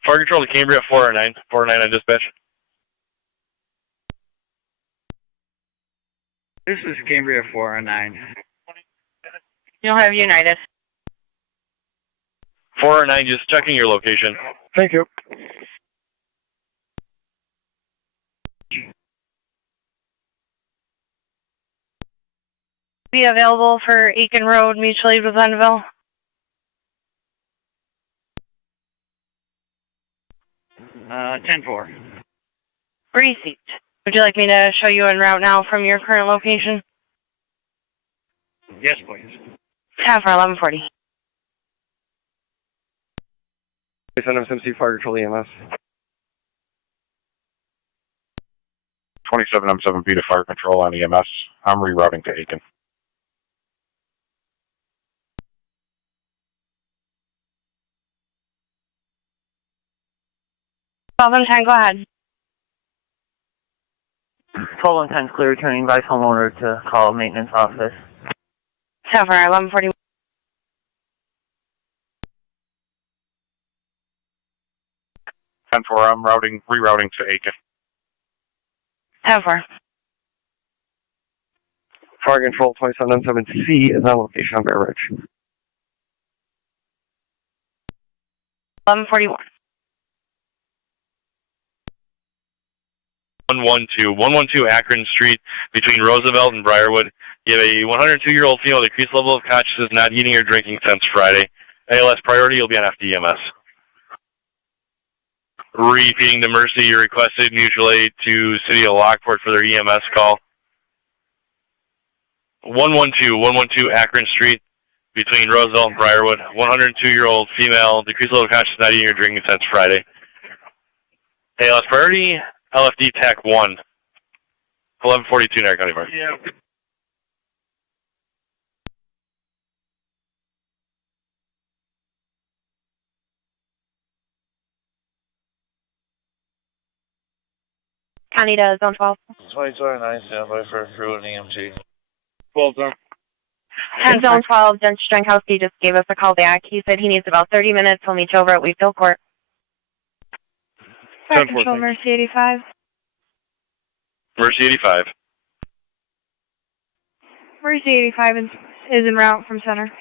Fire Control to Cambria 409. 409 on dispatch. This is Cambria 409. You'll have United. 409, just checking your location. Thank you. Be available for Aiken Road, mutual aid with Wendellville. Uh, 10-4. Receipt. Would you like me to show you en route now from your current location? Yes, please. 10-4-1140. SMC Fire Control EMS. 27 M7B to Fire Control on EMS. I'm rerouting to Aiken. 12-10, go ahead. 12-10 clear, returning advice homeowner to call maintenance office. 10-4-1140. I'm rerouting to Aiken. 10-4. Fire Control 27 M7C is on location on Bear Ridge. 1141. 112 Akron Street between Roosevelt and Briarwood. You have a 102-year-old female with decreased level of consciousness, not eating or drinking since Friday. ALS priority will be on FDMS. Repeating to Mercy, you requested mutual aid to City of Lockport for their EMS call. 112 Akron Street between Roseville and Briarwood. 102-year-old female, decreased level of consciousness, not eating or drinking since Friday. ALS priority, LFD TAC 1. 1142 Niagara County Fire. Yeah. County to Zone 12. 2209, stand by for a crew and EMT. 12 zone. 10 Zone 12, Jen Strankowski just gave us a call back. He said he needs about 30 minutes. He'll meet you over at Wheatfield Court. Fire Control, Mercy 85. Mercy 85. Mercy 85 is en route from center.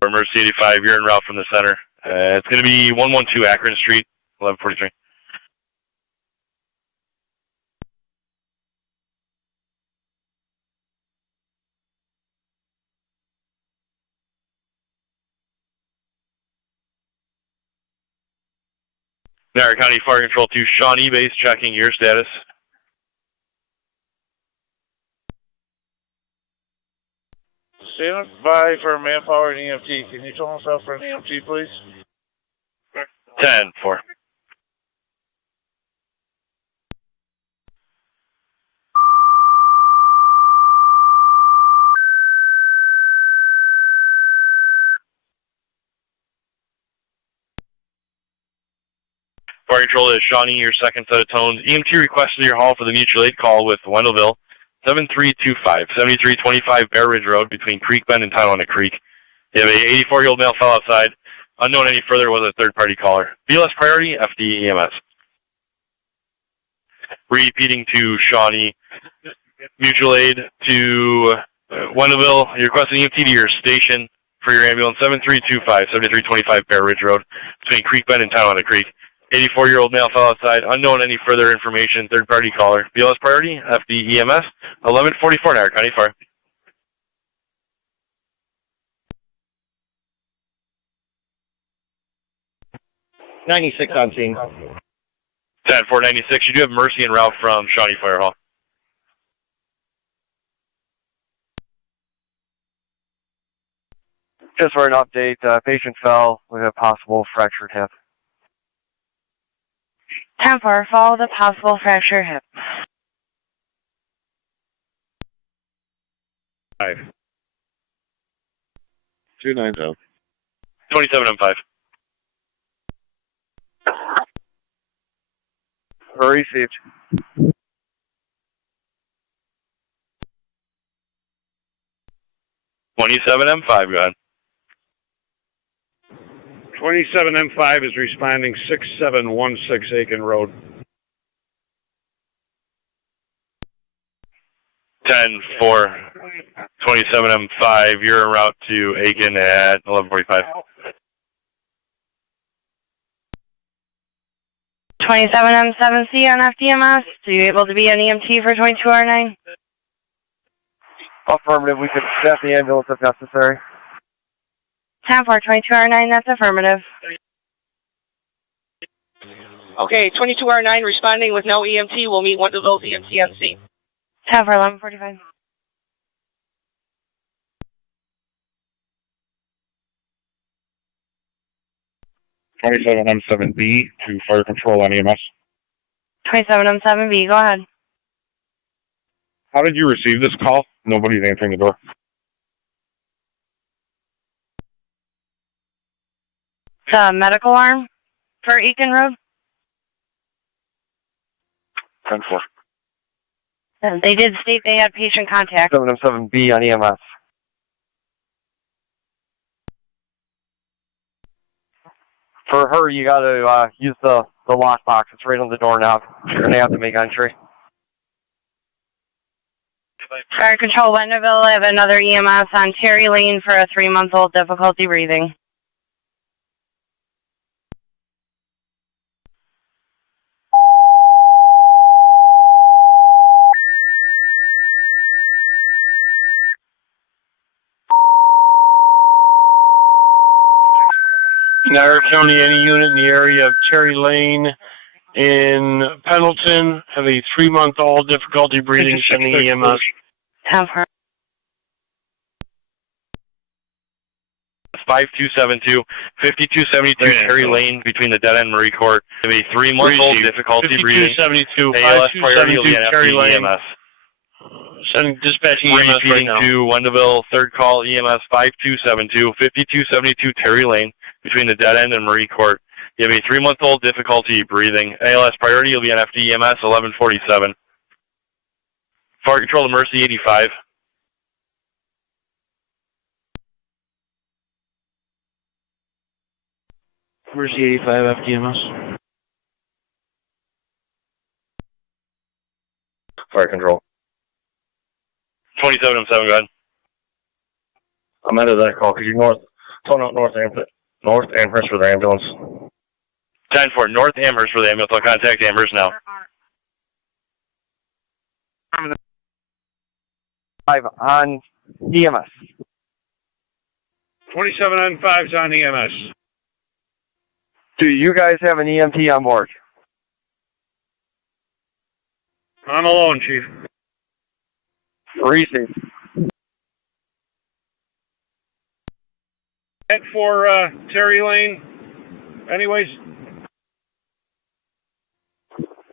For Mercy 85, you're en route from the center. It's going to be 112 Akron Street, 1143. Niagara County Fire Control to Shawnee Base, checking your status. Stand by for manpower and EMT. Can you tell us out for an EMT, please? 10-4. Fire Control is Shawnee, your second set of tones. EMT requested your haul for the mutual aid call with Wendellville, 7325, 7325 Bear Ridge Road between Creek Bend and Tonawanda Creek. You have a 84-year-old male fell outside. Unknown any further, was a third-party caller. BLS priority, FD EMS. Repeating to Shawnee, mutual aid to Wendellville. You're requesting EMT to your station for your ambulance, 7325, 7325 Bear Ridge Road between Creek Bend and Tonawanda Creek. 84-year-old male fell outside. Unknown any further information. Third-party caller. BLS priority, FD EMS, 1144 Niagara County Fire. '96 on scene. 10-496. You do have Mercy en route from Shawnee Fire Hall. Just for an update, patient fell with a possible fractured hip. 10-4, follow the possible fracture hip. 5. 290. 27M5. Received. 27M5, go ahead. 27M5 is responding 6716 Aiken Road. 10-4, 27M5, you're en route to Aiken at 1145. 27M7C on FDMS. Are you able to be an EMT for 22R9? Affirmative. We could staff the ambulance if necessary. 10-4, 22R9, that's affirmative. Okay, 22R9 responding with no EMT. We'll meet Wendellville's EMT on scene. 10-4, 1145. M7B to Fire Control on EMS. 27M7B, go ahead. How did you receive this call? Nobody's answering the door. The medical arm for Aiken Road? 10-4. They did state they had patient contact. 7M7B on EMS. For her, you gotta use the lockbox. It's right on the doorknob. You're gonna have to make entry. Fire Control Wendellville, I have another EMS on Terry Lane for a 3-month-old difficulty breathing. Niagara County, any unit in the area of Terry Lane in Pendleton have a 3-month-old difficulty breathing, sending EMS. 10-4. 5272, 5272 Terry Lane between the dead end Marie Court. Give a 3-month-old difficulty breathing. 5272, ALS priority will be 5272 an Terry Lane. EMS. Sending dispatching EMS right Repeating now. to Wendellville, third call EMS 5272, 5272 Terry Lane between the dead end and Marie Court. You have a 3-month-old difficulty breathing. ALS priority will be an FDEMS 1147. Fire control to Mercy 85. Mercy 85 FDMS. Fire control. 27 go ahead. I'm out of that call. Could you phone out North Amherst for the ambulance? 10-4, North Amherst for the ambulance. I'll contact Amherst now. 5 on EMS. 27 on 5's on EMS. Do you guys have an EMT on board? I'm alone, Chief. Receive. Head for Terry Lane. Anyways.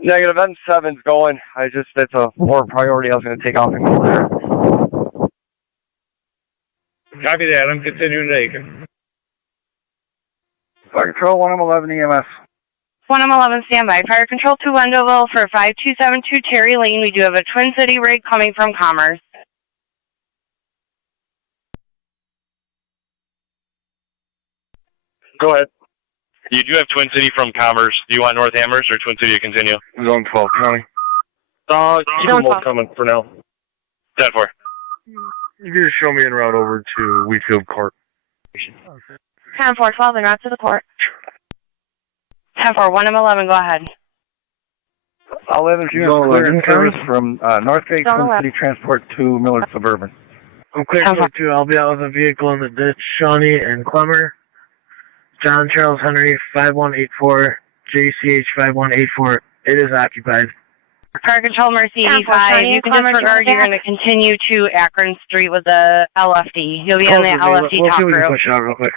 Negative, M7's going. That's a more priority. I was going to take off and go there. Copy that. I'm continuing to Aiken. Fire control, 111 EMS. 111 standby. Fire control to Wendellville for 5272 Terry Lane. We do have a Twin City rig coming from Commerce. Go ahead. You do have Twin City from Commerce. Do you want North Amherst or Twin City to continue? Zone 12 County. Keep them both coming for now. 10-4. You can just show me en route over to Wheatfield Court. 10-4, en route to the court. 10-4, 1M11, go ahead. 11 units clear in service from Northgate Twin City Transport to Millard Suburban. I'm clear for 2. I'll be out with a vehicle in the ditch. Shawnee and Clemmer. John Charles Henry 5184, JCH 5184. It is occupied. Fire control, Mercy 85. You can disregard. You're going to continue to Akron Street with the LFD. You'll be on the LFD we'll top see if we can group. push out real quick.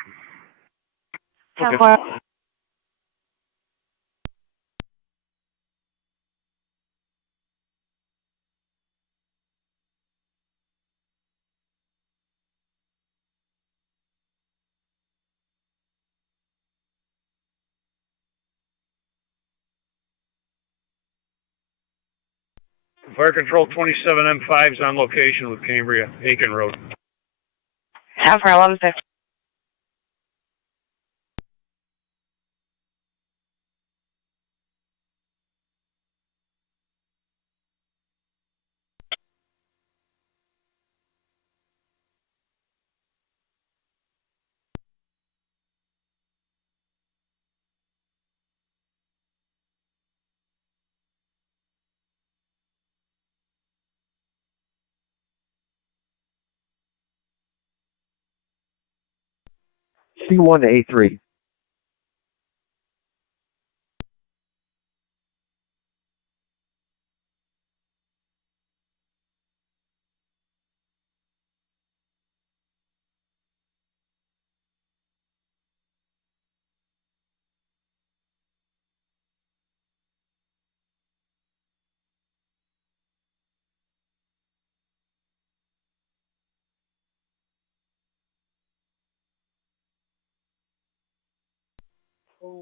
Okay. Fire control 27 M5's on location with Cambria, Aiken Road. 10-4, 11-6. C1 to A3.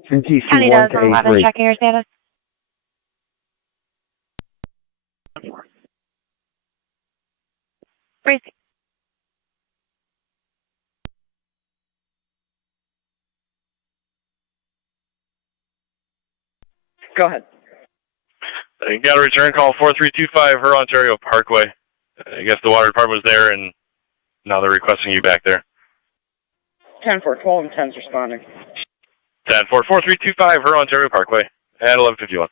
County does 11, checking your status. Gracie. Go ahead. You got a return call 4325 Her Ontario Parkway. I guess the water department was there and now they're requesting you back there. 10-4, 12 and 10's responding. 10-4, 4325 Her Ontario Parkway at 1151.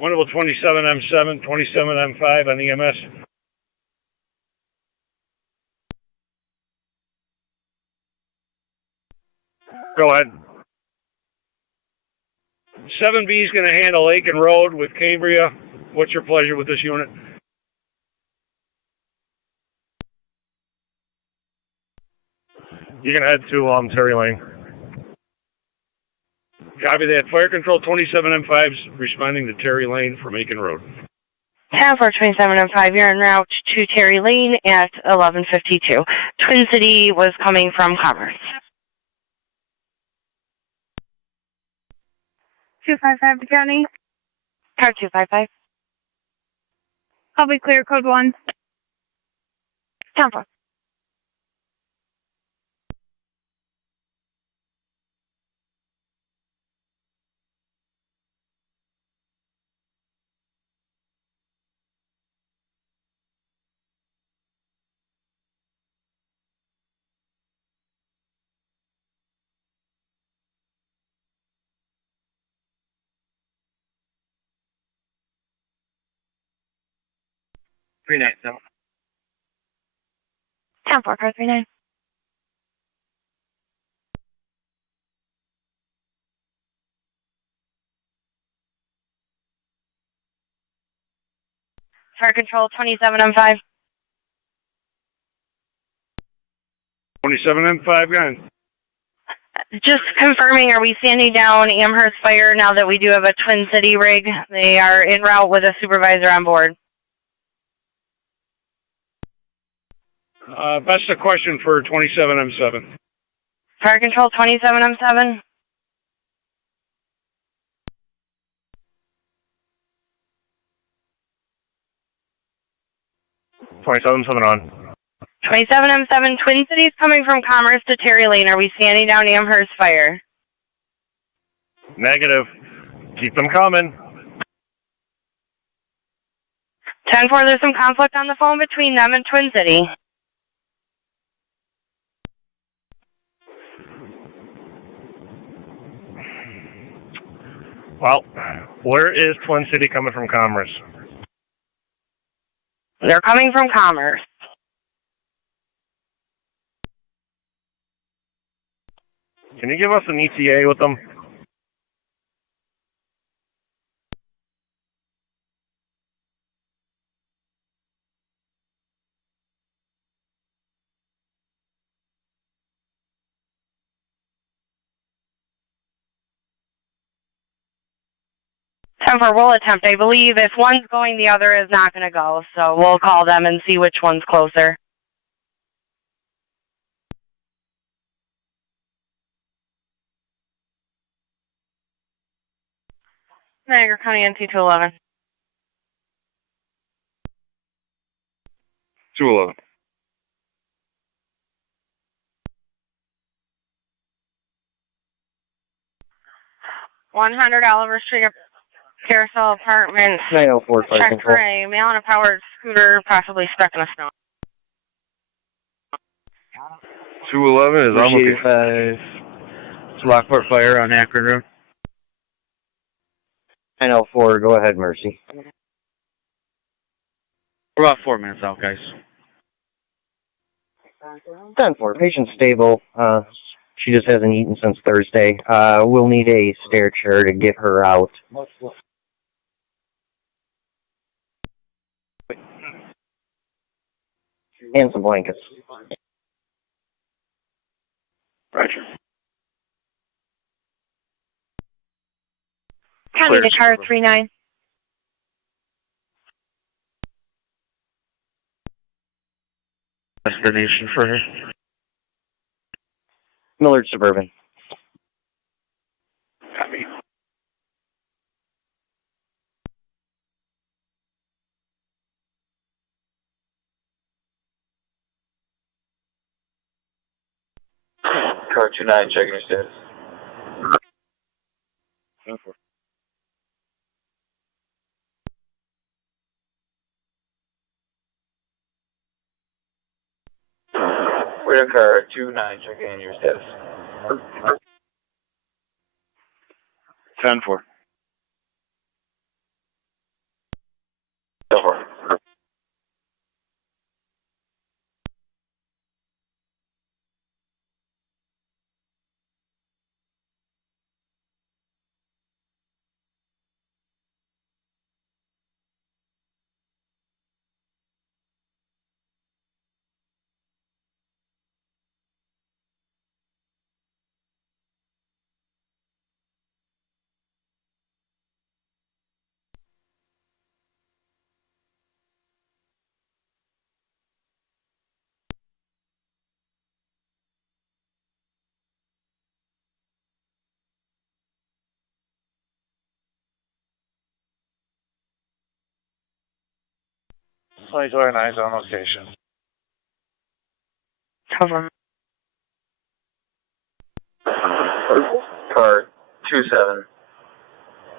Wendellville 27 M7, 27 M5 on EMS. Go ahead. 7B is going to handle Aiken Road with Cambria. What's your pleasure with this unit? You can head to Terry Lane. Copy that. Fire Control 27M5's responding to Terry Lane from Aiken Road. 10-4-27-M5, you're en route to Terry Lane at 11:52. Twin City was coming from Commerce. 255 to County. Car 255. I'll be clear, code 1. 10-4. Three nights out. 10-4, car 39. Fire Control 27M5. 27M5 gun. Just confirming, are we standing down Amherst Fire now that we do have a Twin City rig? They are en route with a supervisor on board. That's the question for 27M7. Fire Control 27M7. 27M7 on. 27M7, Twin Cities coming from Commerce to Terry Lane. Are we standing down Amherst Fire? Negative. Keep them coming. 10-4, there's some conflict on the phone between them and Twin City. Well, where is Twin City coming from Commerce? They're coming from Commerce. Can you give us an ETA with them? We'll attempt. I believe if one's going, the other is not going to go. So we'll call them and see which one's closer. Niagara County NT 211. 211. $100 Oliver Street, Carousel Apartments. 904 Fire Check Control. for a male on a powered scooter, possibly stuck in the snow. 211 is on location. It's Lockport Fire on Akron Road. 904, go ahead, Mercy. We're about 4 minutes out, guys. 10-4, patient's stable. She just hasn't eaten since Thursday. We'll need a stair chair to get her out. And some blankets. Roger. County to car 39. Destination for her. Millard Suburban. Copy. Car 29, checking your status. 10-4. Wait on car 29, checking in your status. 10-4. 10-4. 2209 is on location. Cover. Car 27,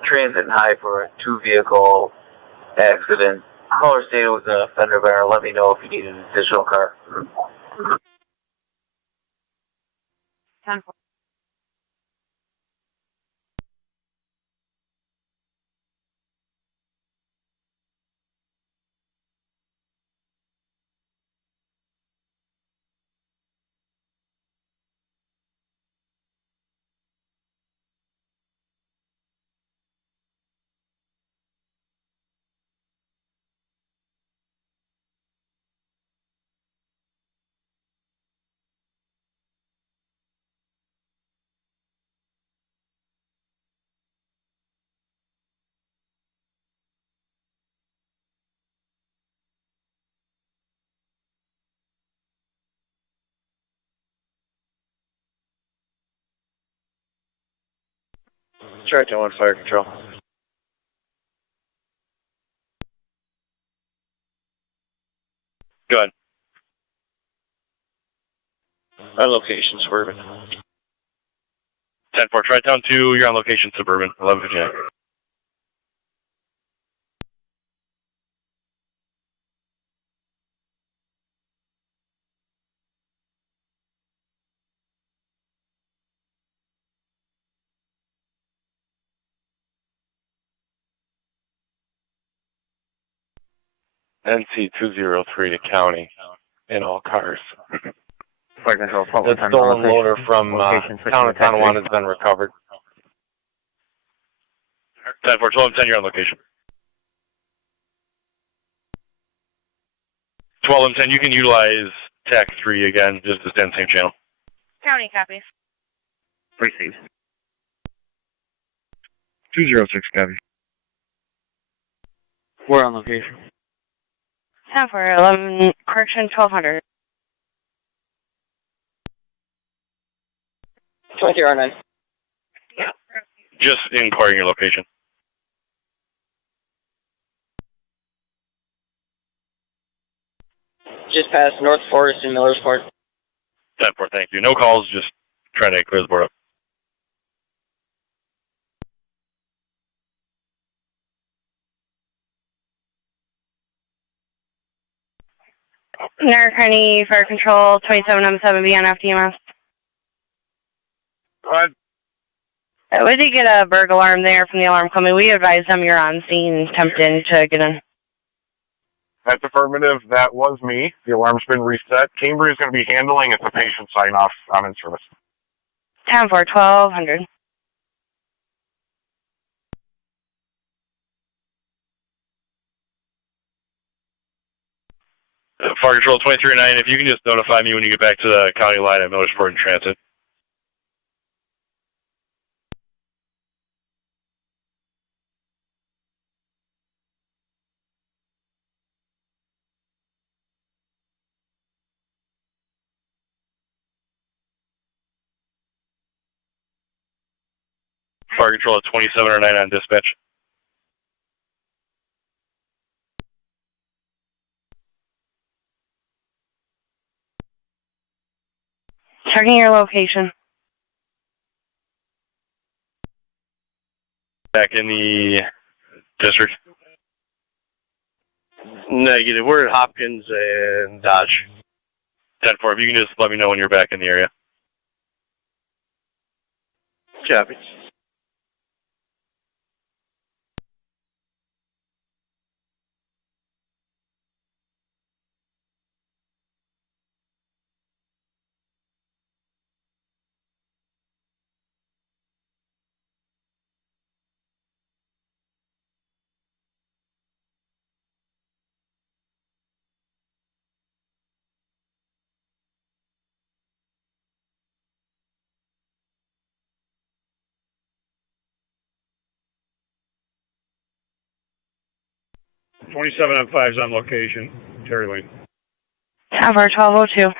transit and high for a two-vehicle accident. Caller stated with a fender bender. Let me know if you need an additional car. 10-4. Tri-Town 1 Fire Control. Go ahead. On location, Suburban. 10-4, Tri-Town 2, you're on location, Suburban, 1159. NC203 to county in all cars. Fire Control, The stolen loader from town of Tonawanda has been recovered. 10-4, 12-10, you're on location. 12-10, you can utilize TAC 3 again, just to stay on the same channel. County copies. Received. 206, copy. We're on location. 10-4, 11, correction, 1200. 2309. Just inquiring your location. Just past North Forest and Millersport. 10-4, thank you. No calls, just trying to clear the board up. Niagara County Fire Control, 27M7, be on FDMS. What? We did get a burglar alarm there from the alarm company. We advised them you're on scene, attempting to get in. That's affirmative. That was me. The alarm's been reset. Cambria is going to be handling. It's a patient sign-off on in service. 10-4, 1200. Fire Control 2309, if you can just notify me when you get back to the county line at Middleport and Transit. Fire Control at 2709 on dispatch. Checking your location. Back in the district. Negative. We're at Hopkins and Dodge. 10-4, if you can just let me know when you're back in the area. Copy. Twenty-seven M5 is on location. Terry Lane. 10-4, 1202.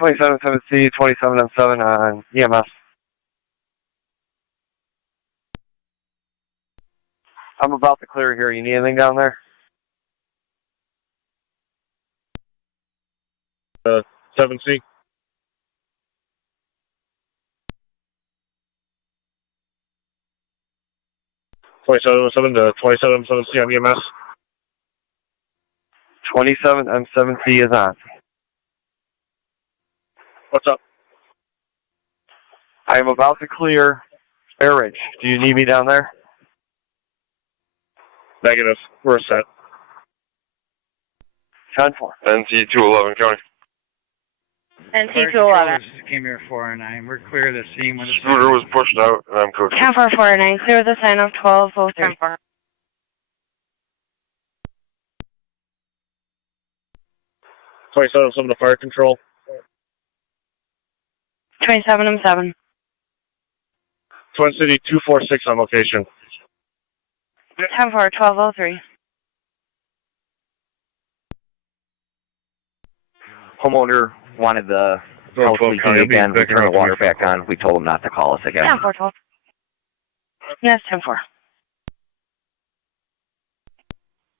27-7C, 27M7 on EMS. I'm about to clear here. You need anything down there? 7C. (27-7) to 27-7C on EMS. 27M7C is on. What's up? I am about to clear Air Ridge. Do you need me down there? Negative. We're set. 10-4. NC-211, County. NC-211. Came here 409. We're clear of the scene when the Scooter was pushed out, and I'm code 10-449, clear the sign of 1203. 27-7 to fire control. 27M7. Twin City 246 on location. 10-4-1203. Homeowner wanted the house leaking again. We turned the water back on. We told him not to call us again. 10-4-12. Yes, 10-4.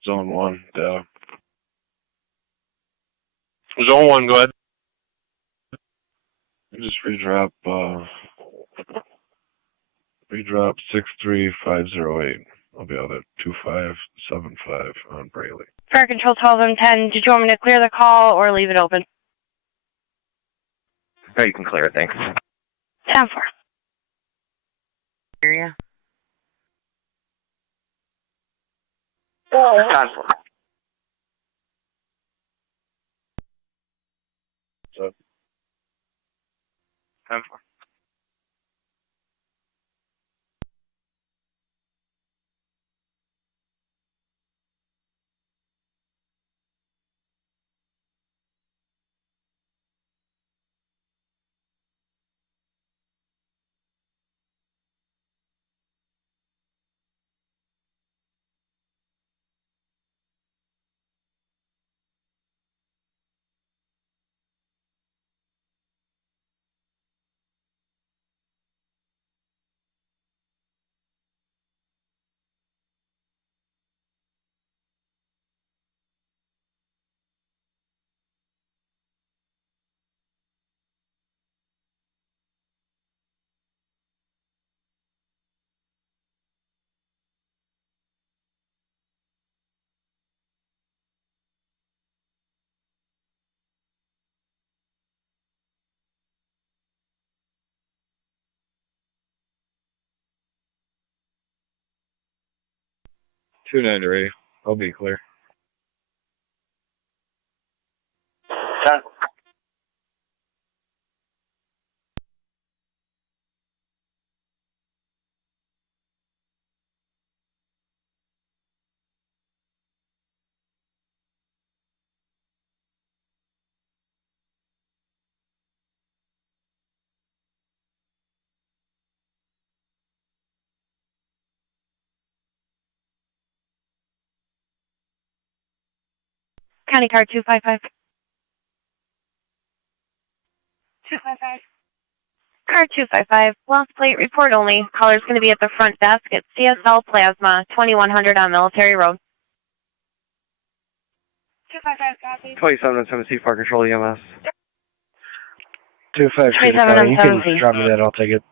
Zone 1, down. Zone 1, go ahead. Just redrop 63508. I'll be out at 2575 on Braley. Fire control 12M10, did you want me to clear the call or leave it open? No, you can clear it, thanks. 10-4. Area. 10-4. So. 10-4. Two 9 to radio. I'll be clear. 10. County card 255. 255. Card 255. Lost plate report only. Caller's going to be at the front desk at CSL Plasma, 2100 on Military Road. 255 copy. 27-7C, fire control EMS. 252, you can drop me that, I'll take it.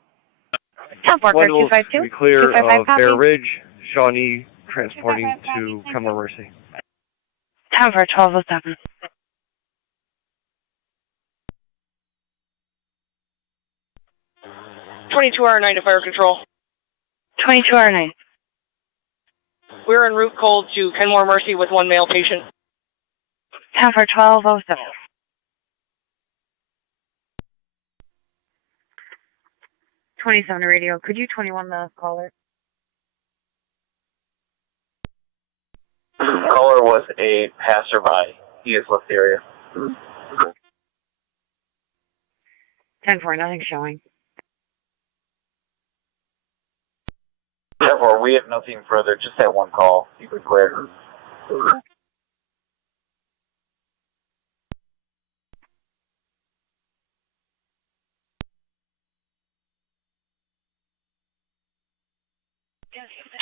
10-4, card 252. We clear 255 of copy. Bear Ridge, Shawnee transporting to Kenmore Mercy. 10-4, 1207. 22R9 to fire control. 22R9. We're en route cold to Kenmore Mercy with one male patient. 10-4, 1207. 27 radio. Could you 21 the caller? Caller was a passerby. He has left the area. 10-4, nothing showing. Therefore, we have nothing further. Just that one call. You could clear.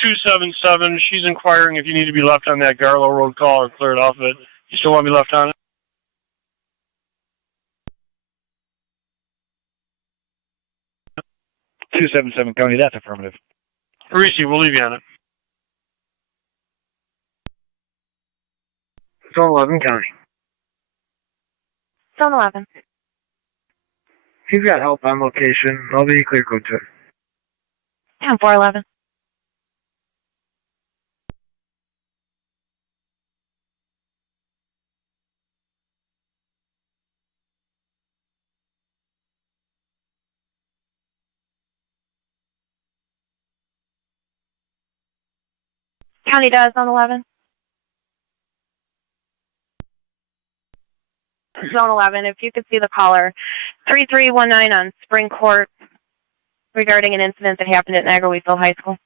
277. She's inquiring if you need to be left on that Garlow Road call or cleared off it. You still want to be left on it? .277 County, that's affirmative. Reese, we'll leave you on it. Zone 11 County. Zone 11. He's got help on location. I'll be clear code 2. 10-4-11. County does on 11. Zone 11, if you could see the caller, 3319 on Spring Court regarding an incident that happened at Niagara High School.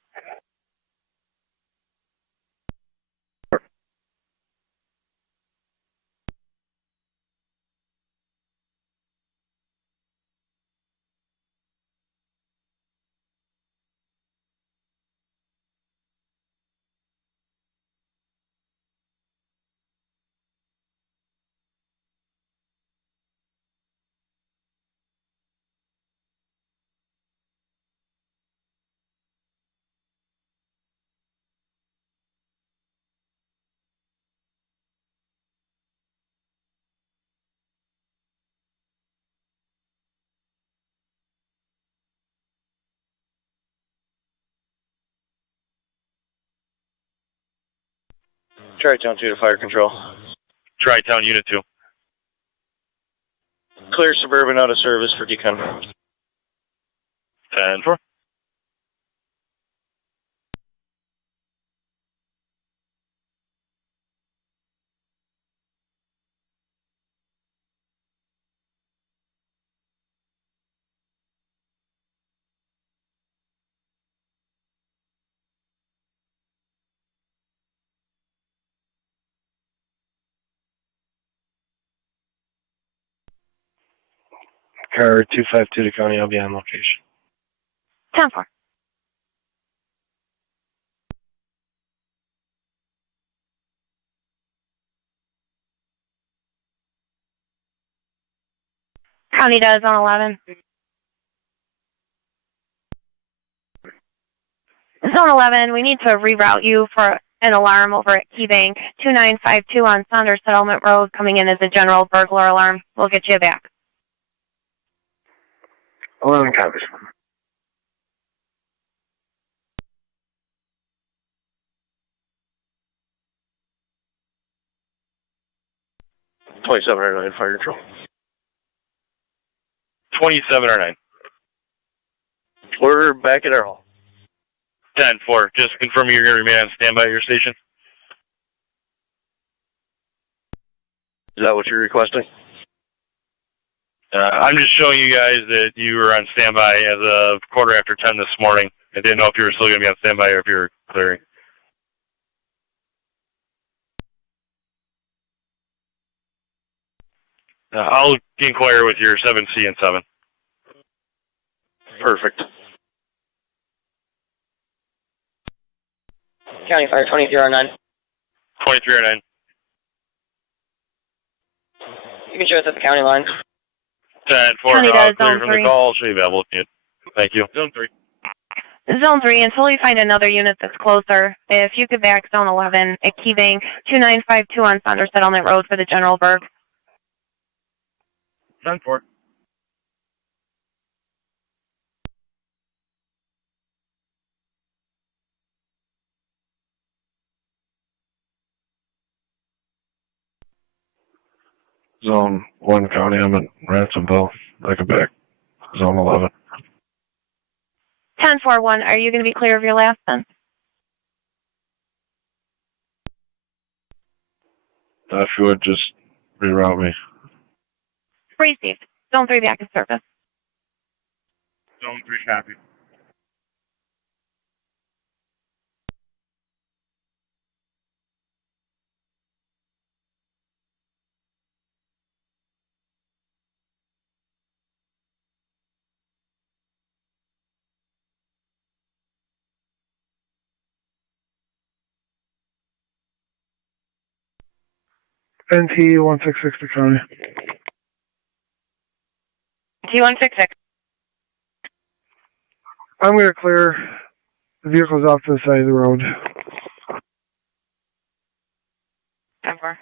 Tri-Town 2 to fire control. Tri-Town Unit 2. Clear Suburban out of service for decon. 10-4. Car 252 to County, I'll be on location. 10-4. County does on 11. Zone 11, we need to reroute you for an alarm over at KeyBank. 2952 on Saunders Settlement Road, coming in as a general burglar alarm. We'll get you back. 11 copies. Fire control. 2709. We're back at our hall. 10-4. Just confirming you're going to remain on standby at your station. Is that what you're requesting? I'm just showing you guys that you were on standby as of 10:15 this morning. I didn't know if you were still going to be on standby or if you were clearing. I'll inquire with your 7C and 7. Perfect. County Fire 2309. 2309. You can show us at the county line. 10-4. County does, Clear zone from 3. the call. Should be available. Thank you. Zone 3. Zone 3, until we find another unit that's closer, if you could back Zone 11 at KeyBank, 2952 on Saunders Settlement Road for the General Berg. 10-4. Zone 1 County, I'm in Ransomville. I can back Zone 11. 10-4-1, are you going to be clear of your last then? If you would just reroute me. Received. Zone 3 back in service. Zone 3 copy. NT 166 to county. T166. I'm going to clear the vehicles off to the side of the road. 10-4.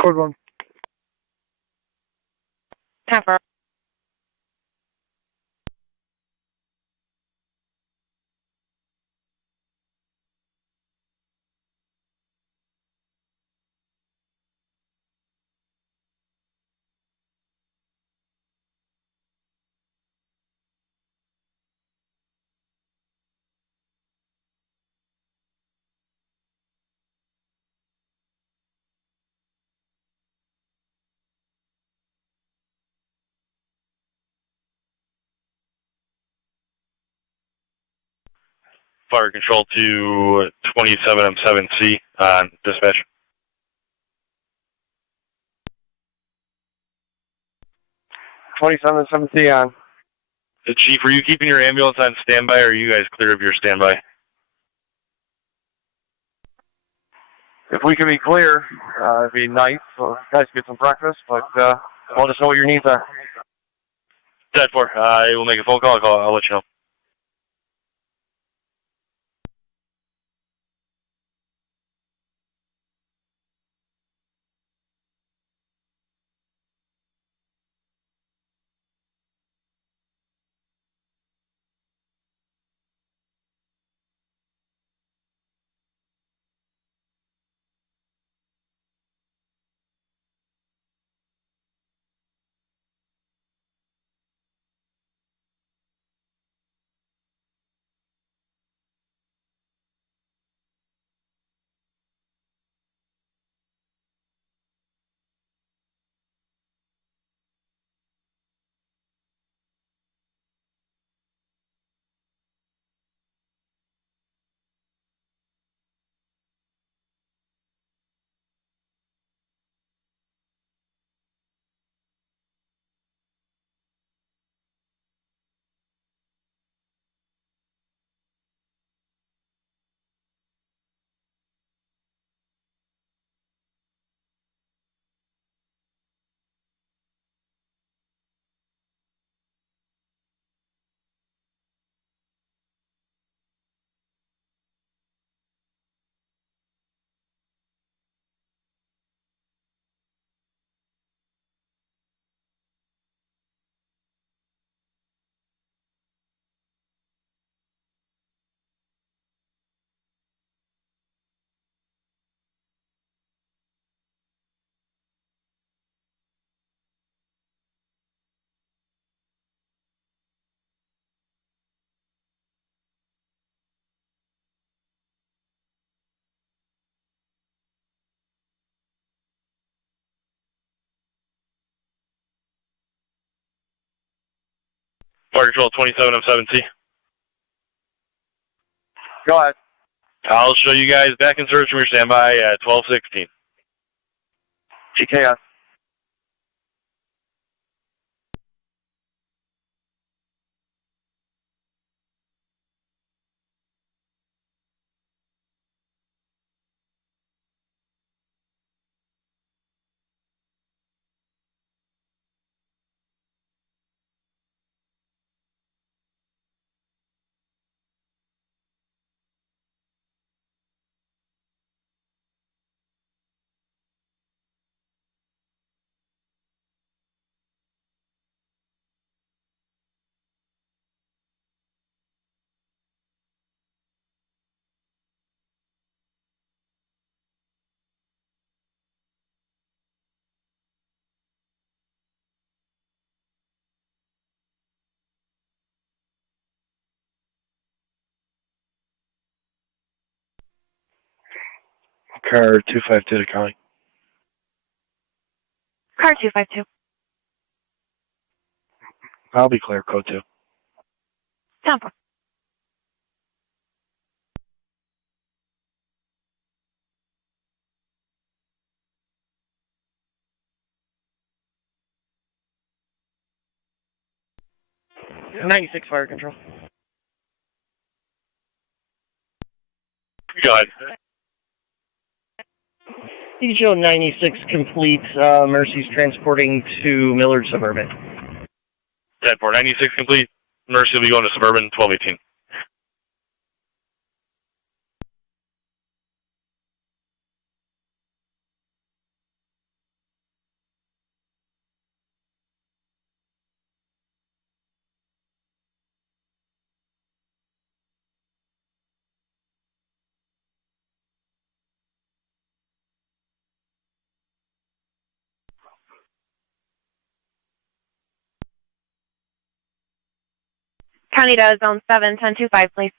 Code 1. 10-4. Fire control to 27M7C on dispatch. on. Chief, are you keeping your ambulance on standby, or are you guys clear of your standby? If we can be clear, it'd be nice so guys get some breakfast, but let us know what your needs are. 10-4. I will make a phone call. I'll let you know. Fire control 27M7C. Go ahead. I'll show you guys back in service from your standby at 12:16. GKS. Car 252 to county. Car 252. I'll be clear, code 2. 10-4. '96 fire control. Go ahead. CGO 96 complete. Mercy's transporting to Millard Suburban. 10-4, 96 complete. Mercy will be going to Suburban 1218. County to Zone 7, 1025, please.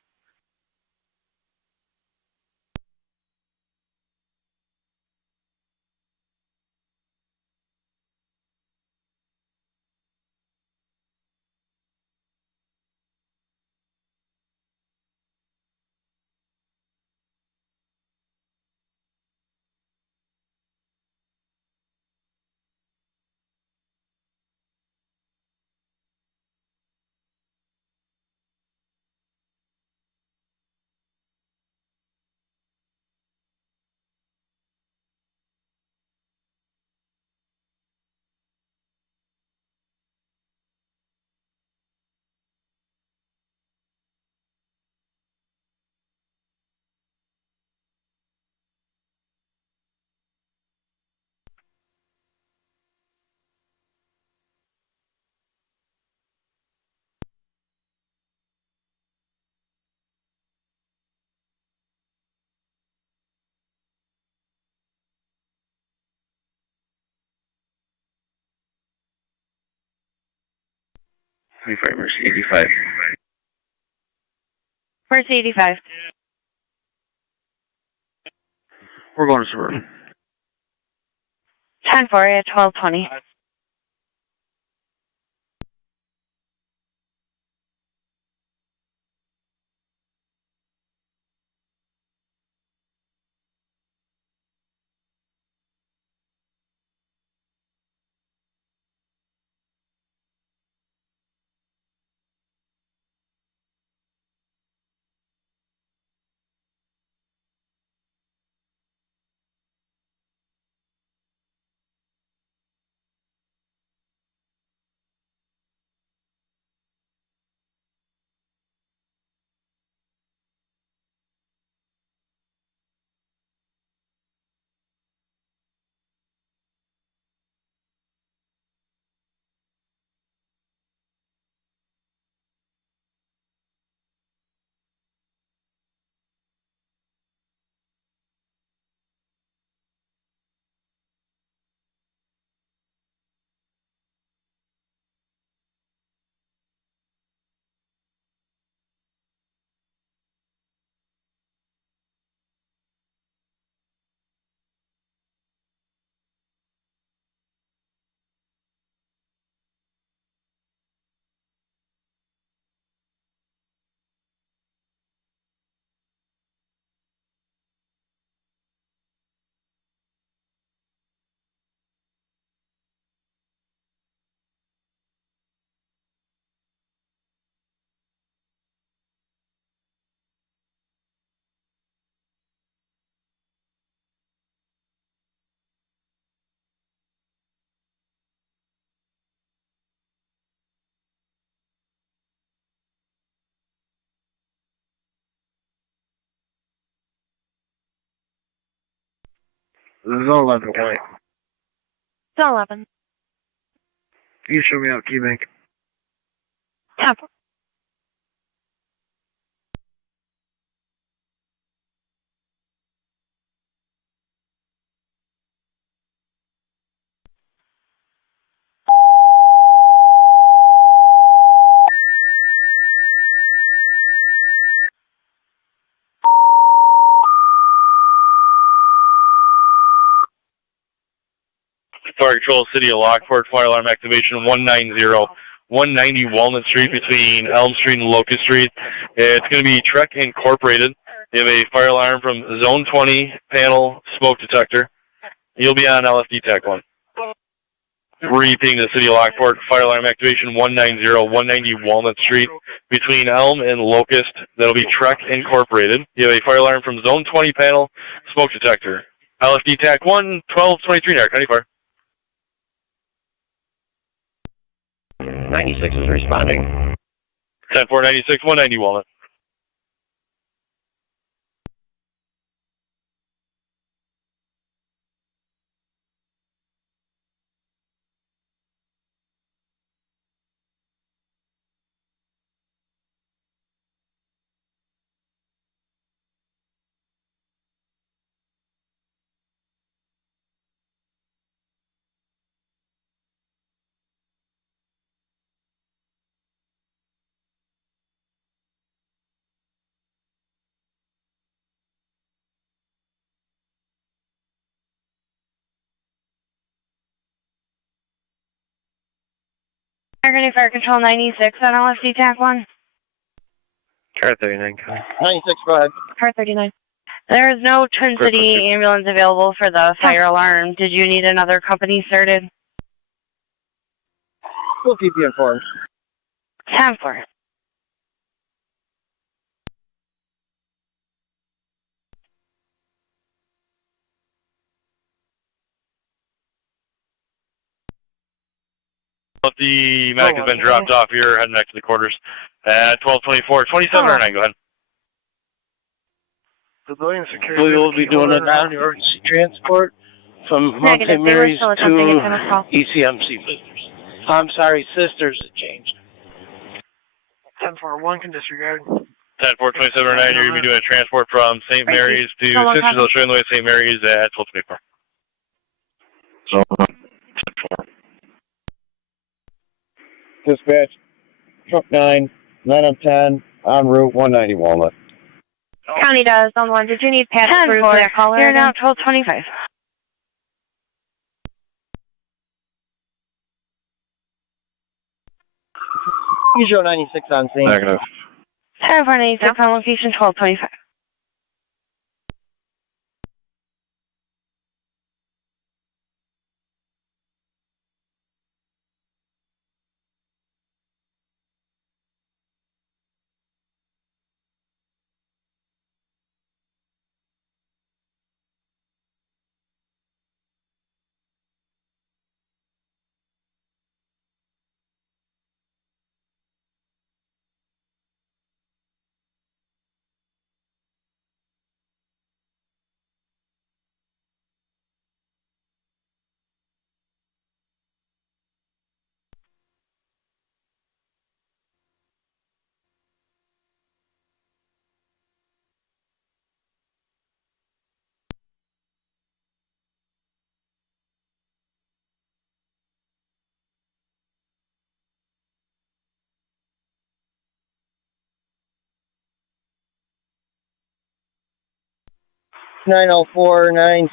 Mercy 85. Mercy 85. We're going to Suburban. 10-4 at 1220. Zone 11, County. Zone 11. You show me out, Key Bank. 10-4. Fire Control, City of Lockport, fire alarm activation 190 Walnut Street between Elm Street and Locust Street. It's going to be Trek Incorporated. You have a fire alarm from Zone 20 panel smoke detector. You'll be on LSD TAC 1. Repeating the City of Lockport, fire alarm activation 190 Walnut Street between Elm and Locust. That'll be Trek Incorporated. You have a fire alarm from Zone 20 panel smoke detector. LFD TAC 1, 1223 Niagara County Fire. 96 is responding. 10-496, 190 Walnut. Niagara Fire Control 96 on LFD TAC 1. Car 39. 96, go ahead. Car 39. There is no Twin City ambulance available for the fire alarm. Did you need another company started? We'll keep you informed. 10-4. The medic has been dropped off here, heading back to the quarters at 1224, 2709, go ahead. Civilian security. We will be doing a non-emergency transport from Mount St. Mary's to ECMC. I'm sorry, Sisters, it changed. 10-4-1 can disregard. 10-4, 2709, you're going to be doing a transport from St. Mary's to Sisters, Illinois, St. Mary's at 1224. So, 10-4. Dispatch, truck 9, 9 of 10, en route 190 Walnut. County does on one. Did you need Pat through for that caller? You're now 1225. Usual 96 on scene. Negative. 10-4-96 on location 1225.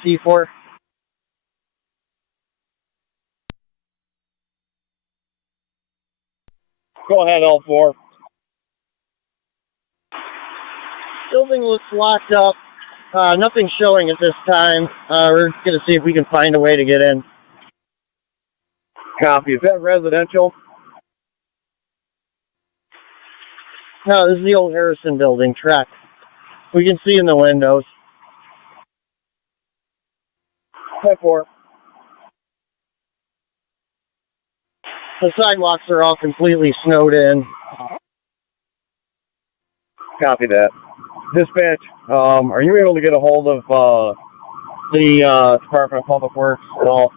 C4. Go ahead, L4. Building looks locked up. Nothing showing at this time. We're going to see if we can find a way to get in. Copy. Is that residential? No, this is the old Harrison building, track. We can see in the windows. 10-4. The sidewalks are all completely snowed in. Copy that. Dispatch, are you able to get a hold of the Department of Public Works at all?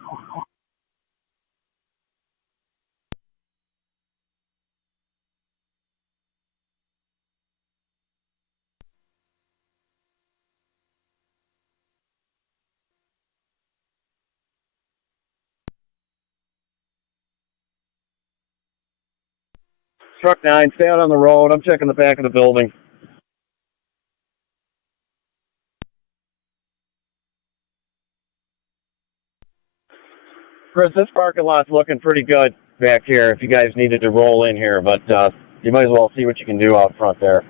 Truck 9, stay out on the road. I'm checking the back of the building. Chris, this parking lot's looking pretty good back here if you guys needed to roll in here, but you might as well see what you can do out front there.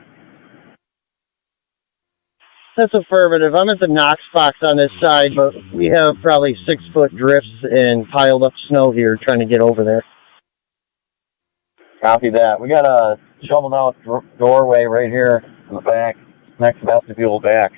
That's affirmative. I'm at the Knox box on this side, but we have probably 6-foot drifts and piled up snow here trying to get over there. Copy that. We got a shoveled out doorway right here in the back, next vestibule back.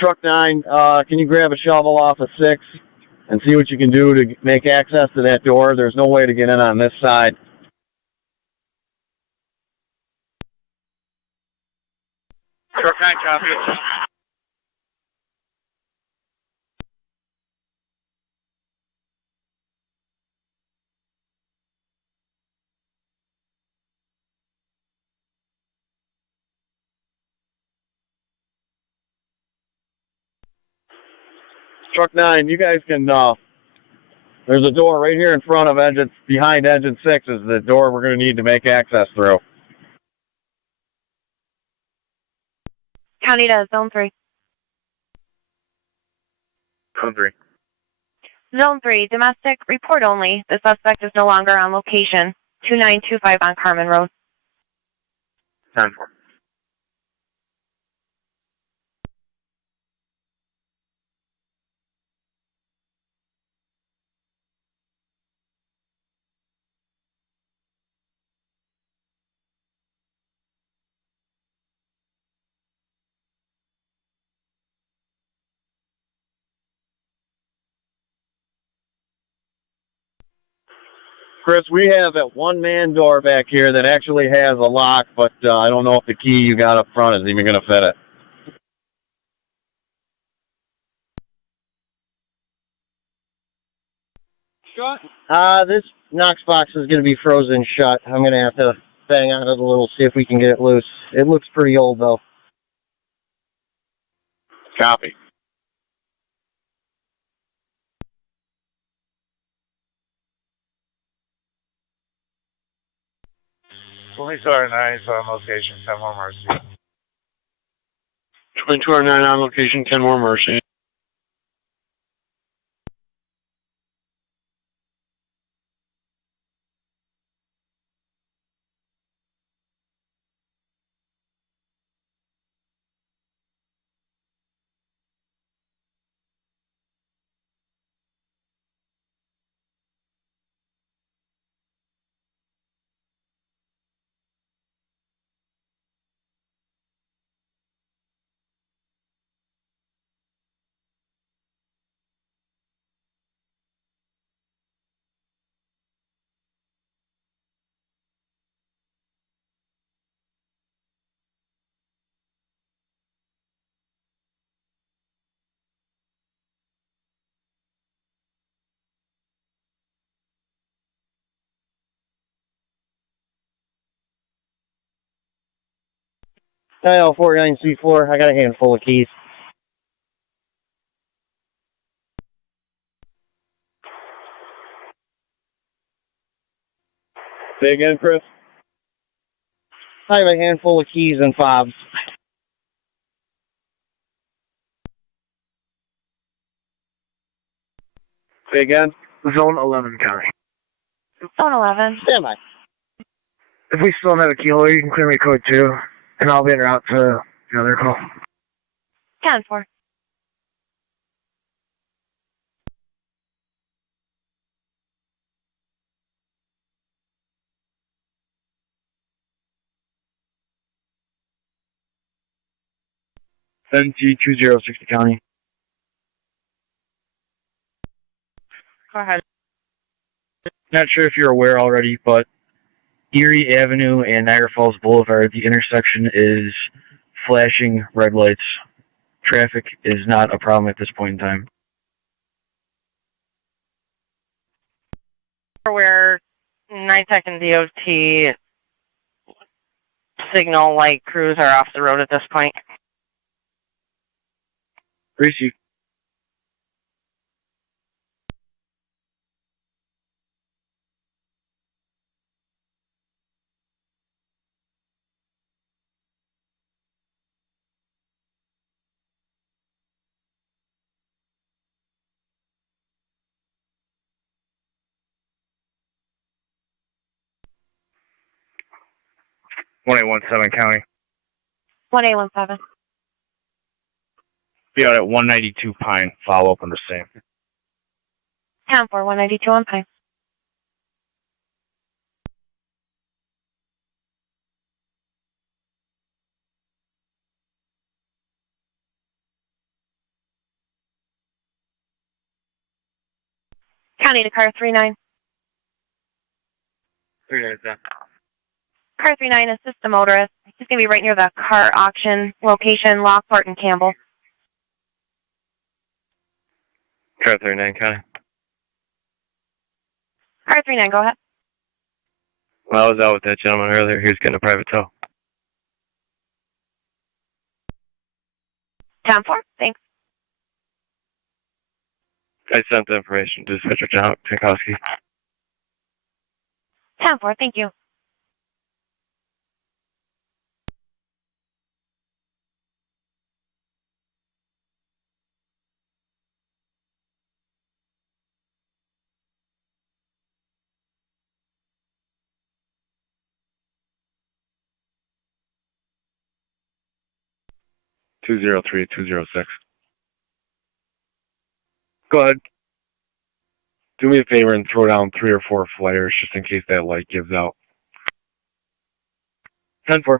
Truck 9, can you grab a shovel off of 6 and see what you can do to make access to that door? There's no way to get in on this side. Truck 9, copy. Truck 9, you guys can, there's a door right here in front of behind engine 6 is the door we're going to need to make access through. County to Zone 3. Zone 3. Zone 3, domestic, report only. The suspect is no longer on location. 2925 on Carmen Road. 10-4. Chris, we have a one-man door back here that actually has a lock, but I don't know if the key you got up front is even going to fit it. This Knox box is going to be frozen shut. I'm going to have to bang on it a little, see if we can get it loose. It looks pretty old, though. Copy. Police R9 is on location, 10 more Mercy. 22R9 on location, 10 more Mercy. IL49C4, I got a handful of keys. Say again, Chris? I have a handful of keys and fobs. Say again? Zone 11, County. Zone 11. Stand by. If we still don't have a key holder, you can clear me code 2, and I'll be en route to the other call. 10-4. NG2060 County. Go ahead. Not sure if you're aware already, but Erie Avenue and Niagara Falls Boulevard, the intersection is flashing red lights. Traffic is not a problem at this point in time. Where TAC and DOT signal light crews are off the road at this point. Receive. .117 County. 1817. Be out at 192 Pine. Follow up on the same. 10-4, 192 on Pine. County to car 39. 39, sir. Car 39, assist the motorist. He's going to be right near the car auction location, Lockport and Campbell. Car 39, County. Car 39, go ahead. Well, I was out with that gentleman earlier. He was getting a private tow. 10-4, thanks. I sent the information to Dispatcher John Tinkowski. 10-4, thank you. Two 206. Go ahead. Do me a favor and throw down 3 or 4 flares just in case that light gives out. 10-4.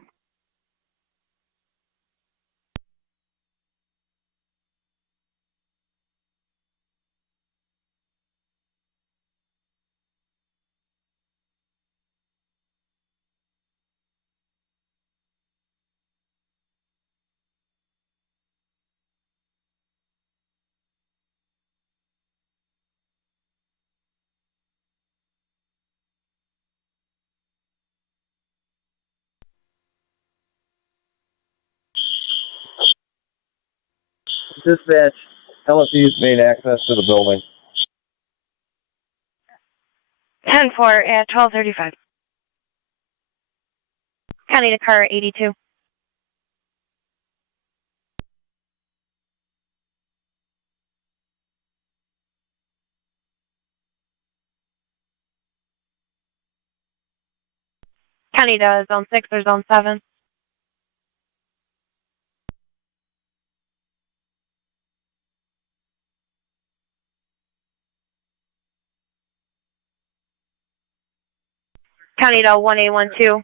Dispatch, LSU's made access to the building. 10-4 at 12:35. County to car 82. County to zone 6 or zone 7. County to 1A12.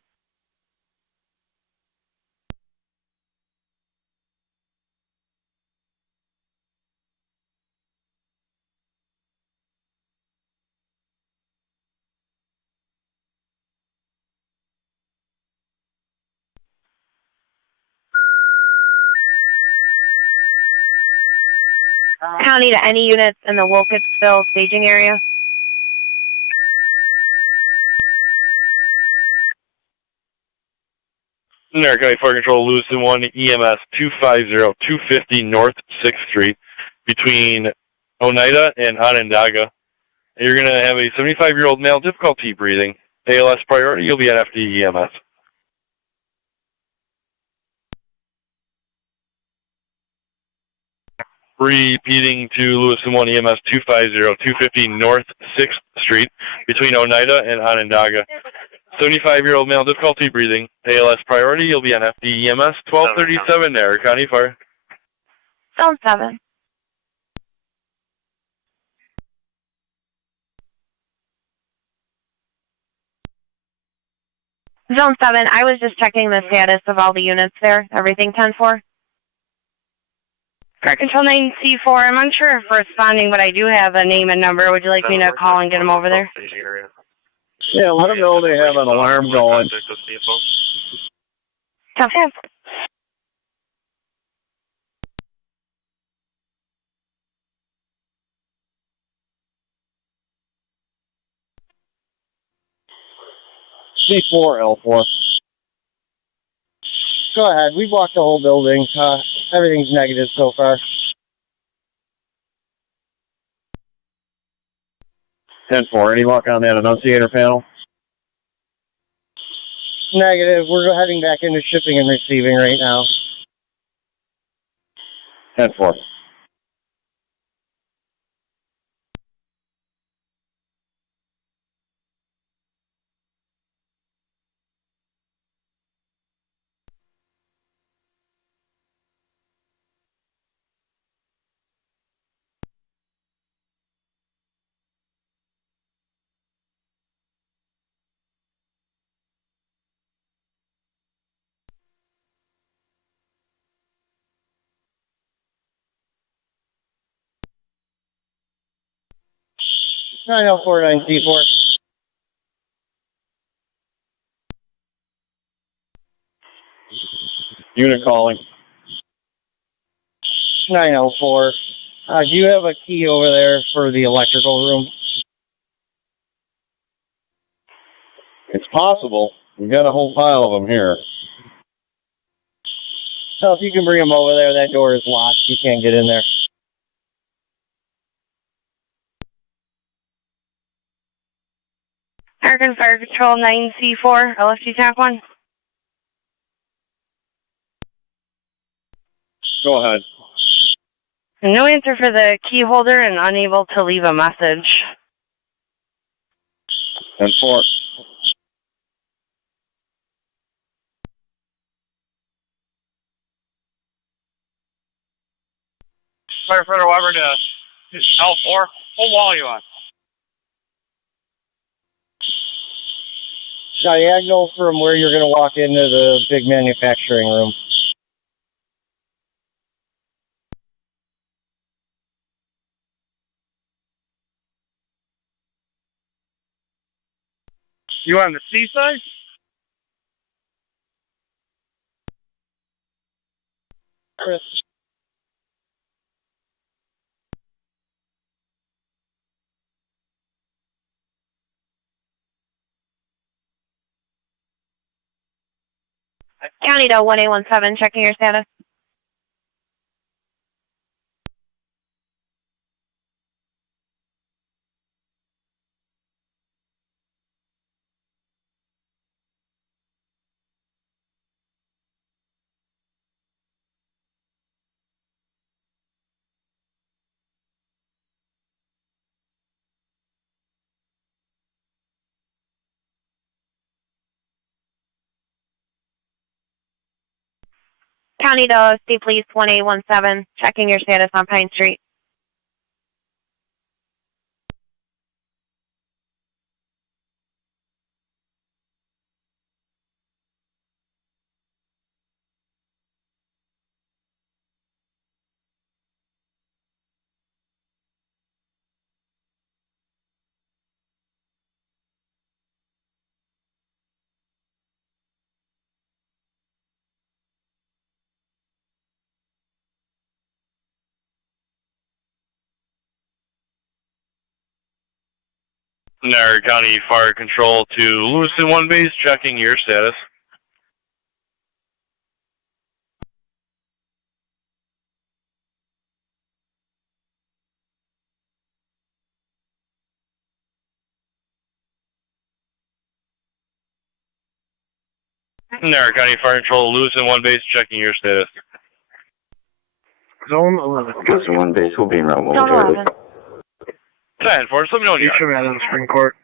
County to any units in the Wilkesville staging area. Niagara County Fire Control, Lewiston 1, EMS 250 North 6th Street between Oneida and Onondaga. You're going to have a 75-year-old male, difficulty breathing. ALS priority, you'll be at FD EMS. Repeating to Lewiston 1, EMS 250 North 6th Street between Oneida and Onondaga. 75-year-old male, difficulty breathing. ALS priority, you'll be on FD EMS 1237 there, County Fire. Zone 7. Zone 7, I was just checking the status of all the units there. Everything 10-4? Fire Control 9C4, I'm unsure if responding, but I do have a name and number. Would you like me to call and get them over there? Yeah, let them know they have an alarm going. Tough. C4, L4. Go ahead. We've walked the whole building. Everything's negative so far. 10-4. Any luck on that annunciator panel? Negative. We're heading back into shipping and receiving right now. 10-4. 9049C4. Unit calling. 904. Do you have a key over there for the electrical room? It's possible. We've got a whole pile of them here. So if you can bring them over there, that door is locked. You can't get in there. American Fire Control 9C4, LFG TAC 1. Go ahead. No answer for the key holder and unable to leave a message. 10-4. Firefighter Weber to L4. What wall are you on? Diagonal from where you're going to walk into the big manufacturing room. You on the C side? Chris. County to 1817, checking your status. County to State Police 1817, checking your status on Pine Street. Niagara County Fire Control to Lewiston 1 base, checking your status. Niagara County Fire Control, Lewiston 1 base, checking your status. Zone 11. Lewiston 1 base will be in route momentarily. 10-4, let me know when You you should be out of the spring court.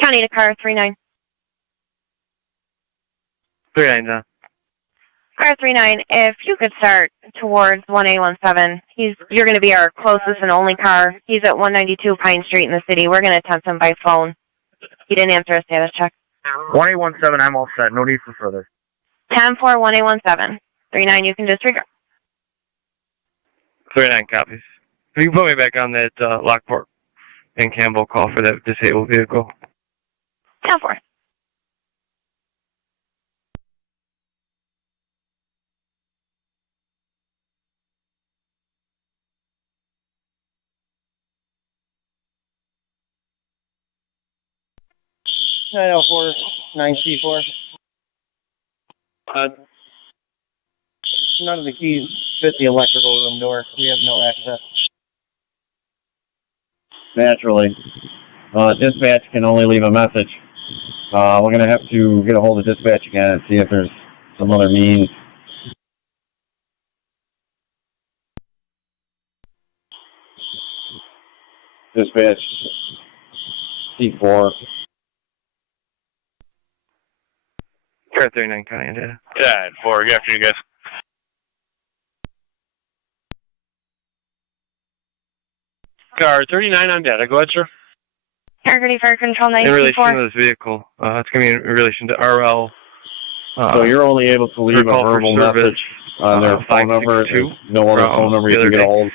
County to car 39. 39 down. Car 39, if you could start towards 1817, you're going to be our closest and only car. He's at 192 Pine Street in the city. We're going to attempt him by phone. He didn't answer a status check. 1817, I'm all set. No need for further. 10-4, 1817. 39, you can disregard. 39 copies. If you can put me back on that Lockport and Campbell call for that disabled vehicle. 10-4. .904, 9C4. None of the keys fit the electrical room door. We have no access. Naturally. Dispatch can only leave a message. We're going to have to get a hold of dispatch again and see if there's some other means. Dispatch C4. Car 39 County and data. 10-4, good afternoon, guys. Car 39 on data. Go ahead, sir. Targeting Fire Control In 924. relation to this vehicle, it's going to be in relation to RL. So you're only able to leave a verbal message on their phone number. There's no other phone number you can get a hold.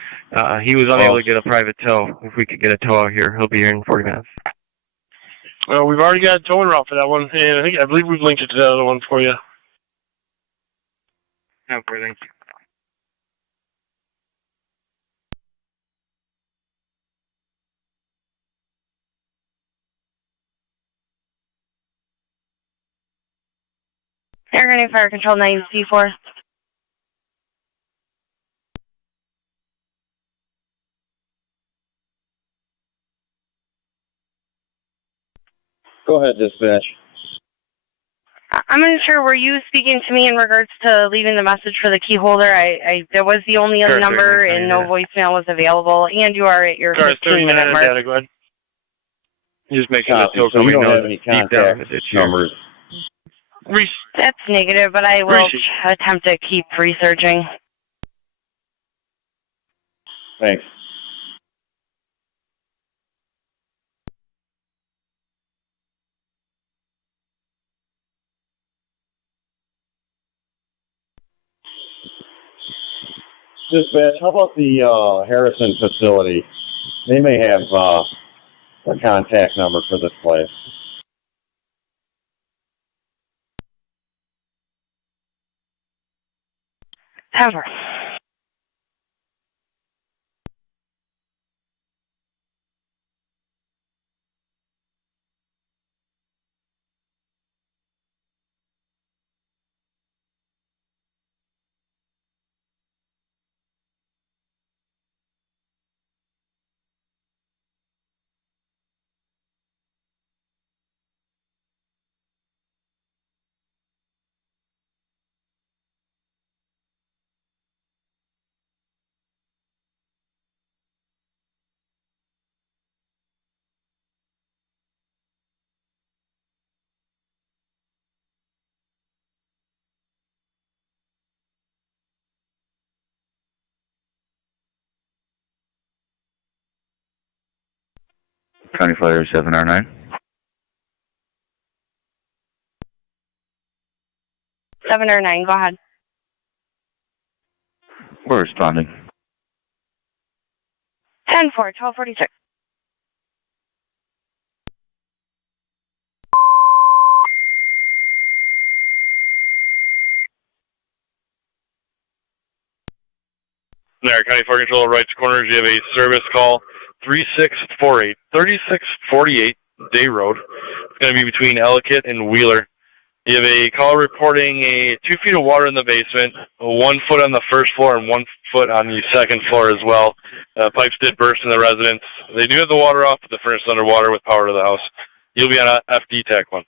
He was unable to get a private tow. If we could get a tow out here, he'll be here in 40 minutes. Well, we've already got a towing route for that one, and I believe we've linked it to the other one for you. No, thank you. Targeting Fire Control 9C4. Go ahead, dispatch. I'm unsure, were you speaking to me in regards to leaving the message for the key holder? That was the only other number, and no voicemail was available, and you are at your 15-minute mark. Data, go ahead. You just make sure that tow company knows deep down. Numbers. That's negative, but I will attempt to keep researching. Thanks. Dispatch, how about the Harrison facility? They may have a contact number for this place. Ever. County Flyer 7R9. 7 or 9, go ahead. We're responding. 10-4, 1246. Niagara County Fire Control, right to corners. You have a service call 3648, 3648 Day Road. It's going to be between Ellicott and Wheeler. You have a call reporting 2 feet of water in the basement, 1 foot on the first floor and 1 foot on the second floor as well. Pipes did burst in the residence. They do have the water off, but the furnace is underwater with power to the house. You'll be on a FD TAC 1.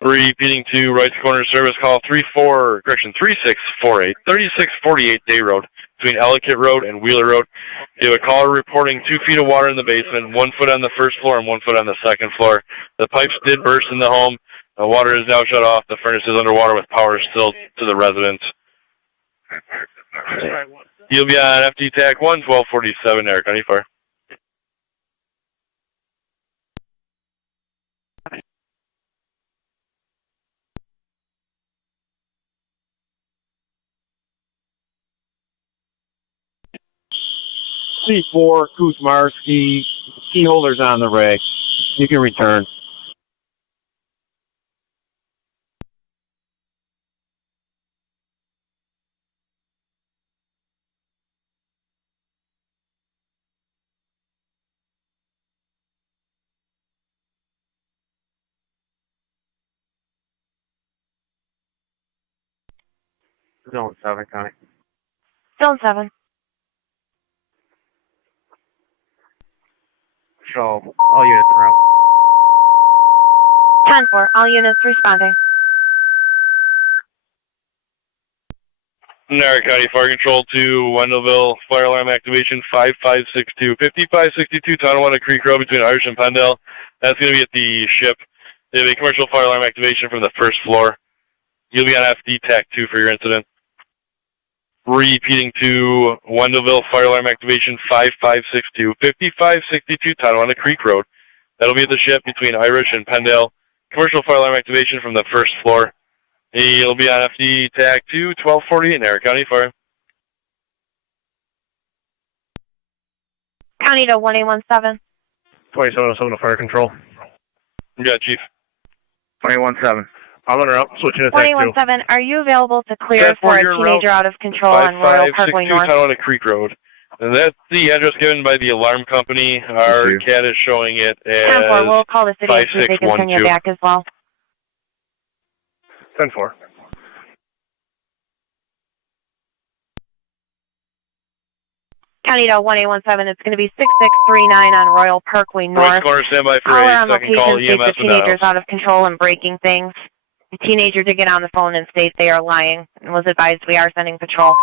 Repeating to right corner service call 3648, 3648 Day Road between Ellicott Road and Wheeler Road. You have a caller reporting 2 feet of water in the basement, 1 foot on the first floor and 1 foot on the second floor. The pipes did burst in the home. The water is now shut off. The furnace is underwater with power still to the residence. You'll be on FD TAC 1, 1247 Niagara County Fire. C4, Kuzmarski, key holders on the rig. You can return. Zone 7, Connie. Zone 7. Show all units en route. 10-4, all units responding. Niagara County Fire Control to Wendellville, fire alarm activation 5562. 5562 Tonawanda Creek Road between Irish and Pendle. That's going to be at the ship. They have a commercial fire alarm activation from the first floor. You'll be on FD TAC 2 for your incident. Repeating to Wendellville, fire alarm activation 5562. 5562 Tonawanda Creek Road That'll be at the ship between Irish and Pendale. Commercial fire alarm activation from the first floor. He'll be on FD TAC 2, 1240 in Niagara County Fire. County to 1817. 2707 to fire control. Yeah, Chief. 217. I'm on her up, switching to TAC 2. 1817, are you available to clear for a teenager out of control on Royal Parkway North? 5562 Tonawanda Creek Road. And that's the address given by the alarm company. Our CAD is showing it as 10-4, we'll call the city and see if they can send you back as well. 10-4. County to 1817, it's going to be 6639 on Royal Parkway North. Royce Corner, standby for Caller a on second call location EMS states the teenager's out of control and breaking things. The teenager did get on the phone and state they are lying and was advised we are sending patrol.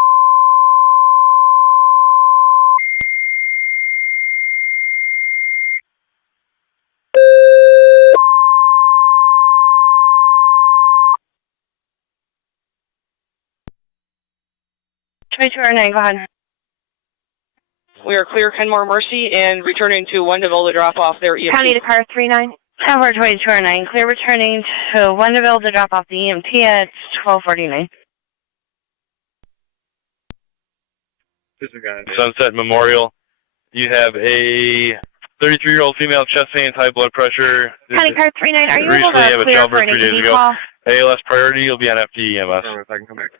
Go ahead. We are clear Kenmore Mercy and returning to Wendeville to drop off their EMT. County to car 39. Tower 2209, clear returning to Wendeville to drop off the EMT at 1249. Sunset Memorial. You have a 33-year-old female, chest pains, high blood pressure. County car 39, are you able Recently have to a clear for childbirth an 3 days APD ago. call? ALS priority, you'll be on FD EMS. If I can come back.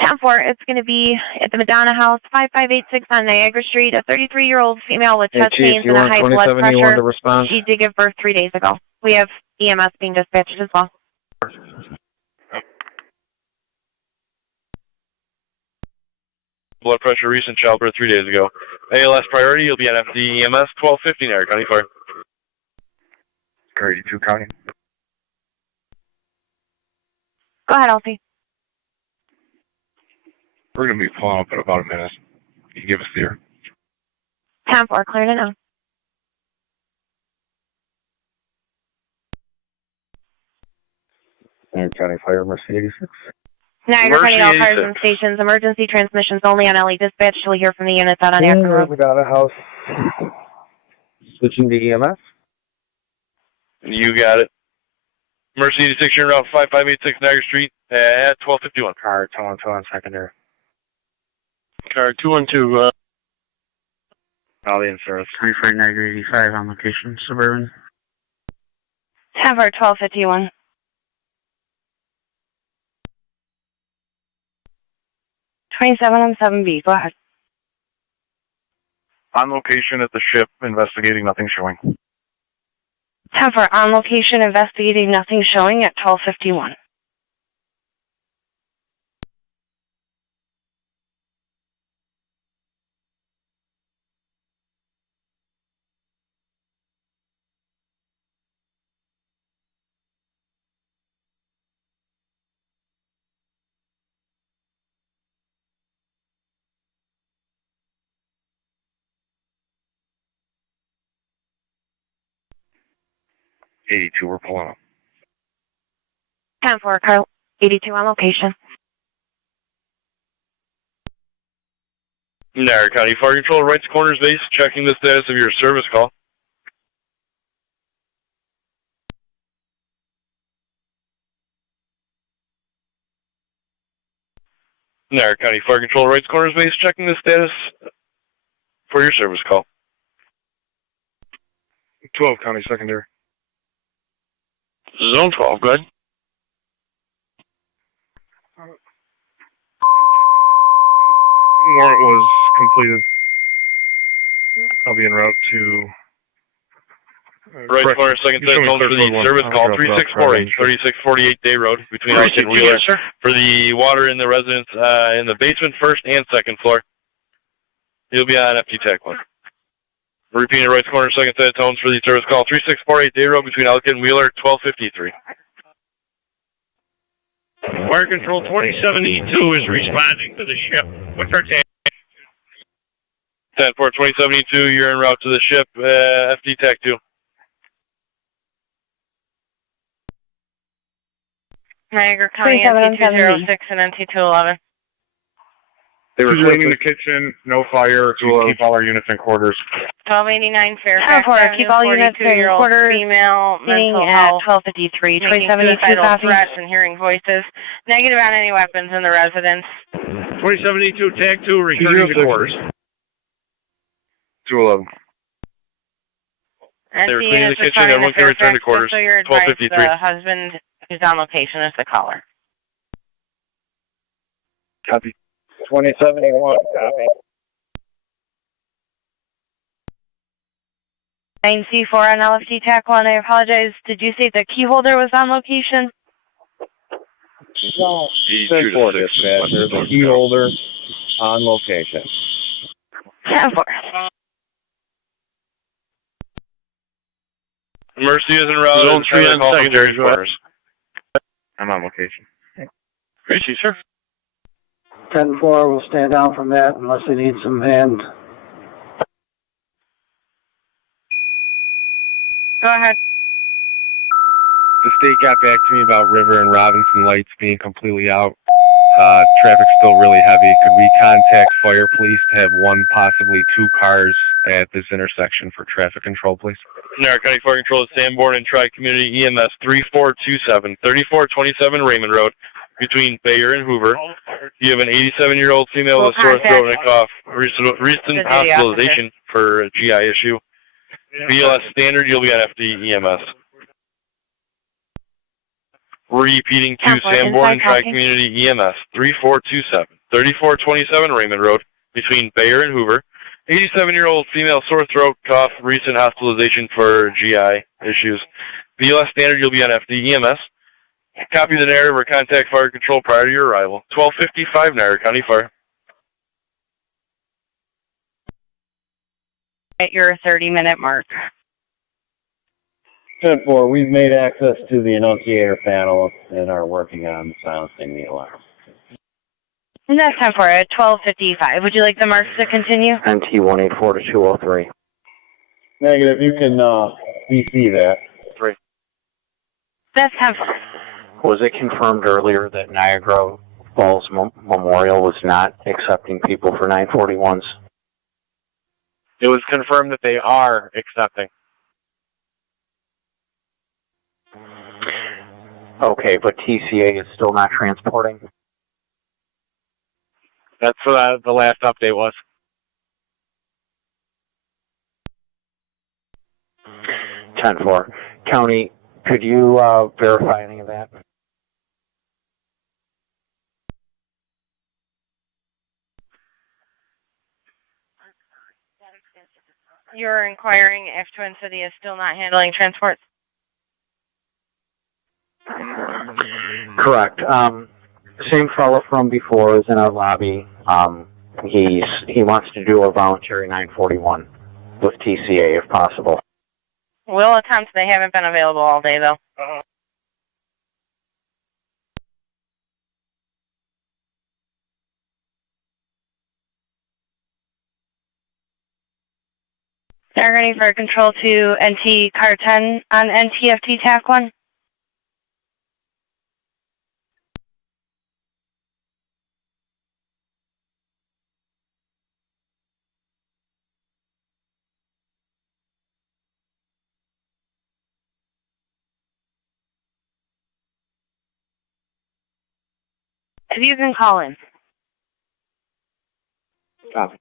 10-4, it's going to be at the Madonna House, 5586 on Niagara Street, a 33-year-old female with chest pains and a high blood pressure. She did give birth 3 days ago. We have EMS being dispatched as well. Blood pressure, recent childbirth 3 days ago. ALS priority, you'll be on FD EMS, 1250 Niagara County Fire. Car 82 County. Go ahead, Elsie. We're going to be pulling up in about a minute. You give us the ear. 10-4, cleared it now. Niagara County Fire, Mercy 86. Niagara County, all cars and stations, emergency transmissions only on LE dispatch till we hear from the units out on Akron Road. Madonna House. Switching to EMS. You got it. Mercy 86, you're around 5586 Niagara Street at 1251. Car 212 on secondary. Car 212, I'll be in service. 24 Niagara 85 on location, Suburban. 10-4, 1251. On 7B, go ahead. On location at the ship, investigating, nothing showing. 10-4, on location, investigating, nothing showing at 1251. We're pulling up. 10-4, car 82 on location. Niagara County Fire Control, right to Corners Base, checking the status of your service call. Niagara County Fire Control, right to Corners Base, checking the status for your service call. 12 County Secondary. Zone 12, good. Warrant was completed. I'll be en route to... Right corner, second set, told for the service call, 3648, 3648 Day Road, between Elk and Wheeler, for the water in the residence in the basement, first and second floor. You'll be on FT TAC 1. Repeating right corner, second set of tones for the service call, 3648 Day Road, between Elk and Wheeler, 1253. Fire Control 2072 is responding to the ship. What's our TAC? 10-4, 2072, you're en route to the ship, FT TAC 2. Niagara County, NT206 and NT211. They were cleaning the kitchen, no fire, to keep all our units in quarters. 1289 Fairfax. Keep all units in quarters. Female, Meaning mental at health. 1253. Making 2072 suicidal copy. threats and hearing voices. Negative on any weapons in the residence. 2072 TAC 2 returning to quarters. 211. They were cleaning the kitchen. Everyone can return to quarters. So you're advised 1253. the husband who's on location is the caller. Copy. 2071, copy. 9C4 on LFT TAC 1. I apologize. Did you say the key holder was on location? No. 10-4 dispatcher, the key holder on location. 10-4. Mercy is en route. Zone 3 on secondary quarters. I'm on location. Gracie, sir. 10-4 will stand down from that unless they need some hand. Go ahead. The state got back to me about River and Robinson lights being completely out. Traffic's still really heavy. Could we contact fire police to have one, possibly two cars at this intersection for traffic control, please? Niagara County Fire Control is Sanborn and Tri-Community EMS 3427, 3427 Raymond Road, between Bayer and Hoover. You have an 87-year-old female with a sore throat and a cough. Recent hospitalization for a GI issue. BLS standard, you'll be on FD EMS. Repeating to Sanborn and Tri-Community EMS 3427, 3427 Raymond Road, between Bayer and Hoover. 87-year-old female sore throat, cough, recent hospitalization for GI issues. BLS standard, you'll be on FD EMS. Copy the narrative or contact fire control prior to your arrival. 1255 Niagara County Fire. At your 30-minute mark. 10-4, we've made access to the annunciator panel and are working on silencing the alarm. And that's 10-4 at 1255. Would you like the marks to continue? NT 184 to 203. Negative, you can CC that. 3. That's 10-4. Was it confirmed earlier that Niagara Falls Memorial was not accepting people for 941s? It was confirmed that they are accepting. Okay, but TCA is still not transporting? That's what the last update was. 10-4. County, could you verify any of that? You're inquiring if Twin City is still not handling transports? Correct. Same fellow from before is in our lobby. He wants to do a voluntary 941 with TCA if possible. We'll attempt. They haven't been available all day, though. They're ready for control to NT car 10 on NTFT TAC 1. If you can call in. Copy.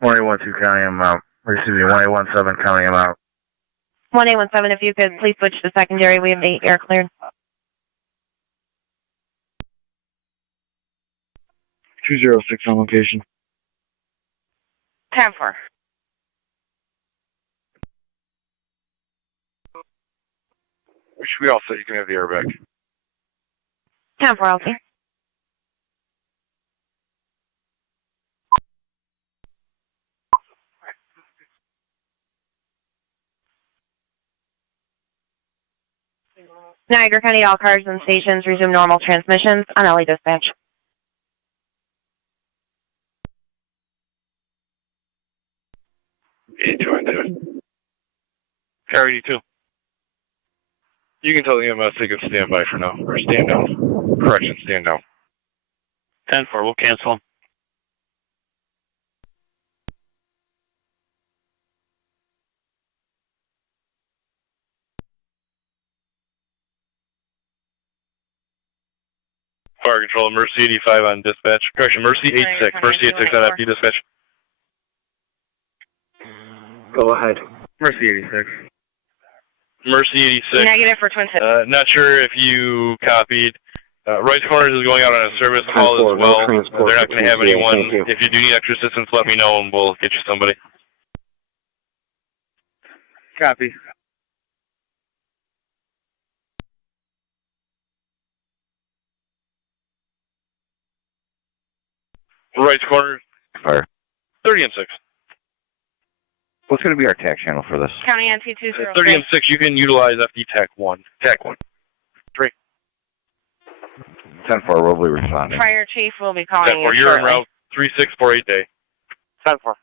One 812 County, I'm out. Excuse me, 1817 County, I'm out. 1817, if you could please switch to secondary. We have 8 air cleared. 206 on location. 10-4. We should be all set. You can have the airbag. 10-4, okay. Niagara County, all cars and stations resume normal transmissions on LA dispatch. Car 82. You can tell the EMS they can stand by for now, or stand down. Correction, stand down. 10-4, we'll cancel. Fire control, Mercy 85 on dispatch. Correction, Mercy 86. Mercy 86 on FD dispatch. Go ahead. Mercy 86. Mercy 86. Negative for Twin Cities. Not sure if you copied. Rice Corners is going out on a service call as well. They're not going to have anyone. If you do need extra assistance, let me know and we'll get you somebody. Copy. Rice Corners. Fire. 30 and 6. What's going to be our TAC channel for this? County NT203. 30 and 6, you can utilize FD TAC 1. TAC 1. 3. 10-4, we'll be responding. Fire chief will be calling 10-4, you're en route 3648 day. 10-4.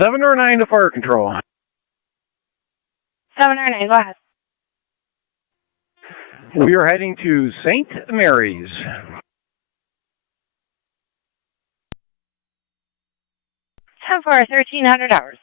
Seven or 9 to fire control. 7 or 9, go ahead. We are heading to St. Mary's. 10-4, 1300 hours.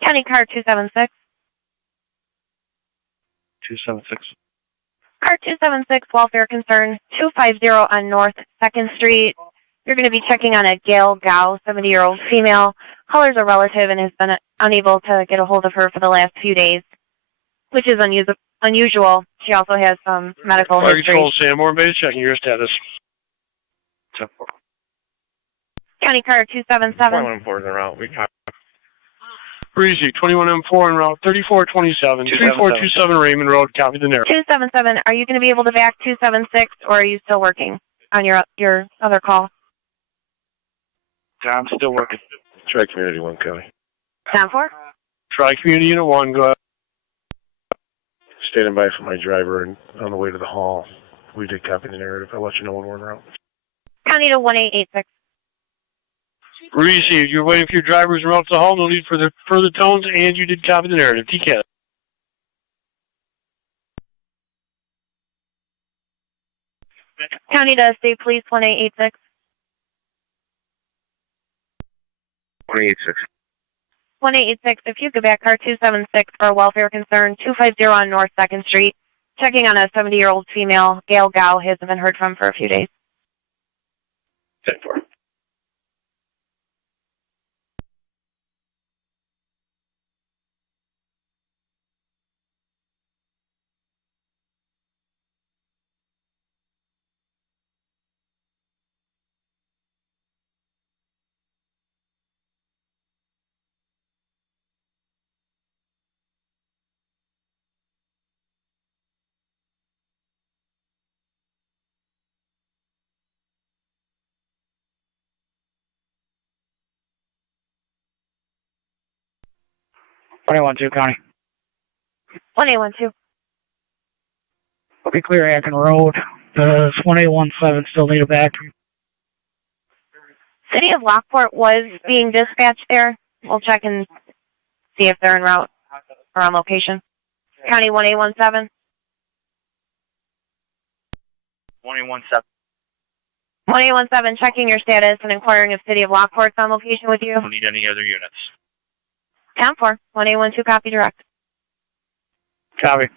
County car 276. 276. Car 276, welfare concern, 250 on North 2nd Street. You're going to be checking on a Gail Gao, 70-year-old female. Caller's a relative and has been unable to get a hold of her for the last few days, which is unusual. She also has some medical Fire history. control, Sanborn Base, checking your status. 10-4. County car 277. 21-4 is en route. We copy. Breezy, 21M4 en route 3427, 3427 Raymond Road, copy the narrow. 277, are you going to be able to back 276, or are you still working on your other call? I'm still working. Try Community 1, County. 10-4. Try Community Unit 1, go ahead. Standing by for my driver and on the way to the hall. We did copy the narrative. I'll let you know when we're en route. County to 1886. Received. You're waiting for your drivers en route to the hall. No need for the further tones, and you did copy the narrative. TCAT. County to State Police 1886. 186. 1886, if you could back car 276 for a welfare concern, 250 on North 2nd Street. Checking on a 70-year-old female, Gail Gao, hasn't been heard from for a few days. 10-4. County. 1812. We'll be clear Acton Road. Does 1817 still need a battery? City of Lockport was being dispatched there. We'll check and see if they're en route or on location. County 1817. 1817. 1817, checking your status and inquiring if City of Lockport's on location with you. Don't need any other units. 10-4, 1812, copy direct. Copy.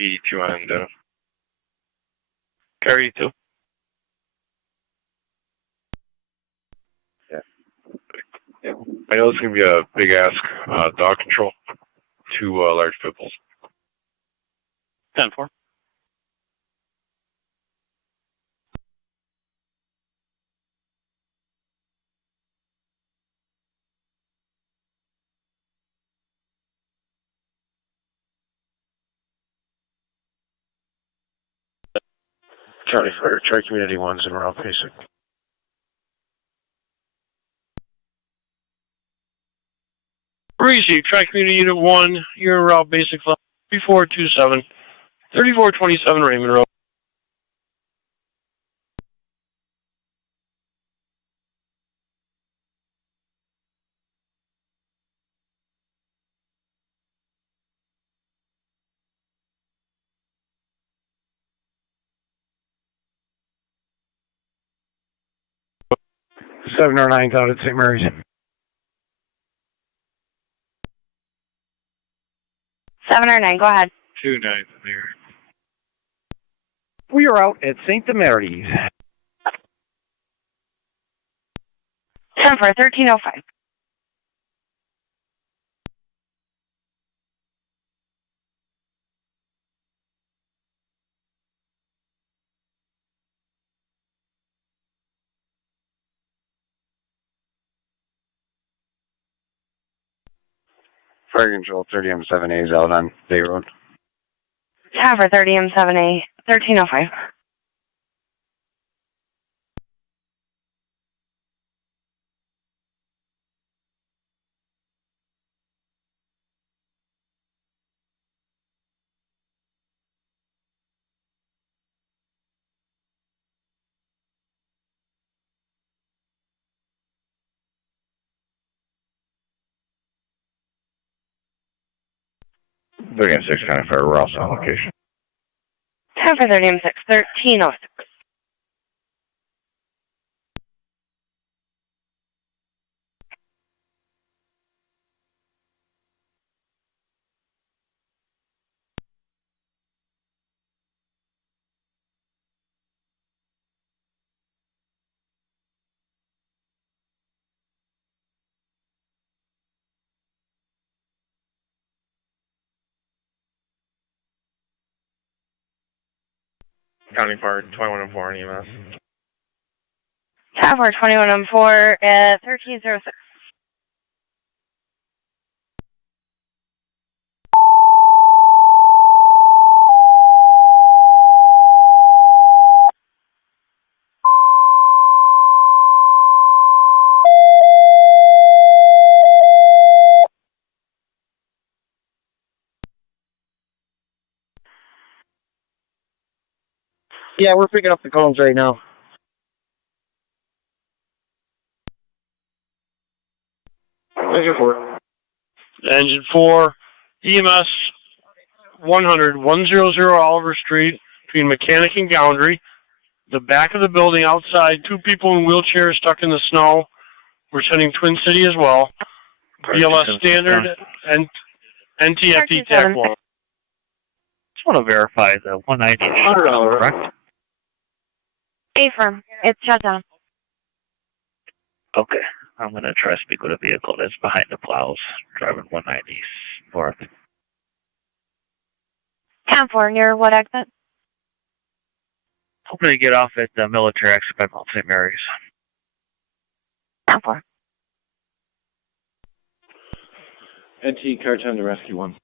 E2 on Carry 2. Yeah. I know it's going to be a big ask. Dog control. 2 large pit bulls. 10-4. Charlie Fire, Tri-Community 1's in route basic. Receive, Tri-Community Unit 1, you're en route basic flight 3427, 3427 Raymond Road. Seven or 9's out at St. Mary's. 7 or 9, go ahead. 2 9 there. We are out at St. Mary's. 10-4, 1305. Fire Control 30M7A is out on Bay Road. 10-4, 30M7A, 1305. Looking at 6 County Fire, we're also on location. 10-4, 30M6, 1306. County Fire 2104 on EMS. 10-4, 2104 at 1306. Yeah, we're picking up the cones right now. Engine 4. Engine 4, EMS 100, 100 Oliver Street, between Mechanic and Goundry. The back of the building outside, 2 people in wheelchairs stuck in the snow. We're sending Twin City as well. BLS standard and NTFD TAC 1. Just want to verify the 190 $100, correct? A-firm, it's shut down. Okay. I'm going to try to speak with a vehicle that's behind the plows, driving 190 north. 10-4, near what exit? Hoping to get off at the military exit by Mount St. Mary's. 10-4. NT car 10 to rescue 1.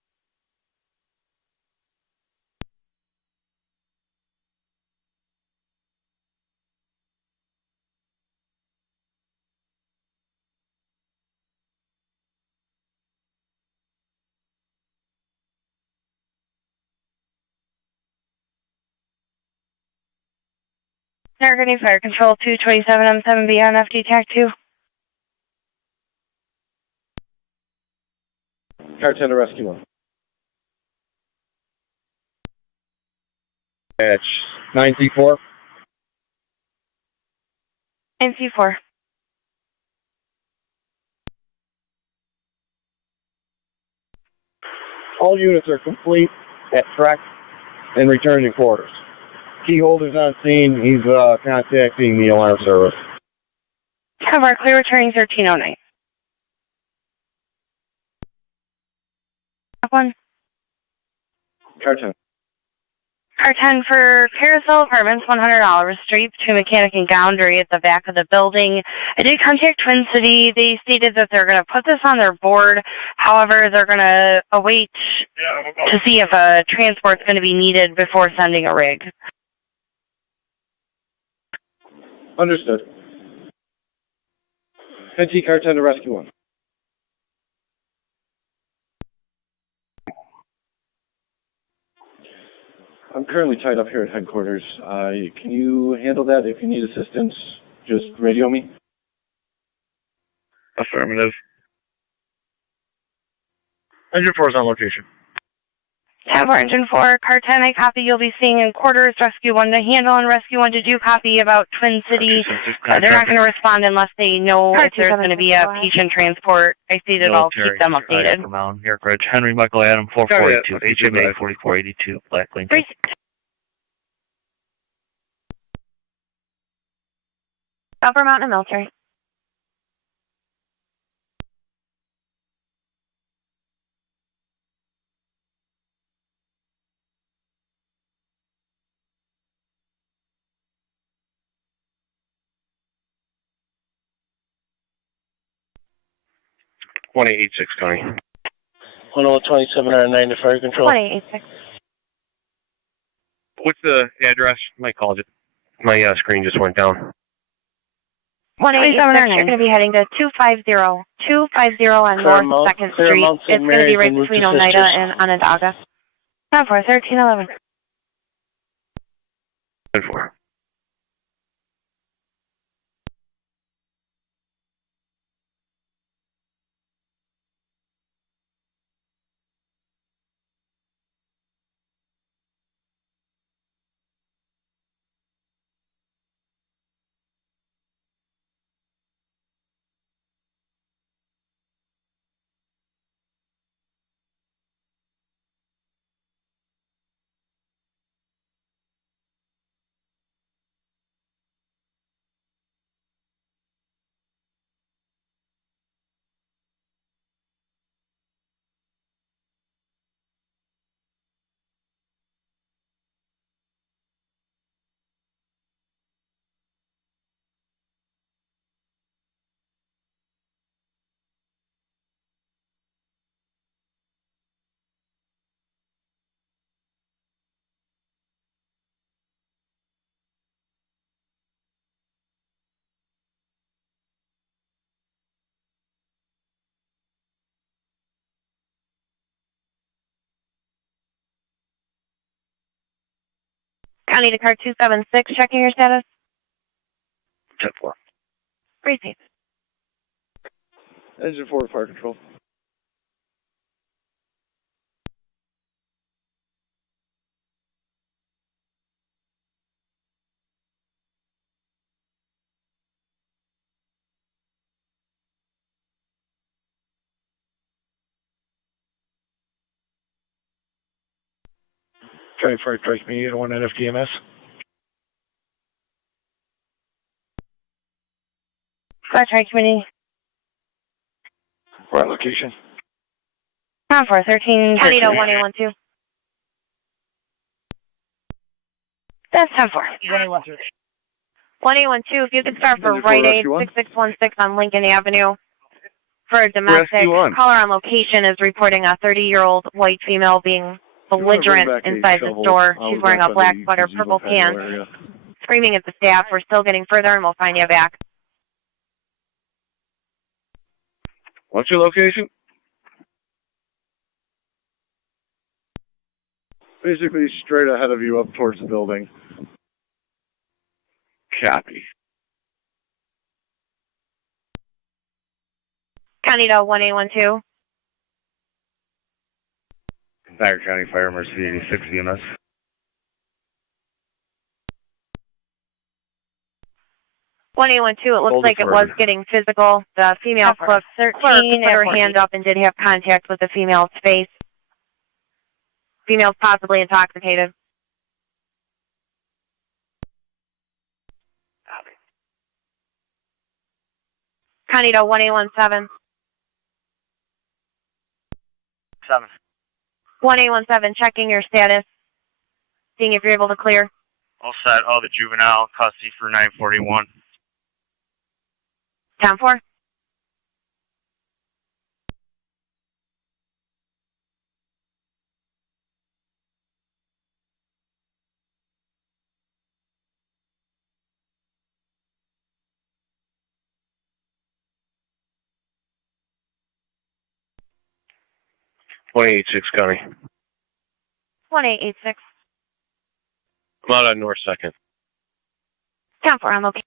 Niagara Fire Control 227 M7B on FD TAC 2. Car 10 to rescue 1. Patch 9C4. NC4. All units are complete at track and returning to quarters. Key holders on scene. He's contacting the alarm service. Have our clear returning 1309. One. Car 10. Car 10 for Carousel Apartments, $100 street between Mechanic and Goundry at the back of the building. I did contact Twin City. They stated that they're going to put this on their board. However, they're going to await to see if a transport's going to be needed before sending a rig. Understood. NT Car 10 to rescue 1. I'm currently tied up here at headquarters. Can you handle that? If you need assistance, just radio me. Affirmative. Engine 4 is on location. Have our Engine 4, Car 10, I copy. You'll be seeing in quarters, Rescue 1 to handle, and Rescue 1 to do copy about Twin City. They're not going to respond unless they know if there's going to be a patient transport. I see that I'll keep them updated. Mount York Henry Michael Adam 442, HMA 4482, Black Lincoln. Upper Mountain Military. One 886 County. 1027 R9 to Fire Control. 1886. What's the address? My call just, my screen just went down. 1886, you're going to be heading to 250 on North 2nd Street. It's going to be right between Oneida and Onondaga. 1311. 4. County to Car 276, checking your status. 10-4. Receive. Engine 4 to Fire Control. County Fire Strike Me, 1 NFDMS. Fire Strike Committee. Right location. 13. County to 1812. That's 10-4. 1812, if you could start for Rite Aid, 6616 on Lincoln Avenue. For a domestic, caller on location is reporting a 30-year-old white female being belligerent inside the store. She's wearing a black sweater, purple pants, screaming at the staff. We're still getting further, and we'll find you back. What's your location? Basically straight ahead of you up towards the building. Copy. County to 1812. Niagara County Fire Emergency 86 EMS. 1812, it looks like it was getting physical. The female clerk 13 put her hand up and did have contact with the female's face. Female's possibly intoxicated. County to 1817. 7. 1817, checking your status. Seeing if you're able to clear. All set. Oh, the juvenile custody for 941. 10-4. County. 1886. I'm out on North 2nd. 10-4, I'm okay.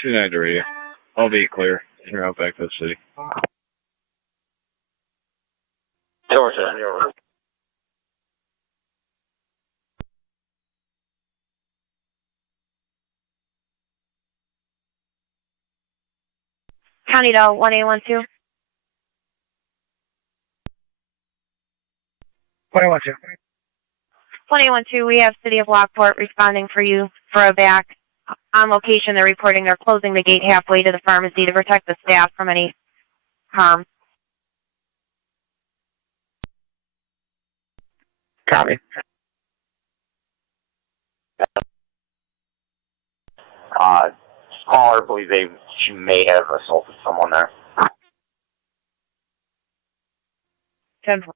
Two 9 to radio. All be clear. You're out back to the city. Somerset. County to 1812. 1812. 1812, we have City of Lockport responding for you for a back. On location, they're reporting they're closing the gate halfway to the pharmacy to protect the staff from any harm. Copy. Caller, believe she may have assaulted someone there. 10-4.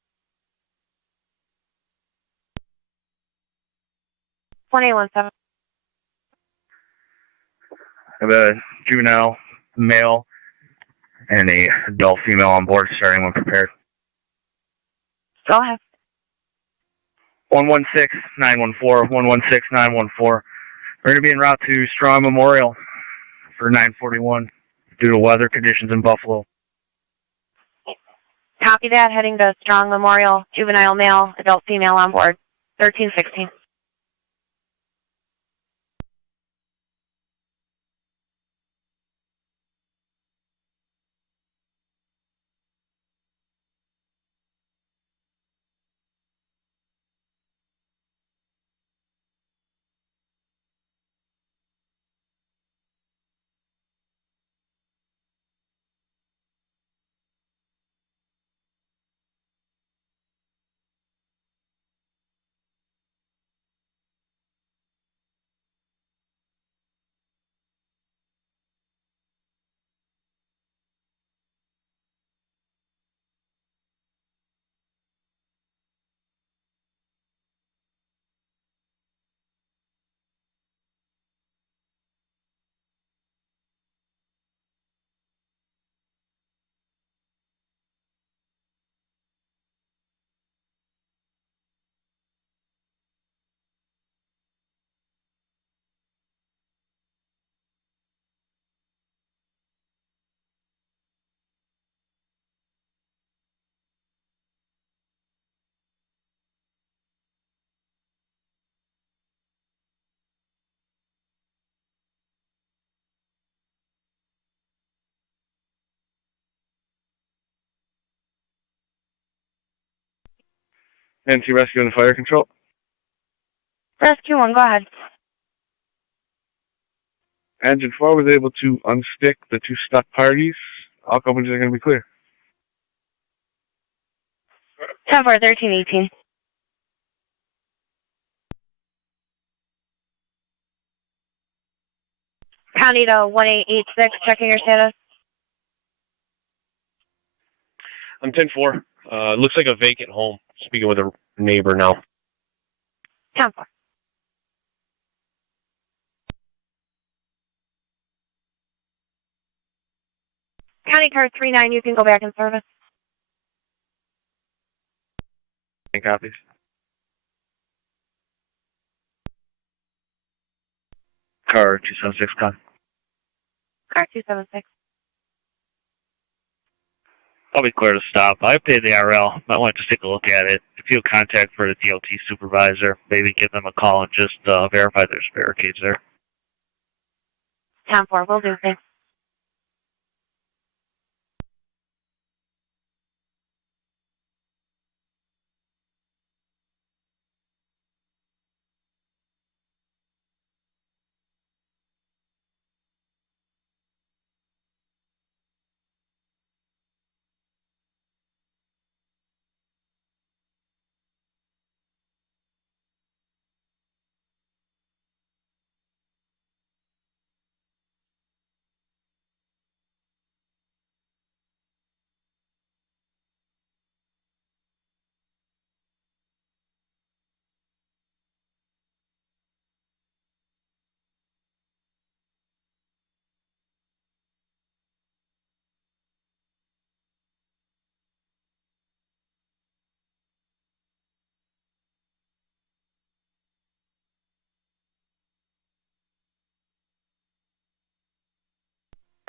1817. I have a juvenile male and a adult female on board, starting when prepared. Go ahead. 116-914, 116-914. We're going to be en route to Strong Memorial for 941 due to weather conditions in Buffalo. Copy that. Heading to Strong Memorial, juvenile male, adult female on board. 1316. NC Rescue and Fire Control. Rescue 1, go ahead. Engine 4 was able to unstick the two stuck parties. All companies are going to be clear. 10-4, 1318. County to 1886, checking your status. I'm 10-4. Looks like a vacant home. Speaking with a neighbor now. 10-4. County car 39, you can go back in service. Copies. Car 276, con. Car 276. I'll be clear to stop. I paid the RL. Might want to just take a look at it. If you have contact for the DOT supervisor, maybe give them a call and just verify there's barricades there. 10-4, will do. Thanks.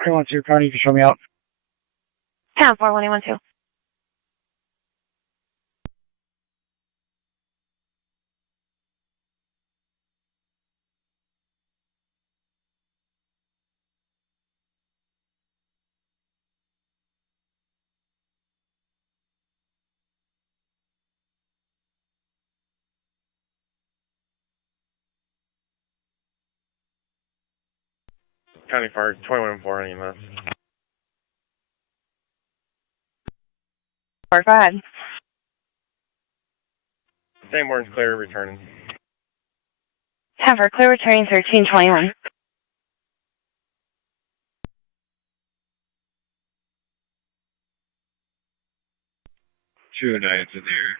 I want to, Connie, you can show me out. 10-4, 112. County Fire 21-4 EMS. 4, go ahead. Same word's clear, returning. 10-4, clear returning 1321. Two nights in there.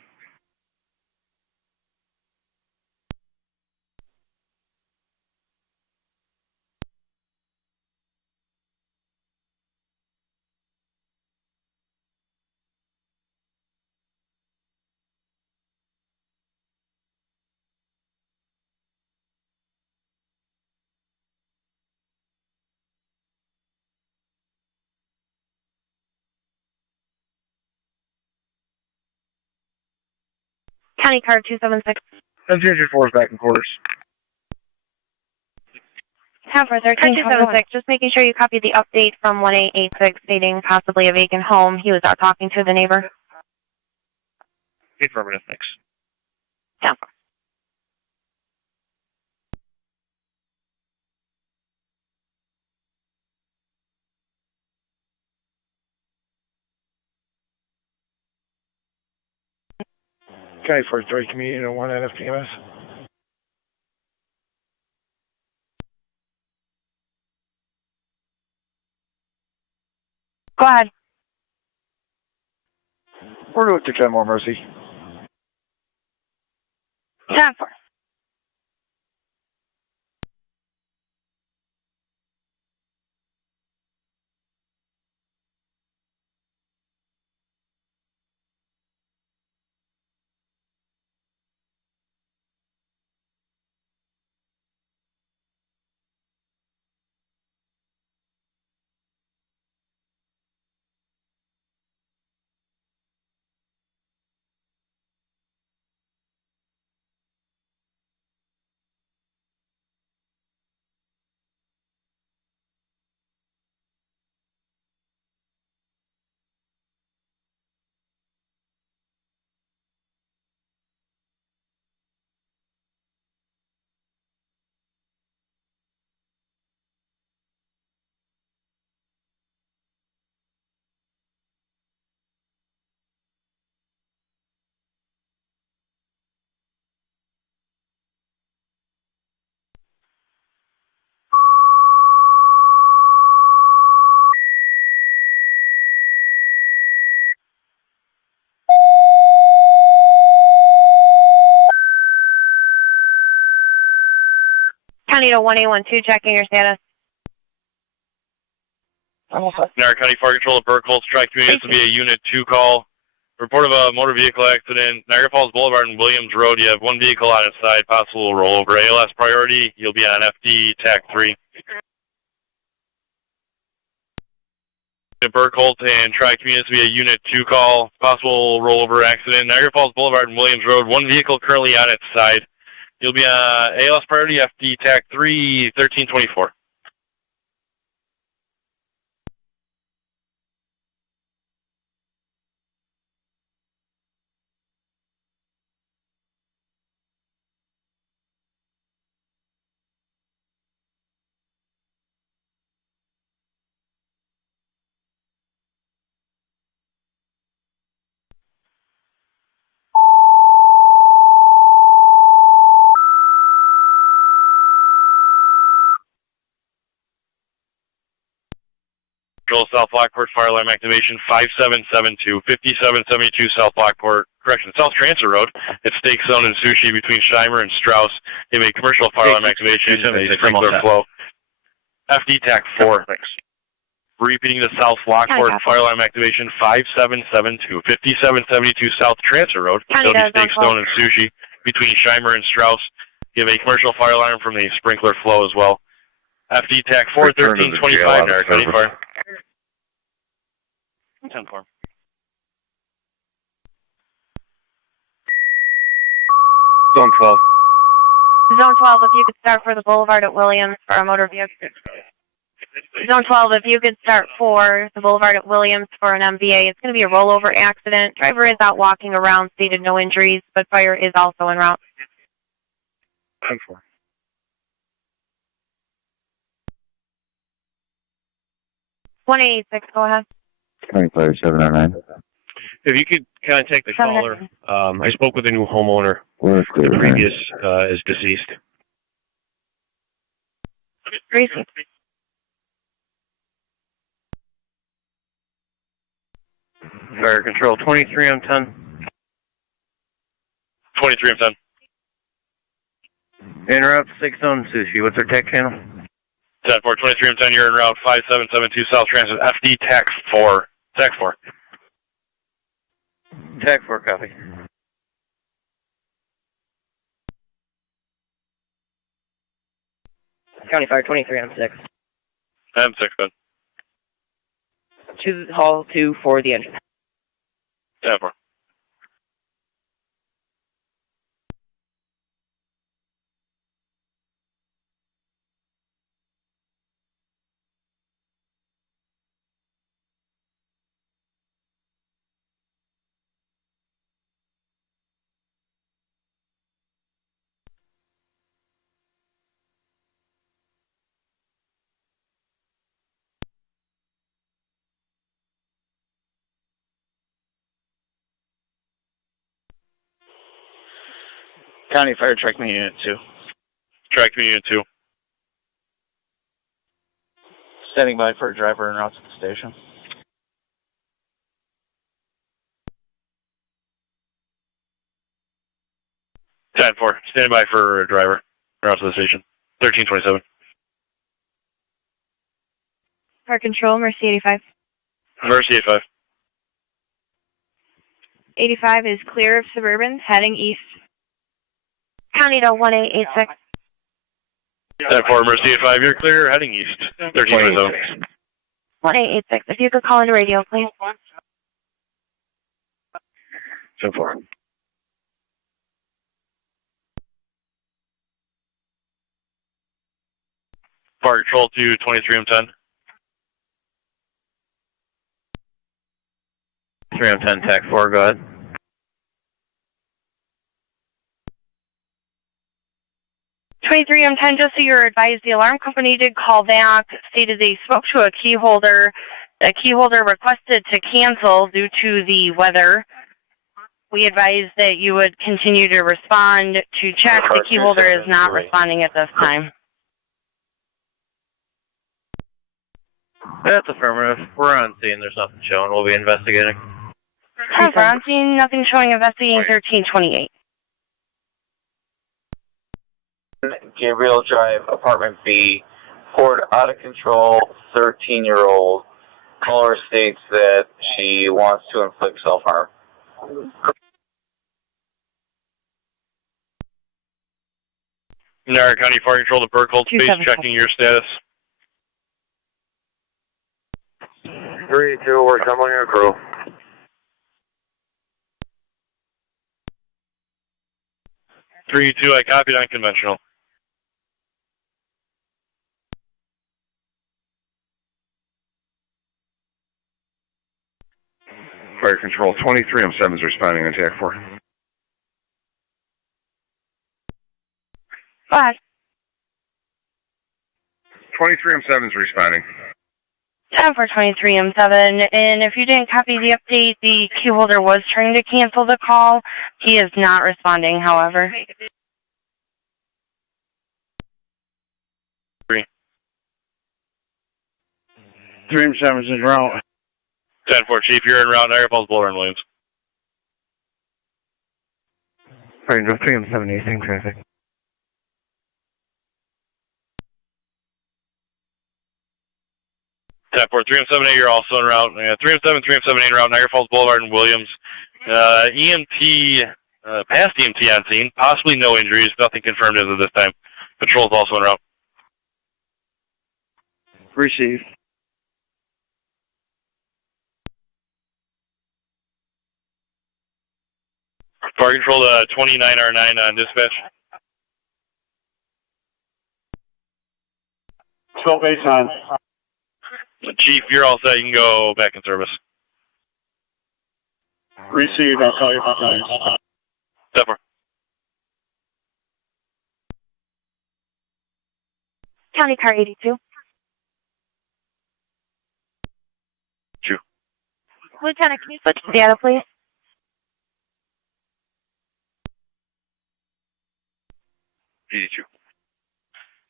County car 276. Engine 4 is back in quarters. 10-4, 1326. Just making sure you copied the update from 1886 stating possibly a vacant home. He was out talking to the neighbor. Affirmative, thanks. 10-4. County 43, community 1 NFPMS. Go ahead. We're going to 10 more, Mercy. 10-4. County to 1812, checking your status. Niagara County Fire Control at Burke Holtz Tri-Community. This will be a Unit 2 call. Report of a motor vehicle accident. Niagara Falls Boulevard and Williams Road. You have one vehicle on its side, possible rollover. ALS priority. You'll be on FD TAC 3. Burke Holtz and Tri-Community. This will be a Unit 2 call. Possible rollover accident. Niagara Falls Boulevard and Williams Road. One vehicle currently on its side. You'll be on ALS priority, FD TAC 3, 1324. South Lockport, fire alarm activation 5772, 5772 South Lockport, South Transfer Road. It's Steak Zone and Sushi between Scheimer and Strauss. They have a commercial fire alarm activation, a sprinkler flow. FD TAC 4. Repeating the South Lockport fire alarm activation 5772, 5772 South Transfer Road. That'll be Steak Zone and Sushi between Scheimer and Strauss. You have a commercial fire alarm from the sprinkler flow as well. FD TAC 4, 1325, Niagara County Fire. 10-4. Zone 12. Zone 12, if you could start for the Boulevard at Williams for a motor vehicle. Zone 12, if you could start for the Boulevard at Williams for an MVA. It's going to be a rollover accident. Driver is out walking around, stated no injuries, but fire is also en route. 10-4. 186, go ahead. 25709. If you could contact the caller, I spoke with a new homeowner. The previous is deceased. Gracie. Fire Control, 23 on 10. 23 on 10. En route 6 on Sushi. What's our tech channel? 10-4, 23 on 10, you're en route 5772 South Transit, FD TAC 4. TAC 4. TAC 4, copy. County Fire, 23 on 6. M6, then. To Hall 2 for the engine. 10-4. County Fire, Track Me Unit 2. Track Me Unit 2. Standing by for a driver en route to the station. Ten 4. Stand by for a driver. Route to the station. 1327. Fire Control, Mercy 85. Mercy 85. 85 is clear of Suburban, heading east. County to 1886. 10-4, Mercy 85, you're clear, heading east. 1327. 1886, if you could call into radio, please. 10-4. Fire Control to 23 M10. 3 on 10, TAC 4, go ahead. 23 M10, just so you're advised, the alarm company did call back, stated they spoke to a key holder. The key holder requested to cancel due to the weather. We advised that you would continue to respond to check. The key holder is not responding at this time. That's affirmative. We're on scene. There's nothing showing. We'll be investigating. We're on scene. Nothing showing. Investigating 1328. Gabriel Drive, Apartment B. Poured out of control 13-year-old. Caller states that she wants to inflict self-harm. Niagara County Fire Control to Burkhold Space, checking your status. 3-2, we're assembling a crew. Three, two, I copied unconventional. Fire Control, 23M7 is responding on TAC 4. What? 23M7 is responding. 10 for 23M7, and if you didn't copy the update, the queue holder was trying to cancel the call. He is not responding, however. 3M7 is en route. 10-4, Chief, you're en route, Niagara Falls, Boulevard, and Williams. Fire Control 3M7, anything traffic. Tap 4, 3M78, you're also en route. 3M7, 3M78 en route, Niagara Falls Boulevard and Williams. EMT, past EMT on scene, possibly no injuries, nothing confirmed as of this time. Patrol's also en route. Receive. Fire Control 29R9 on dispatch. 12-8 on. Chief, you're all set. You can go back in service. Received. I'll call you about that. Step 4. County Car 82. True. Lieutenant, can you switch to data, please? 82.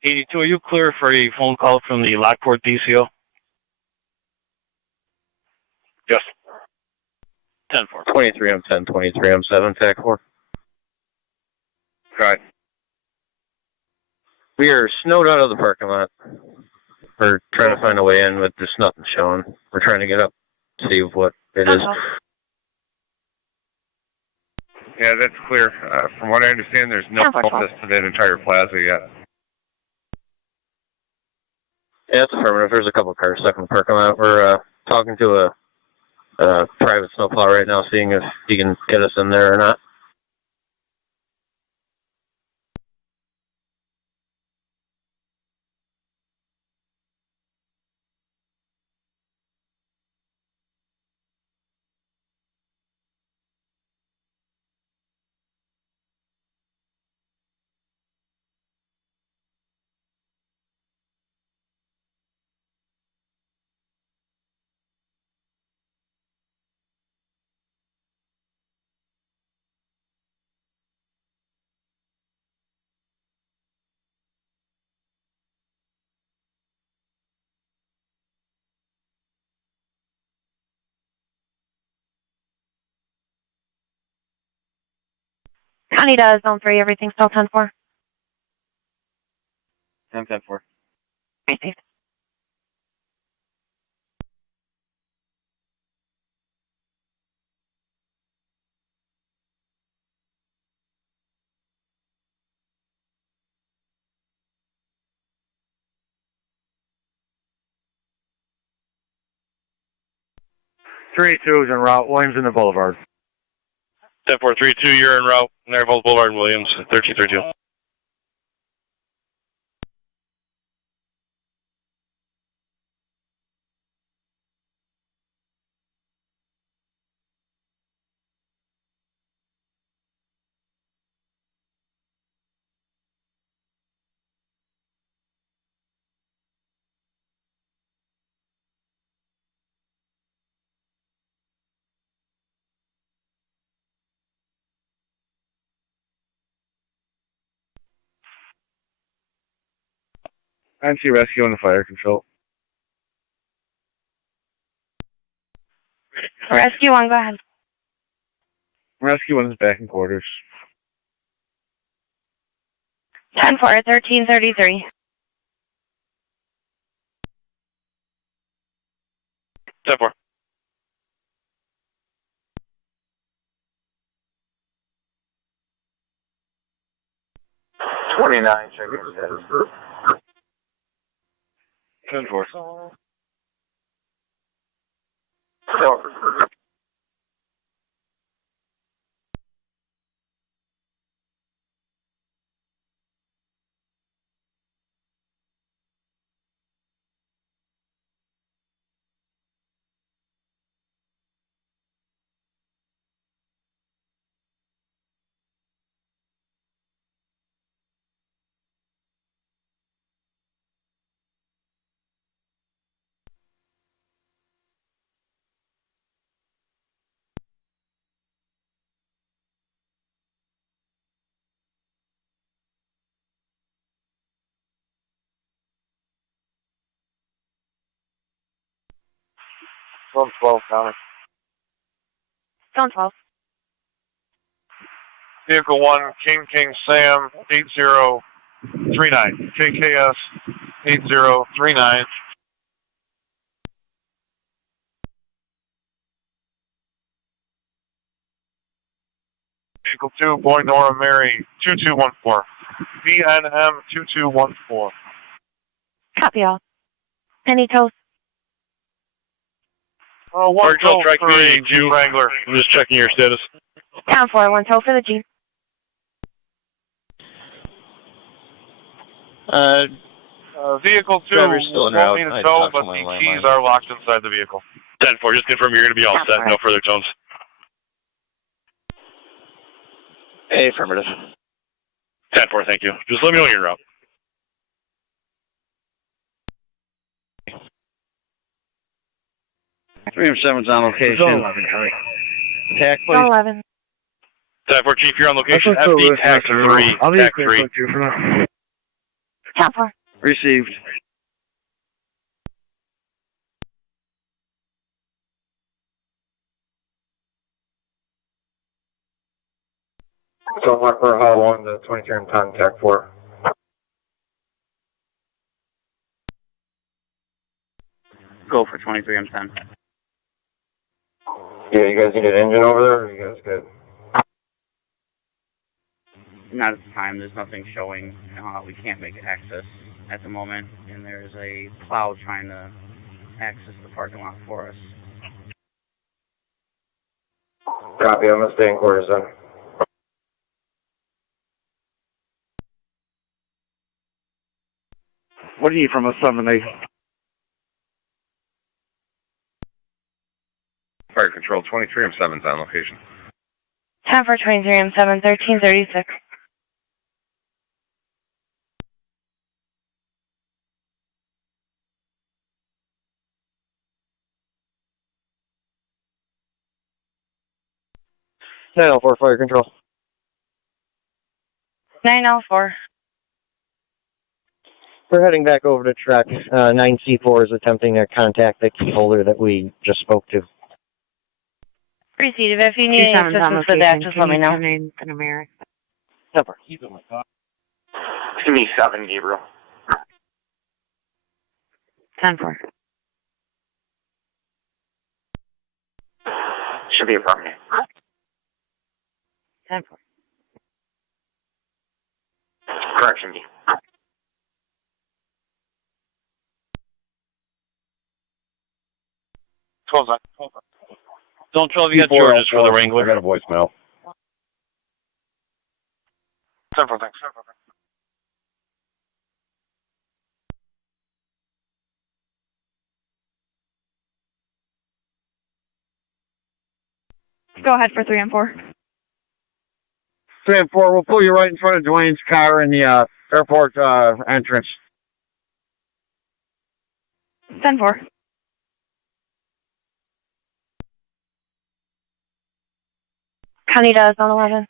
82, are you clear for a phone call from the Lockport DCO? Yes. 10-4. 23M10, 23M7, TAC 4. Got it. We are snowed out of the parking lot. We're trying to find a way in, but there's nothing showing. We're trying to get up, see what it is. Yeah, that's clear. From what I understand, there's no access to that entire plaza yet. Yeah, it's affirmative. There's a couple cars stuck in the parking lot. We're talking to a private snowplow right now, seeing if he can get us in there or not. County does, zone 3, everything still 10-4. 10-4. Received. Three two is en route. Williams in the Boulevard. 10-4-3-2, you're en route. Niagara Falls Boulevard and Williams, 1332. NC Rescue and the Fire Control. Rescue 1, go ahead. Rescue 1 is back in quarters. 10-4, 1333. 10-4. Check your status. 10-4. Zone 12, Thomas. Zone 12. Vehicle 1, King Sam, 8039. KKS 8039. Vehicle 2, Boy Nora Mary, 2214. BNM 2214. Copy all. Any toast? One tow track for a B, Jeep Wrangler. I'm just checking your status. 10-4, 1 tow for the Jeep. Vehicle 2 won't need a tow, but the keys are locked inside the vehicle. 10-4, just confirm you're going to be all set. No further tones. Affirmative. 10-4, thank you. Just let me know you're out. Three of 7's on location. Zone 11, Kelly. TAC, please. Zone 11. 10-4, Chief, you're on location. That's FD TAC 3. I'll be TAC clear 3. with you for now. 10-4. Received. So Lockport Hall 1 to 23 and 10, TAC 4. Go for 23 and 10. Yeah, you guys need an engine over there, or you guys good? Not at the time. There's nothing showing. We can't make access at the moment, and there's a plow trying to access the parking lot for us. Copy, I'm gonna stay in quarters then. What do you need from us, 7-8? Fire Control 23 and 7's on location. 10-4, 23 and 7, 1336. For fire control. 904. We're heading back over to track. 9C4 is attempting to contact the key holder that we just spoke to. Receive. If you need any assistance with that, just let me know. In America. Number. Give me 7, Gabriel. 10-4. Should be a permanent. 10-4. Correction, D. Don't 12, you got George's for the Wrangler. I got a voicemail. 10-4, thanks. Go ahead for 3 and 4. 3 and 4, we'll pull you right in front of Dwayne's car in the airport entrance. 10-4. Connie does on 11.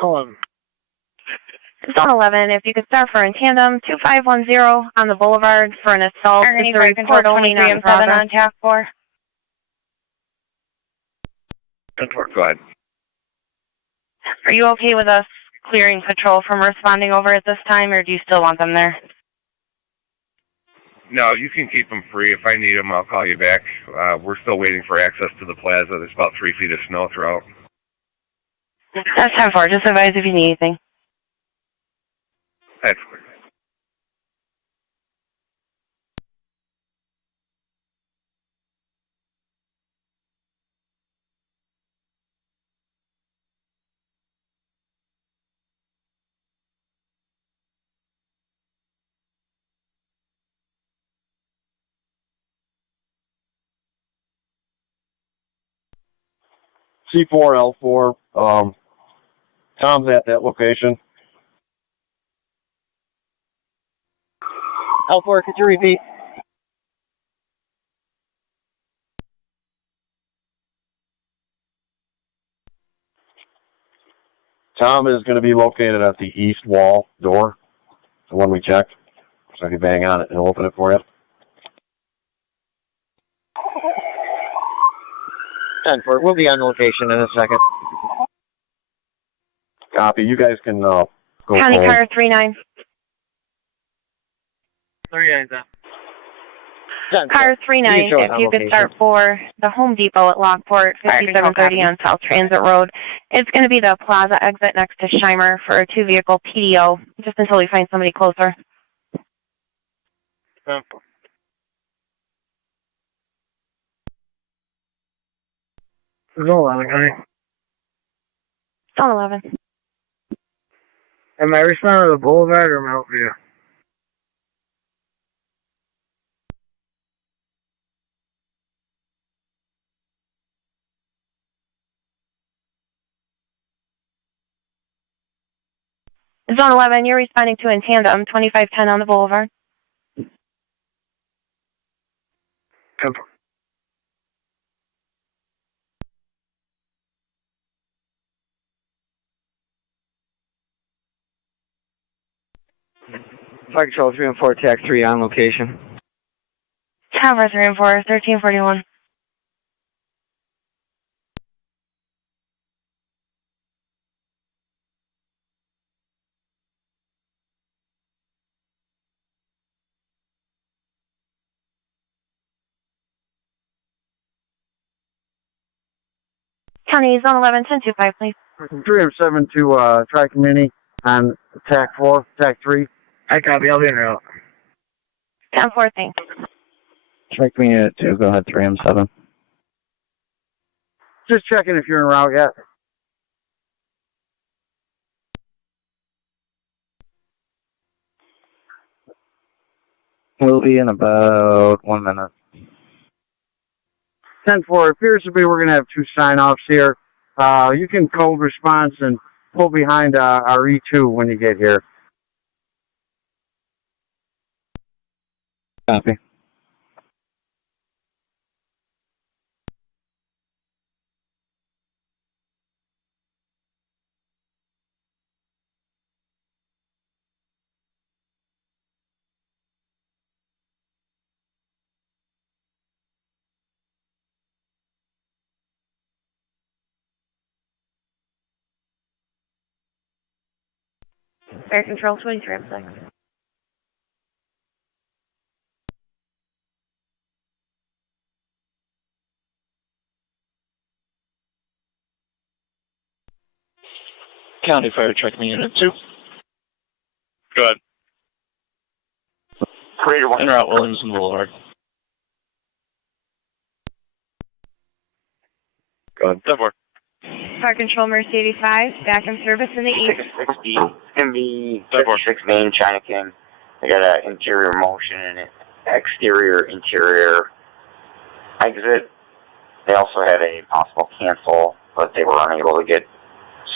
Colin. Zone 11, if you could start for in tandem, 2510 on the boulevard for an assault. It's a report only, not in progress. On TAC 4. 10-4, go ahead. Are you okay with us clearing patrol from responding over at this time, or do you still want them there? No, you can keep them free. If I need them, I'll call you back. We're still waiting for access to the plaza. There's about 3 feet of snow throughout. That's 10-4. Just advise if you need anything. That's clear. C4L4. Tom's at that location. L4, could you repeat? Tom is going to be located at the east wall door, the one we checked. So if you bang on it, he'll open it for you. 10-4. We'll be on location in a second. Copy. You guys can go County home. car 39. 39, Car 39, if you could start for the Home Depot at Lockport, 5730 on South Transit Road. It's going to be the plaza exit next to Scheimer for a 2-vehicle PDO, just until we find somebody closer. Zone 11, County. Zone 11. Am I responding to the Boulevard or Mount View? Zone 11, you're responding to in tandem, 2510 on the Boulevard. Fire Control 3 and 4, TAC 3 on location. Tower 3 and 4, 1341. County, Zone 11, 1025, please. 307 to Tri-Community on TAC 4, TAC 3. I copy. I'll be in route. 10-4, thanks. Tri-Community at 2. Go ahead, 3M7. Just checking if you're en route yet. We'll be in about 1 minute. 10-4, it appears to be we're going to have 2 sign-offs here. You can code response and pull behind our E2 when you get here. Copy. Fire Control 23, I'm sorry. County Fire Truck Unit 2. Go ahead. Crater 1. En route, Williamson Boulevard. Go ahead. 10-4. Fire Control Mercedes 5, back in service in the east. 60, MV 56 main China King. They got an interior motion and an interior exit. They also had a possible cancel, but they were unable to get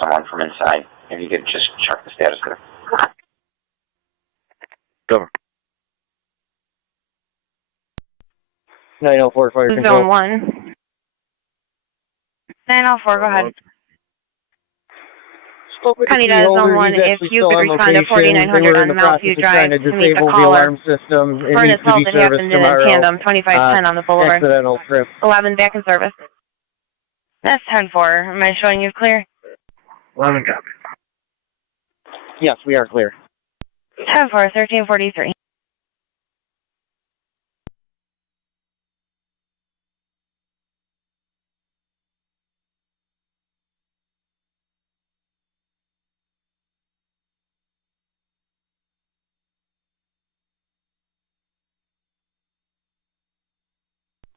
someone from inside. If you could just check the status there. Cover. 904 Fire Control. Zone 1. 904, go ahead. Canada Zone 1, if you could respond to 4900 on Mount View Drive to meet the caller for an assault that happened in tandem, 2510 on the Boulevard. Accidental trip. 11, back in service. That's 10-4. Am I showing you clear? 11 copy. Yes, we are clear. 10-4, 1343.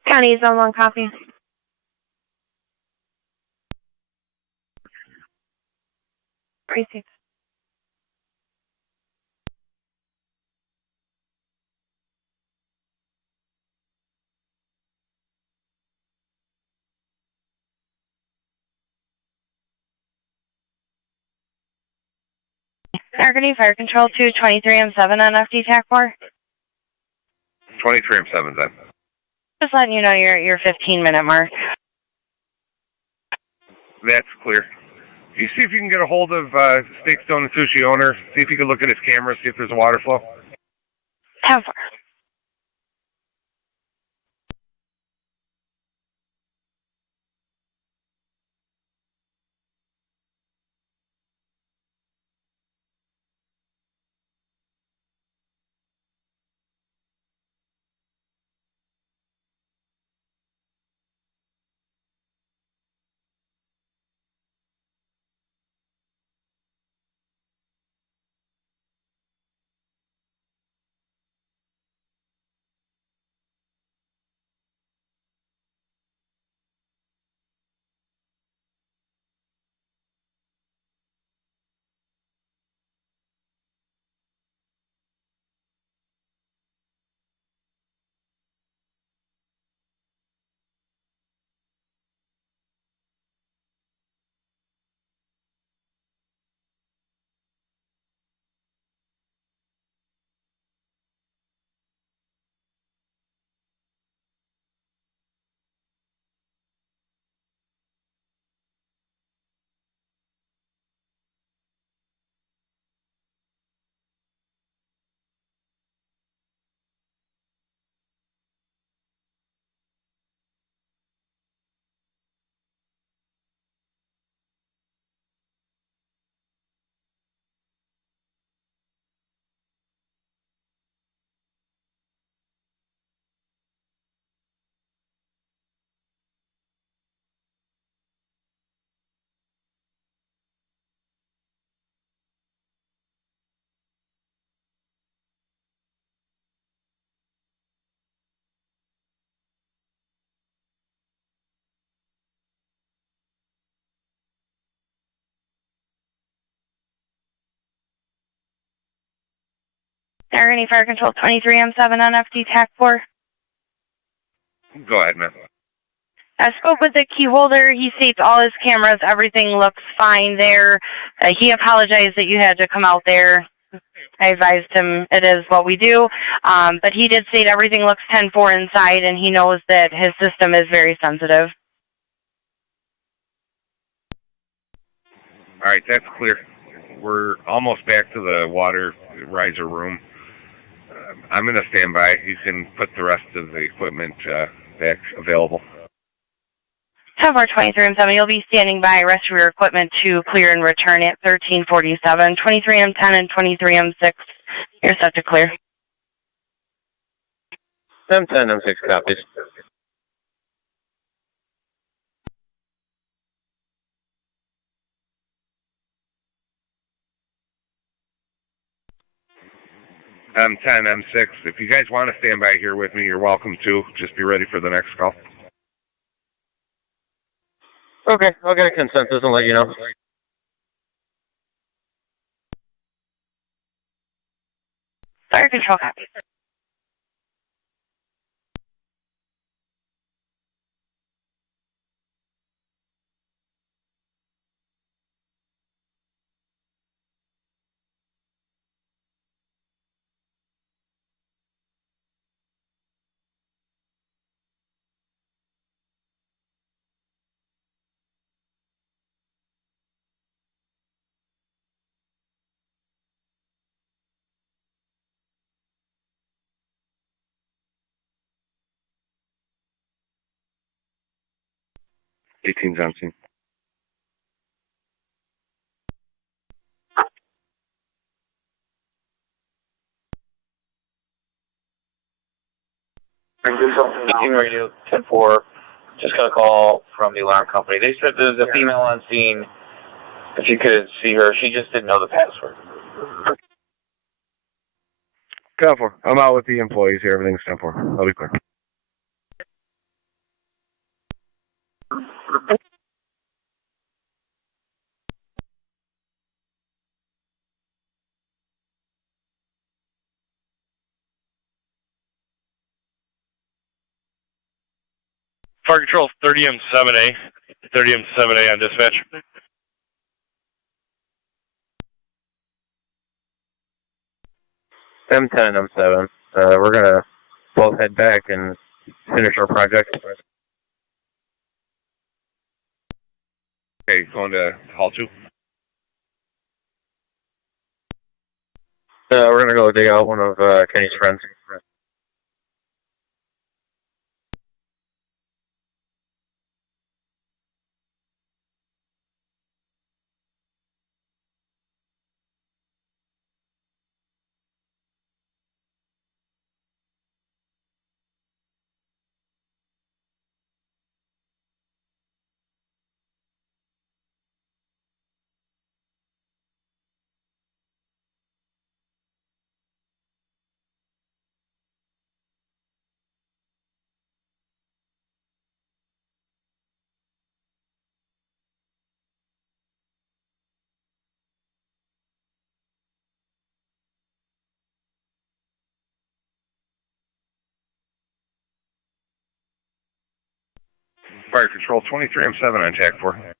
County zone 1 copy. Precinct. Agony Fire Control 223M7 on FD TAC 4. 23M7 then. Just letting you know you're at your 15-minute mark. That's clear. You see if you can get a hold of Steak Stone and Sushi owner. See if you can look at his camera, see if there's a water flow. 10-4. Agony Fire Control 23M7 on FD TAC 4. Go ahead, man. I spoke with the key holder. He states all his cameras, everything looks fine there. He apologized that you had to come out there. I advised him it is what we do. But he did state everything looks 10-4 inside, and he knows that his system is very sensitive. All right, that's clear. We're almost back to the water riser room. I'm going to stand by. You can put the rest of the equipment back available. 10-4, 23M7, you'll be standing by. Rest of your equipment to clear and return at 1347. 23M10 and 23M6, you're set to clear. M10, M6 copies. M10, M6. If you guys want to stand by here with me, you're welcome to. Just be ready for the next call. Okay, I'll get a consensus and let you know. Fire control copy. Eighteen's on scene. 18 radio 10-4. Just got a call from the alarm company. They said there's a female on scene. If you could see her, she just didn't know the password. Go for. I'm out with the employees here. Everything's 10-4. I'll be clear. Fire Control 30M7A. 30M7A on dispatch. M10, M7. We're gonna both head back and finish our project. Okay, going to Hall 2. We're gonna go dig out one of Kenny's friends. Fire Control 23M7 on TAC 4.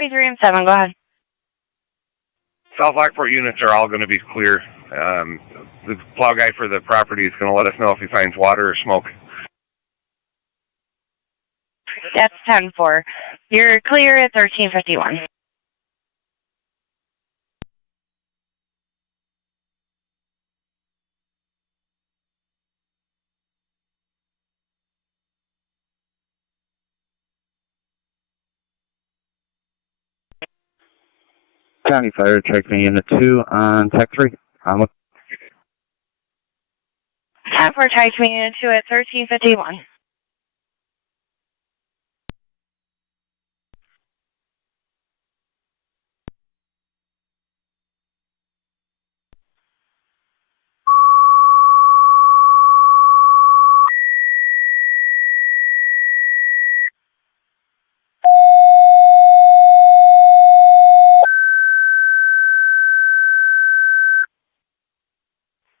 M7, go ahead. South Lockport units are all going to be clear. The plow guy for the property is going to let us know if he finds water or smoke. That's 10-4. You're clear at 1351. County Fire, check me Unit 2 on Tech 3. I'm 10-4, check me Unit 2 at 1351.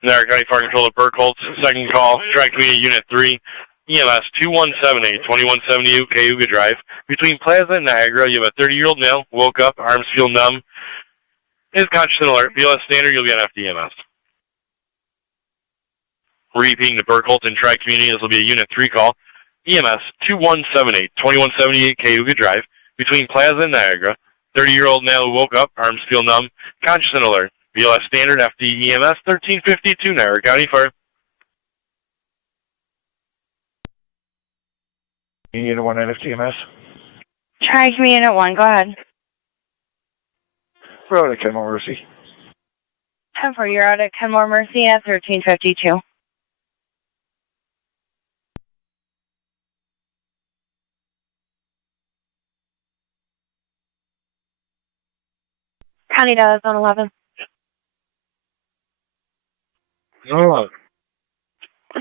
Niagara County Fire Control at Burkholtz. Second call, Strike Community Unit 3. EMS 2178, 2170 Cayuga Drive. Between Plaza and Niagara, you have a 30-year-old male, woke up, arms feel numb, is conscious and alert. BLS standard, you'll be on FDMS. Repeating to Burkholtz and Tri-Community, this will be a Unit 3 call. EMS 2178, 2178 Cayuga Drive. Between Plaza and Niagara, 30-year-old male who woke up, arms feel numb, conscious and alert. BLS standard, FDEMS 1352, Niagara County Fire. Unit 1 at FTMS. Try me Unit 1, go ahead. We're out at Kenmore Mercy. 10-4, you're out at Kenmore Mercy at 1352. County Dallas, Zone 11. Zone 11.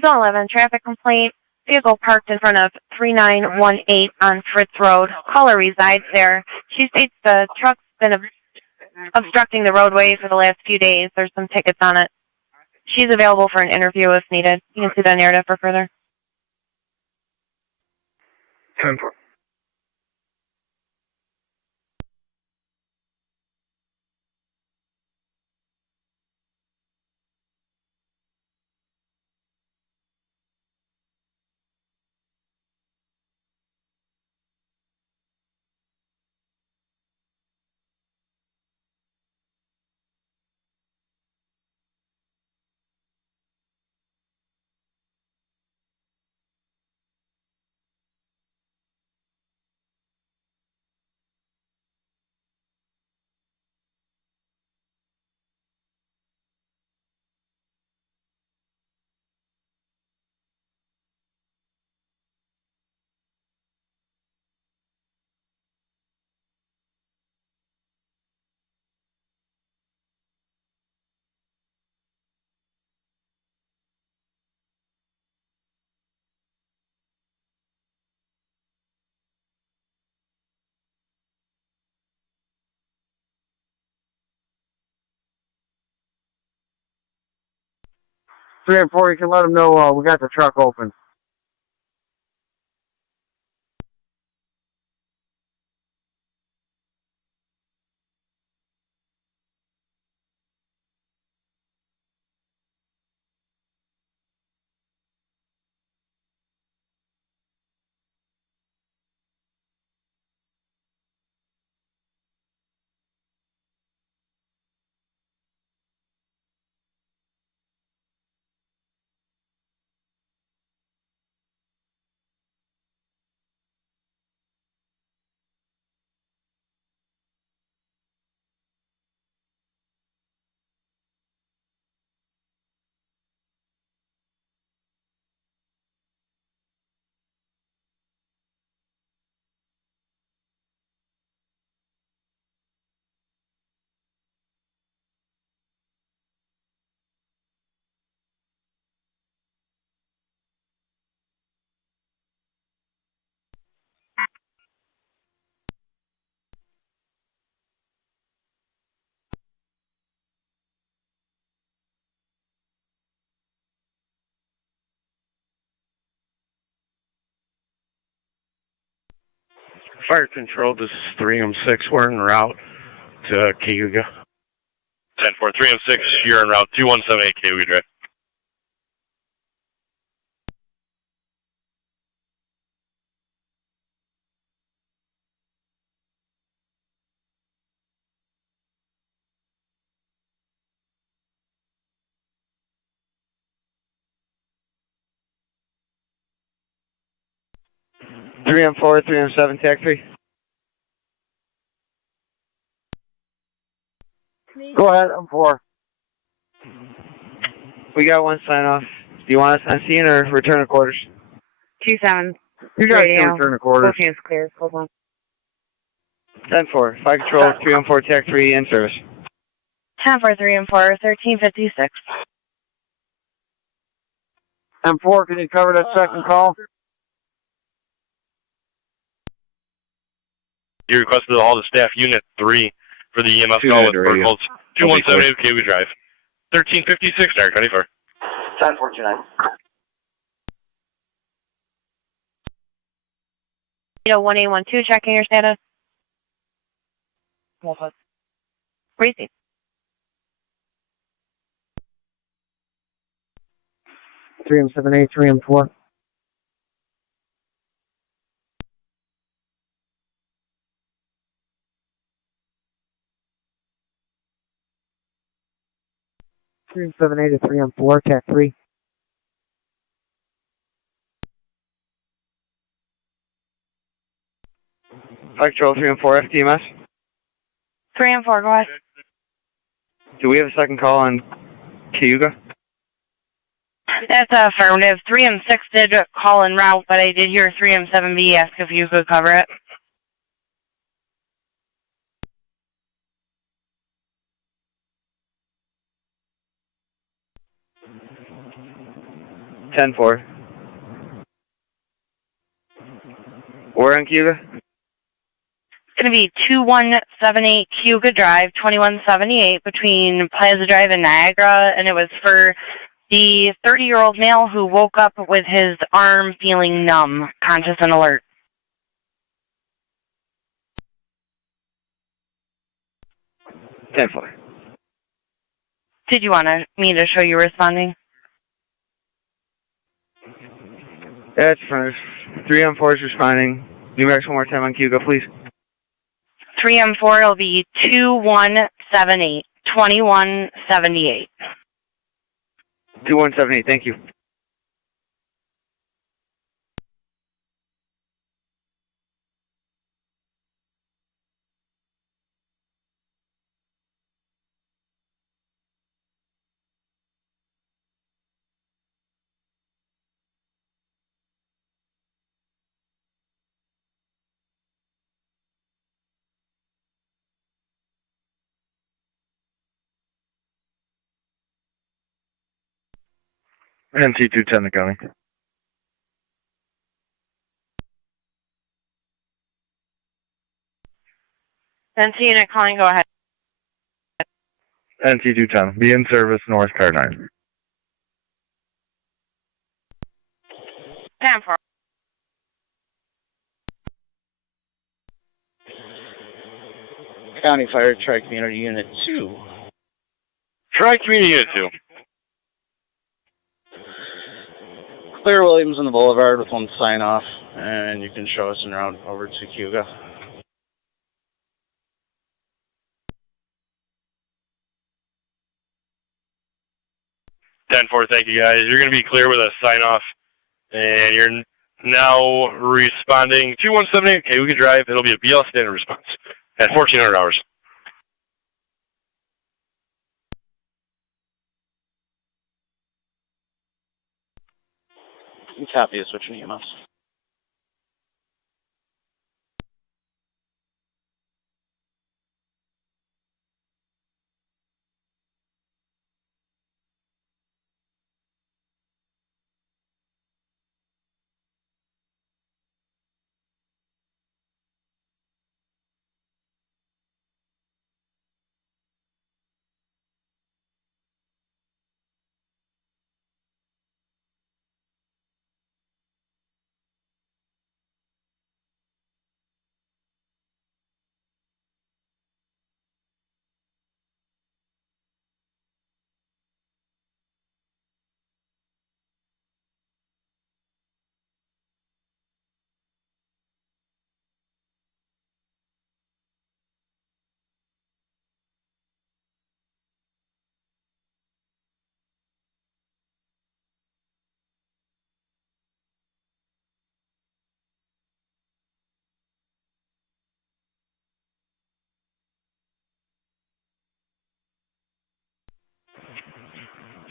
Zone 11, traffic complaint. Vehicle parked in front of 3918 on Fritz Road. Caller resides there. She states the truck's been obstructing the roadway for the last few days. There's some tickets on it. She's available for an interview if needed. You can see the narrative for further. 10-4. 3 and 4, you can let them know we got the truck open. Fire control, this is 3M6. We're en route to Cayuga. 10-4, 3M6, you're en route 2178 Cayuga Drive. Three M4, 3M7, TAC 3. Go ahead, I'm 4. We got one sign off. Do you want us on scene or return to quarters? 2-7. You guys can return to quarters. Both hands clear. Hold on. 10-4, 5 control, 3M4, TAC 3, in service. 10-4, 3M4, 1356. M4, can you cover that second call? You requested to haul to staff unit 3 for the EMS call with protocols 2178 Cayuga Drive. 1356, Niagara County Fire. 10-429. 1812, checking your status. Receive. 3M7A, 3M4. Three and 7A to 3M4, TAC 3. Fire control, 3M4, FTMS. 3M4, go ahead. Do we have a second call on Cayuga? That's affirmative. 3M6 did call en route, but I did hear 3M7B ask if you could cover it. Ten four. Where on Cayuga? It's going to be 2178 Cayuga Drive, 2178 between Plaza Drive and Niagara, and it was for the 30-year-old male who woke up with his arm feeling numb, conscious and alert. Ten four. Did you want me to show you responding? That's fine. 3M4 is responding. Numerics one more time on Cayuga, please. 3M4 will be 2178, 2178. 2178, thank you. NC210 to County. NC unit calling, go ahead. NC210, be in service, North Car 9. 10-4. County Fire Tri-Community Unit 2. Tri-Community Unit 2. Clear Williamson Boulevard with one sign off, and you can show us en route over to Cuga. Thank you guys. You're going to be clear with a sign off, and you're now responding 2178. Okay, we can drive. It'll be a BL standard response at 1400 hours. Copy, switching EMS.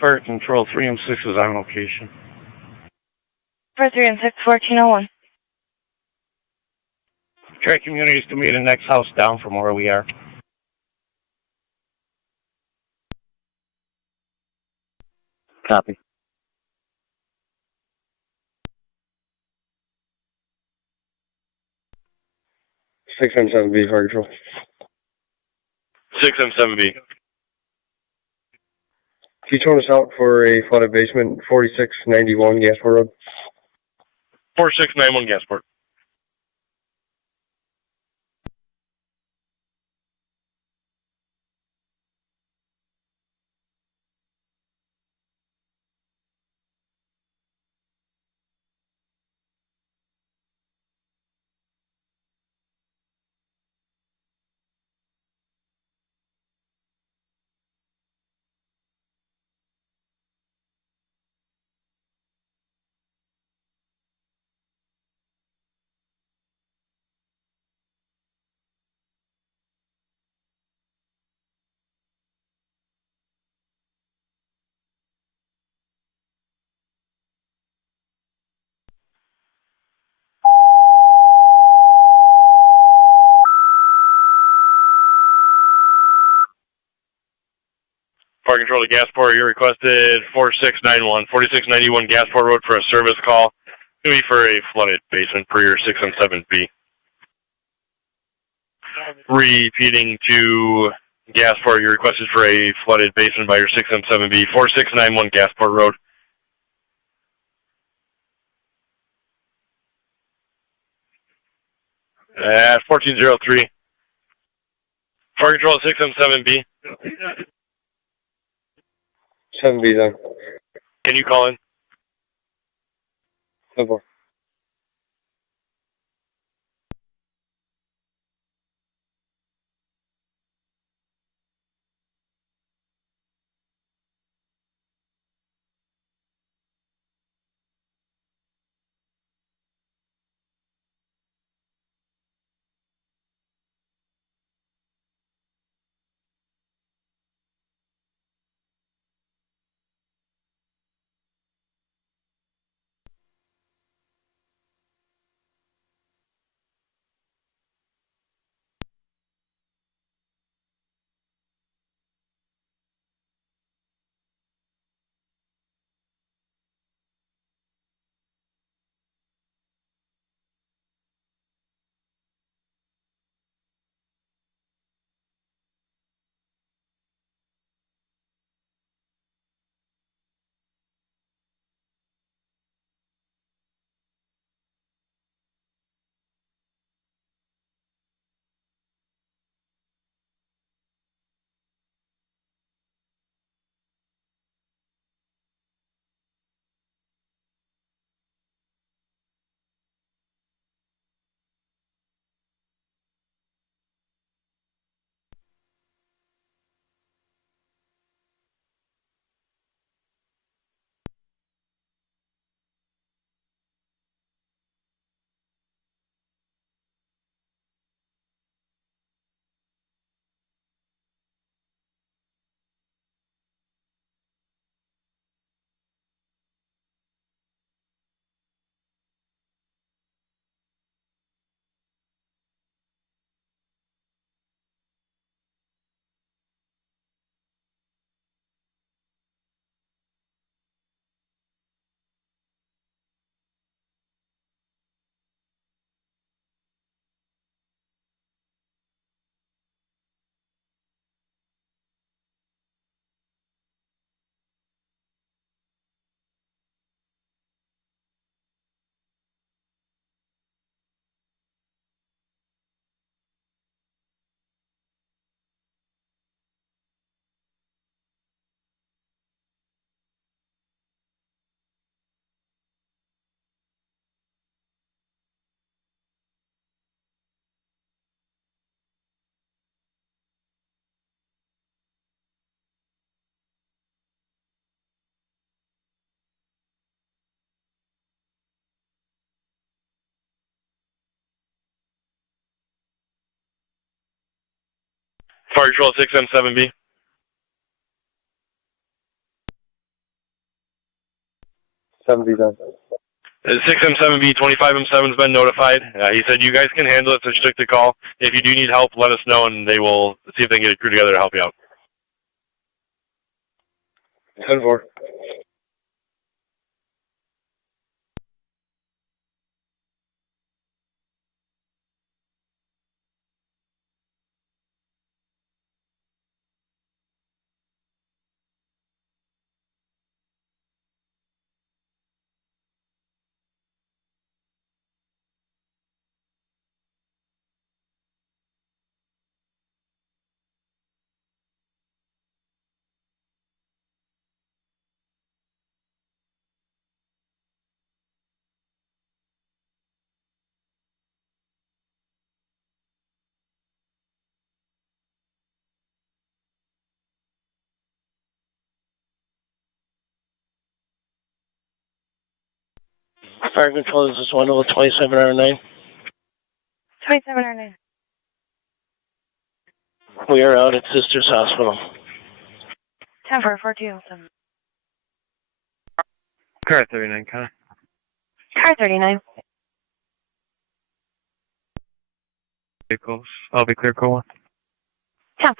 Fire Control 3 and 6 is on location. For 3 and 6, 1401. Try communities to meet the next house down from where we are. Copy. 6M7B, Fire Control. 6M7B. Can you tone us out for a flooded basement, 4691 Gasport Road? 4691 Gasport. Fire Control to Gasport, you requested 4691 Gasport Road for a service call. It's going to be for a flooded basement per your 6M7B. Repeating to Gasport, you requested for a flooded basement by your 6M7B, 4691 Gasport Road. At 1403. Fire Control 6M7B. 7B then. Can you call in? 7-4. Fire Control 6M7B. 6M7B, 25M7's been notified. He said you guys can handle it, so stick the call. If you do need help, let us know, and they will see if they can get a crew together to help you out. 10-4. Fire Control, this is Wendell with 2709. 2709. We are out at Sisters Hospital. 10-4-4207. Car 39, Connor. Car 39. Vehicles. I'll be clear, call 1. 10-4.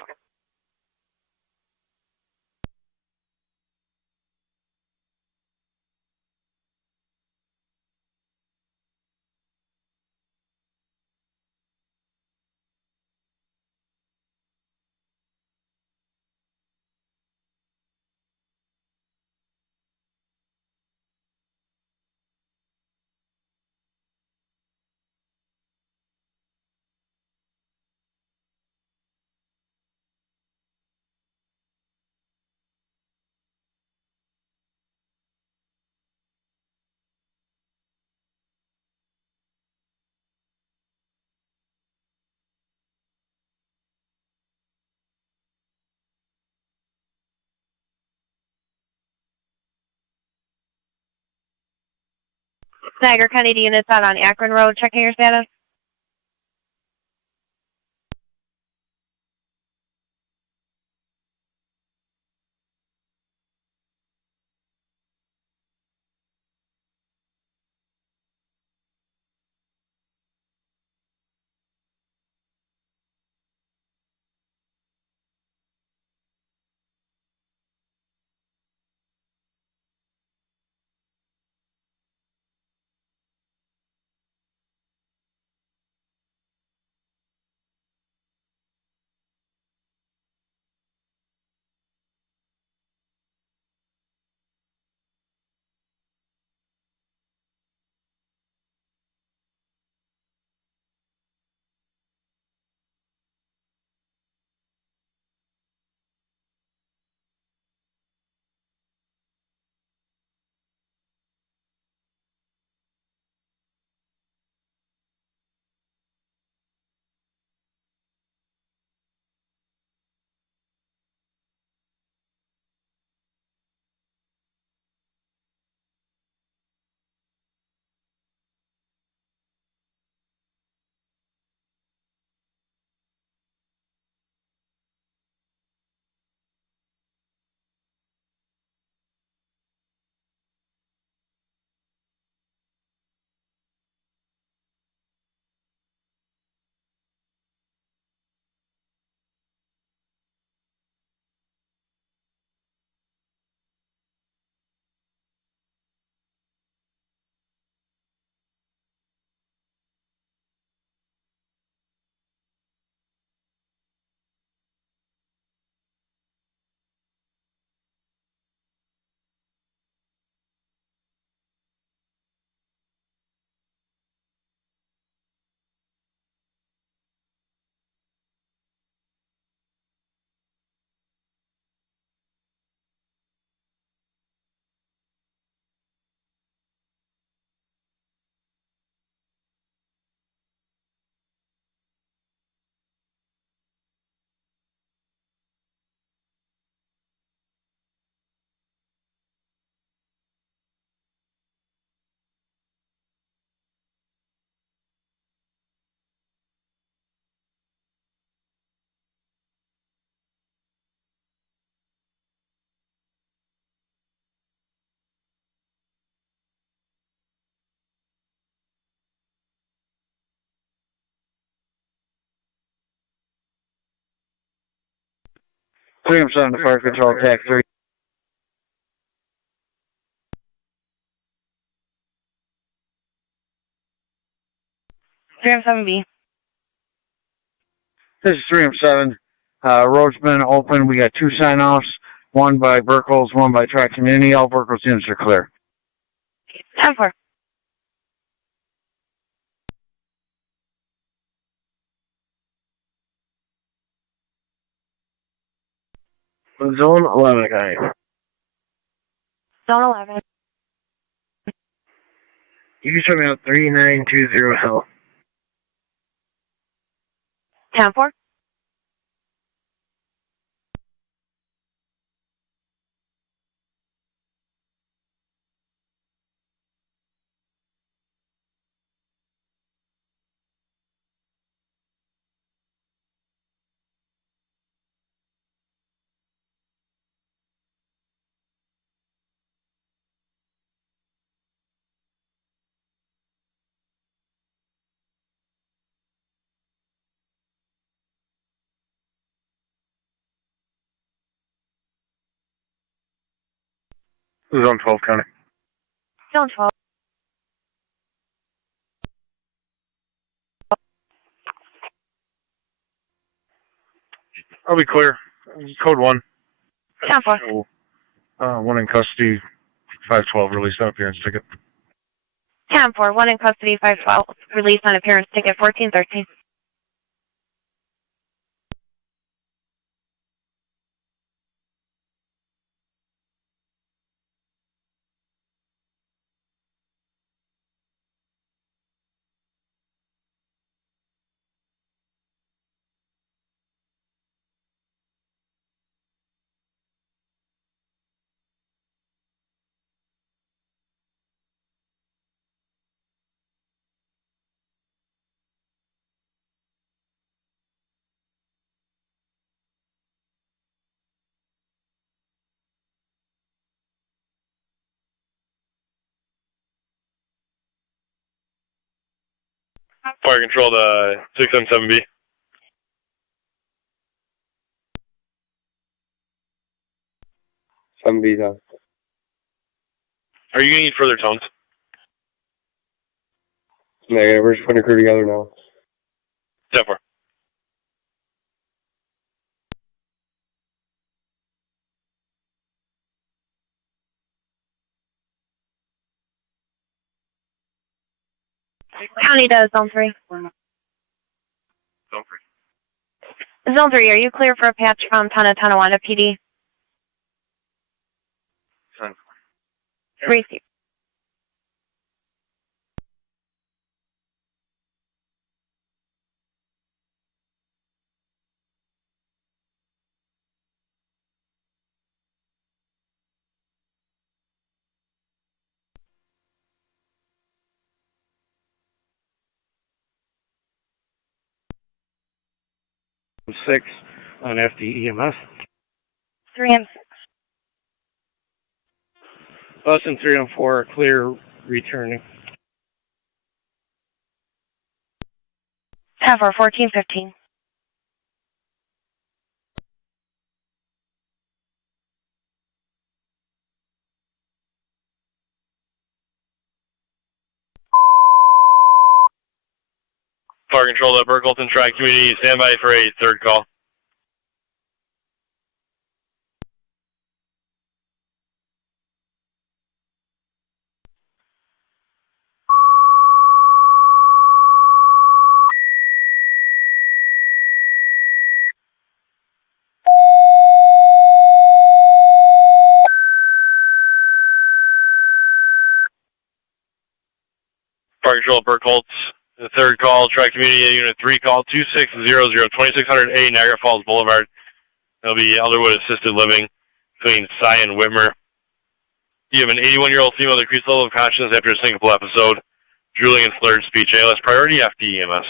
Niagara County units out on Akron Road, checking your status. 307 to fire control, TAC 3. B. This is 307. Road's been open. We got 2 sign-offs, one by Burkles, one by Tri Community. All Burkles units are clear. 10-4. Zone 11, guy. Zone 11. You can show me out 3920 Hill. 10-4. Zone 12, County. Zone 12. I'll be clear. Code 1. 10-4. One in custody, 512, released on appearance ticket. 10-4. One in custody, 512. Released on appearance ticket, 1413. Fire control to 677B. Some B down. Are you going to need further tones? Negative. We're just putting a crew together now. 10-4. County does Zone 3. Zone Zone 3, are you clear for a patch from Tonawanda PD? 3. Receive. Six on FDEMS. 3 and 6. Bus and 3 and 4 are clear returning. 10-4, 1415. Fire control to Burkleton Tri Community. Stand by for a third call. Fire control Burkholtz. The third call, Tri Community Unit 3 call 2600 2600A Niagara Falls Boulevard. There'll be Elderwood Assisted Living between Cy and Whitmer. You have an 81-year-old female with decreased level of consciousness after a syncopal episode, drooling and slurred speech. ALS priority, FDEMS.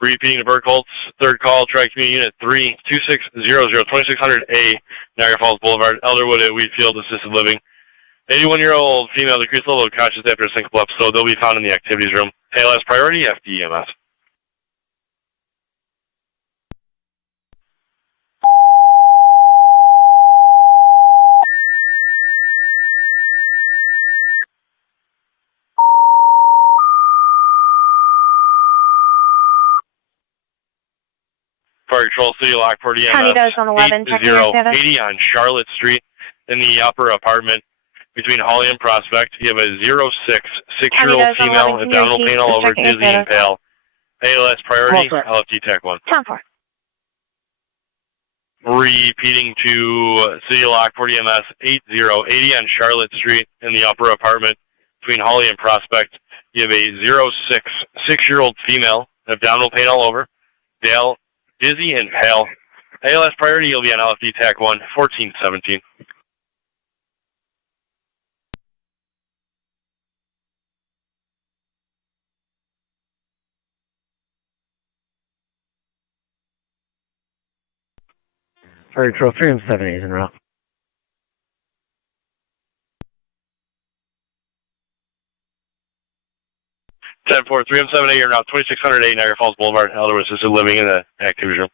Repeating the Burkholtz, third call, Tri Community Unit 3 2600 2600A Niagara Falls Boulevard, Elderwood at Wheatfield Assisted Living. 81-year-old female decreased level of consciousness after a syncopal episode. They'll be found in the activities room. ALS priority, FDEMS. Fire Control, City of Lockport, EMS. County does on 11, checking your status. 80 on Charlotte Street in the upper apartment between Holly and Prospect. You have a 6-year-old female with abdominal pain all over, dizzy and pale. ALS priority, LFT TAC 1. 10-4. Repeating to City of Lockport, EMS, 80 on Charlotte Street in the upper apartment between Holly and Prospect. You have a 6-year-old female, abdominal pain all over, dizzy and pale. ALS priority, you'll be on LFD TAC 1, 1417. Fire Control 378 is en route. Ten 4, 378, you're now 2608 Niagara Falls Boulevard, elder assisted living in the activity room.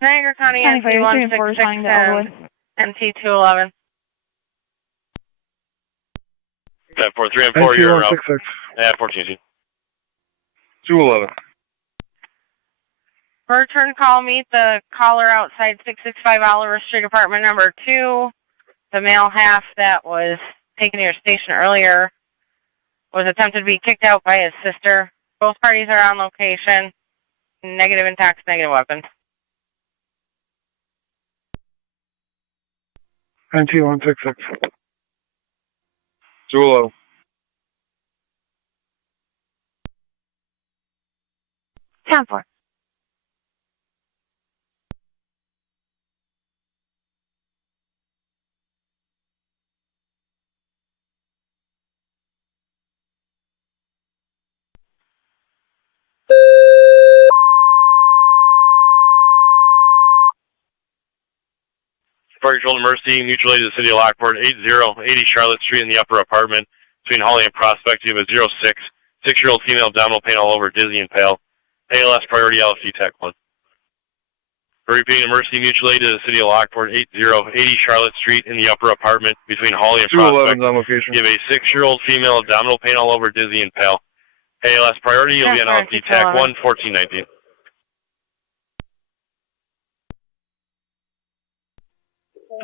Niagara County NT 1667, NT 211. 10 4, 3 and 4, you're around. Yeah, 14. 211. For return call, meet the caller outside 665 Oliver Street, apartment number 2. The male half that was taken to your station earlier was attempted to be kicked out by his sister. Both parties are on location. Negative intact, negative weapons. NT 166. 211. 10-4. Fire Control to Mercy, mutual aid to the City of Lockport, 80 Charlotte Street in the upper apartment between Holly and Prospect. You have a 6-year-old female, abdominal pain all over, dizzy and pale. ALS priority, LFT TAC 1. Repeating to Mercy, mutual aid to the City of Lockport, 80 Charlotte Street in the upper apartment between Holly and Prospect. On location. You have a 6-year-old female, abdominal pain all over, dizzy and pale. ALS priority, you'll be on LFT TAC 1, 1419.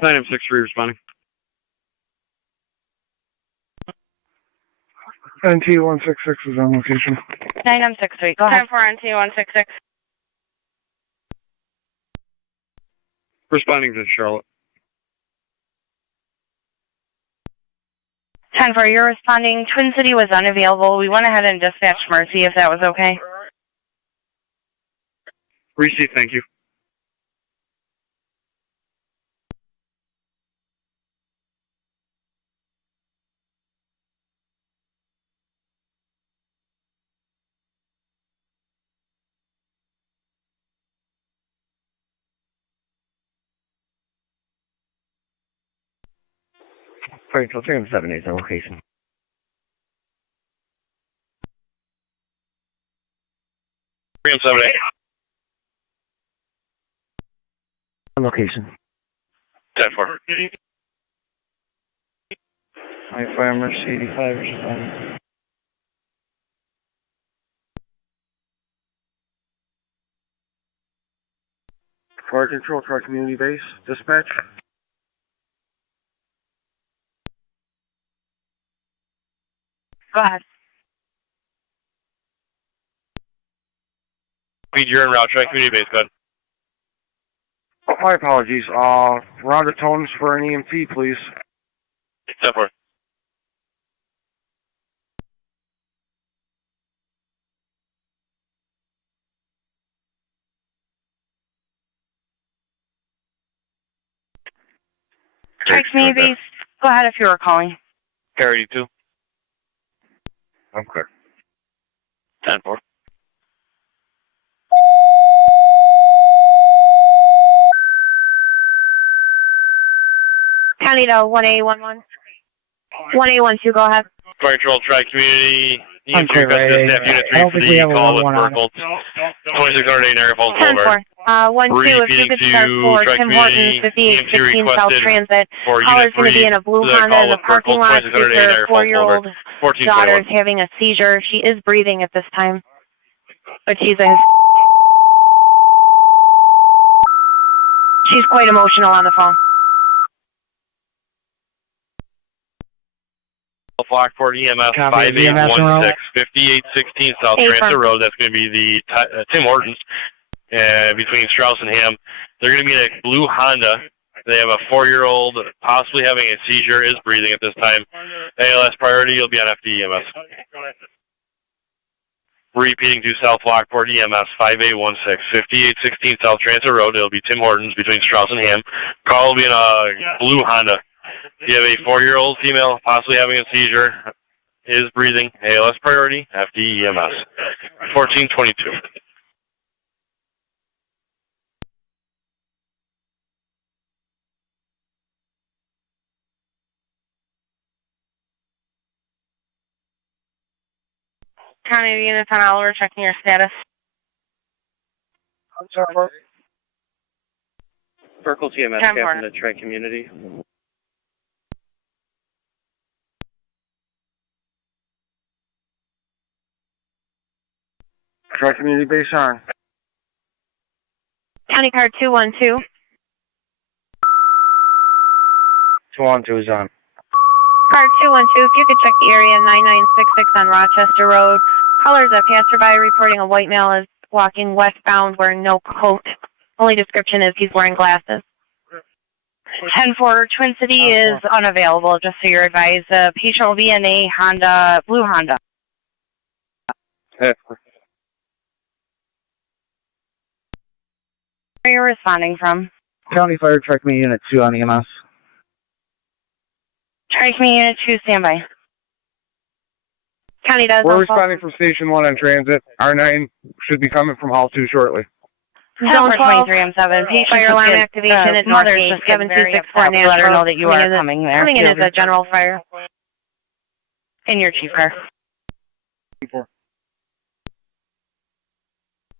9M63 responding. NT 166 is on location. 9M63, go ahead. 10-4 NT 166. Responding to Charlotte. 10-4, you're responding. Twin City was unavailable. We went ahead and dispatched Mercy, if that was okay. Receive, thank you. Fire Control 378 is on location. On location. 10-4. I fire Mercy 85 responding. Fire Control, try community base, dispatch. Go ahead. You're en route, try community base, go ahead. My apologies. Round of tones for an EMT, please. 10-4. Try community base. Go ahead if you were calling. Parity 2. I'm clear. 10-4. County to 1A11. 1A12, go ahead. Fire Control, try community. I'm clear, staff unit 3 for the call with Merkel. 2608 Niagara Falls Boulevard. 10-4. 1-2, if you could start for Tim Hortons, 5816 South Transit. Caller's going to be in a blue Honda in the parking lot with her 4-year-old daughter is having a seizure. She is breathing at this time, but she's quite emotional on the phone. Lockport EMS 5816, 5816 South Transit Road. That's going to be the Tim Hortons between Strauss and Ham. They're going to be in a blue Honda. They have a 4-year-old possibly having a seizure, is breathing at this time. ALS priority, you'll be on FDEMS. Repeating to South Lockport EMS 5816, 5816 South Transit Road. It'll be Tim Hortons between Strauss and Ham. Call will be in a blue Honda. You have a 4-year-old female possibly having a seizure, is breathing, ALS priority, FDEMS. 1422. County units on Oliver, checking your status. I'm sorry. Burkle TMS, Captain to Tri-Community. Tri-Community base on. County card 212. 212 is on. Card 212, if you could check the area 9966 on Rochester Road. Caller's a passerby reporting a white male is walking westbound wearing no coat. Only description is he's wearing glasses. 10-4, Twin City is unavailable, just so you're advised. The patient will be in a Honda, blue Honda. Hey. Where are you responding from? County Fire Truck Me Unit 2 on EMS. Track me Unit 2, standby. County does. We're responding from Station 1 on transit. R9 should be coming from Hall 2 shortly. Zone 23M7. Patient fire alarm activation at mother's Northgate, just 7264 National. Let her know that you are coming there. Coming in as a general fire. In your chief car.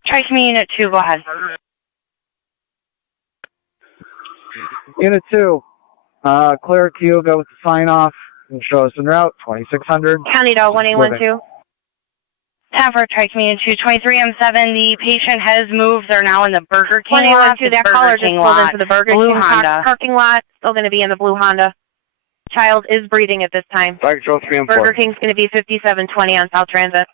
Track me Unit 2, go ahead. Unit 2. Clear queue, go with the sign off and show us en route, 2600. County Dog 1812. Time for Tri Community 223M7. The patient has moved. They're now in the Burger King lot. 1812, that caller just pulled into the Burger King parking lot. Still going to be in the blue Honda. Child is breathing at this time. Fire Control 3 and 4. Burger King's going to be 5720 on South Transit.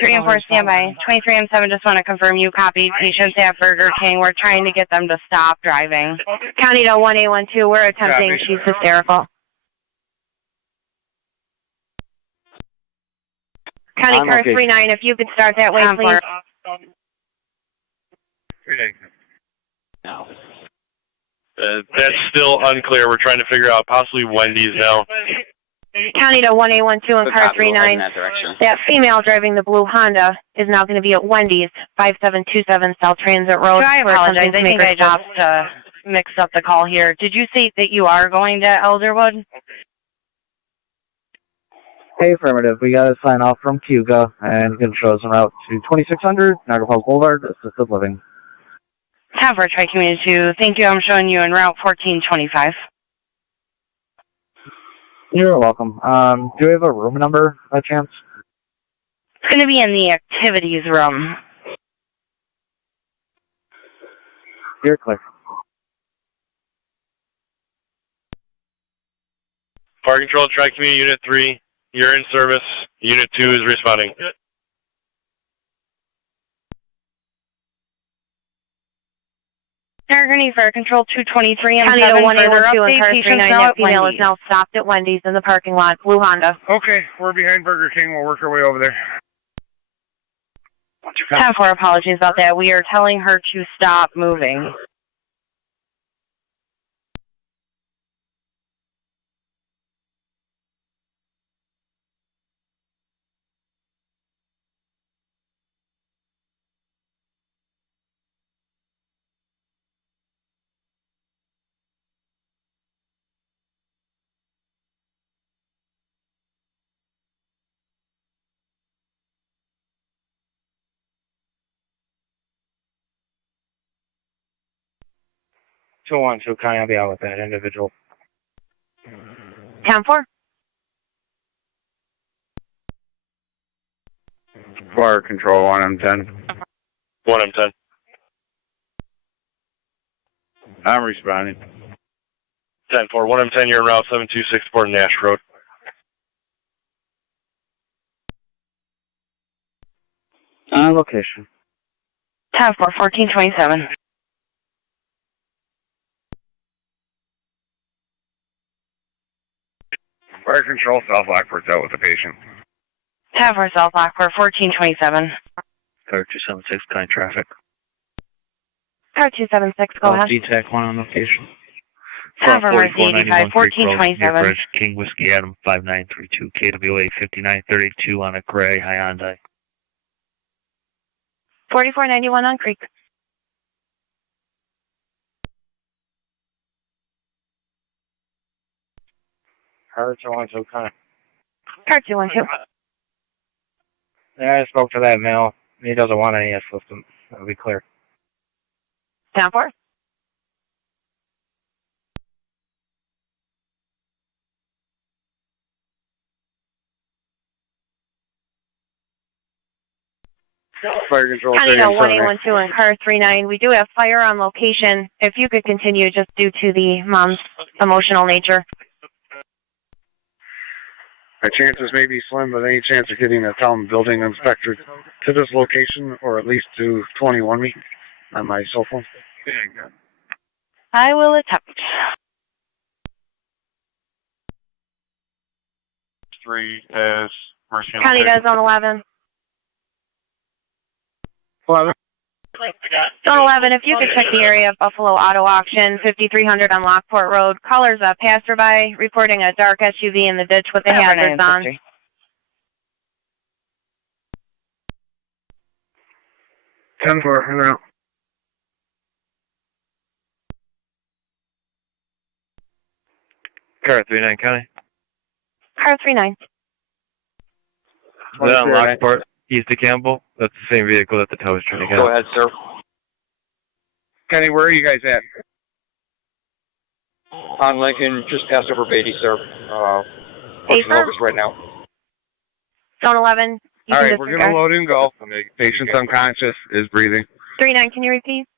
3 and 4, standby. 23M7, just want to confirm you copied patients at Burger King. We're trying to get them to stop driving. County Dog 1812, we're attempting. She's hysterical. County car 39, if you could start that way, please. No. That's still unclear. We're trying to figure out possibly Wendy's now. County to 1812 and car 39. That female driving the blue Honda is now going to be at Wendy's, 5727 South Transit Road. I apologize. I think I just mixed up the call here. Did you say that you are going to Elderwood? Hey, affirmative. We got a sign off from Cuga, and you can show us en route to 2600 Niagara Falls Boulevard, assisted living. Have for Tri-Community 2. Thank you. I'm showing you en route 1425. You're welcome. Do we have a room number by chance? It's going to be in the activities room. You're clear. Fire Control, Tri-Community Unit 3. You're in service. Unit 2 is responding. Niagara Fire Control 223 and County 1812 and car 39. That female is now stopped at Wendy's in the parking lot. Blue Honda. Okay, we're behind Burger King. We'll work our way over there. 10-4, apologies about that. We are telling her to stop moving. 212, County, I'll be out with that individual. 10-4. Fire control, 1M10. 1M10. I'm responding. 10-4. 1M10, you're en route 7264 Nash Road. Location. 10-4, 1427. Fire control, South Lockport's out with the patient. 10-4, South Lockport, 1427. Car 276, kind traffic. Car 276, go ahead. TAC 1 on location. 10-4, Mercy 85, 1427. King Whiskey Adam 5932, KWA 5932 on a gray Hyundai. 4491 on Creek. Car 212, County. Car 212. Yeah, I spoke to that male. He doesn't want any assistance. That'll be clear. 10-4. Fire control. County 1812 and car 39. We do have fire on location. If you could continue just due to the mom's emotional nature. My chances may be slim, but any chance of getting a town building inspector to this location, or at least to 21 me on my cell phone? I will attempt. 3 is Mercy. County does on 11. 11. Zone 11, if you could check the area of Buffalo Auto Auction, 5300 on Lockport Road. Callers a passerby reporting a dark SUV in the ditch with the hazards on. 10-4, in route. Car 39, County. Car 39. Is that on Lockport, east of Campbell? That's the same vehicle that the tow was trying to get. Go ahead, sir. Kenny, where are you guys at? On Lincoln, just past over Beatty, sir. Pushing over right now. Zone 11. All right, we're going to load and go. Patient's unconscious, is breathing. 39, can you repeat?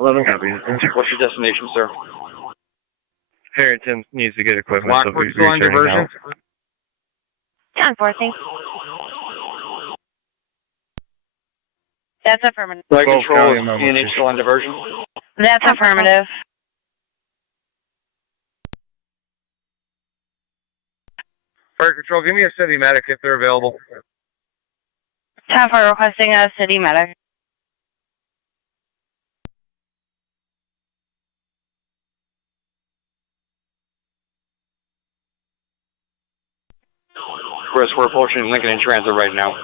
11 copies. What's your destination, sir? Harrington needs to get equipment. Lockport still on diversion? 10-4, thanks. That's affirmative. Flight control, PNH still on diversion? That's affirmative. Fire control, give me a city medic if they're available. 10-4, requesting a city medic. Chris, we're approaching Lincoln in transit right now.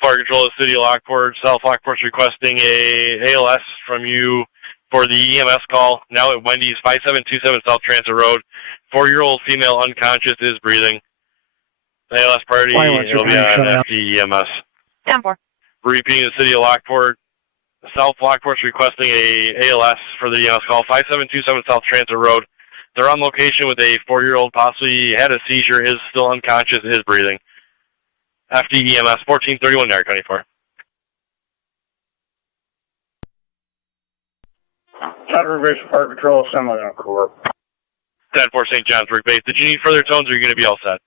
Fire control of the city of Lockport. South Lockport's requesting a ALS from you for the EMS call. Now at Wendy's, 5727 South Transit Road. 4-year-old female unconscious is breathing. ALS priority, it'll be on FD EMS. 10-4. Repeating the city of Lockport. South Lockport's requesting a ALS for the EMS call. 5727 South Transit Road. They're on location with a 4-year-old, possibly had a seizure, is still unconscious, is breathing. FD EMS, 1431 Niagara County 4. Fire control, assembly on Corp. 10-4 St. Johnsburg Base. Did you need further tones, or are you going to be all set?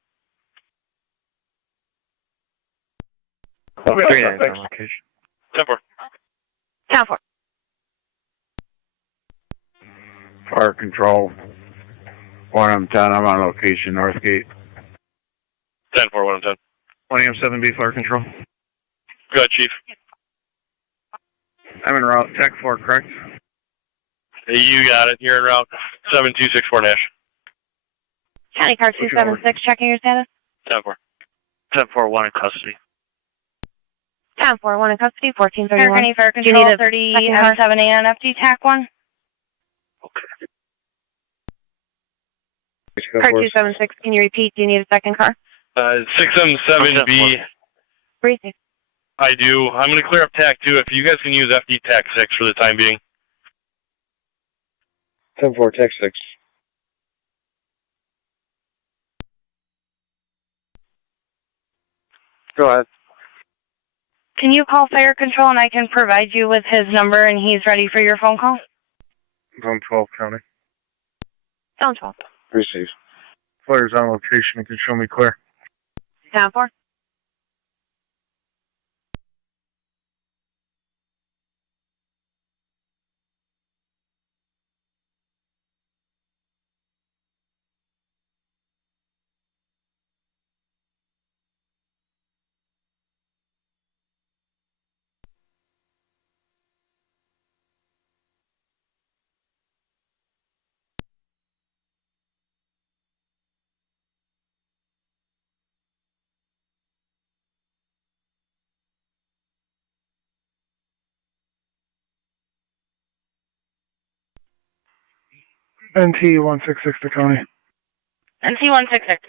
10-4. 10-4. Fire control, 1M10, I'm on location, Northgate. 10-4, 1M10. 1AM7B, fire control. Go ahead, Chief. I'm en route, Tech 4, correct? You got it. You're en route 7264 Nash. County car 276, checking your status. 10-4. 10-4, 1 in custody. 10-4, 1 in custody, 1431. Any fire control, 30 M7A on FD TAC 1. Car 276, can you repeat? Do you need a second car? 6M7B. Briefing. I do. I'm going to clear up TAC 2 if you guys can use FD TAC 6 for the time being. 10-4, TAC 6. Go ahead. Can you call fire control and I can provide you with his number and he's ready for your phone call? Zone 12 County. Zone 12. Receive. Fire's on location and can show me clear. 10-4. NT 166 to County. NT 166.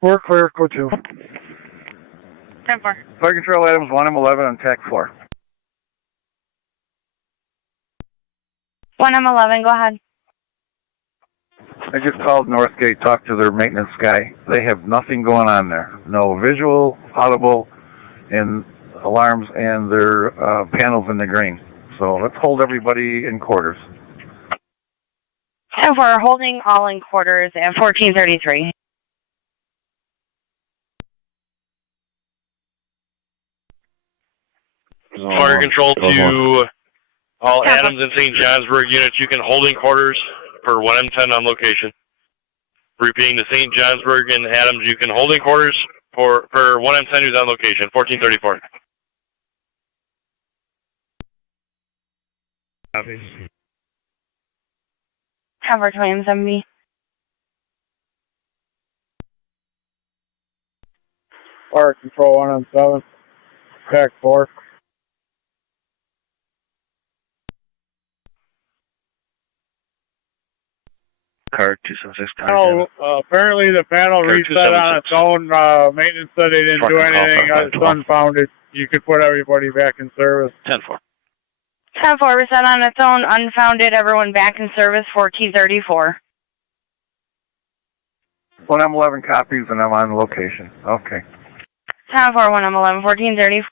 We're clear, go 2. 10-4. Fire control items 1M11 on TAC 4. 1M11, go ahead. I just called Northgate, talked to their maintenance guy. They have nothing going on there. No visual, audible, and alarms, and their panels in the green. So let's hold everybody in quarters. 10-4, holding all in quarters at 1433. Fire control to all Adams and St. Johnsburg units. You can hold in quarters per 1M10 on location. Repeating to St. Johnsburg and Adams, you can hold in quarters per 1M10 who's on location. 1434. Copies. 10-4, 20 Fire control 1M7. TAC 4. Car 276. Apparently the panel reset on its own. Maintenance said they didn't do anything. It's unfounded. You could put everybody back in service. 10-4. 10-4, reset on its own, unfounded, everyone back in service, 1434. 1M11 copies and I'm on location. Okay. 10-4, 1M11, 1434.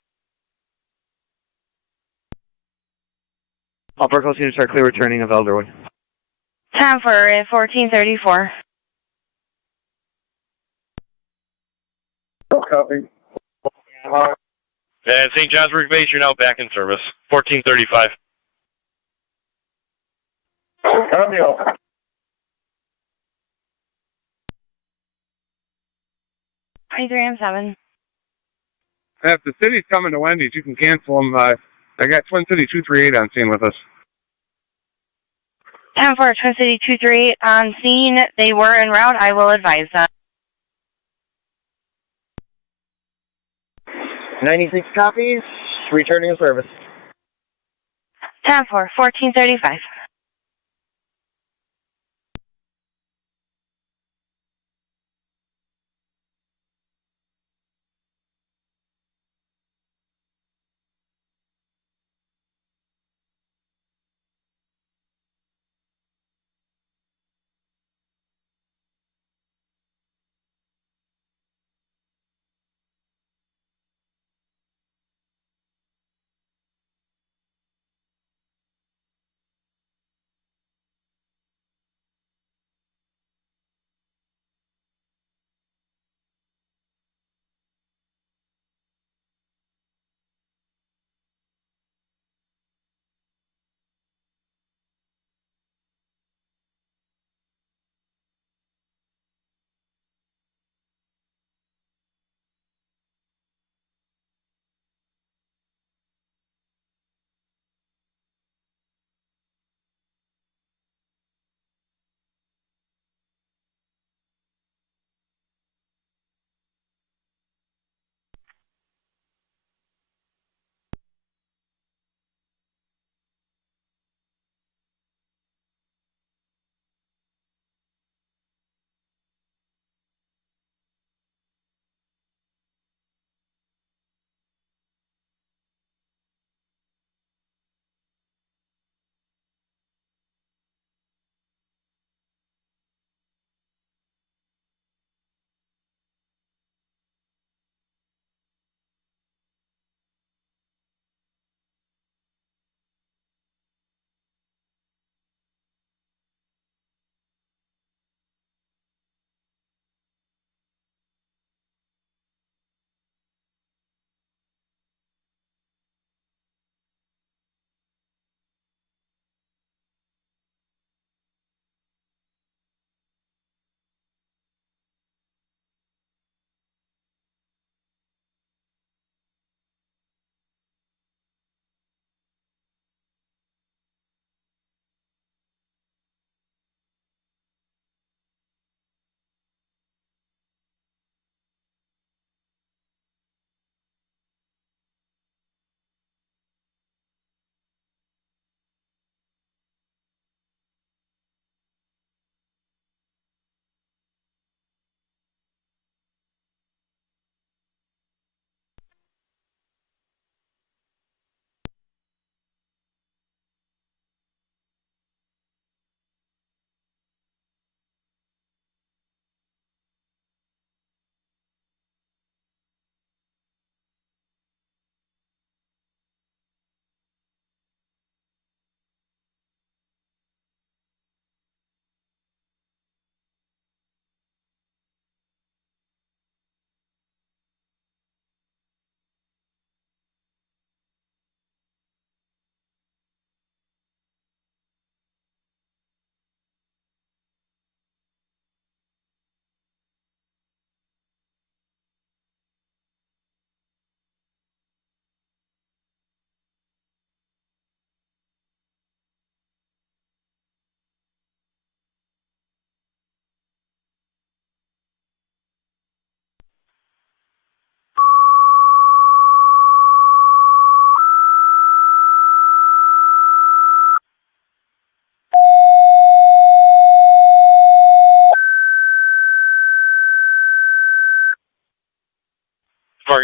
All Burkle units are clear returning of Elderwood. 10-4 at 1434. Copy. And St. Johnsburg base, you're now back in service. 1435. Copy. 23M7. If the city's coming to Wendy's, you can cancel them. I got Twin City 238 on scene with us. 10-4, Twin City 238 on scene. They were en route. I will advise them. 96 copies, returning to service. 10-4, 1435.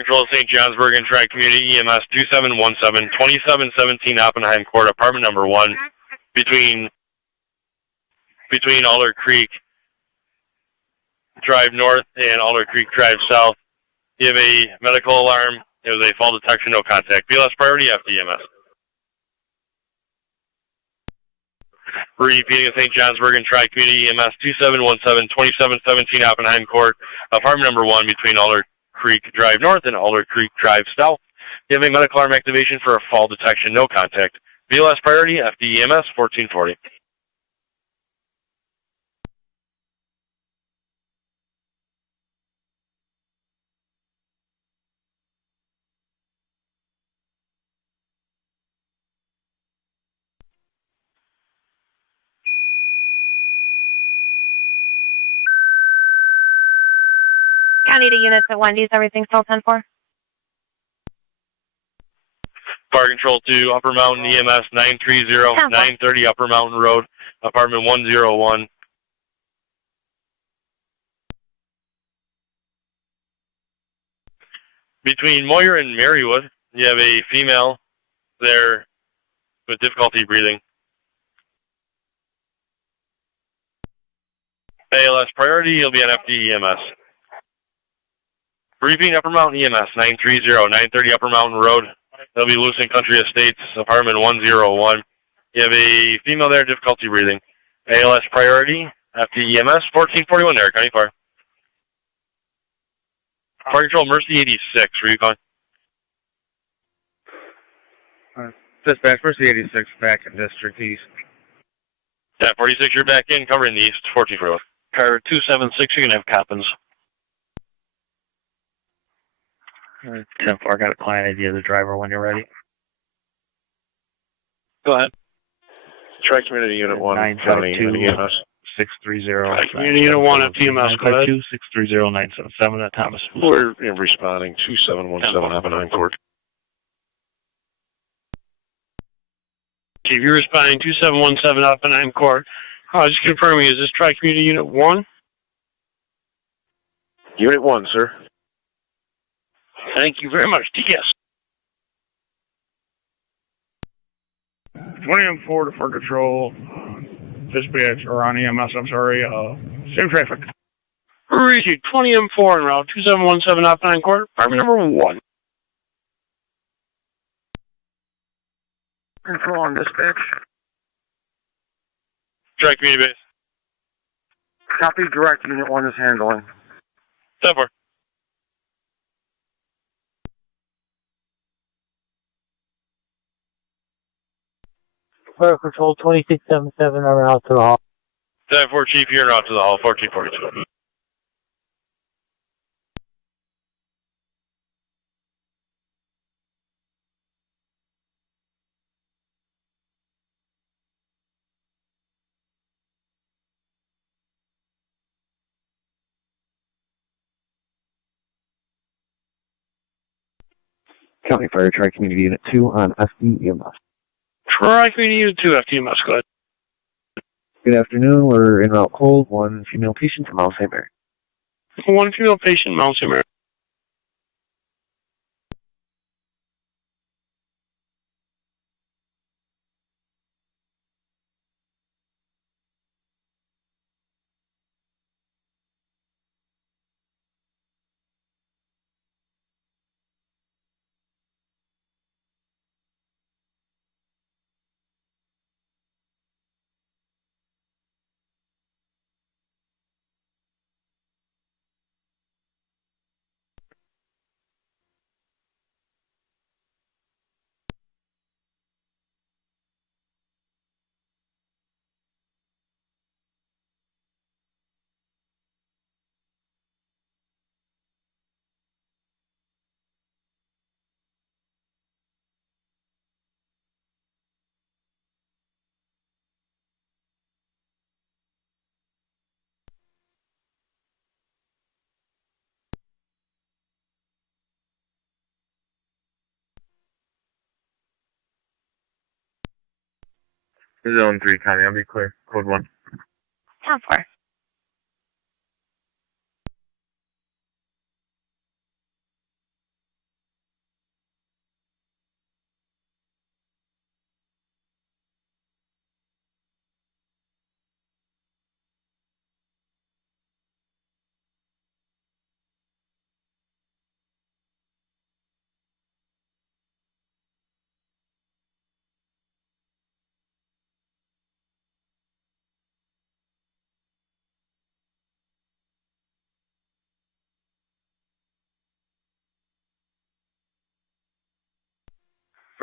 Control St. Johnsburg and Tri-Community EMS 2717, 2717 Oppenheim Court, apartment number 1, between Alder Creek Drive North and Alder Creek Drive South. You have a medical alarm. It was a fall detection, no contact. BLS priority, FDEMS. Repeating St. Johnsburg and Tri-Community EMS 2717, 2717 Oppenheim Court, apartment number 1 between Alder Creek Drive North and Alder Creek Drive South. You have a medical alarm activation for a fall detection, no contact. BLS priority, FDEMS 1440. County to units at Wendy's, everything still 10-4? Fire Control to Upper Mountain EMS 930, 930 Upper Mountain Road, apartment 101. Between Moyer and Marywood, you have a female there with difficulty breathing. ALS priority, you'll be on FDEMS. Briefing Upper Mountain EMS 930, 930 Upper Mountain Road. That'll be Lewiston Country Estates, apartment 101. You have a female there, difficulty breathing. ALS priority, FDEMS 1441 there, County Fire. Fire Control, Mercy 86, where you calling? Dispatch, Mercy 86, back in District East. Yeah, 46, you're back in, covering the East, 1441. Car 276, you're going to have Coppins. 10-4, I got a client ID of the driver when you're ready. Go ahead. Tri-Community Unit 1, County EMS. 630. Community Unit 1 at TMS, go ahead. 630-977 at Thomas. We're responding 2717 Oppenheim Court. Okay, if you're responding 2717 Oppenheim Court, just confirming, is this Tri-Community Unit 1? Unit 1, sir. Thank you very much. TS. 20-4 to Fire Control. Dispatch, or on EMS, I'm sorry. Same traffic. Receive 20 M4 en route 2717 Oppenheim Court, apartment number 1. Control on dispatch. Tri-Community base. Copy, direct unit 1 is handling. 10-4. Fire Control 2677, I'm out to the hall. 10-4, Chief, you're out to the hall, 1442. County Fire Tri-Community Unit 2 on FDEMS. Tri-Community Unit 2 FDEMS, go ahead. Good afternoon. We're en route cold. One female patient to Mount St. Mary. One female patient, Mount St. Mary. Zone 3, County, I'll be clear. Code 1. 10-4.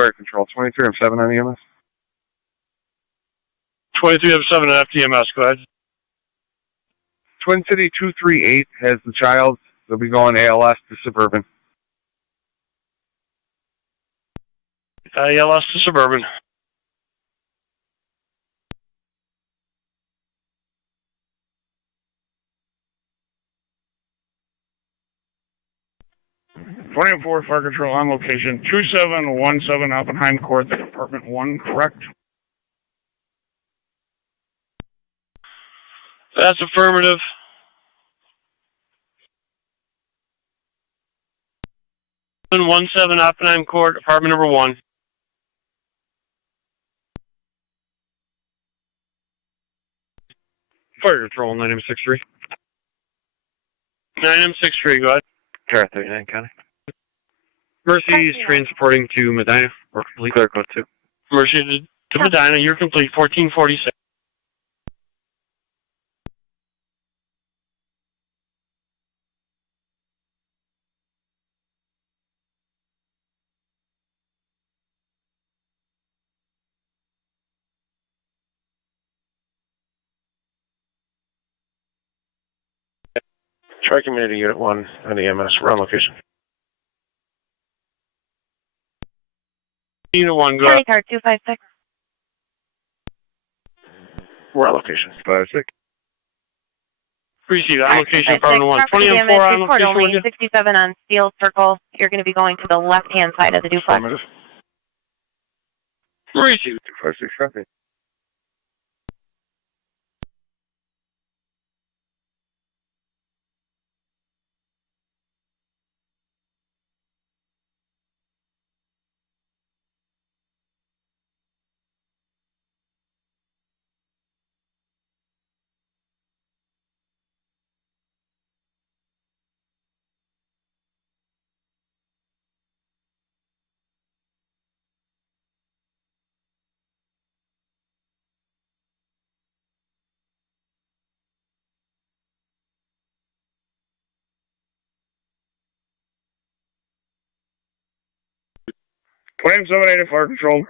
Fire Control, 23 of 7 on EMS. 23 of 7 at FDMS, go ahead. Twin City 238 has the child. They'll be going ALS to Suburban. ALS to Suburban. (2004) Fire Control on location. 2717 Oppenheim Court, Department 1, correct? That's affirmative. One 17 Oppenheim Court, apartment number 1. Fire Control, 9M63. 9M63, go ahead. Car 39 County. Mercy is transporting to Medina, or complete clear code 2. Mercy to Medina, you're complete, 1446. Tri-Community Unit 1 on the EMS. We're on location. Unit 1, go ahead. Car 256. We're on location. 56. Receive on location, apartment 1. 20M4 on location. Only 67 on Steel Circle. You're going to be going to the left-hand side of the duplex. Receive. 256 copy. Claim 780 Fire Control.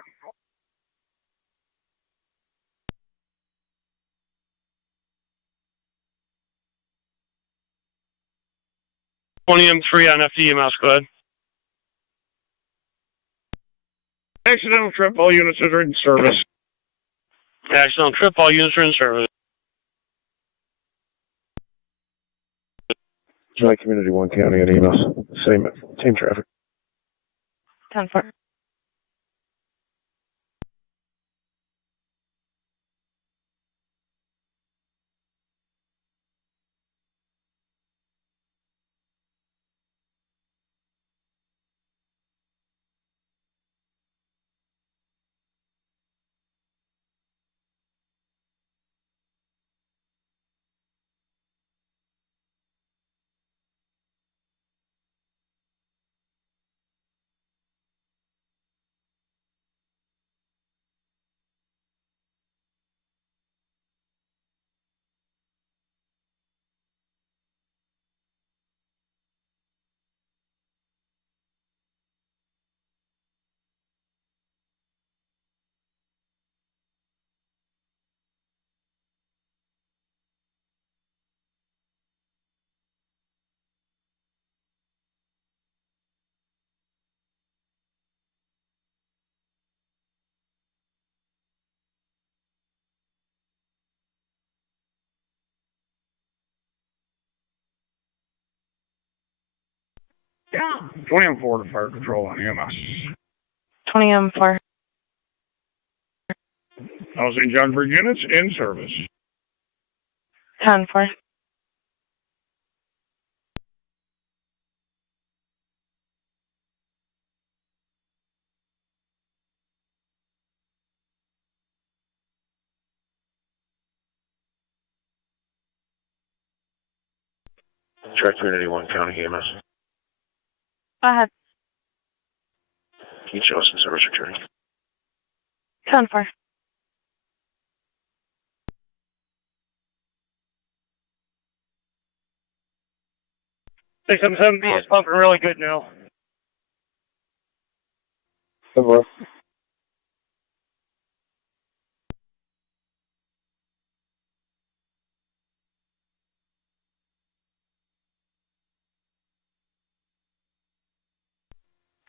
M3 on FDMS, go ahead. Accidental trip, all units are in service. Accidental trip, all units are in service. Tri-Community 1 County and EMS. Same traffic. 10-4. Yeah. 20M4 to Fire Control on EMS. 20M4. St. John's units in service. 10-4. Tri-Community 1 County EMS. Go ahead. Can you show us some service returning? 10-4. B is pumping really good now. Good work.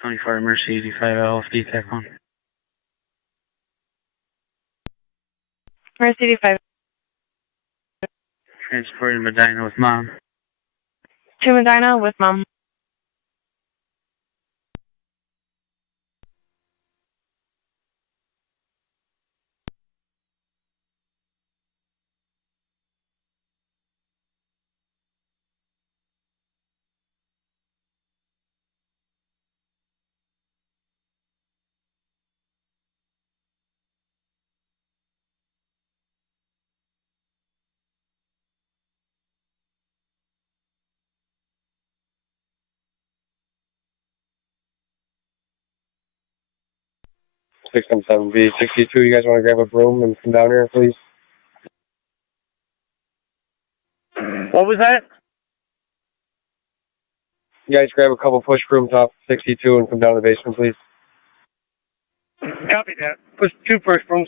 Mercy 85 LFD TAC on. Mercy 85. Transporting Medina with mom. To Medina with mom. B62, you guys want to grab a broom and come down here, please? What was that? You guys grab a couple push brooms off 62 and come down to the basement, please. Copy that. Push 2 push brooms.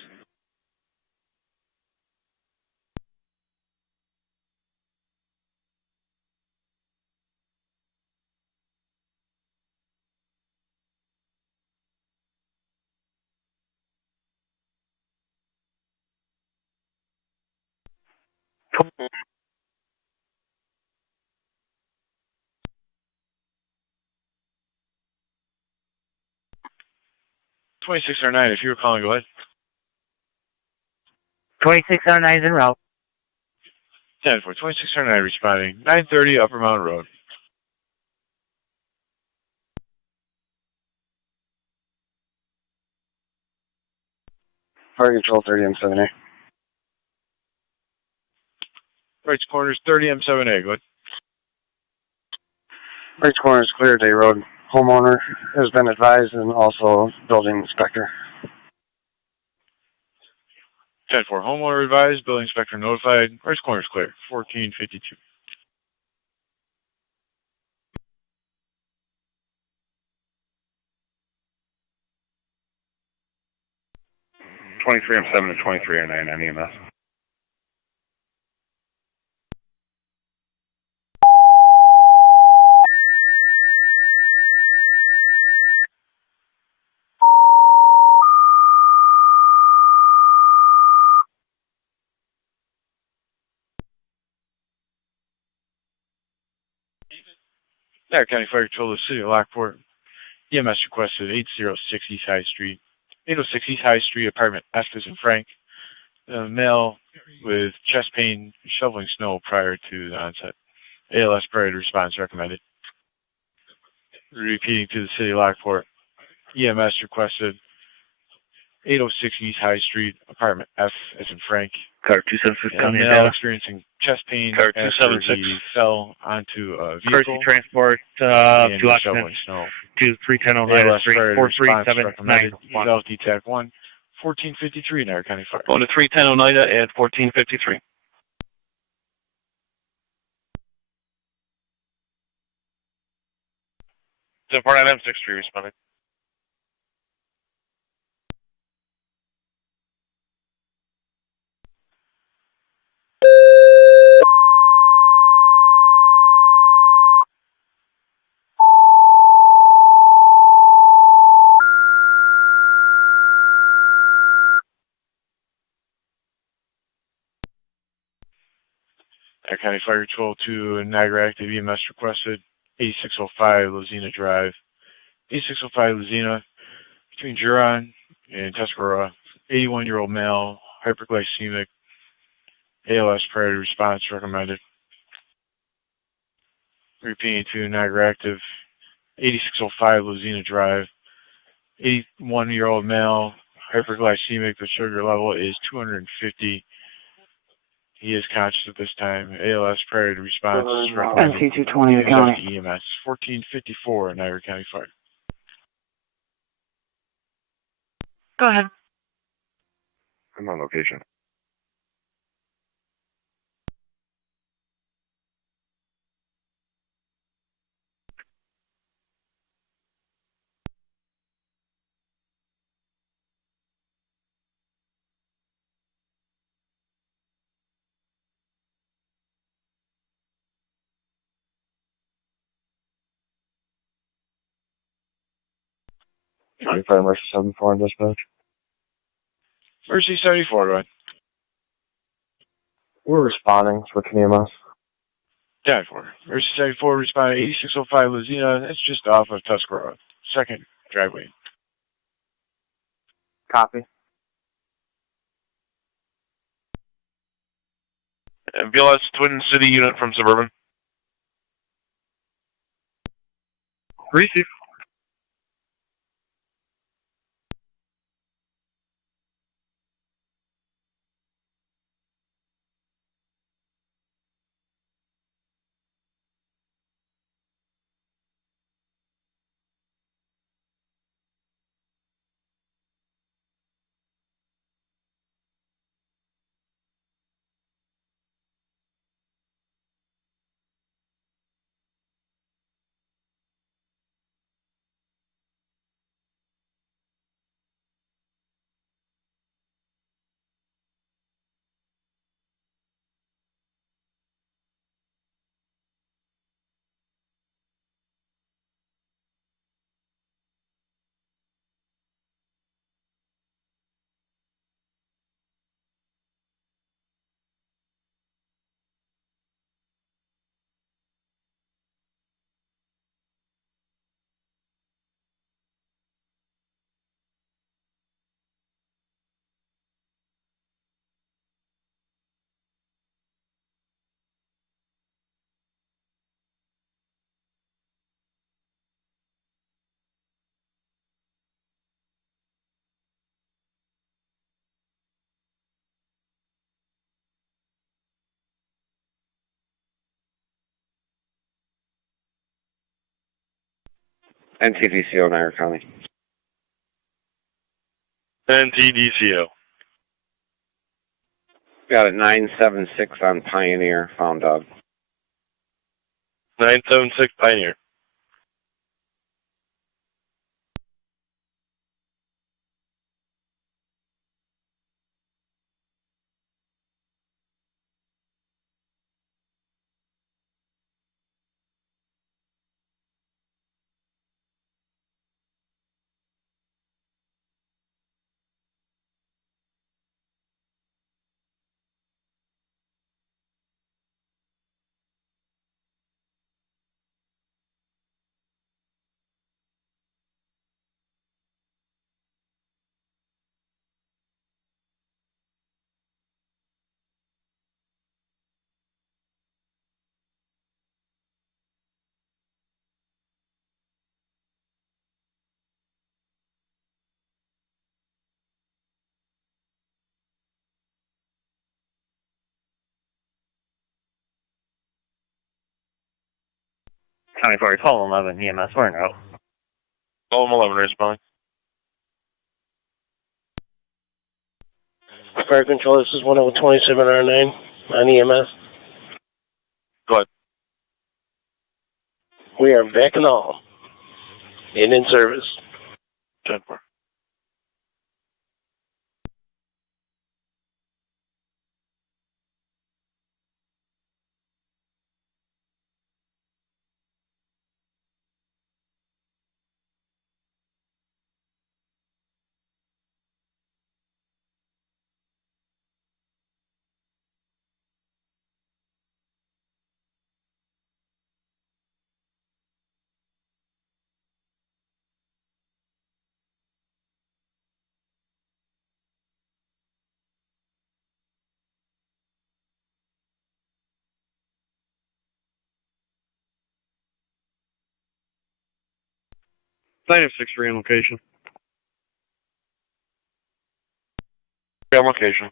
If you were calling, go ahead. 2609 is en route. 10 for 2609 responding. 930 Upper Mountain Road. Fire control 30M7A. Right corners 30M7A. Go ahead. Right corner is clear, Day Road. Homeowner has been advised and also building inspector. 10 for homeowner advised. Building inspector notified. Right corner is clear. 1452. M7 to 2309 on EMS. Niagara County Fire Control, the City of Lockport. EMS requested 806 East High Street. 806 East High Street, apartment F as in Frank. Male with chest pain, shoveling snow prior to the onset. ALS prior to response recommended. Repeating to the City of Lockport. EMS requested 806 East High Street, apartment F as in Frank. Car 276 County male experiencing chest pain Car after 276. he fell onto a vehicle. Courtesy transport to occupants to 31009 43791. South TAC 1, 1453 Niagara County Fire. Going to 31009 at 1453. Depart at M63 responding. Niagara County Fire Control to Niagara Active EMS requested 8605 Lozina Drive. 8605 Lozina between Giron and Tuscarora. 81-year-old male, hyperglycemic, ALS prior to response recommended. Repeating to Niagara Active 8605 Lozina Drive. 81-year-old male, hyperglycemic, the sugar level is 250. He is conscious at this time. ALS prior to response is recommended. NC220 County. EMS 1454 Niagara County Fire. Go ahead. I'm on location. 25 Mercy 74 on dispatch. Mercy 74, go ahead. We're responding with EMS. 10-4. Mercy 74, responding 8605 Luzina. That's just off of Tuscarora. Second driveway. Copy. And BLS Twin City unit from Suburban. Receive. NTDCO, Niagara County. NTDCO. Got it, 976 on Pioneer, found dog. 976 Pioneer. County 4, 1211 EMS, we're in route. 1211 responding. Fire control, this is 127R9 on EMS. Go ahead. We are back and all. And in service. 10-4. Sign of 6 for your location. On location.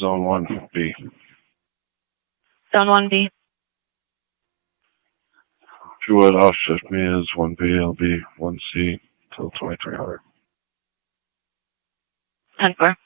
Zone 1B. Zone 1B. If you would, off shift me as 1B, it'll be 1C till 2300. 10-4.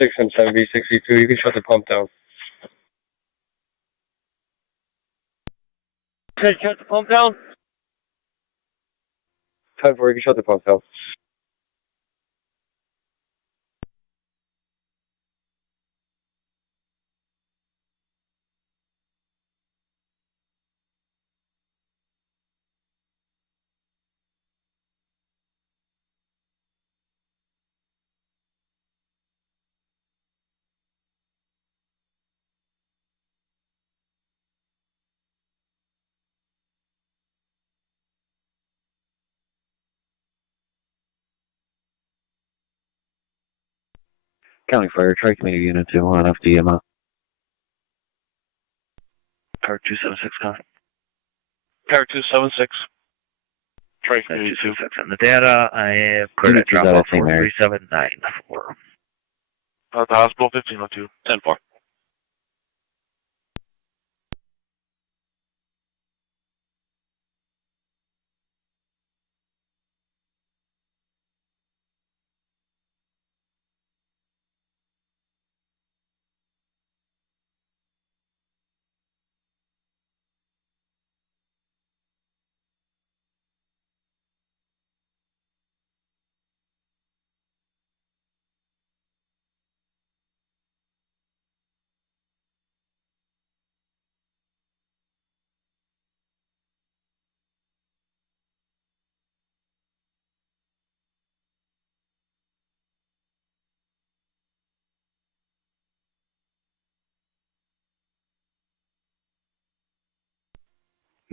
617B62, you can shut the pump down. Okay, shut the pump down. 10-4, you can shut the pump down. County Fire, Tri-Community Unit 2 on FDMA. Car 276 coming. Car 276. Tri-Community 2. On the data, I have cleared that drop off 43794. At the hospital, 1502. 10-4.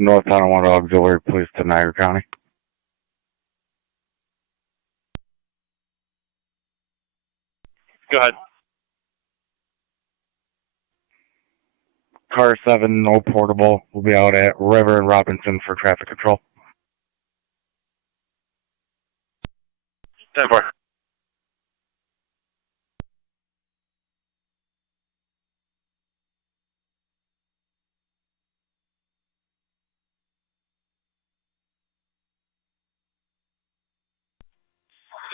North Tonawanda Auxiliary Police to Niagara County. Go ahead. Car 7, no portable, will be out at River and Robinson for traffic control. 10-4.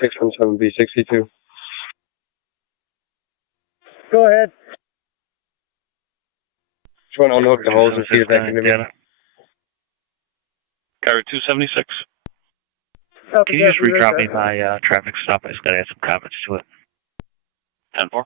B62. Go ahead. Just want to unhook the hose and see if that can be. Car 276. Can you just redrop me my traffic stop? I just got to add some comments to it. 10-4.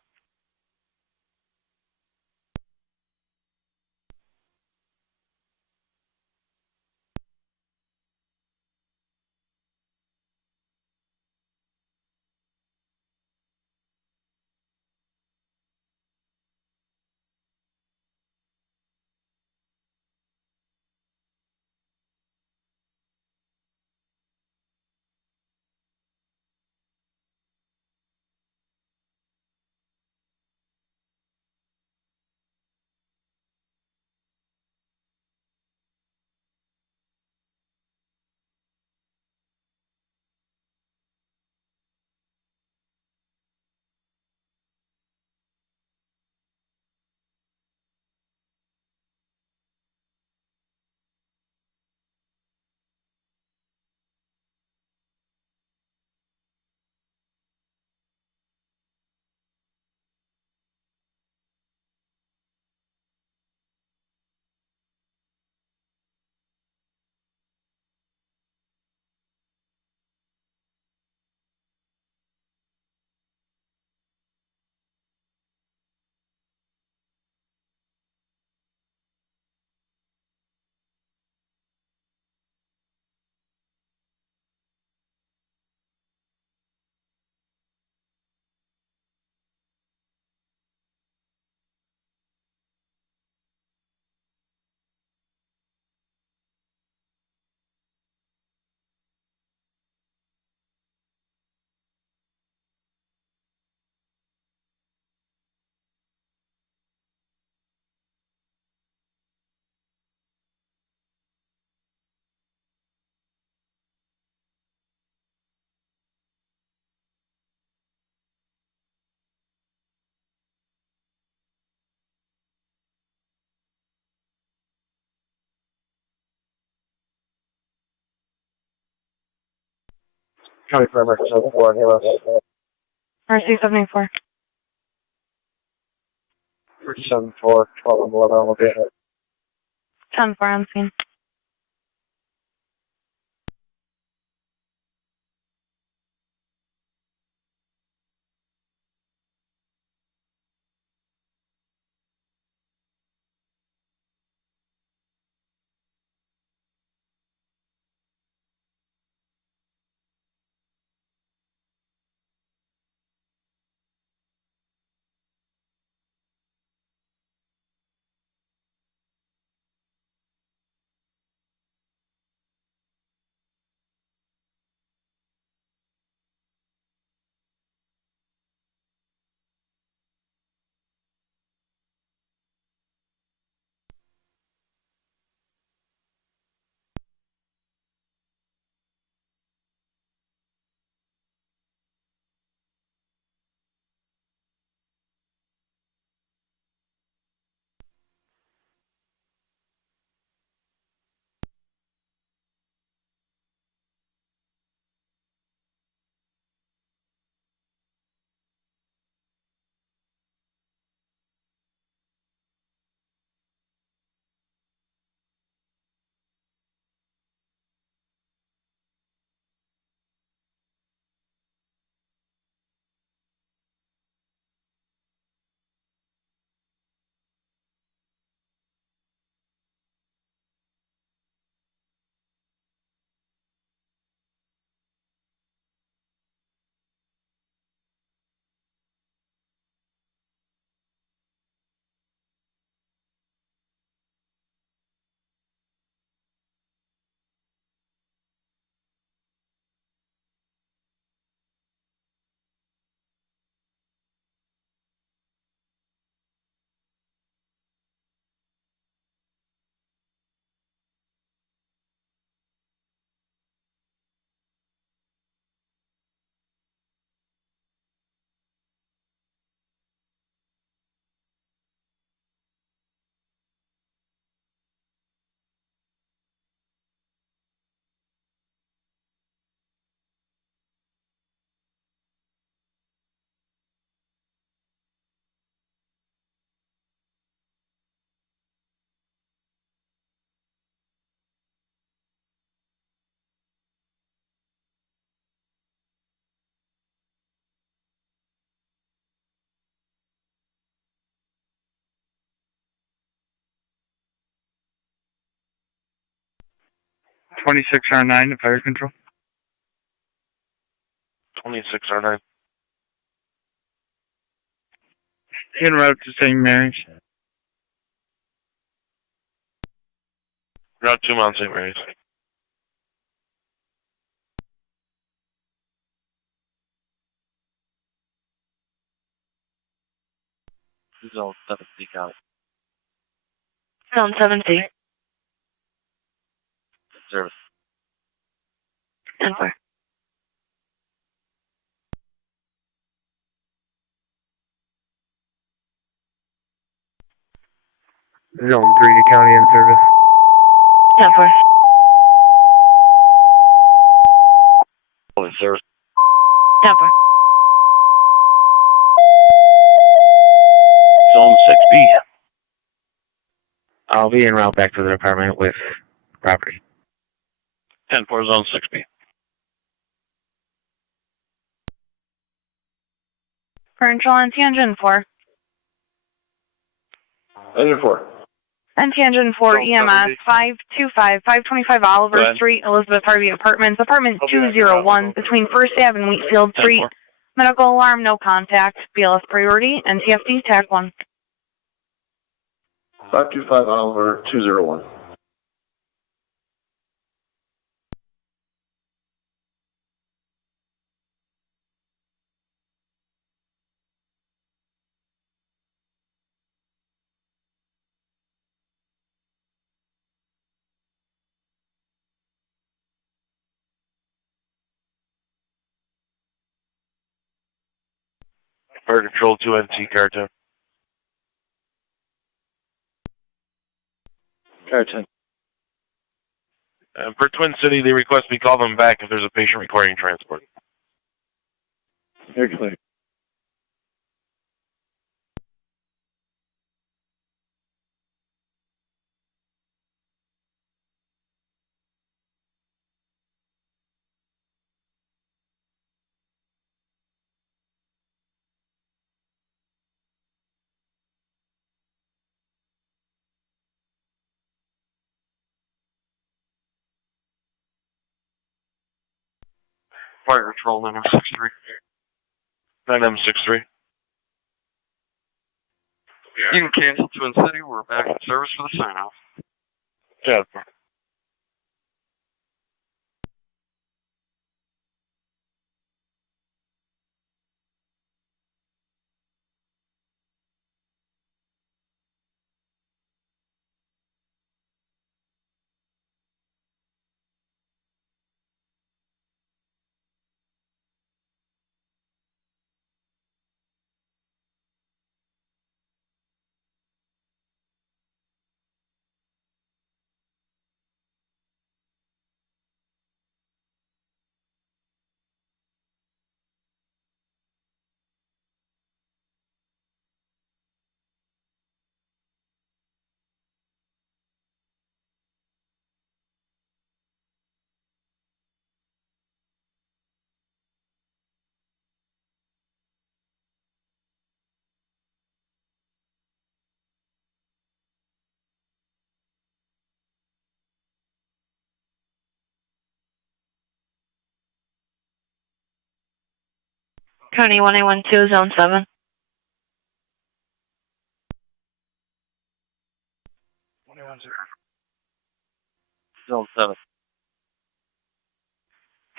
County Fire, Mark 4, RC 74. 7-4, 12 11, we'll be ahead. 10-4 on scene. R9 to fire control. 26R9. En route to St. Mary's. Route 2 Mount St. Mary's. Zone 7 seek out. Zone 7 seek. Service. 10-4. Zone 3 to county in service. 10-4. In service. 10-4. Zone 6B. I'll be en route back to the department with property. 10-4, Zone 6B. Control NT Engine 4. Engine 4. NT Engine 4 EMS 525 Oliver Street, Elizabeth Harvey Apartments, apartment 201 between First Ave and Wheatfield Street. Medical alarm, no contact. BLS priority, NTFD TAC 1. 525 Oliver 201. Fire Control 2 NT Car 10. Car 10. For Twin City, they request we call them back if there's a patient requiring transport. Very clear. Fire Control 9M63. 9M63. You can cancel Twin City. We're back in service for the sign-off. Yeah. County 1812, Zone 7. 110. Zone 7.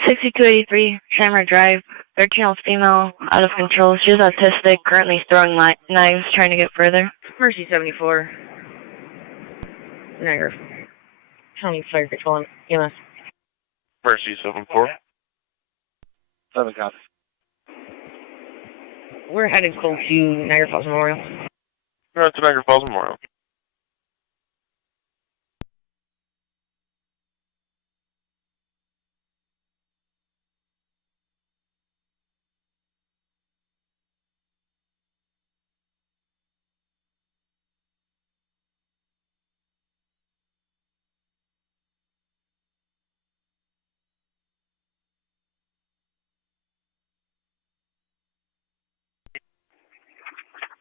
6283, Shamrock Drive. 13-year-old female, out of control. She's autistic, currently throwing knives, trying to get further. Mercy 74. Niagara. County Fire Control EMS. Mercy 74. 7 copies. We're heading close to Niagara Falls Memorial. We're at Niagara Falls Memorial.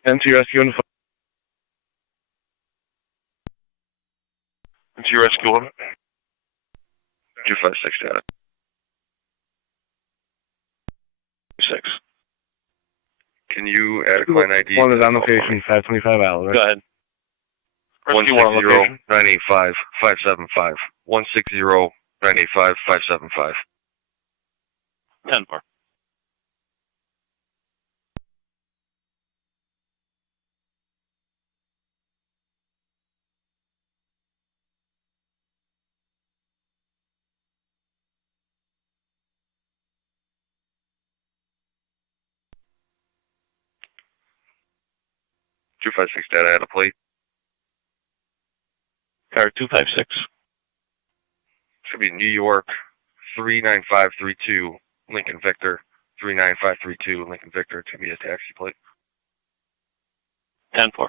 NT Rescue and NT Rescue 1. 256 data. 6. Can you add a client ID? One is on location, 525 Isle, right? Go ahead. 160-985-575. 160-985-575. 10-4. .256 data at a plate. Car 256. Should be New York 39532 Lincoln Victor 39532 Lincoln Victor to be a taxi plate. 10-4.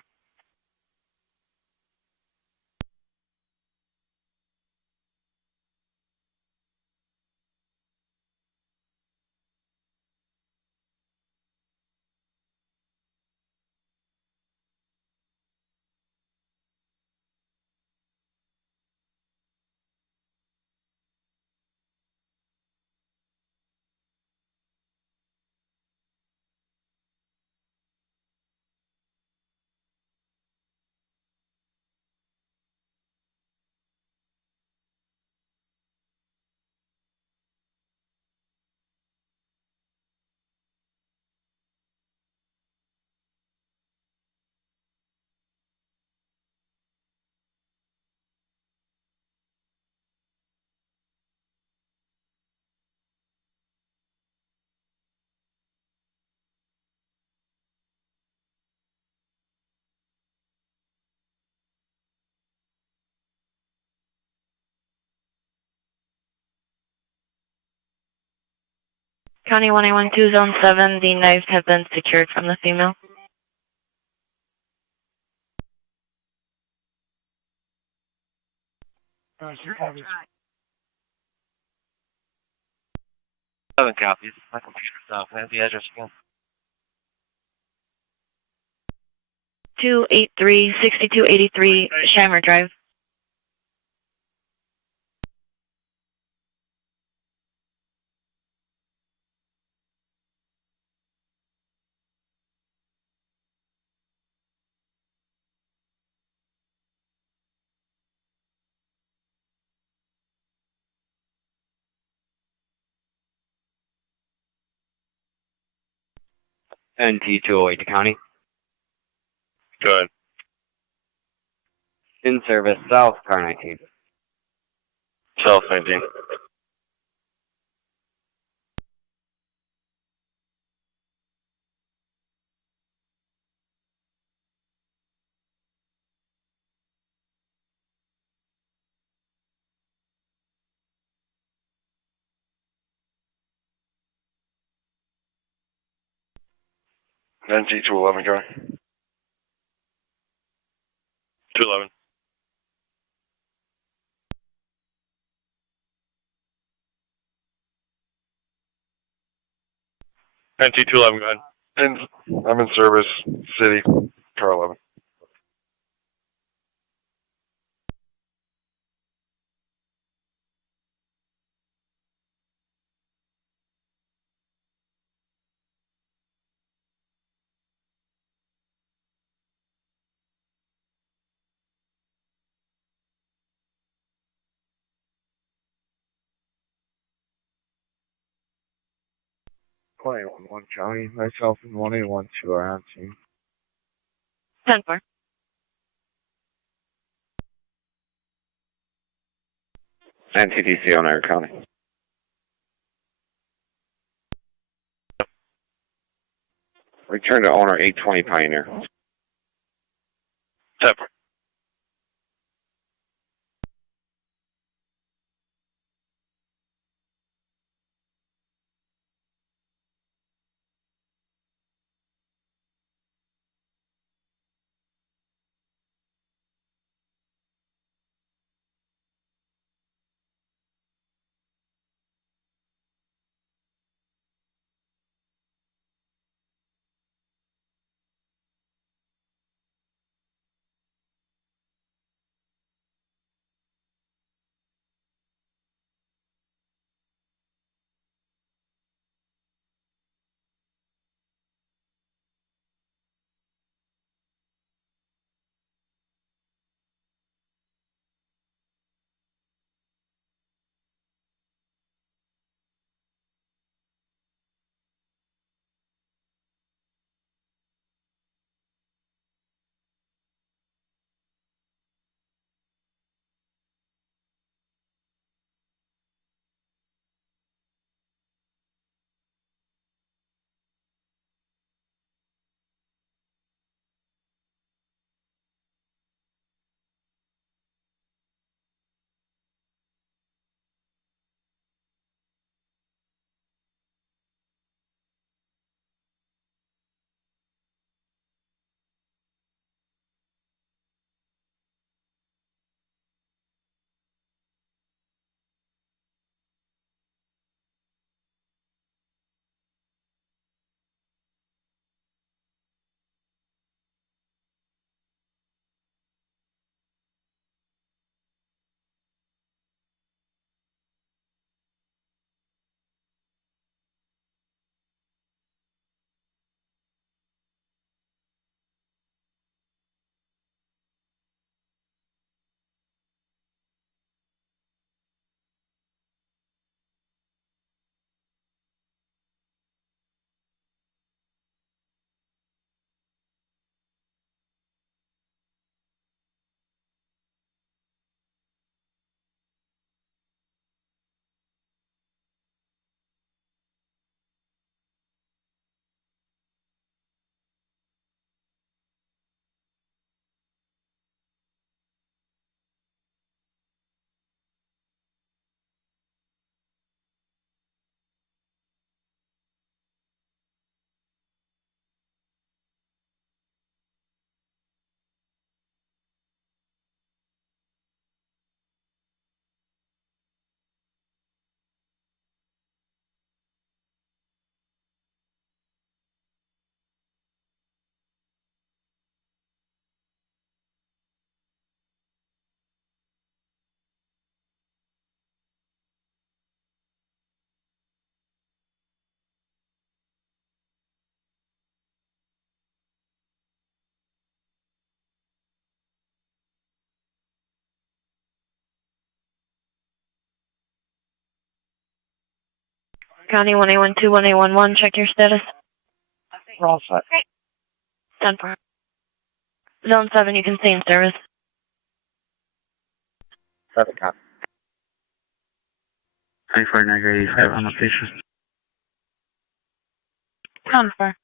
County 1812, Zone 7, the knives have been secured from the female. Seven copies. My computer's off. Can I have the address again? 283-6283 Shamrock Drive. NT208 to county. Good. In service, south, car 19. South 19. NT211, car. 211. NT211, go ahead. I'm in service, city, car 11. One county, myself and 1A12 are on scene. 10-4. NTDC on Niagara County. Return to owner 820 Pioneer. 10-4. County 1A12, 1A11, check your status. We're all set. Great. 10-4. Zone 7, you can stay in service. 7 copy. 24 Niagara 85 on location. 10-4.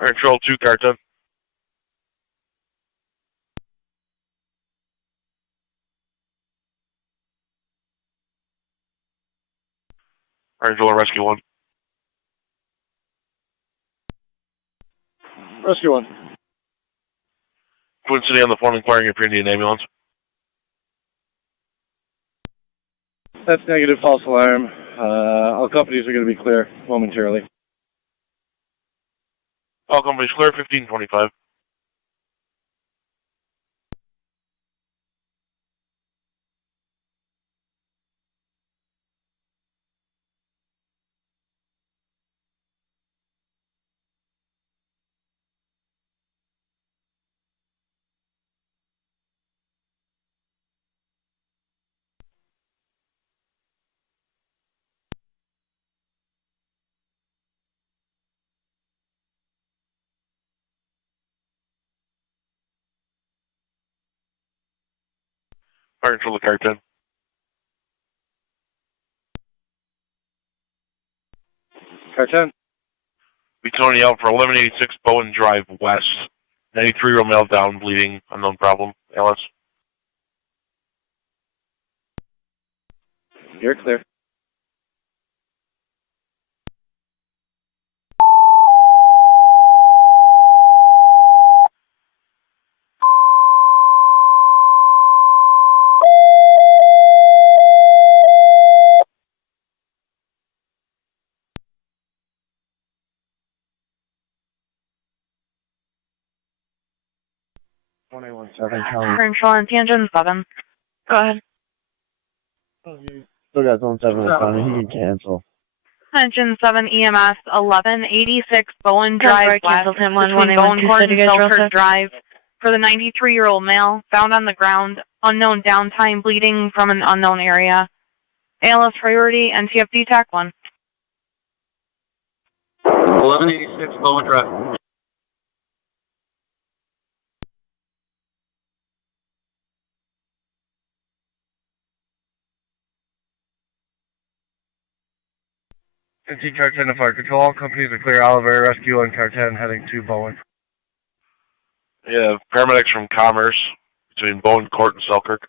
Control 2, car 10. Control Rescue 1. Rescue 1. Twin City on the phone inquiring if you need an ambulance. That's negative, false alarm. All companies are going to be clear momentarily. All companies clear, 1525. Fire control the car 10. Car 10. Be Tony out for 1186 Bowen Drive West. 93-year-old male down, bleeding, unknown problem. Alice. You're clear. Control on Tangent 7. Go ahead. Still got zone 7 in front of me. He can cancel. Tangent 7 EMS 1186 Bowen Drive West him between Bowen Court and Selford Drive for the 93-year-old male found on the ground, unknown downtime, bleeding from an unknown area. ALS priority, NTFD TAC 1. 1186 Bowen Drive. NT Car 10 to fire control. All companies are clear. Oliver Rescue and Car 10 heading to Bowen. Yeah, paramedics from Commerce between Bone Court and Selkirk.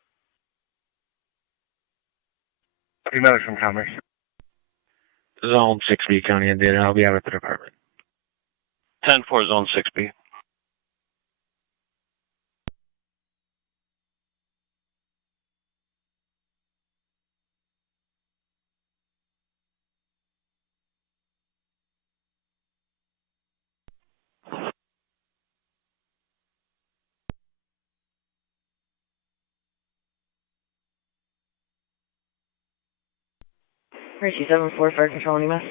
Paramedics from Commerce. Zone 6B, County Indiana. I'll be out at the department. 10-4, Zone 6B. Mercy 7-4, fire control, any mess?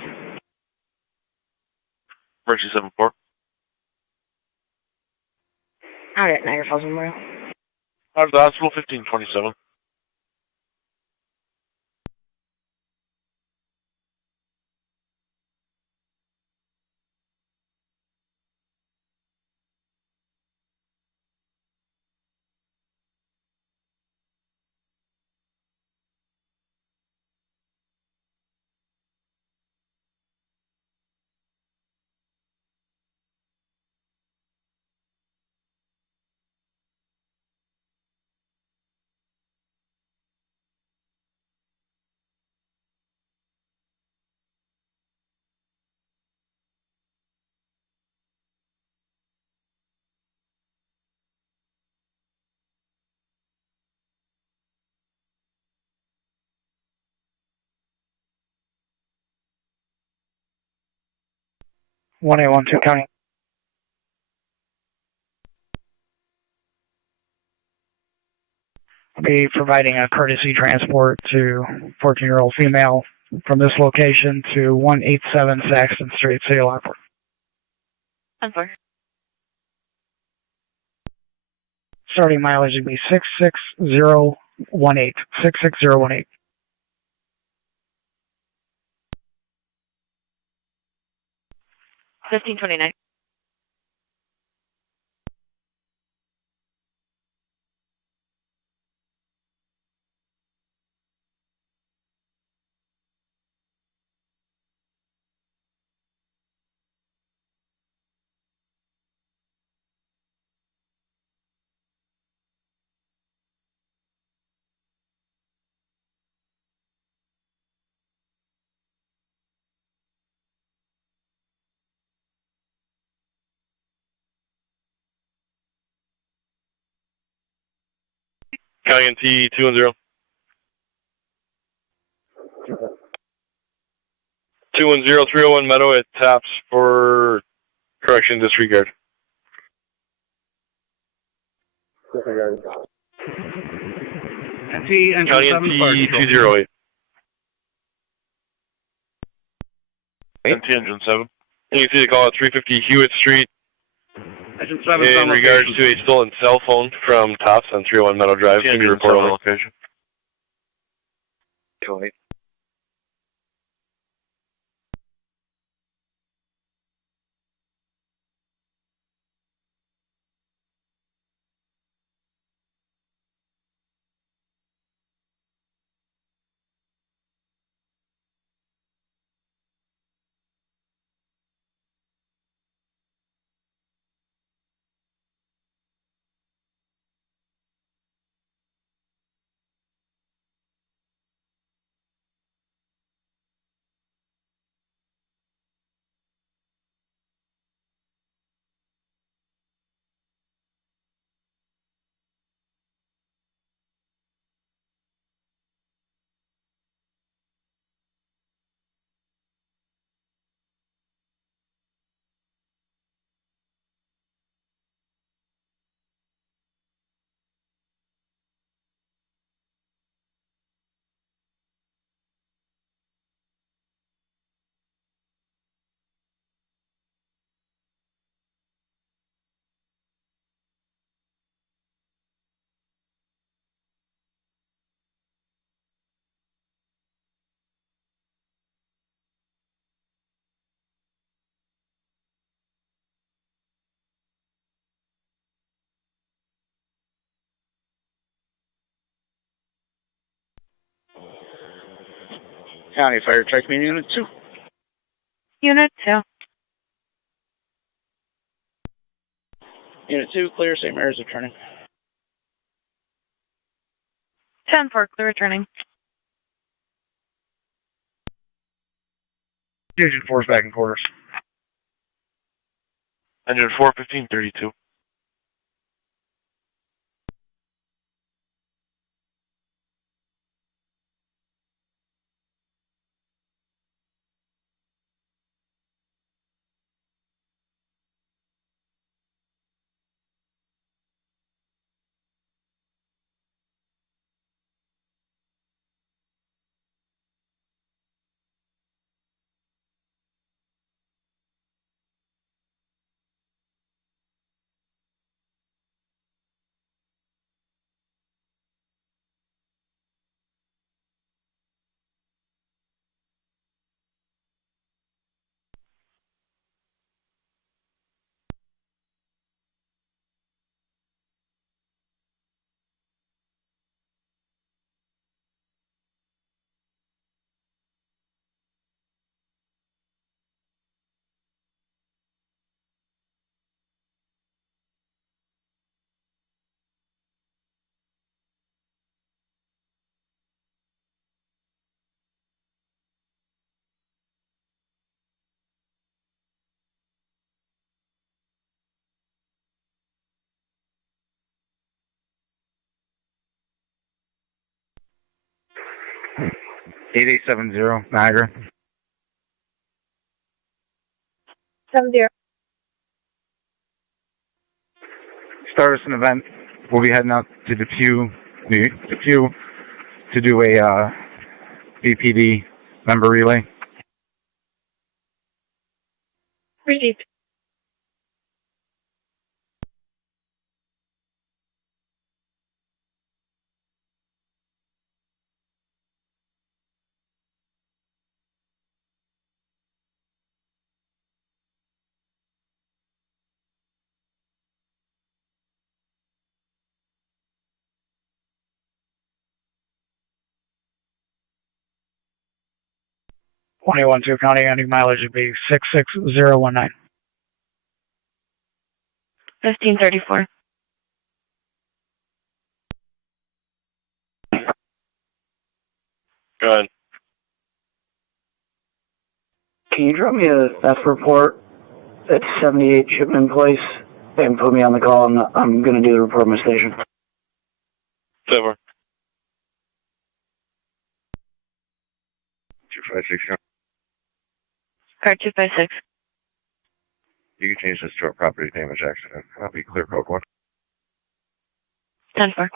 Mercy 7-4. Out at Niagara Falls Memorial. Out of the hospital, 1527. One A 12 County. Be providing a courtesy transport to 14-year-old female from this location to 187 Saxton Street, City of Lockport. 10-4. Starting mileage would be 66018. 66018. 1529. County NT 210. 210 301 Meadow at Taps for correction disregard. NT engine County 7 NT 208. NT engine 7. And you see the call at 350 Hewitt Street. Engine 7 In regards to a stolen cell phone from Tops on 301 Meadow Drive, can you report on location? 208. County Fire Check Me Unit 2. Unit 2. Unit 2, clear, St. Mary's returning. 10-4, clear returning. Engine 4's back in quarters. Engine 4, 1532. Niagara. 70. Start us an event. We'll be heading out to Depew to do a BPD member relay. Received. Two County, ending mileage would be 66019. 1534. Go ahead. Can you drop me a theft report at 78 Shipman Place and put me on the call? I'm going to do the report on my station. 7. 256. Car 256. You can change this to a property damage accident. That'll be clear code 1. 10-4.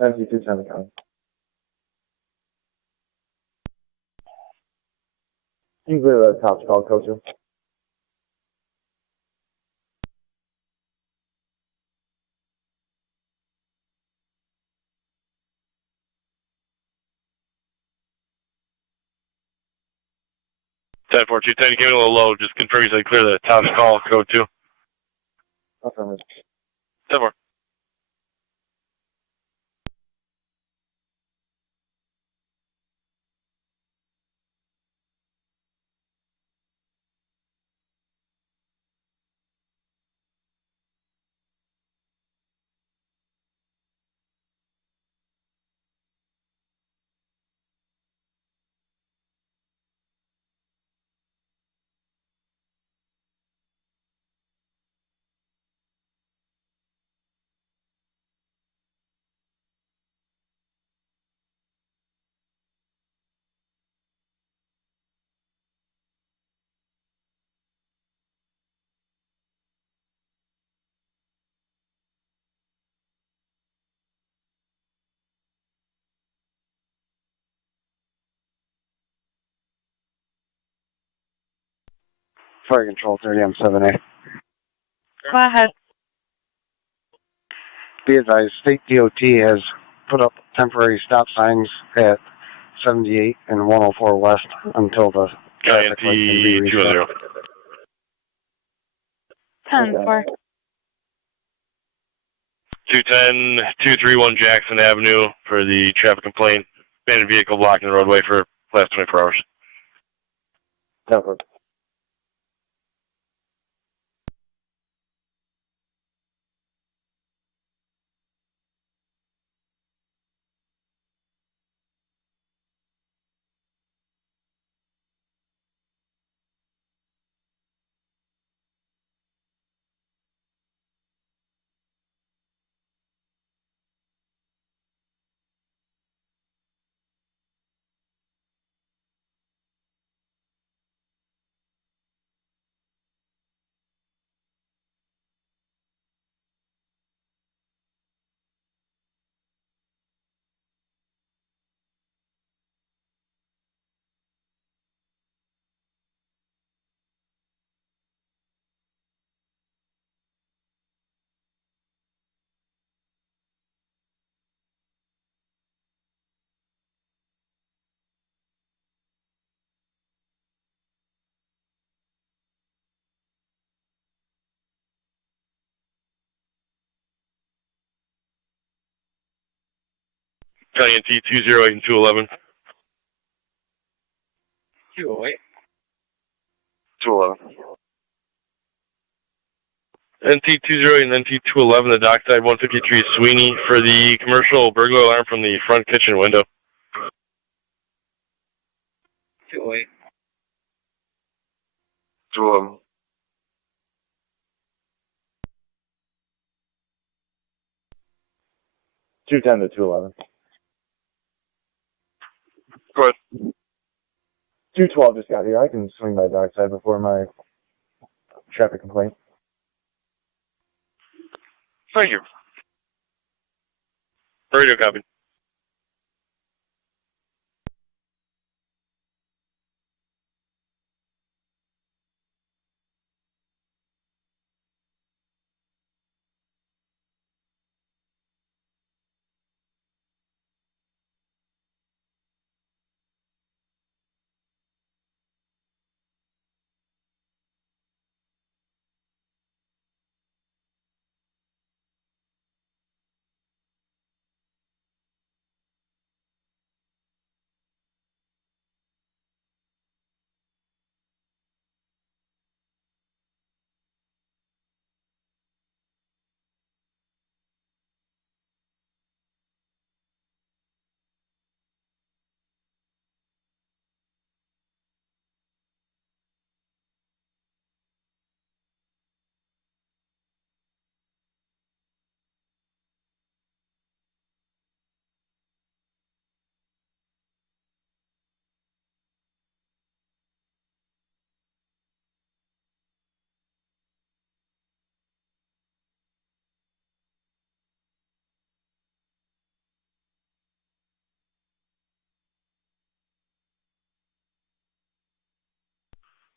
NT 210 the county. You can clear the top call, code 2. Ten four two ten. You came in a little low. Just confirm you said clear the top call, code 2. Affirmative. 10-4. Fire Control 30 on 7A. Go ahead. Be advised, State DOT has put up temporary stop signs at 78 and 104 West until the traffic light can be reset. 10-4. 210 231 Jackson Avenue for the traffic complaint. Abandoned vehicle blocking the roadway for the last 24 hours. 10-4. County NT 208 and 211. 208. 211. NT 208 and NT 211, the dockside 153 Sweeney for the commercial burglar alarm from the front kitchen window. 208. 211. Two 10 to 211. Go ahead. 212 just got here. I can swing by dockside before my traffic complaint. Thank you. Radio copy.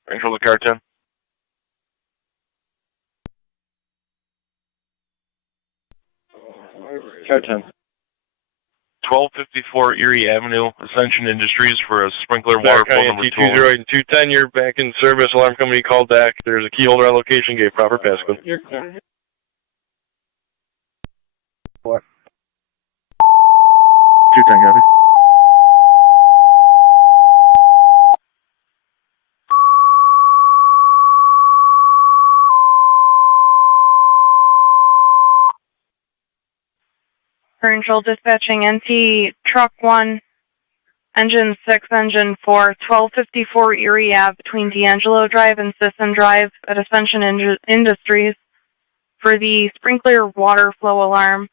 Control the car 10. Car 10. 1254 Erie Avenue, Ascension Industries for a sprinkler water flow number 2. 208 and 210, you're back in service. Alarm company called back. There's a key holder on location, gave proper passcode. You're clear. What? 210, copy. Control dispatching NT truck 1, engine 6, engine 4, 1254 Erie Ave between D'Angelo Drive and Sisson Drive at Ascension Industries for the sprinkler water flow alarm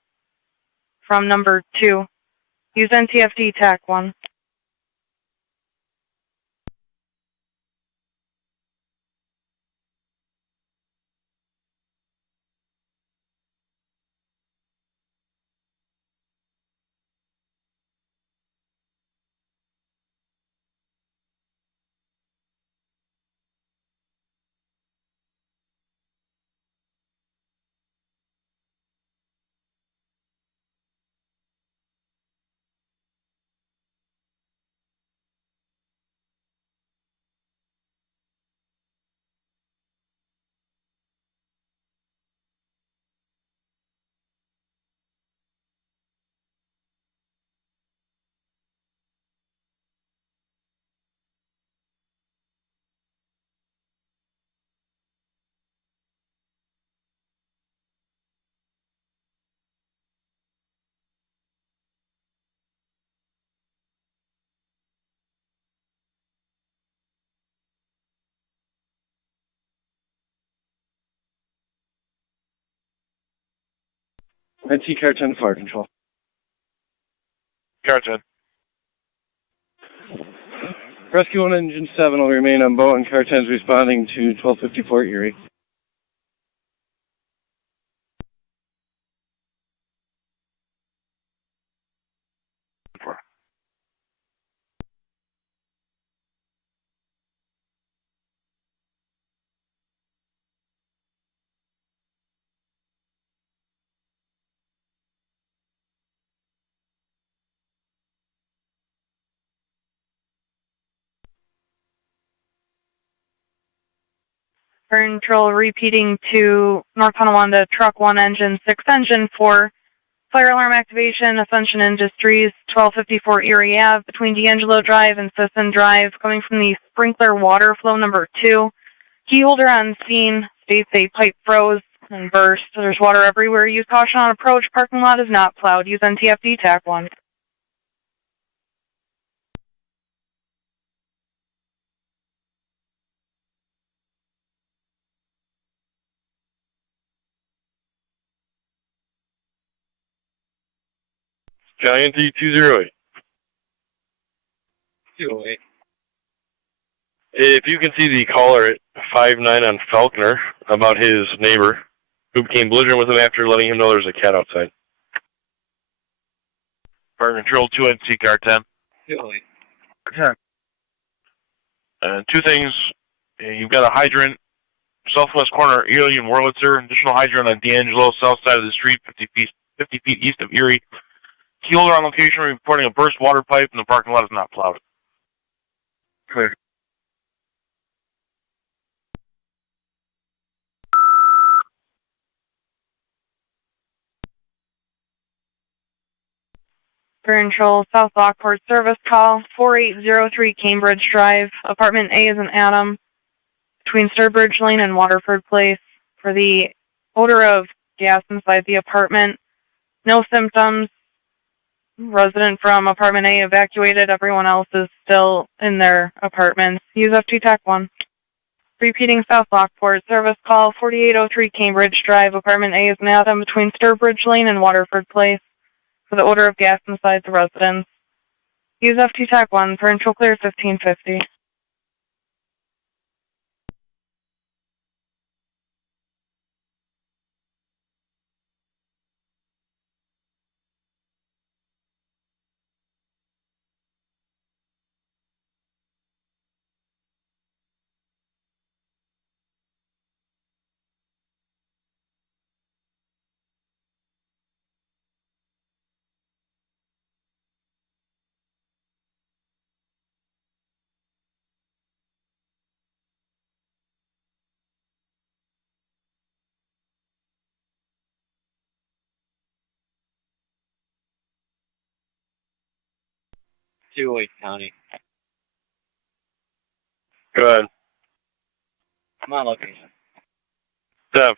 from number 2. Use NTFD TAC 1. NT car 10 fire control. Car 10. Rescue 1 engine 7 will remain on boat and car 10 is responding to 1254 Erie. Control repeating to North Tonawanda truck 1, engine 6, engine 4. Fire alarm activation, Ascension Industries, 1254 Erie Ave between D'Angelo Drive and Sisson Drive, coming from the sprinkler water flow number 2. Key holder on scene states a pipe froze and burst. There's water everywhere. Use caution on approach. Parking lot is not plowed. Use NTFD TAC 1. Giant D208. 208. If you can see the caller at 59 on Falconer about his neighbor who became belligerent with him after letting him know there's a cat outside. Fire control 2 NC car 10. 208. Two things. You've got a hydrant, southwest corner, Erie and Wurlitzer. Additional hydrant on D'Angelo, south side of the street, 50 feet east of Erie. Key holder on location reporting a burst water pipe and the parking lot is not plowed. Clear. Control South Lockport service call, 4803 Cambridge Drive, apartment A is an Adam, between Sturbridge Lane and Waterford Place, for the odor of gas inside the apartment. No symptoms. Resident from apartment A evacuated. Everyone else is still in their apartments. Use FT TAC 1. Repeating South Lockport service call, 4803 Cambridge Drive, apartment A is an Adam, between Sturbridge Lane and Waterford Place, for the odor of gas inside the residence. Use FT TAC 1. Parental clear 1550. 208 County. Go ahead. I'm on location. 7.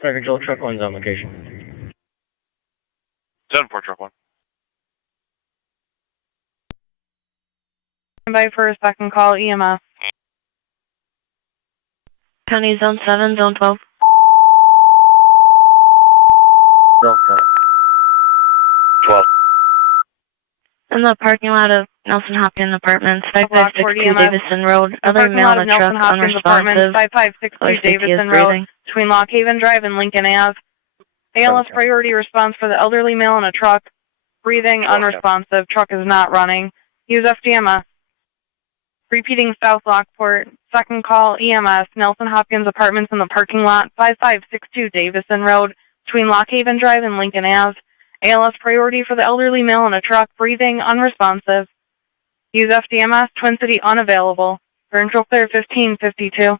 Fire control, truck 1's on location. 7-4 truck 1. By for a second call, EMS. County Zone 7, Zone 12. Zone 12. In the parking lot of Nelson Hopkins Apartments, 5562 Davison Road. Other male on a truck, unresponsive. 5562 Davison Road, between Lockhaven Drive and Lincoln Ave. ALS priority response for the elderly male in a truck. Breathing, unresponsive. Truck is not running. Use FDMS. Repeating South Lockport. Second call, EMS. Nelson Hopkins Apartments in the parking lot, 5562 Davison Road, between Lockhaven Drive and Lincoln Ave. ALS priority for the elderly male in a truck. Breathing, unresponsive. Use FDMS. Twin City unavailable. Control clear 1552.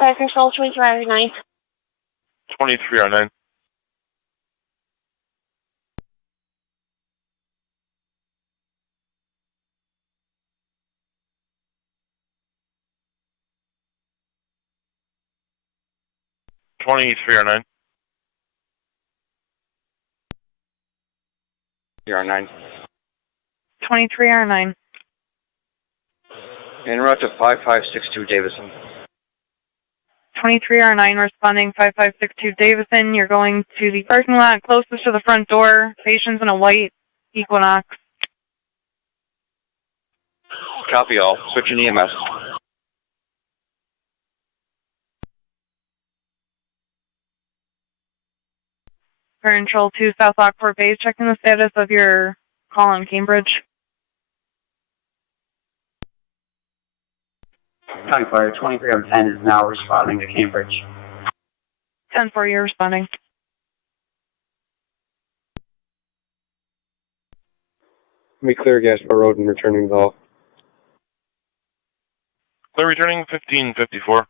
Fire control 2309. 2309. $2309. 09. 2309. En route to 5562 Davison. 2309 responding 5562 Davison. You're going to the parking lot closest to the front door. Patients in a white Equinox. Copy all. Switching EMS. Fire control 2 South Lockport Base. Checking the status of your call on Cambridge. County Fire 2310 is now responding to Cambridge. 10-4, you're responding. We clear Gaspar Road and returning the call. Clear returning 1554.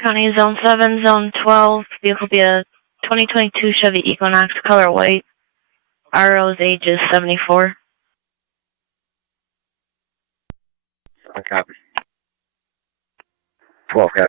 County Zone 7, Zone 12. Vehicle will be a 2022 Chevy Equinox, color white. RO's age is 74. Copy. 12 copy.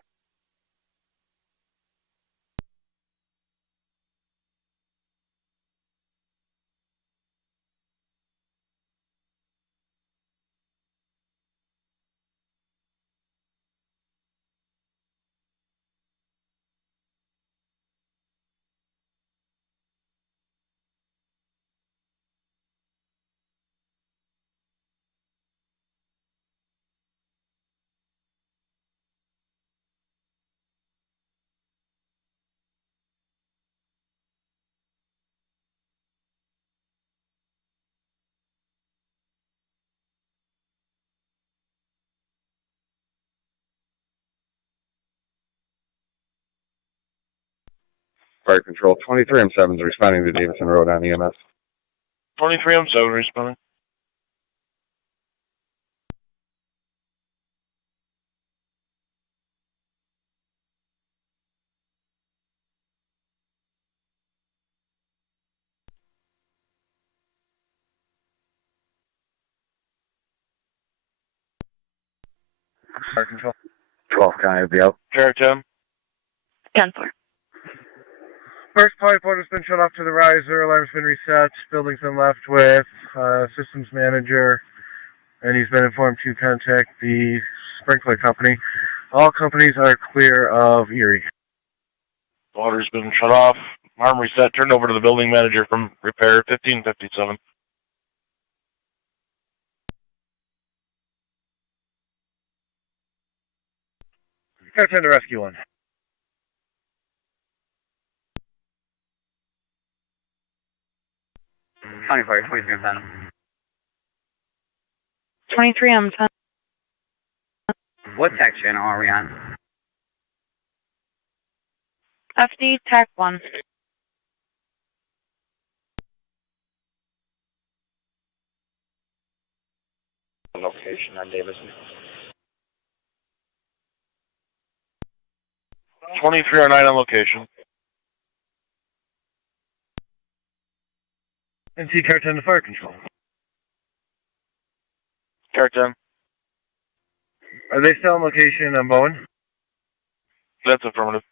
Fire Control. 23M7 is responding to Davison Road on EMS. 23M7 responding. Fire Control. 12, can I be out? Fair 10. 10-4. First pipe has been shut off to the riser, alarm's been reset, building's been left with systems manager, and he's been informed to contact the sprinkler company. All companies are clear of Erie. Water's been shut off. Alarm reset. Turned over to the building manager from repair. 1557. Car 10 to rescue 1. County Fire, 23M10. 23M10. What TAC channel are we on? FD TAC 1. Location on Davison. 2309 on location. NC Car 10 to Fire Control. Car 10. Are they still on location on Bowen? That's affirmative.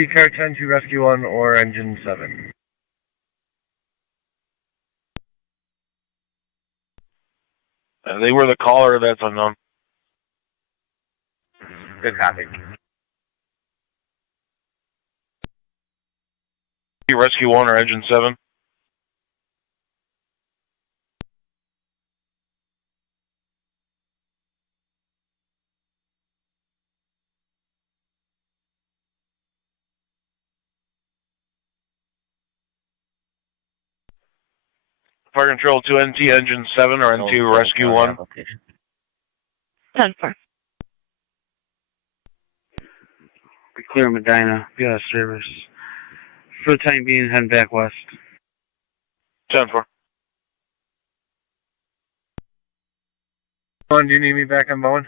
NC Car 10 to Rescue 1 or Engine 7. They were the caller, that's unknown. Good copy. Rescue 1 or Engine 7. Fire Control 2 NT Engine 7 or NT Rescue 1. 10-4. Be clear, Medina. BS service. For the time being, heading back west. 10-4. Bowen, do you need me back on Bowen?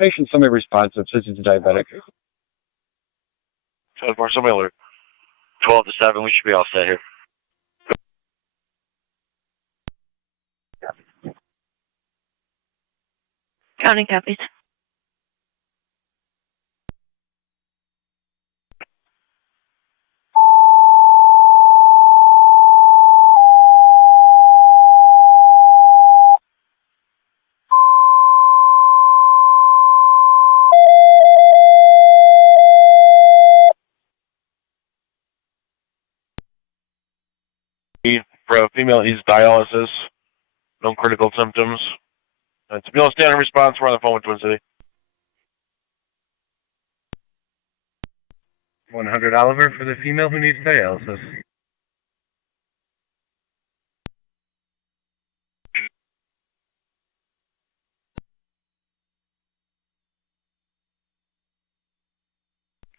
Patient semi-responsive, says he's diabetic. 10-4, somebody alert. 12 to 7, we should be all set here. County copies. For a female, he's dialysis. No critical symptoms. To be on standard response, we're on the phone with Twin City. 100 Oliver for the female who needs dialysis.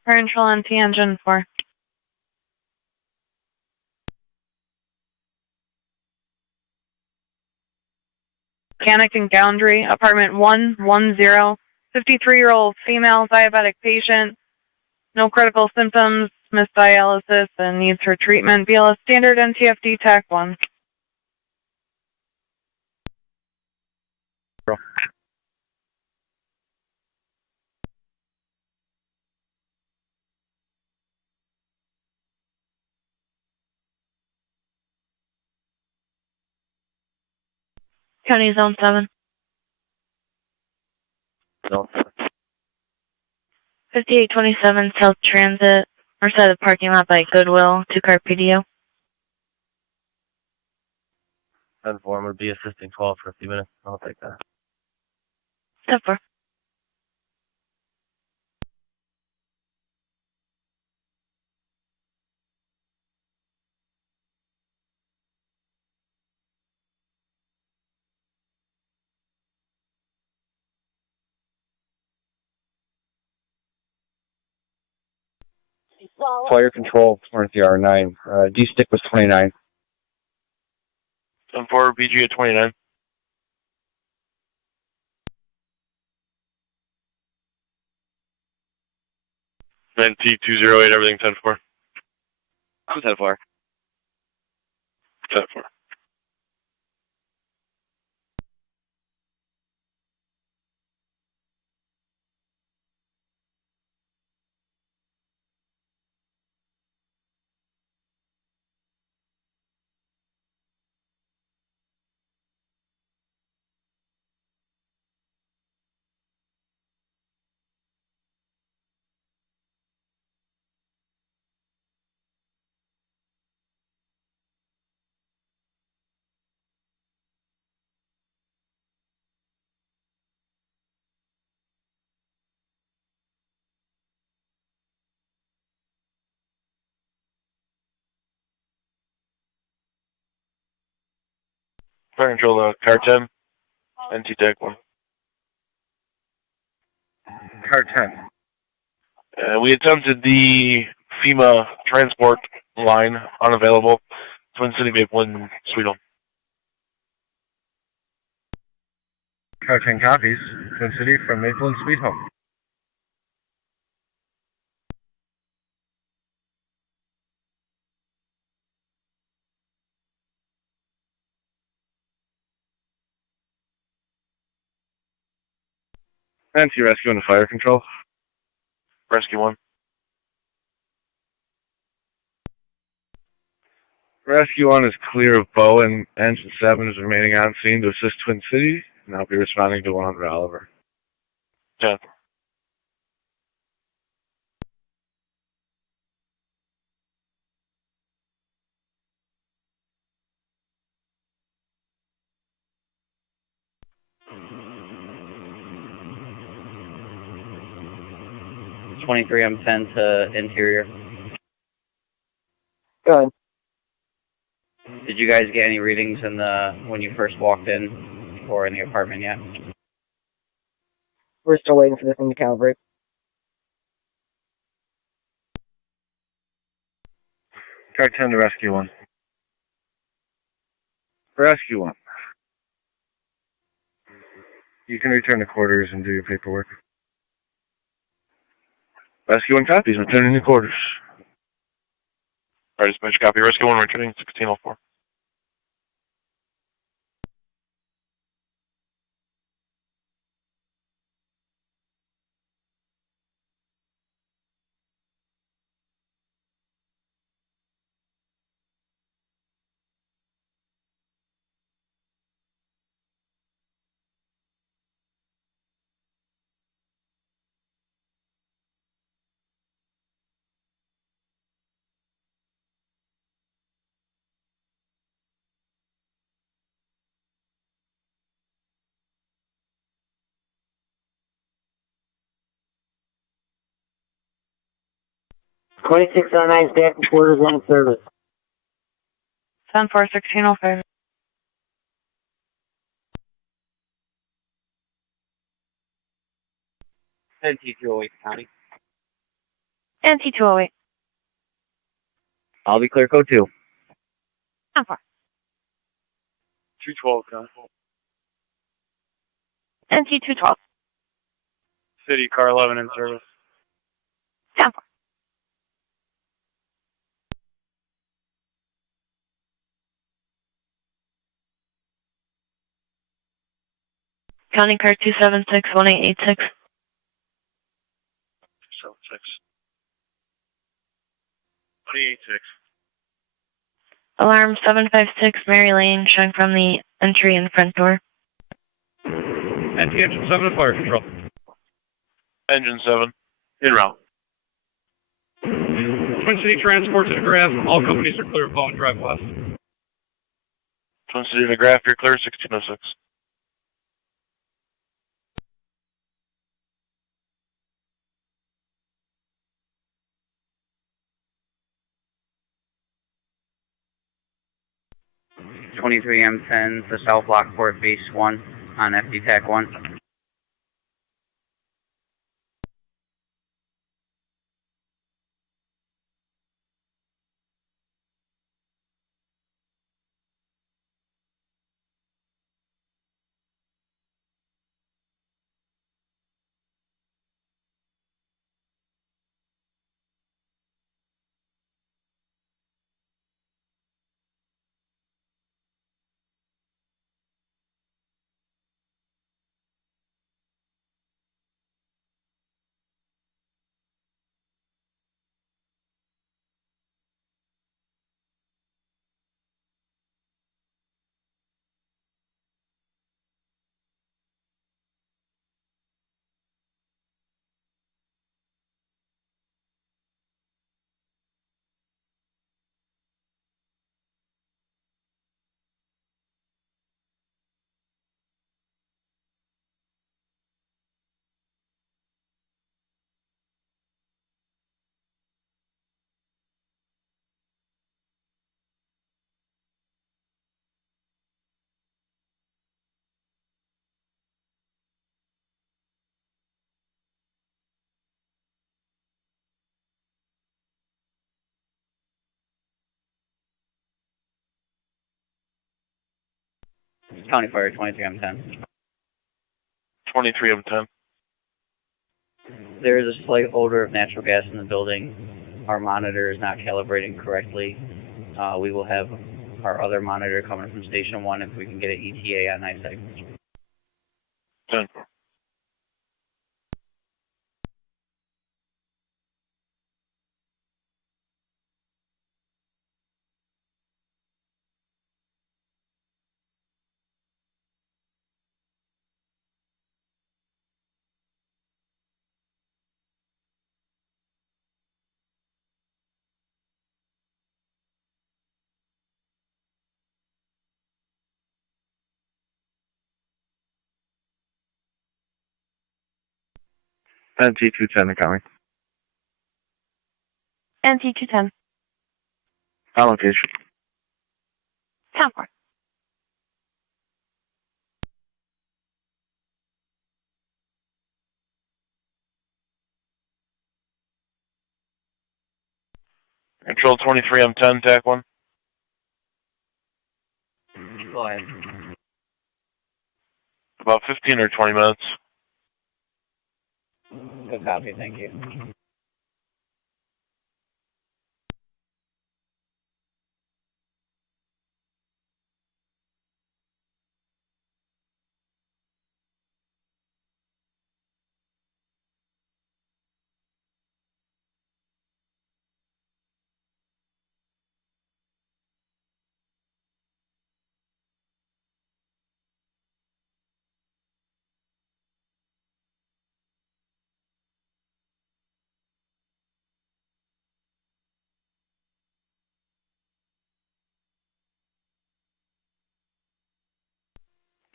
Fire Control NT Engine 4. Mechanic and Goundry, apartment 110, 53-year-old female diabetic patient, no critical symptoms, missed dialysis, and needs her treatment. BLS standard NTFD TAC 1. County Zone 7. No. 5827 South Transit, or side of the parking lot by Goodwill, 2-car PDO. 10-4, I'm going to be assisting 12 for a few minutes. I'll take that. 10-4. Fire control, north R9. D-stick was 29. 10-4, BG at 29. T208, everything 10-4. 10-4. 10-4. Fire control, car 10, NT TAC 1. Car 10. We attempted the FEMA transport line, unavailable. Twin City Maplewood, Sweet Home. Car 10 copies. Twin City from Maplewood, Sweet Home. NT Rescue and Fire Control. Rescue 1. Rescue 1 is clear of Bow, and Engine 7 is remaining on scene to assist Twin City, and I'll be responding to 100 Oliver. 10. M10 to interior. Go ahead. Did you guys get any readings in the when you first walked in or in the apartment yet? We're still waiting for this thing to calibrate. Car 10 to Rescue 1. Rescue 1. You can return to quarters and do your paperwork. Rescue 1 copies, returning to quarters. Alright, dispatch copy. Rescue 1 returning 1604. $26.09 back and quarters on service. 10-4, 1605. NT208 County. NT208. I'll be clear code 2. 10-4. 212, County. NT212. City, car 11 in service. 10-4. County car 276 1886. 276. 2086. Alarm 756 Mary Lane, showing from the entry and front door. NT Engine 7 Fire Control. Engine 7, en route. Twin City Transport to the graph. All companies are clear of Bow and Drive West. Twin City to graph, you're clear 1606. M10 to South Lockport Base 1 on FD TAC 1. County Fire 23M10. 23M10. There is a slight odor of natural gas in the building. Our monitor is not calibrating correctly. We will have our other monitor coming from Station 1 if we can get an ETA on NISEC. 10. NT210 incoming. NT210. On location. Concord. Control 23M10, TAC 1. Go ahead. About 15 or 20 minutes. Good copy, thank you.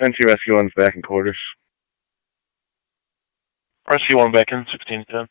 NT Rescue 1's back in quarters. Rescue 1 back in, 1610.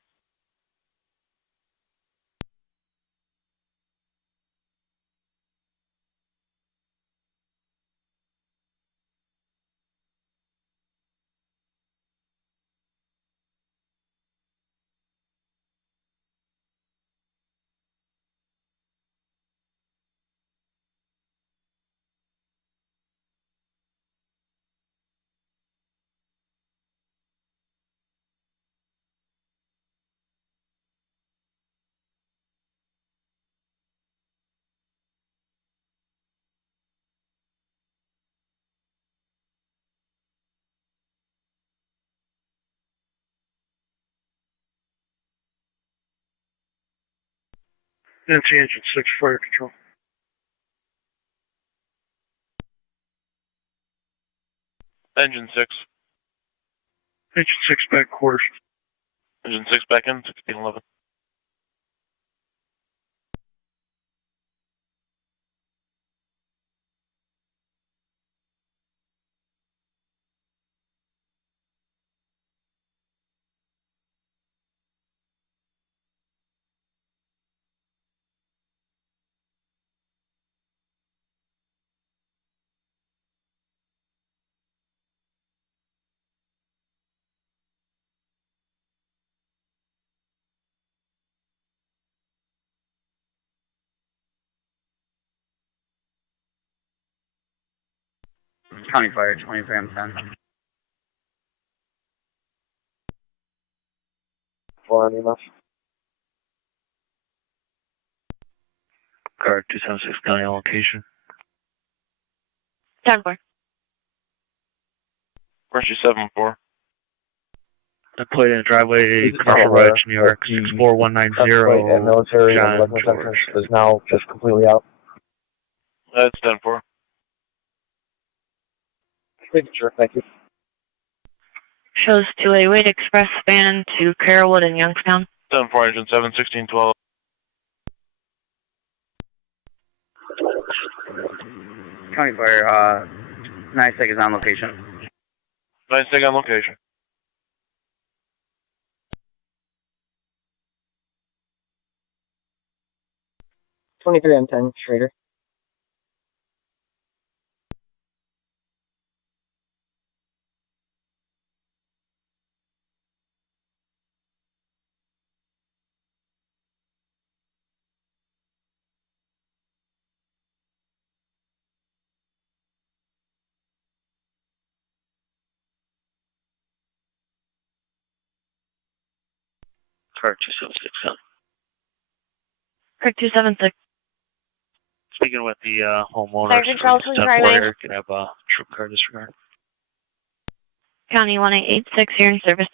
NT Engine 6 Fire Control. Engine 6. Engine 6 back quarters. Engine 6 back in, 1611. County Fire 23M10. For any enough. Car 276 County on location. 10-4. Rescue 7-4. Deployed in a driveway, Commercial Ridge, New York, 64190. And military John and weapons George. entrance is now just completely out. That's 10-4. Sure, thank you. Shows to a Wade Express span to Carrollwood and Youngstown. 10-4, Engine 7, 1612. County Fire, NISEC is on location. Nice thing on location. M10, Schrader. Car 276, huh? Car 276. Speaking with the homeowner, Fire control, please try line. can have a trip car disregard. County 1886, you're in service.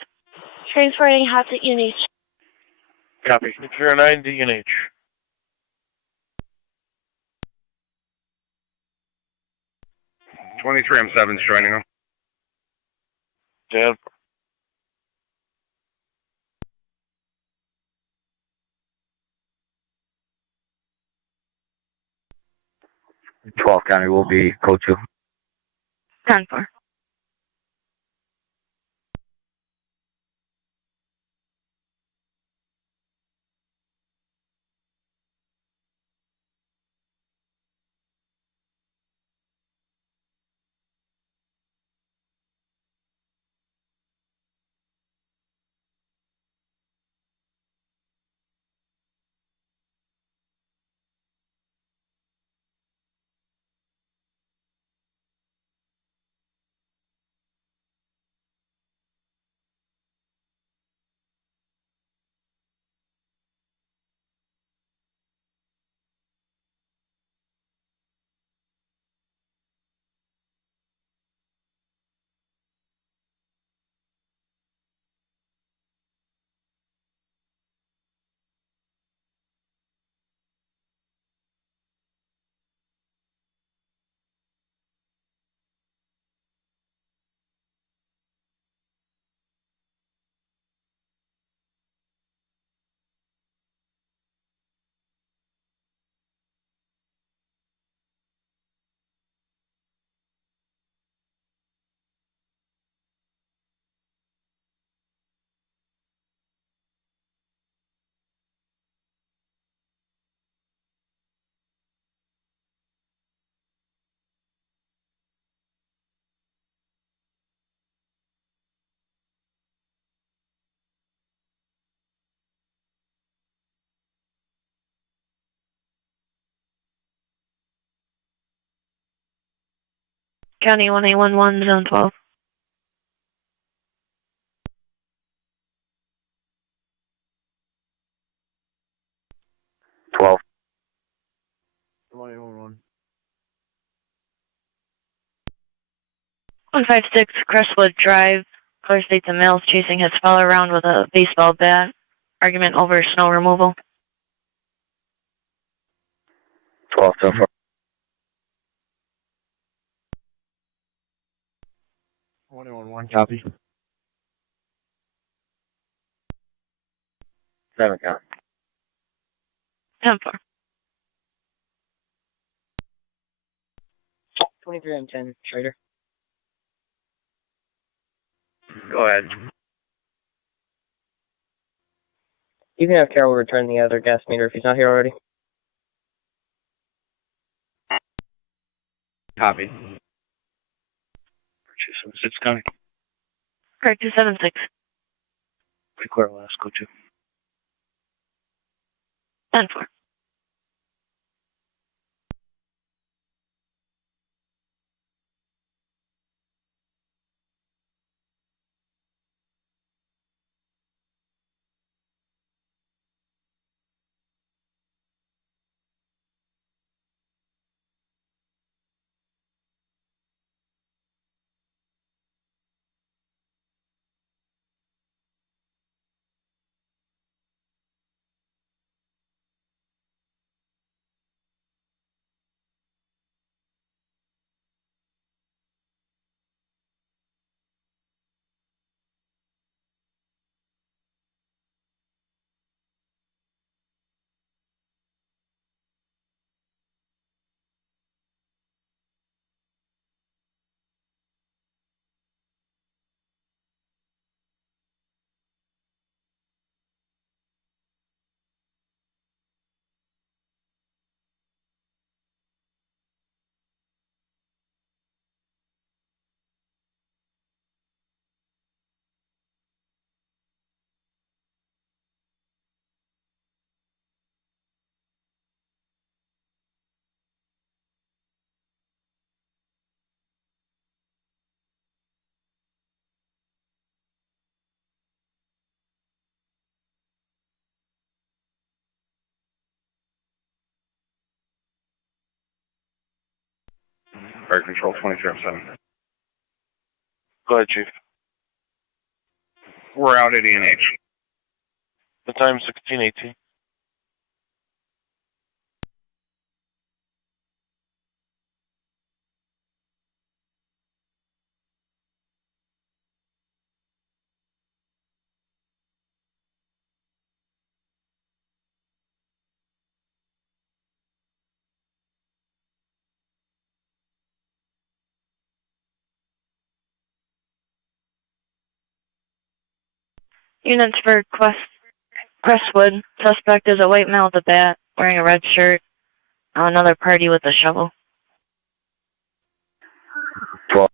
Transporting house at UNH. Copy. 609 DNH. I'm joining them. Dan. County will be code 2. 10-4. County 1811, zone 12. One. 156 Crestwood Drive. Clear states a male's chasing his fellow around with a baseball bat. Argument over snow removal. 12 so far. 111, copy. 7 count. 10-4. 23 Trader. Go ahead. You can have Carol return the other gas meter if he's not here already. Copy. 276 County. Car 276. Clear last, go to. 10-4. Fire Control 2307. Go ahead, Chief. We're out at ENH. The time 16:18. Units for Crestwood. Suspect is a white male with a bat, wearing a red shirt. Another party with a shovel. 12.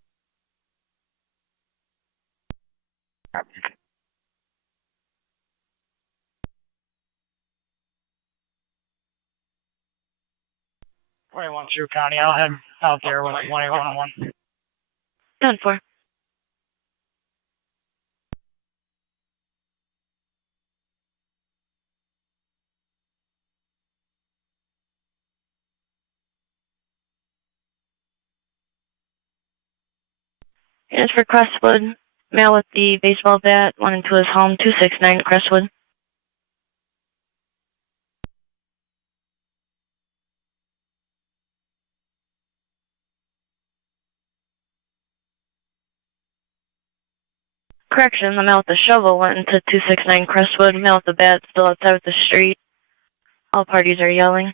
True County. I'll head out there with 1-8-1-1. 10-4. Units for Crestwood. Male with the baseball bat, went into his home, 269 Crestwood. Correction, the male with the shovel went into 269 Crestwood. Male with the bat still outside with the street. All parties are yelling.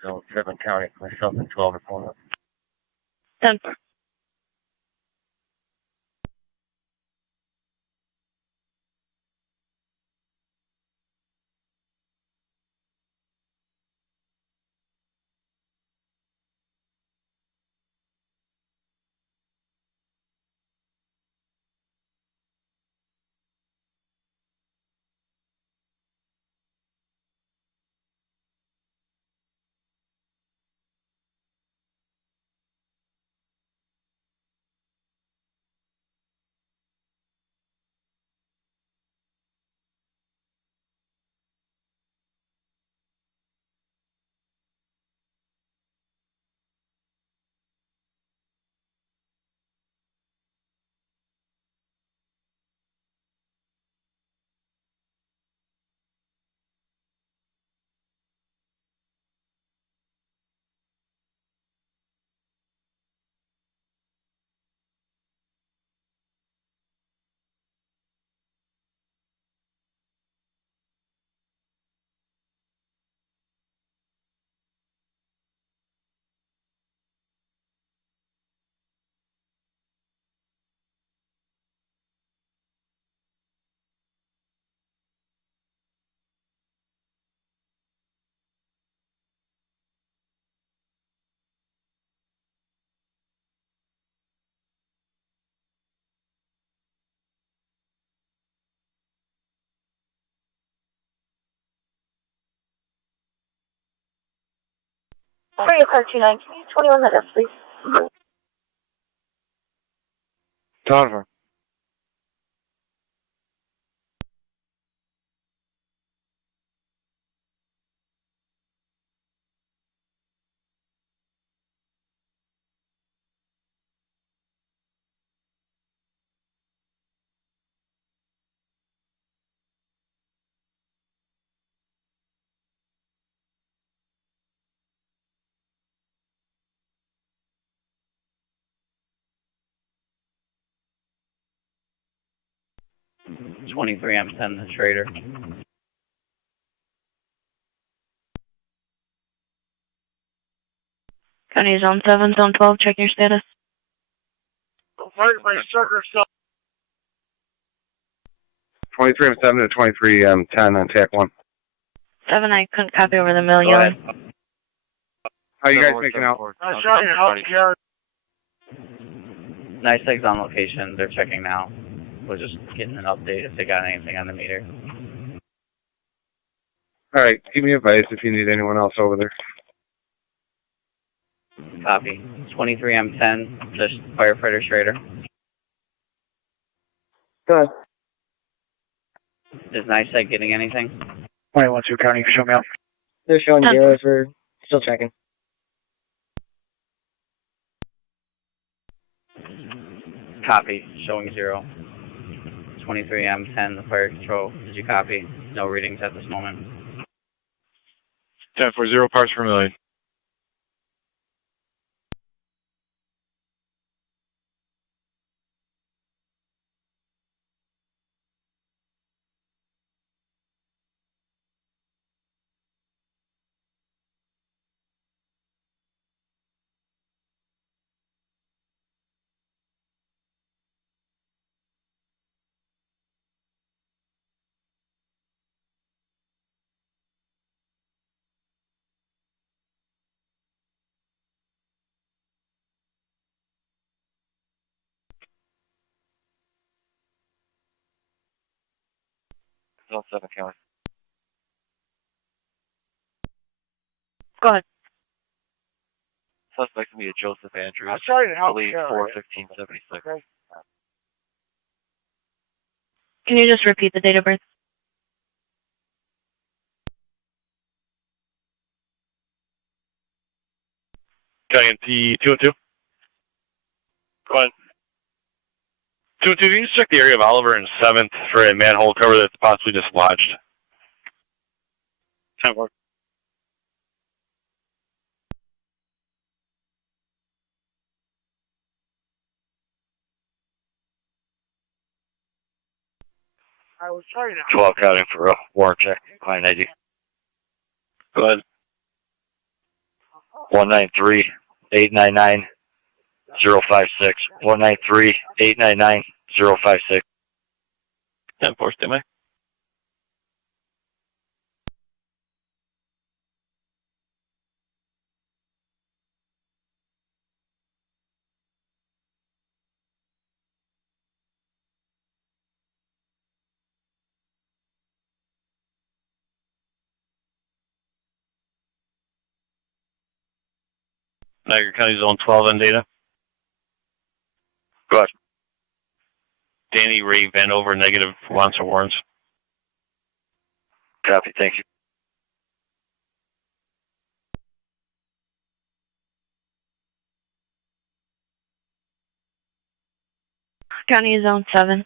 So 7 County, myself and 12 opponents. 10-4. Radio car 29, 21 minutes, please. Donovan. 23M10, the trader. County Zone 7, Zone 12, check your status. My sucker cell. 23M7 to 23M10 on TAC 1. 7, I couldn't copy over the mill yelling. How you guys making out? I shot your house, Jared. NICEAG's on location. They're checking now. We're just getting an update if they got anything on the meter. All right, keep me advised if you need anyone else over there. Copy. 23M10, just firefighter Schrader. Go ahead. Is NICEAG getting anything? 21-2 County, show me up. They're showing zeros. We're still checking. Copy. Showing 0. 23M10, the fire control. Did you copy? No readings at this moment. 10-4-0 parts per million. Zone 7 County. Go ahead. Suspect can be a Joseph Andrews. I'm sorry to help Lead you. 41576. Okay. Can you just repeat the date of birth? County NP 202. Go ahead. 202, can you just check the area of Oliver and 7th for a manhole cover that's possibly dislodged? 10-4. I was trying to 12 County for a warrant check. Client ID. Go ahead. 193-899-056. 193-899-056. 10-4, stay by. Niagara County Zone 12 on data. Go ahead. Danny Ray Vanover, negative, wants or warrants. Copy, thank you. County Zone 7.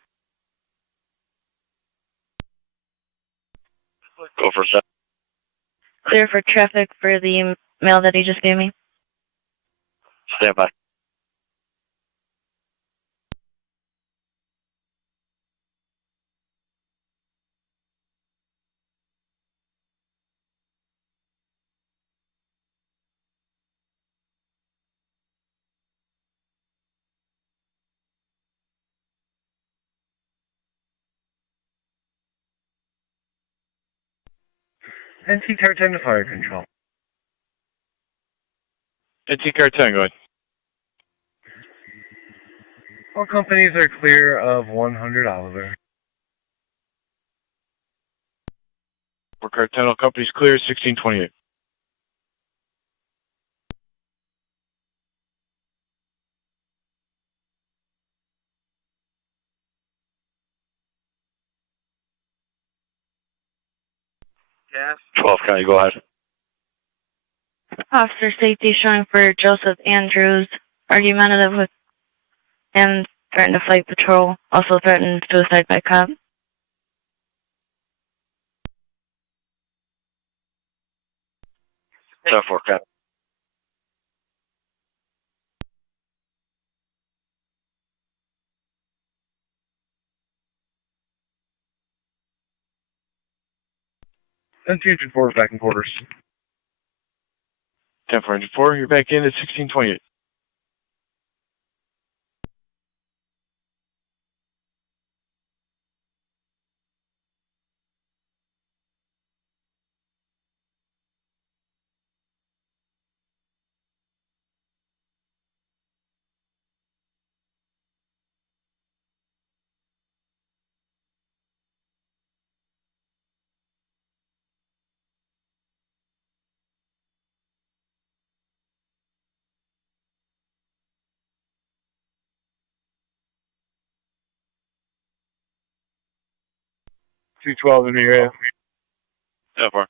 Go for 7. Clear for traffic for the mail that he just gave me. Stand by. NT Car 10 to fire control. NT Car 10, go ahead. All companies are clear of 100 Oliver. For Car 10, all companies clear, 1628. Gas. 12 County, go ahead. Officer safety showing for Joseph Andrews. Argumentative with and threatened to fight patrol. Also threatened suicide by cop. Tough work, Cap. 10 Engine 4 back in quarters. 10-4 Engine 4, you're back in at 1628. $212 in the area. 10-4.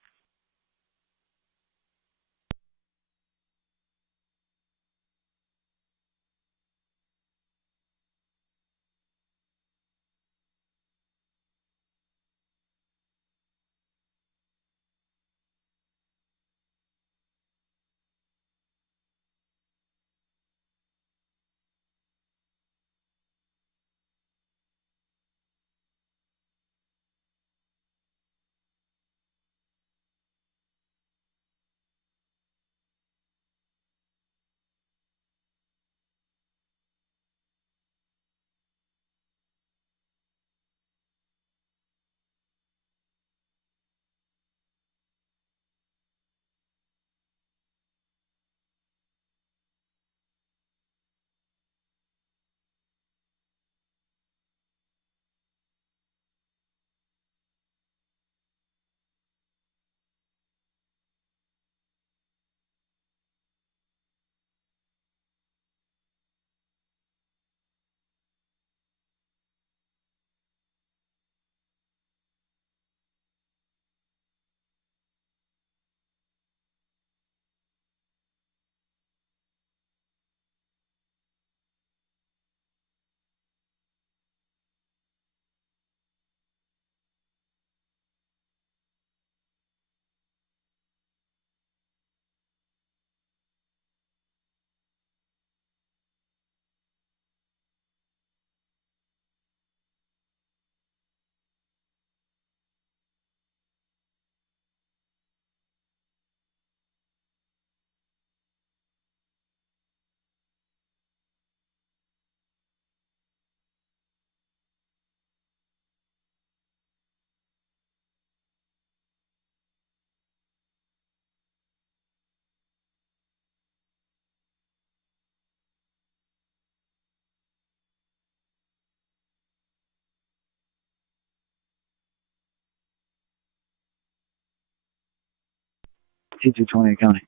T220 County.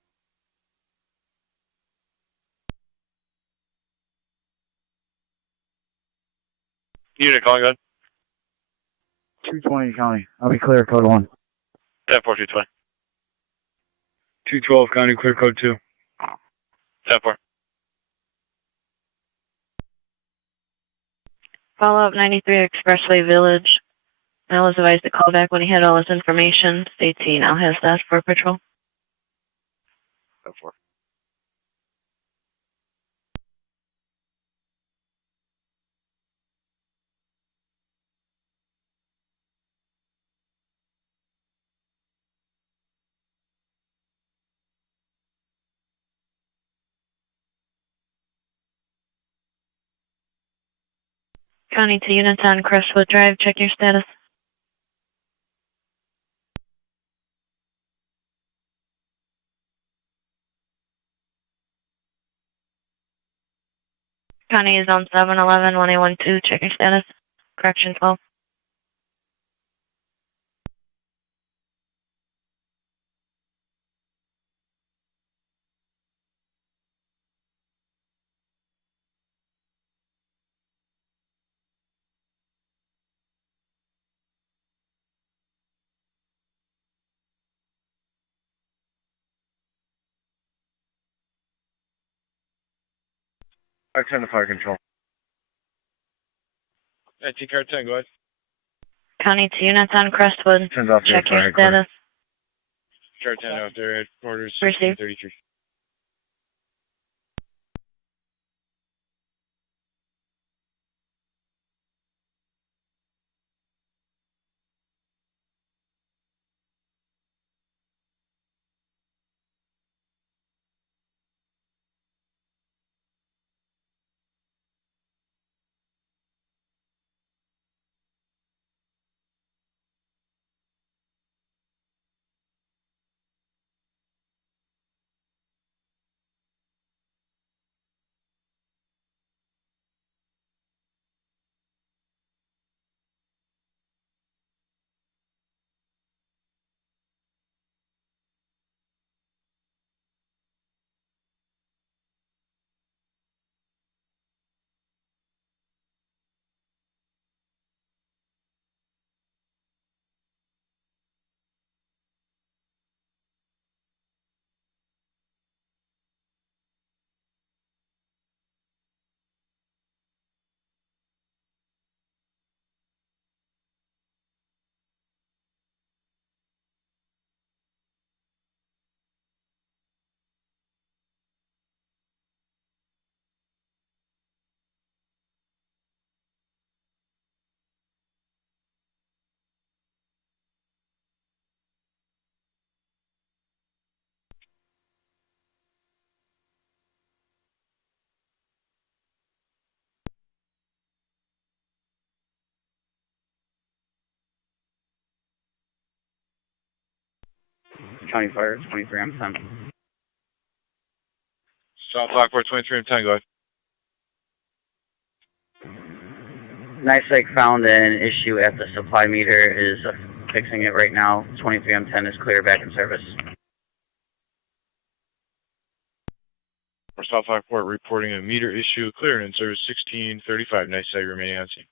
Unit calling, go ahead. 220 County. I'll be clear, code 1. 10-4, 220. 212 County, clear code 2. 10-4. Follow up 93 Expressway Village. I was advised to call back when he had all his information. States he now has that for patrol. 10-4. County to units on Crestwood Drive. Check your status. County is on 711 1812. Check your status. Correction 12. I 10 to fire control. IT car 10, go ahead. County to units on Crestwood. Turns off Check your fire status. Car 10 out there, headquarters, Received. 1633. County Fire, 23 on 10. South Lockport, 23 on 10, go ahead. NISEC found an issue at the supply meter, is fixing it right now. 23 on 10 is clear, back in service. For South Lockport, reporting a meter issue, clear and in service 1635, NISEC remaining on scene.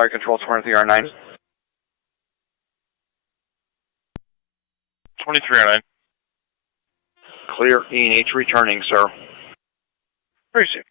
Fire Control 23R9. 23R9. Clear E&H returning, sir. Appreciate it.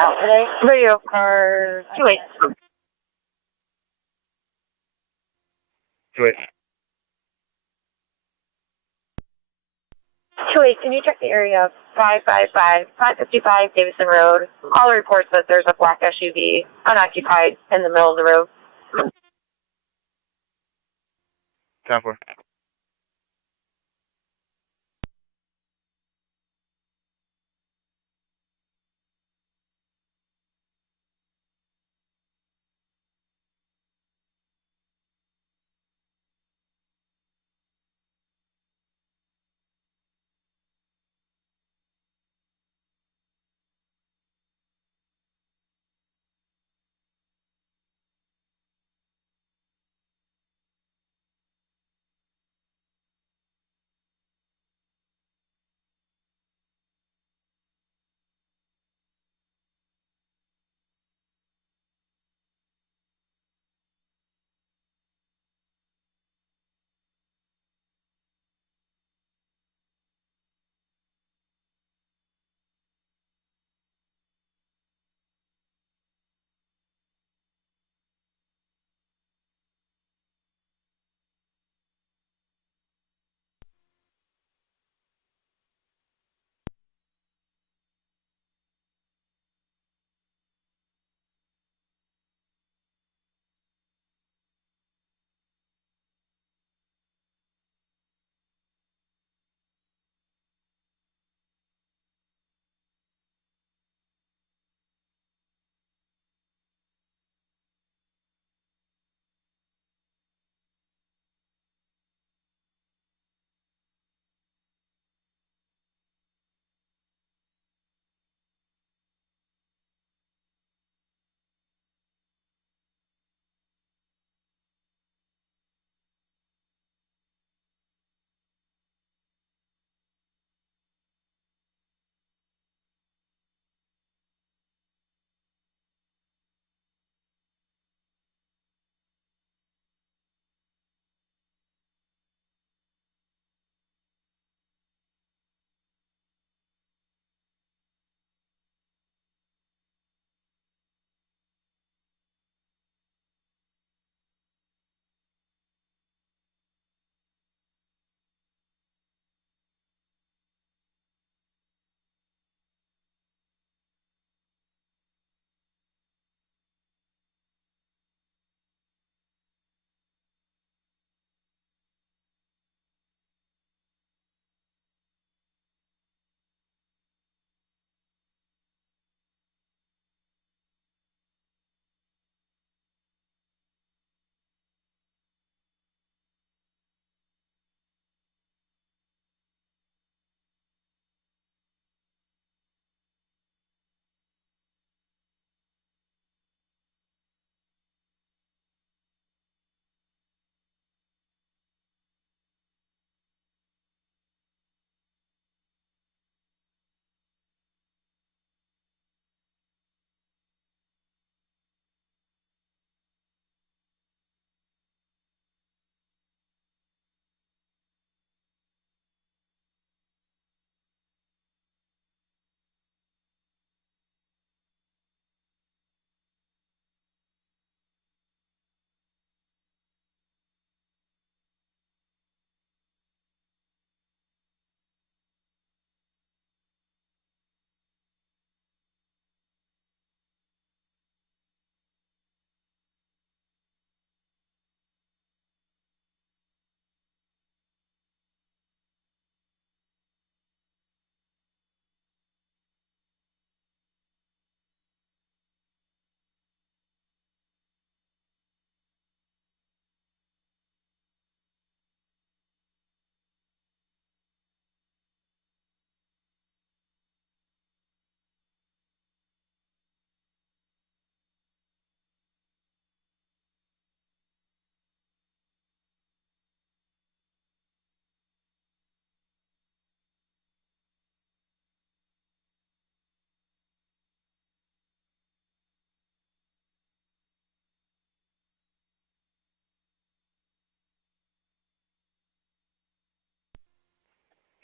Out today. Radio car 28. 28. 28, can you check the area 555 Davidson Road? All reports that there's a black SUV unoccupied in the middle of the road. 10-4.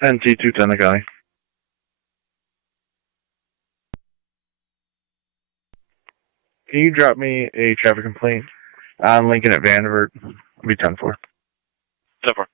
NC 210 the County. Can you drop me a traffic complaint on Lincoln at Vanderbilt? It'll be 10-4. 10-4.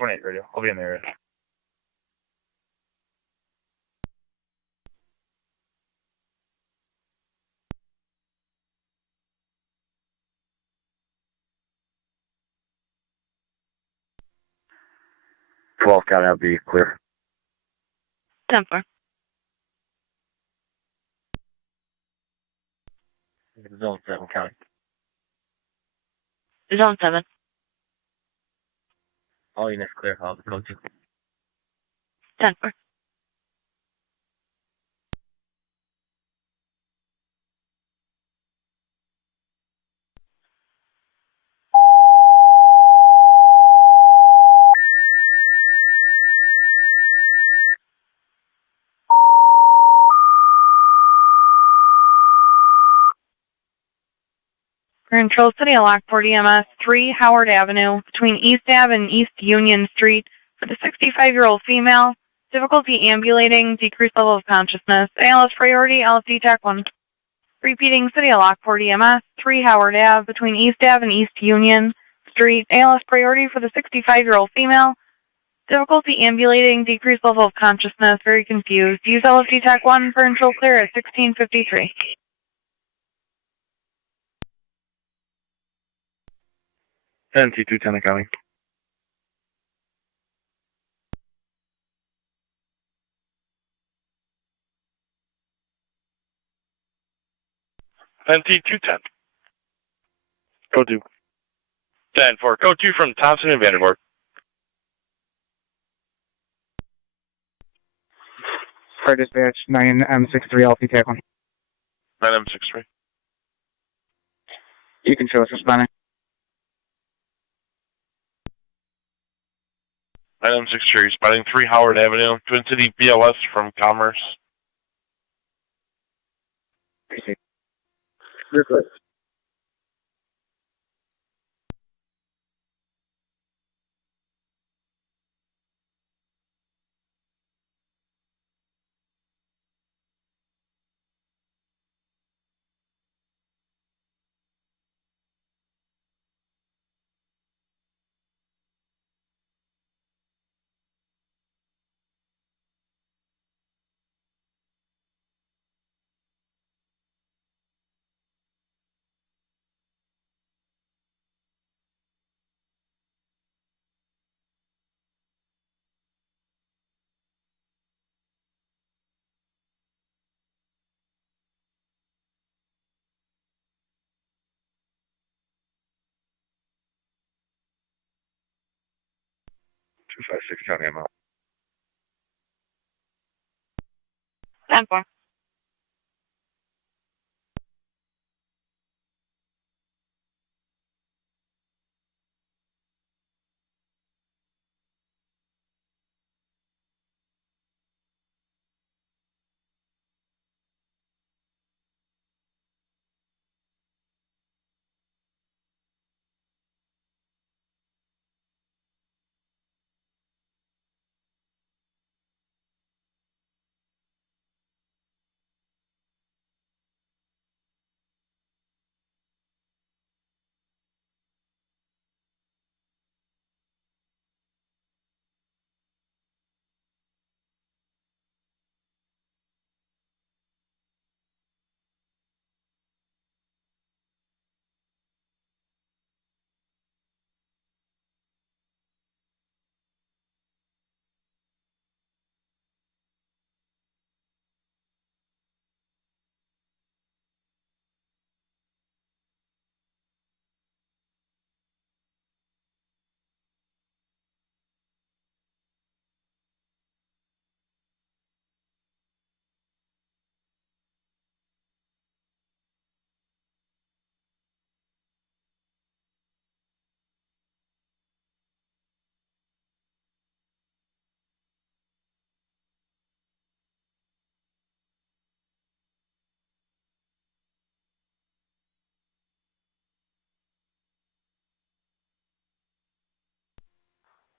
Radio. I'll be in the area. County, I'll be clear. 10-4. Zone 7 County. Zone 7. All units clear. I'll go to. 10-4. control, City of Lockport EMS, 3 Howard Avenue, between East Ave and East Union Street, for the 65-year-old female. Difficulty ambulating, decreased level of consciousness. ALS priority, LFD TAC 1. Repeating, City of Lockport EMS, 3 Howard Ave, between East Ave and East Union Street. ALS priority for the 65-year-old female. Difficulty ambulating, decreased level of consciousness, very confused. Use LFD TAC 1 for control clear at 1653. NC210 accounting. NC210. Code 2. 10-4. Code 2 from Thompson and Vandervoort. Fire dispatch, 9M63 LP TAC 1. 9M63. You can show us responding. 9M63, spotting 3 Howard Avenue, Twin City BOS from Commerce. Request. County ammo. 10-4.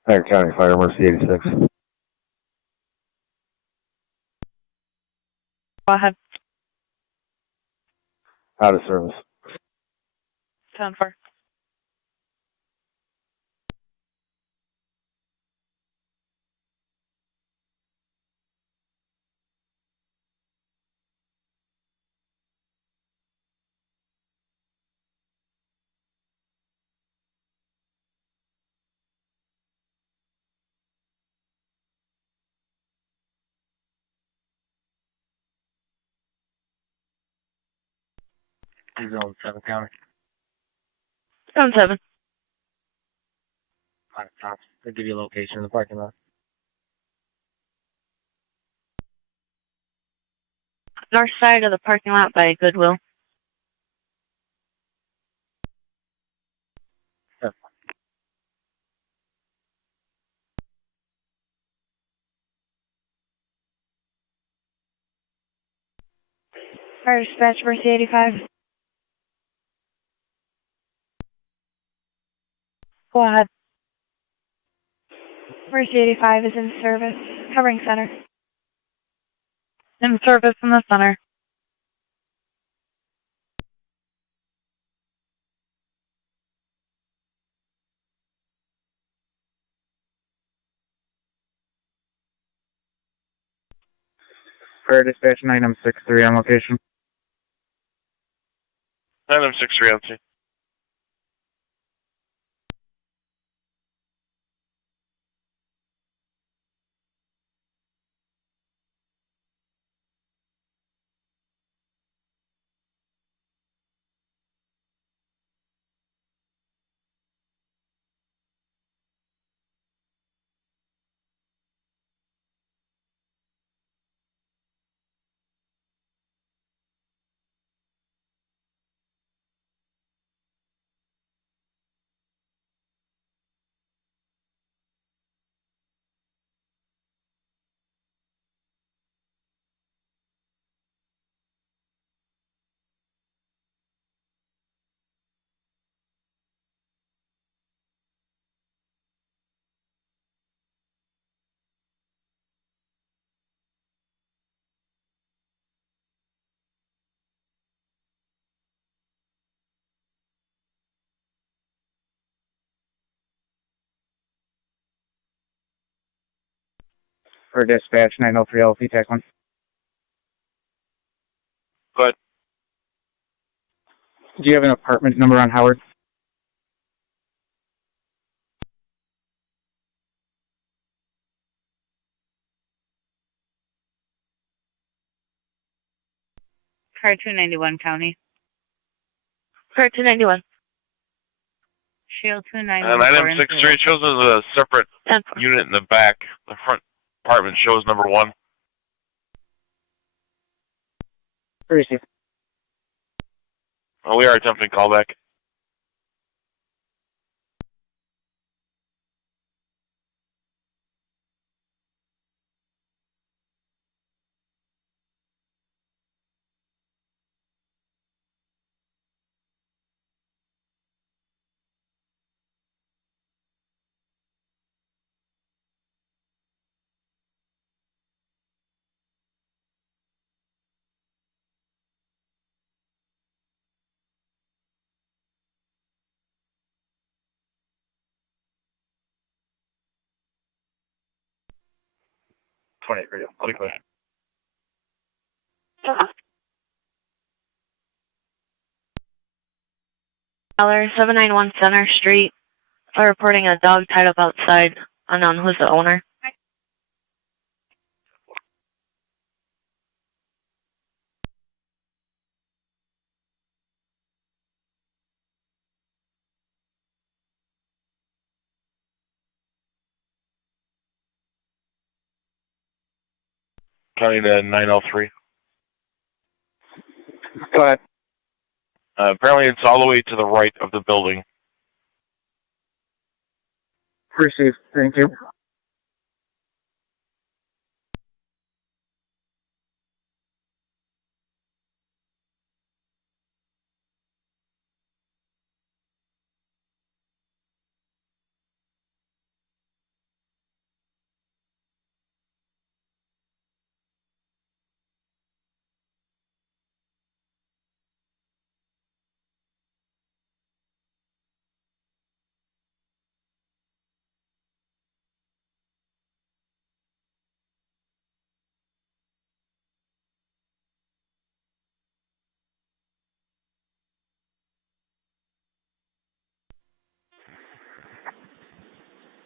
Niagara County Fire Emergency 86. Go ahead. Out of service. 10-4. Zone 7 County. Zone 7. On top. They'll give you a location in the parking lot. North side of the parking lot by Goodwill. Fire dispatch, Mercy 85. Go ahead. Mercy 85 is in service, covering center. In service in the center. Fire dispatch 9M63 on location. 9M63 on scene. For dispatch 903 LP TAC 1. Good. Do you have an apartment number on Howard? Car 291 County. Car 291. Shield 291. 9M63 shows as a separate unit in the back. The front apartment shows number 1. Receive. Oh, we are attempting callback. Radio. I'll be clear. $791 Center Street. We're reporting a dog tied up outside. Unknown who's the owner. County to 903. Go ahead. Apparently it's all the way to the right of the building. Receive. Thank you.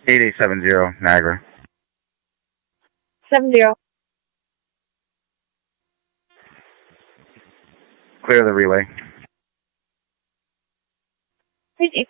$8870 Niagara. 70. Clear the relay. Receive.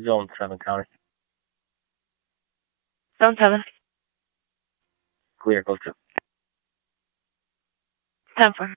Zone 7 County. Zone 7. Clear, code 2. 10-4.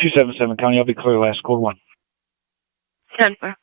Two 7-7 County, I'll be clear last, code 1. 10-4.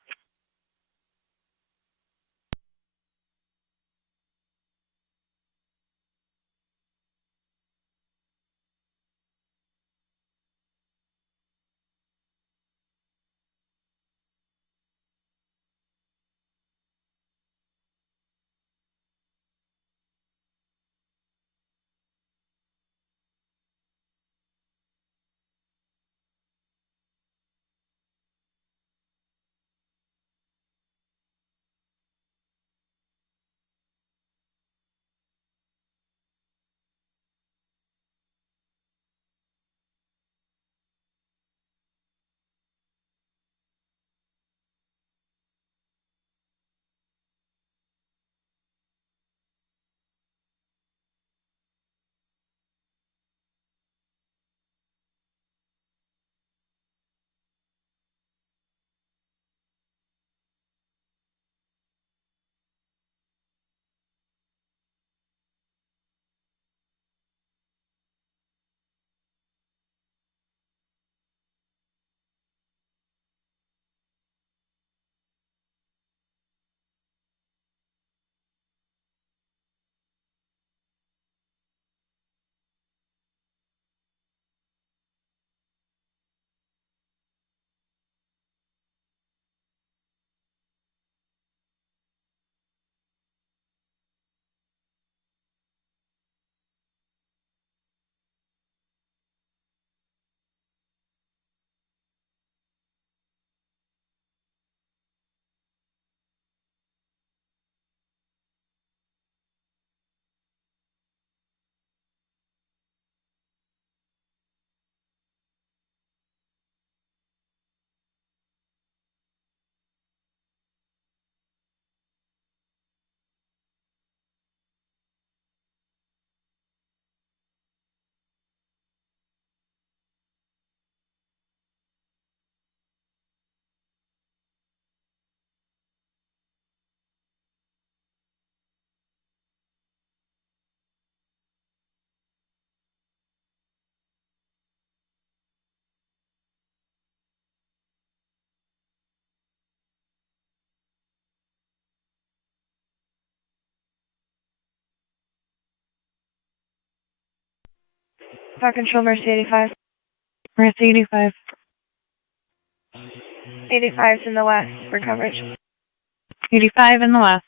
Fire control, Mercy 85. Mercy 85. 85's in the west for coverage. 85 in the west.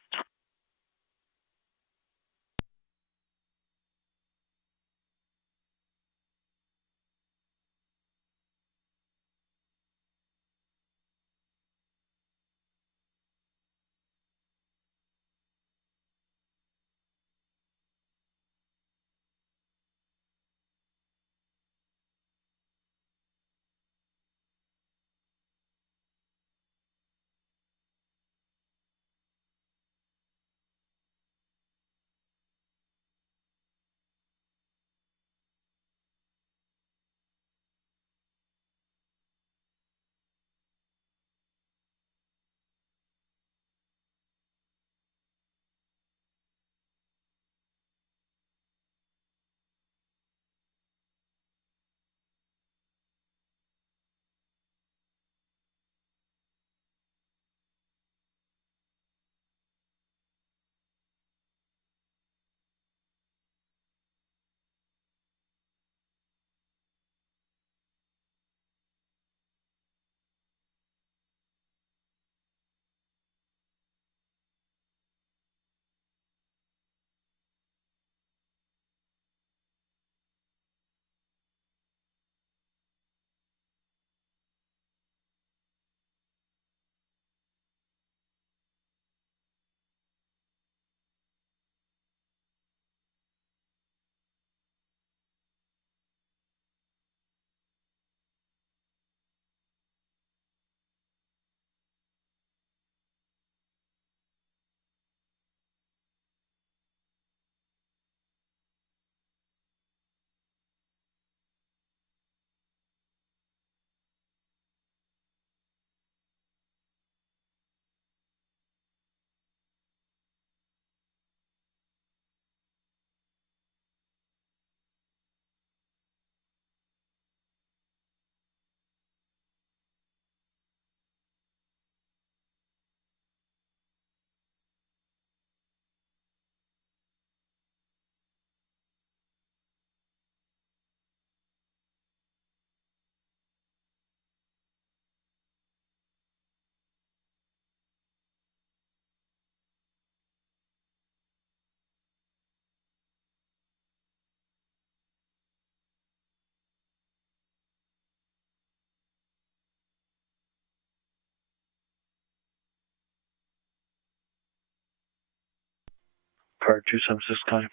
Car 276 calling.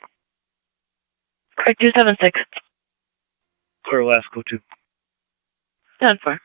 Car 276. Clear last, go to. 10-4.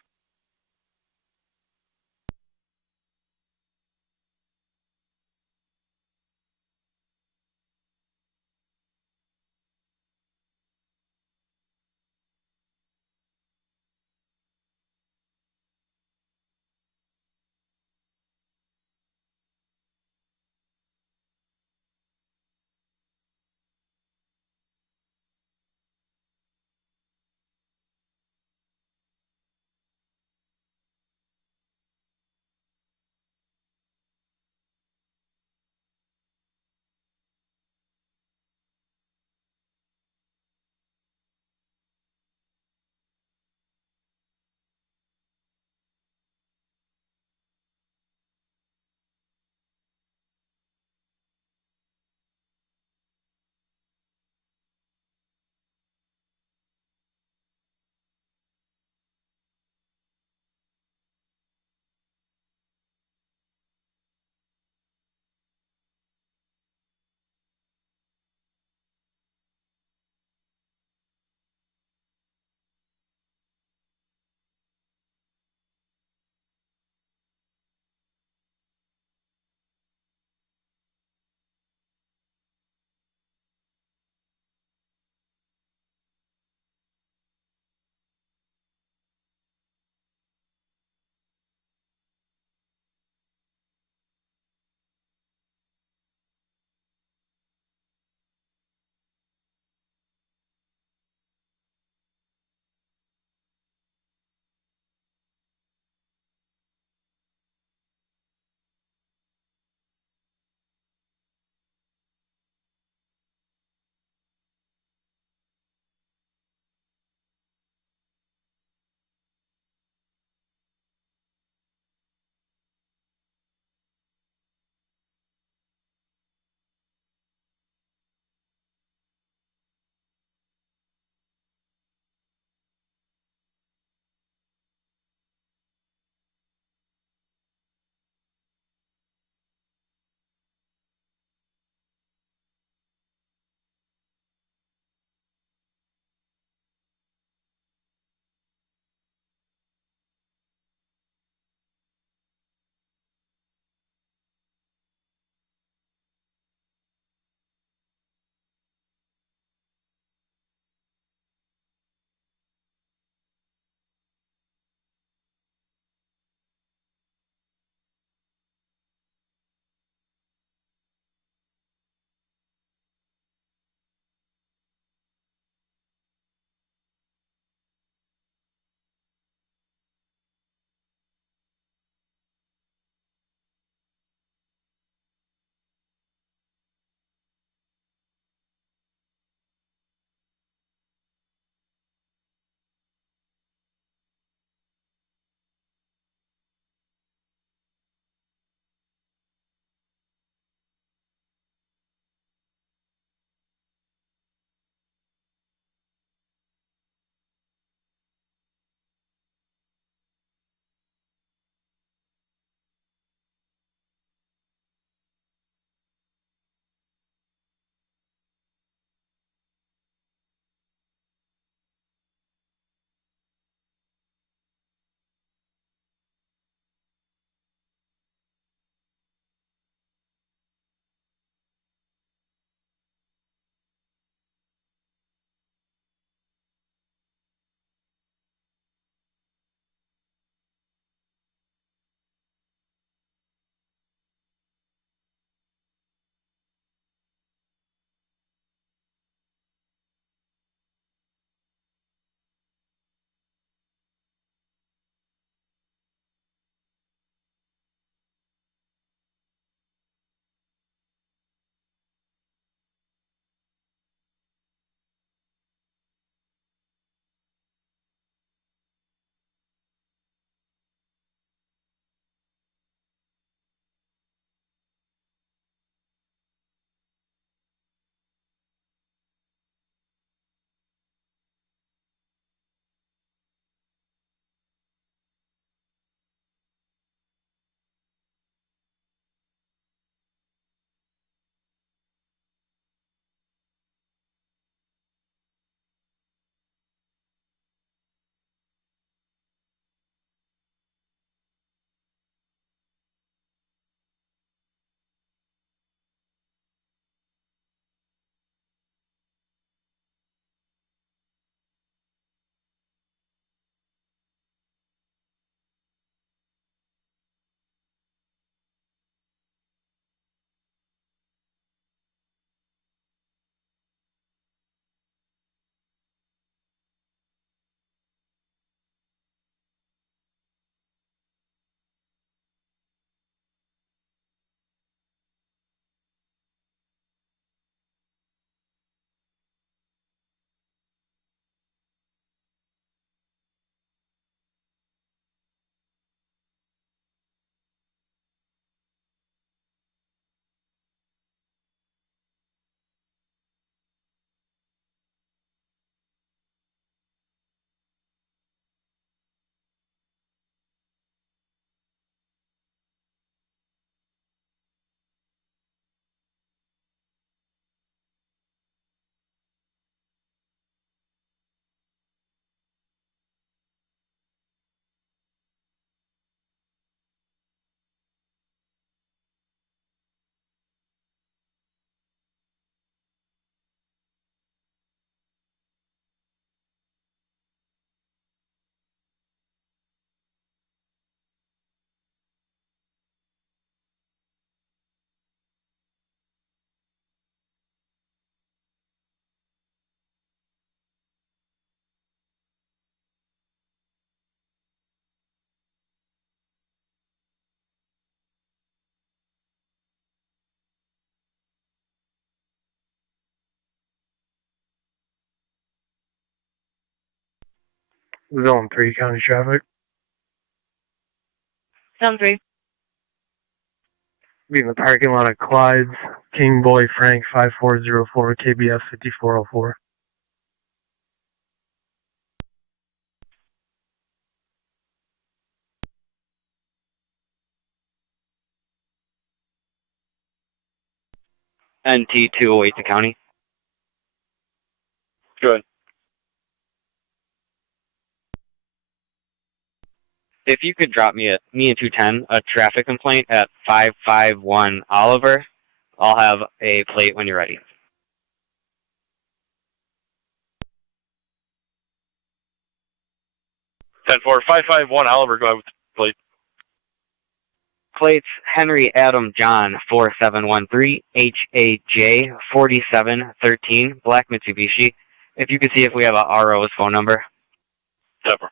Zone 3, county traffic. Zone 3. Be in the parking lot of Clyde's, King Boy Frank 5404, KBS 5404. NT 208 to county. Good. If you could drop me and 210 a traffic complaint at 551 Oliver, I'll have a plate when you're ready. 10-4, 551 Oliver, go ahead with the plate. Plates Henry Adam John 4713 HAJ 4713 Black Mitsubishi. If you could see if we have a RO's phone number. 10-4.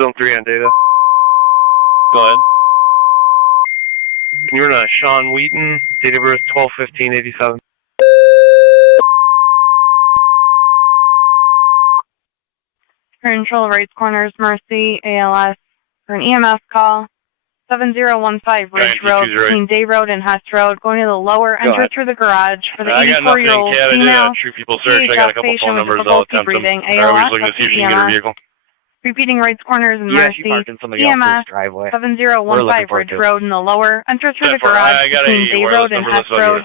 Zone 3 on data. Go ahead. Can you run a Sean Wheaton, date of birth 12/15/87. Control Rights Corners, Mercy, ALS, for an EMS call, 7015 Ridge Road, between Day Road and Hess Road, going to the lower entrance through the garage for the 84-year-old female. True people search. I got a couple phone numbers. I'll attempt them. I was looking to see if you can get her vehicle. Repeating Rights Corners and Mercy, EMS, 7015 Ridge Road in the lower entrance through the garage between Day Road and Hess Road.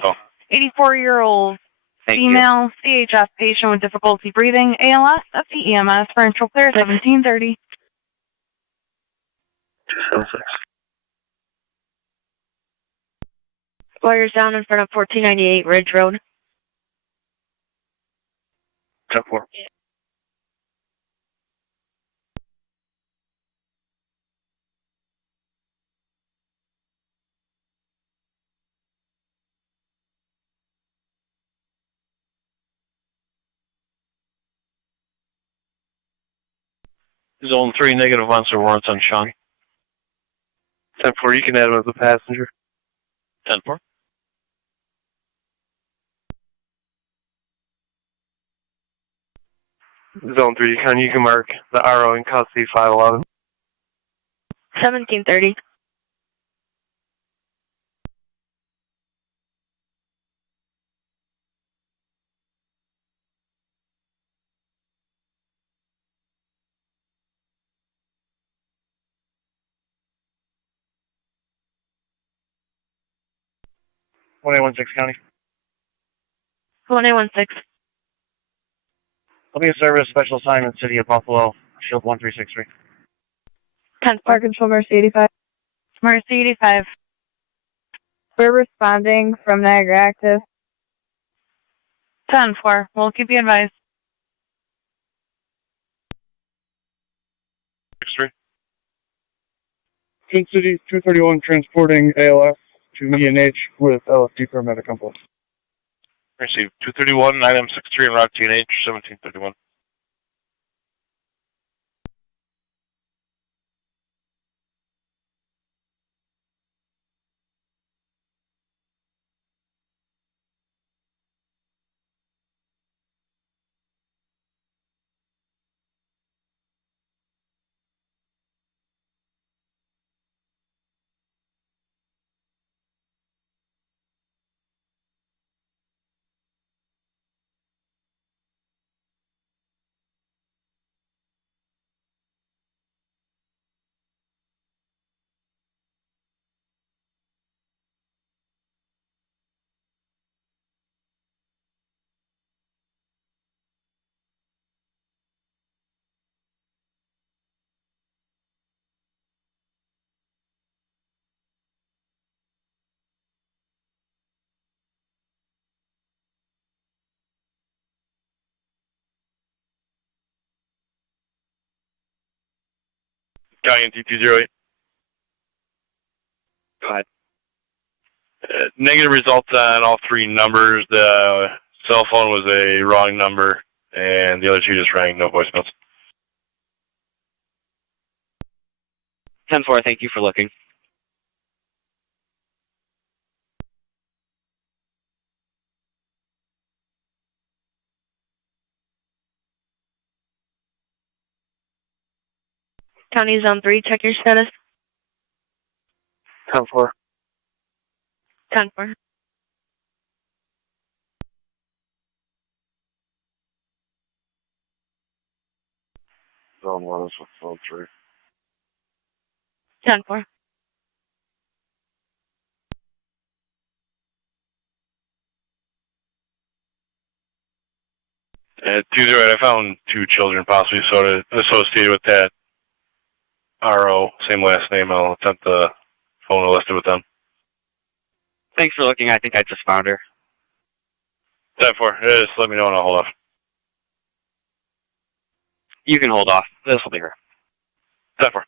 84-year-old female CHF patient with difficulty breathing, ALS, FTEMS, Central Clear, 1730. 276. Warriors down in front of 1498 Ridge Road. 10-4. Zone 3, negative monster warrants on Sean. 10-4, you can add him as a passenger. 10-4. Zone 3, you can mark the RO in custody 511. 1730. County. 1816. Looking to service special assignment City of Buffalo, Shield 1363. 10 Park Control, Mercy 85. Mercy 85. We're responding from Niagara Active. 10-4. We'll keep you advised. 6-3. Twin Cities 231 transporting ALS to E&H with LFD paramedic complex. Receive 231, 9M63 and Route TNH, 1731. County NT 208. Go ahead. Negative results on all three numbers. The cell phone was a wrong number, and the other two just rang, no voicemails. 10-4, thank you for looking. County Zone 3, check your status. 10-4. 10-4. Zone 1 is with Zone 3. 10-4. At 208, I found two children possibly associated with that RO, same last name. I'll attempt the phone listed with them. Thanks for looking. I think I just found her. 10-4, just let me know and I'll hold off. You can hold off. This will be her. 10-4.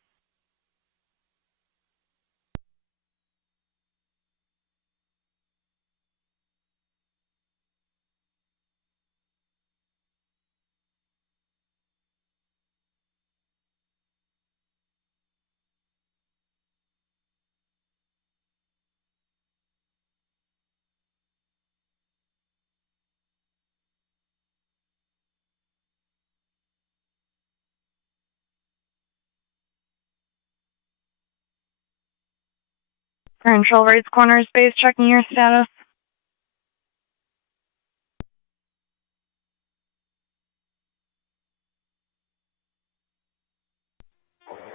Control Rights Corner Space, checking your status.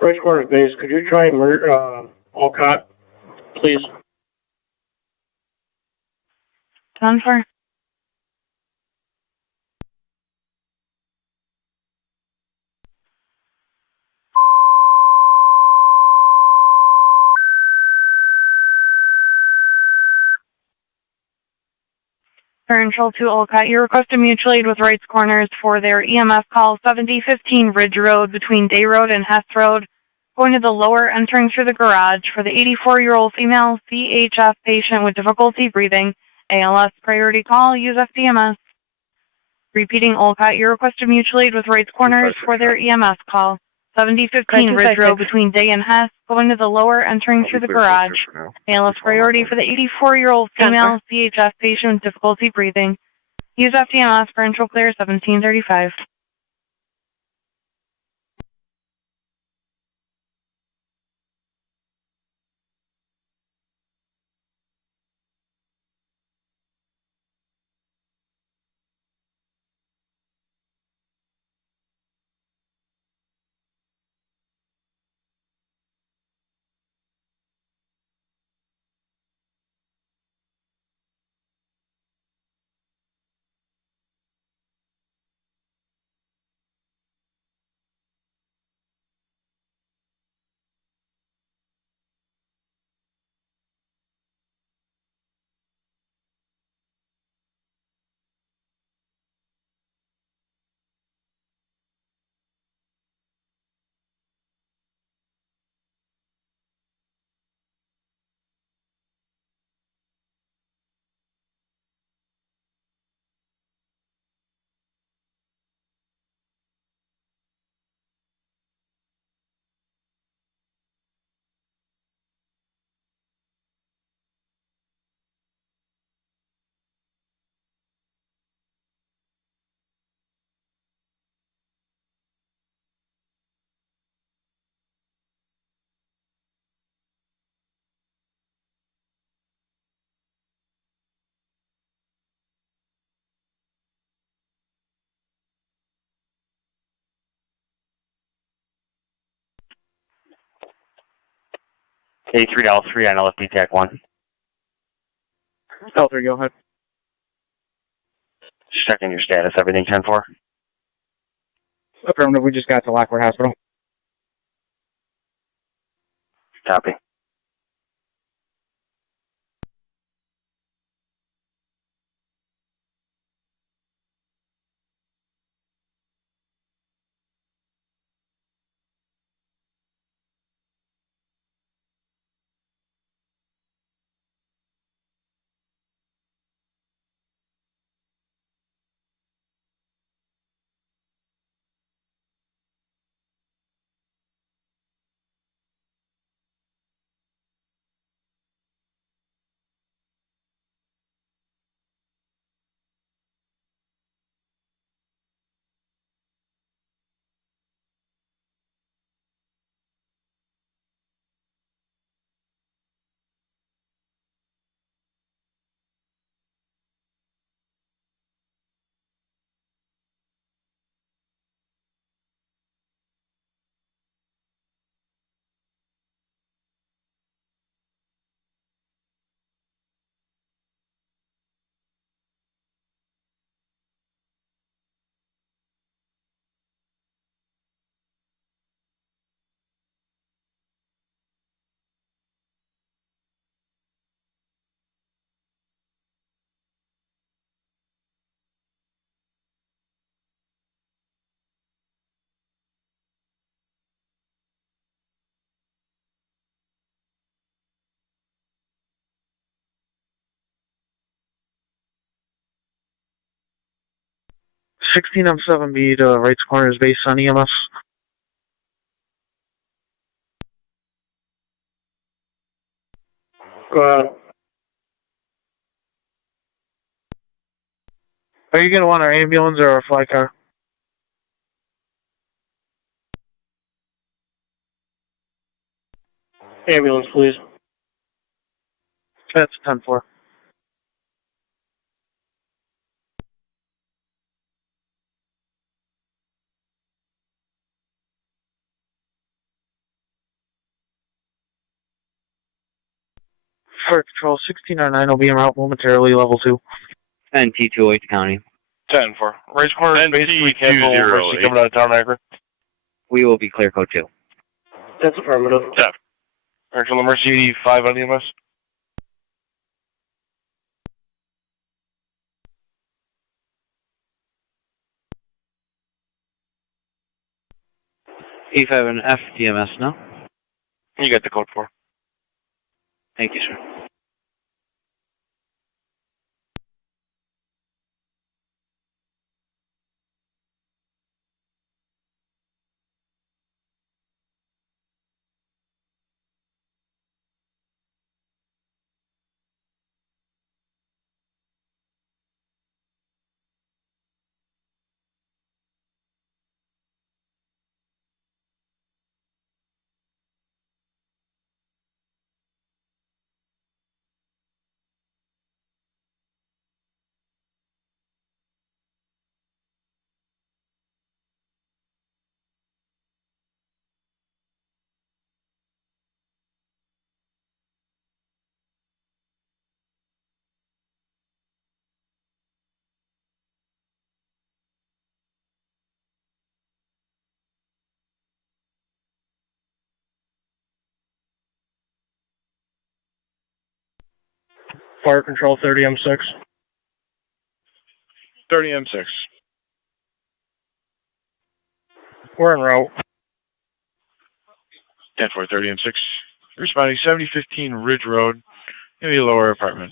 Right corner base, could you try Olcott, please? 10-4. Control to Olcott, you request to mutual aid with Rights Corners for their EMF call 7015 Ridge Road between Day Road and Hess Road, going to the lower, entering through the garage for the 84-year-old female CHF patient with difficulty breathing. ALS priority call, use FDMS. Repeating Olcott, you request to mutual aid with Rights Corners for their EMS call 7015 Ridge Road between Day and Hess, going to the lower, entering through the garage. ALS priority for the 84-year-old female CHF patient with difficulty breathing. Use FDMS for intro clear 1735. A3L3 on LFD TAC 1. L3, go ahead. Just checking your status. Everything 10-4? Affirmative, we just got to Lockport Hospital. Copy. 16 M7B to Wright's Corner is based on EMS. Go ahead. Are you going to want our ambulance or a fly car? Ambulance, please. That's 10-4. Fire Control 1609 will be en route momentarily, level 2. And T208 County. 10-4. Race corner is basically cancel emergency coming out of town, Niagara. We will be clear code 2. That's affirmative. 10. Actual emergency 5 on EMS. E5 and F DMS now. You got the code 4. Thank you, sir. Fire Control 30M6. 30M6. We're en route. 10-4, 30M6. Responding 7015 Ridge Road, maybe a lower apartment.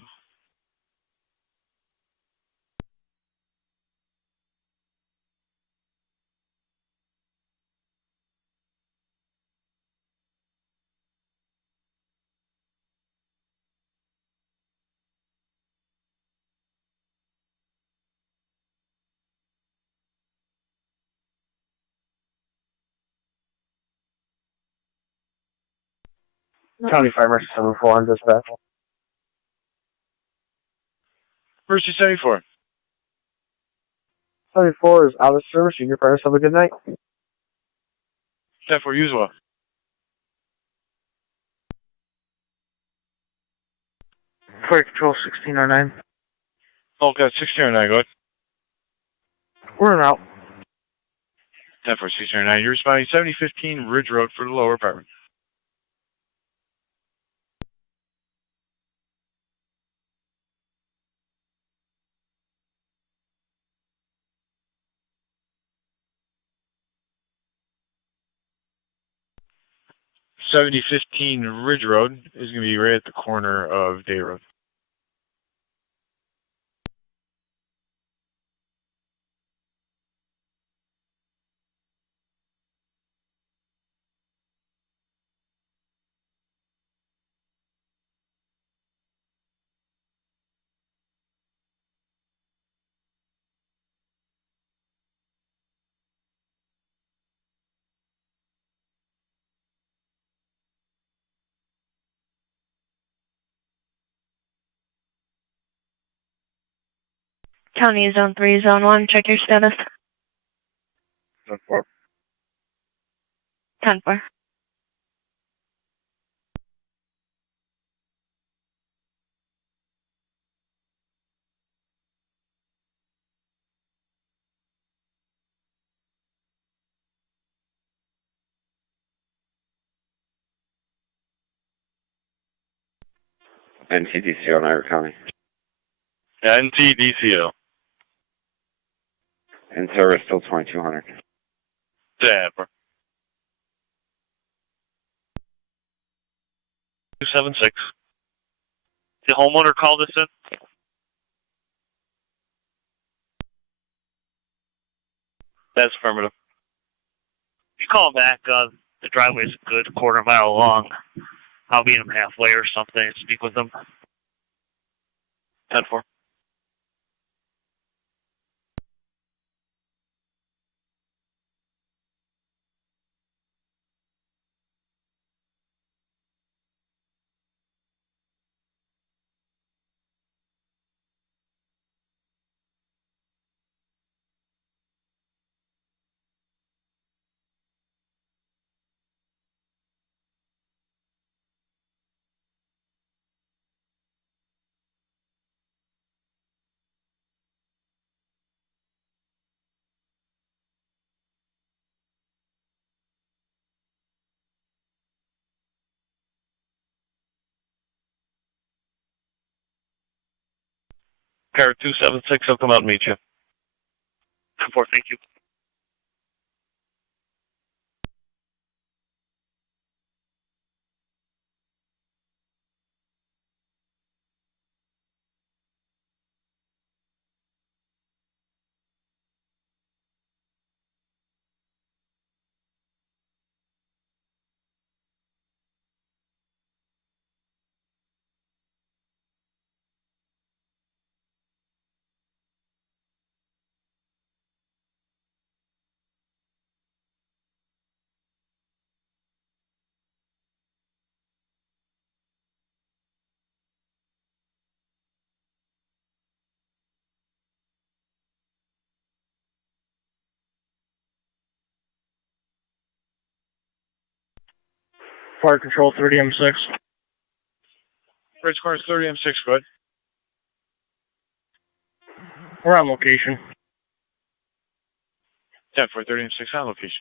County Fire Emergency 74 on dispatch. Emergency 74. 74 is out of service. Senior fires, have a good night. 10-4, you as well. Fire Control 1609. Okay, 1609, go ahead. We're en route. 10-4, 1609. You're responding 7015 Ridge Road for the lower apartment. $7015 Ridge Road is going to be right at the corner of Day Road. County Zone 3, Zone 1, check your status. 10-4. 10-4. NTDCO, Niagara County. NTDCO. In service still 2200. 10-4. 276. The homeowner called us in? That's affirmative. If you call back, the driveway's a good quarter mile long. I'll meet them halfway or something and speak with them. 10-4. Car 276 will come out and meet you. 10-4, thank you. Fire control 30M6. Bridge course 30M6, good. We're on location. 10-4, 30M6 on location.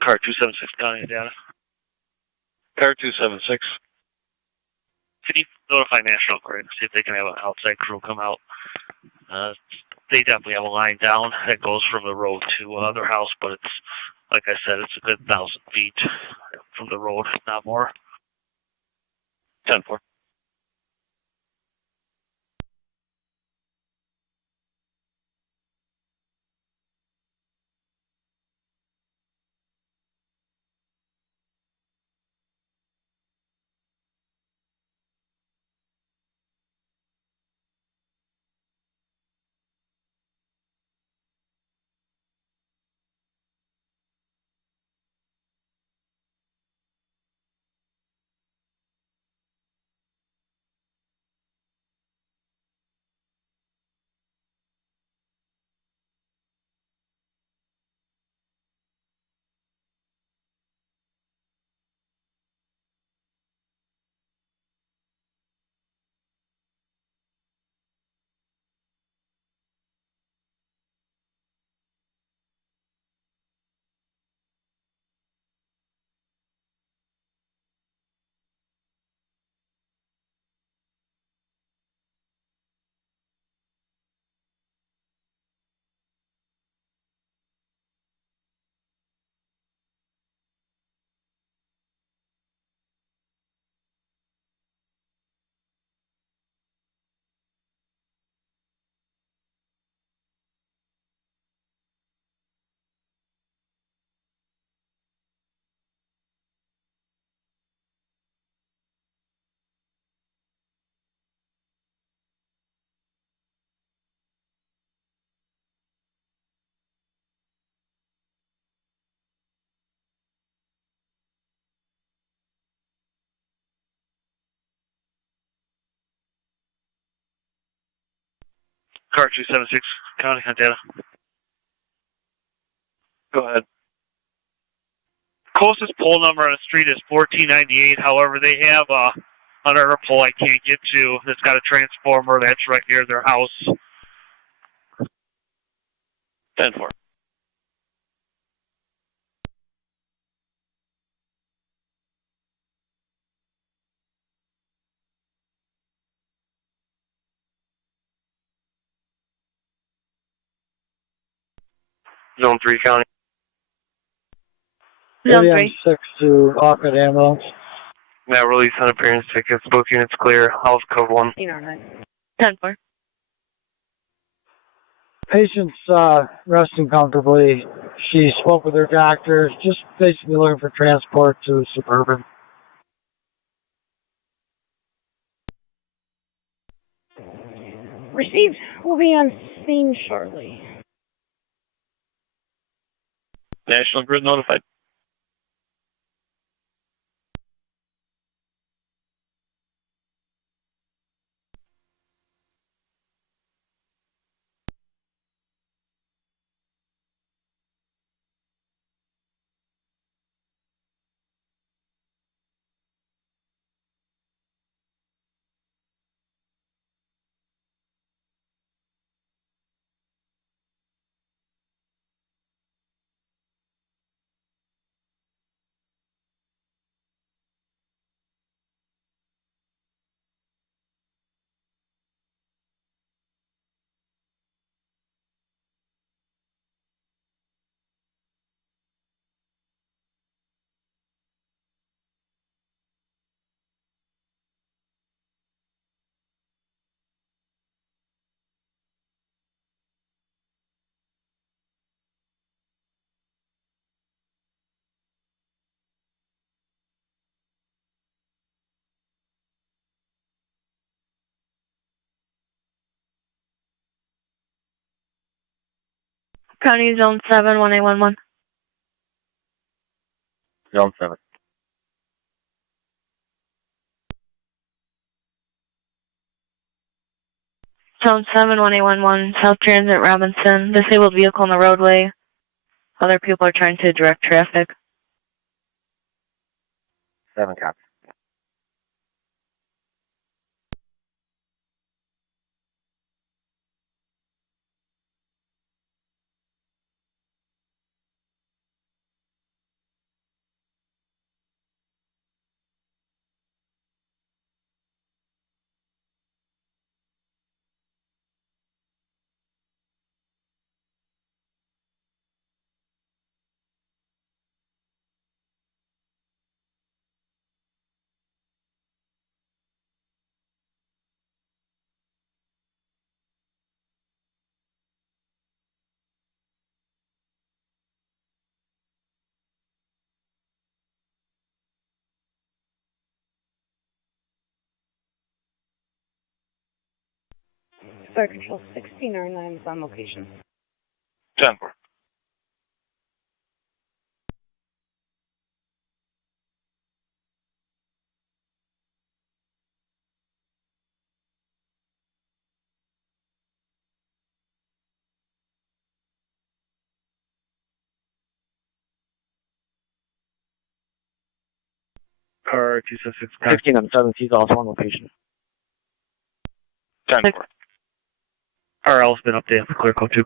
Car 276 County, Indiana. Car 276. Can you notify National Grid, see if they can have an outside crew come out? They definitely have a line down that goes from the road to their house, but it's, like I said, it's a good 1,000 feet from the road, not more. 10-4. Car 276, County on data. Go ahead. Closest pole number on the street is 1498. However, they have another pole I can't get to that's got a transformer that's right near their house. 10-4. Zone 3, County. Zone 3. 6 to Lockport ambulance. Now release on appearance tickets. Both units clear. House code 1. 10-4. Patient's resting comfortably. She spoke with her doctors, just basically looking for transport to Suburban. Received. We'll be on scene shortly. National Grid notified. County Zone 7, 1811. Zone 7. Zone 7, 1811. South Transit Robinson. Disabled vehicle on the roadway. Other people are trying to direct traffic. 7 copy. Fire Control 1609 is on location. 10-4. Car 276. 15 on 7, he's also on location. 10-4. RL's been updated for clear code 2.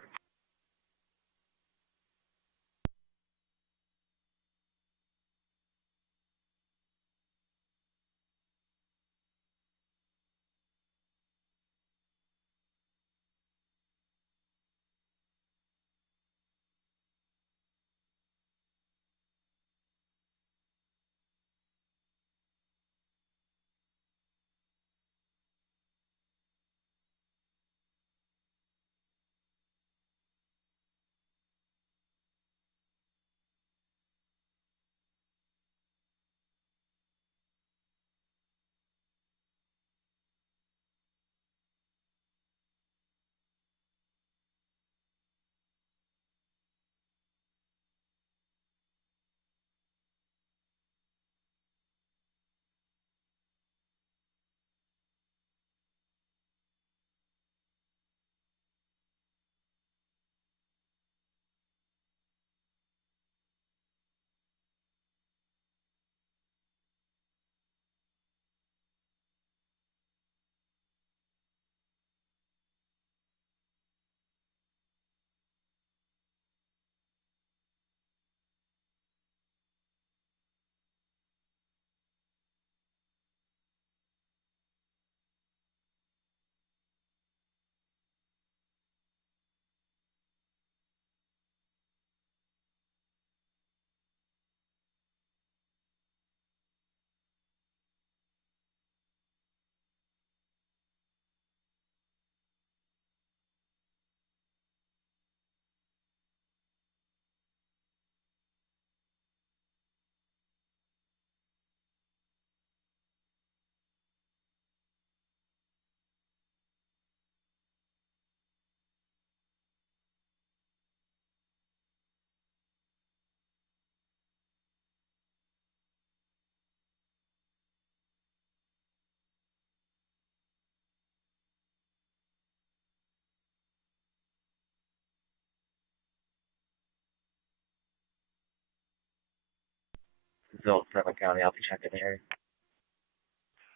Zone 7 County. I'll be checking the area.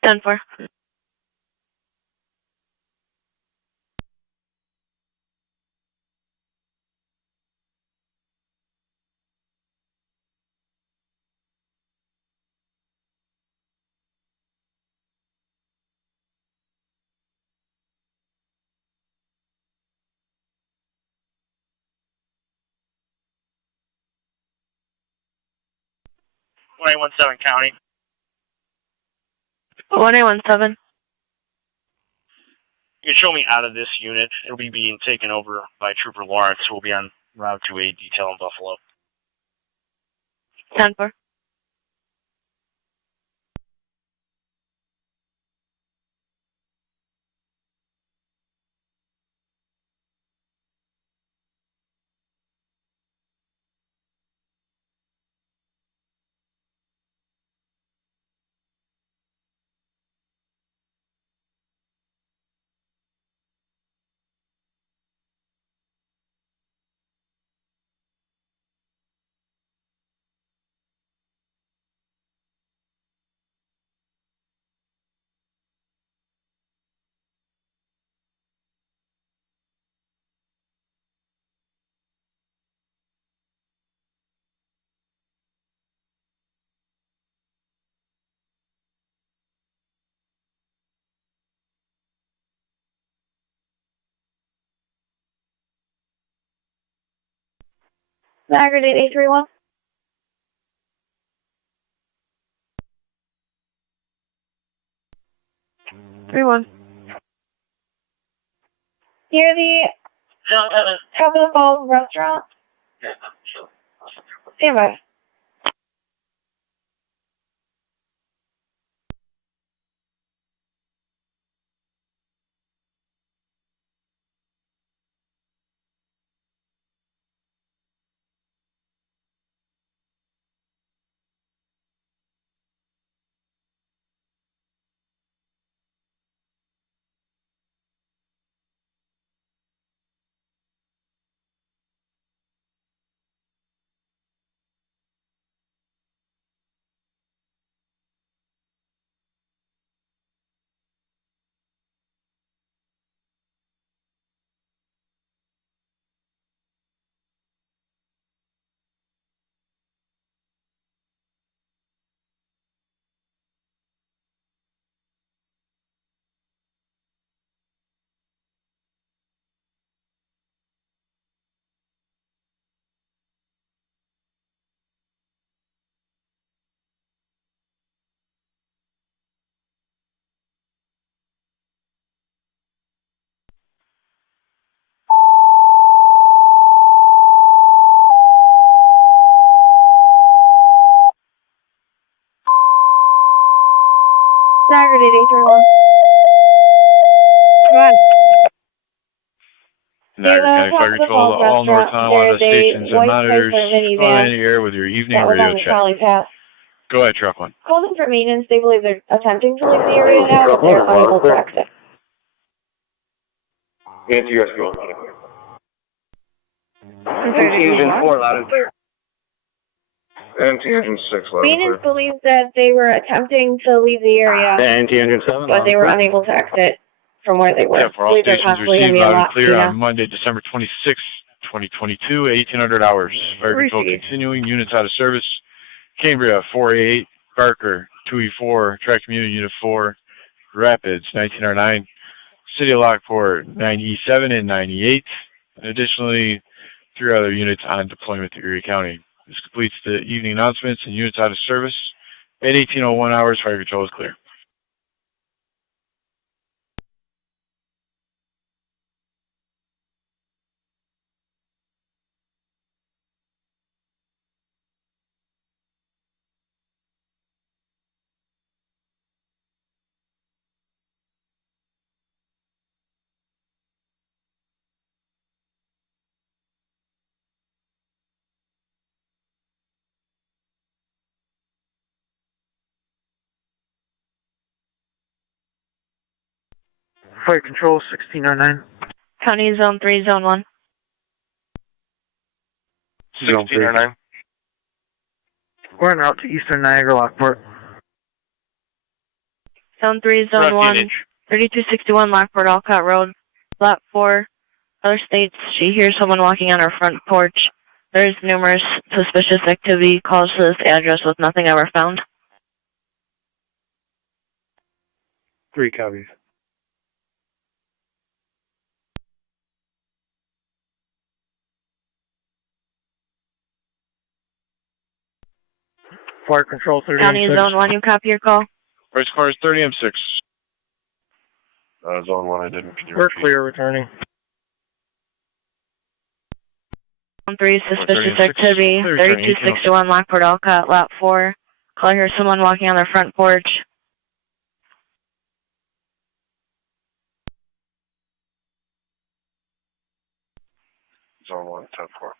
10-4. .17 County. 1817. You can show me out of this unit. It'll be being taken over by Trooper Lawrence, who will be on route to a detail in Buffalo. 10-4. Niagara 831. Near the top of the Falls restaurant. Stand by. Niagara 831. Come on. Niagara County Fire Control to all North Tonawanda stations and monitors on the air with your evening radio check. Go ahead, truck one. Call them for maintenance. They believe they're attempting to leave the area now, but they're unable to exit. Into your school. Engine 4 loud and clear. Engine 6 loud and Maintenance clear. believes that they were attempting to leave the area, Engine 7 but they were unable to exit from where they were. Yeah, for all stations received loud and clear on Monday, December 26, 2022, 1800 hours. Fire Control continuing, units out of service. Cambria 488, Barker 2E4, Track Community Unit 4, Rapids 1909, City of Lockport 9E7 and 9E8. Additionally, 3 other units on deployment to Erie County. This completes the evening announcements and units out of service. At 1801 hours, Fire Control is clear. Fire Control 1609. County Zone 3, Zone 1. 1609. We're en route to Eastern Niagara, Lockport. Zone 3, Zone 1, 3261 Lockport, Alcott Road. Lot 4, other states, she hears someone walking on her front porch. There's numerous suspicious activity. Calls to this address with nothing ever found. 3 copies. Flight Control 30 County M6. Zone 1, you copy your call? Race car is 30 M6. Zone 1, I didn't. Can you We're repeat? clear, returning. Zone 3, suspicious activity. 3261 Lockport, Alcott, Lot 4. Call here someone walking on their front porch. Zone 1, 10-4.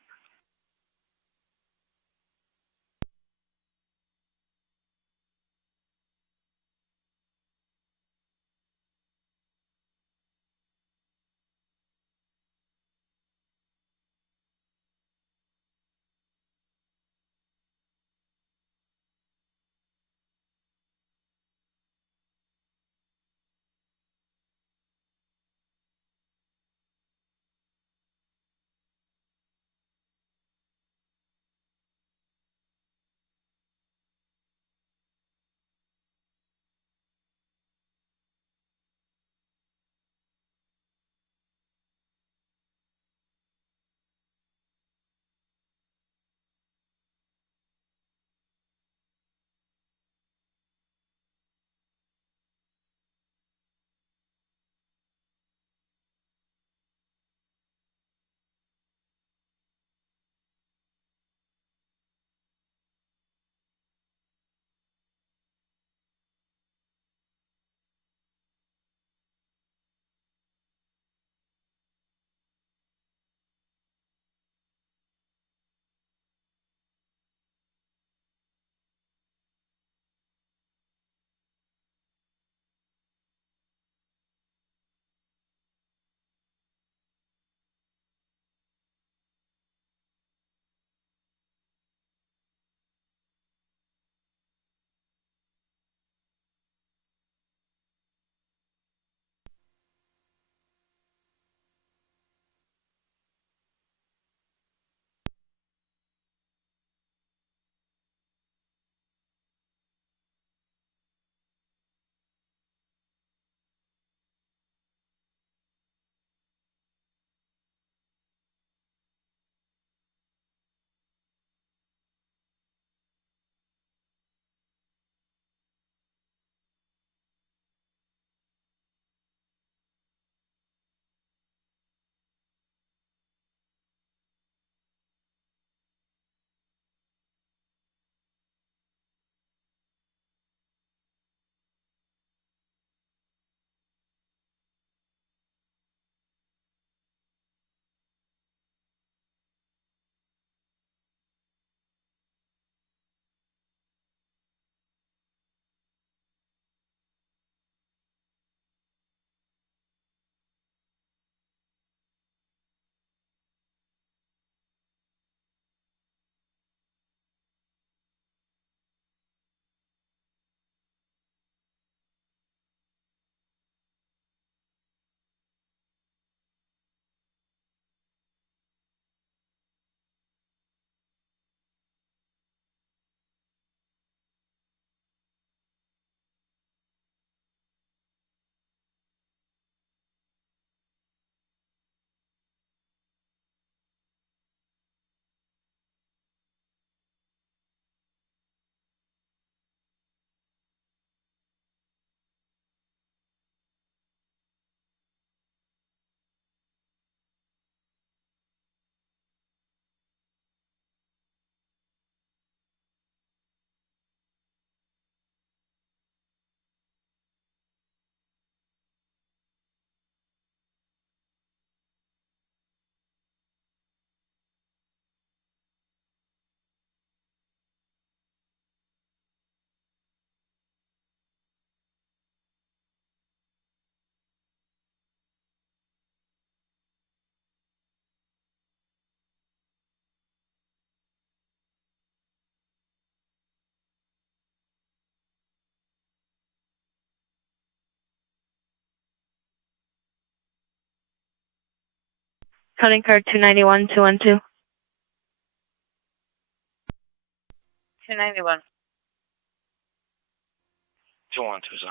County car 291, 212. 291. 212, sir.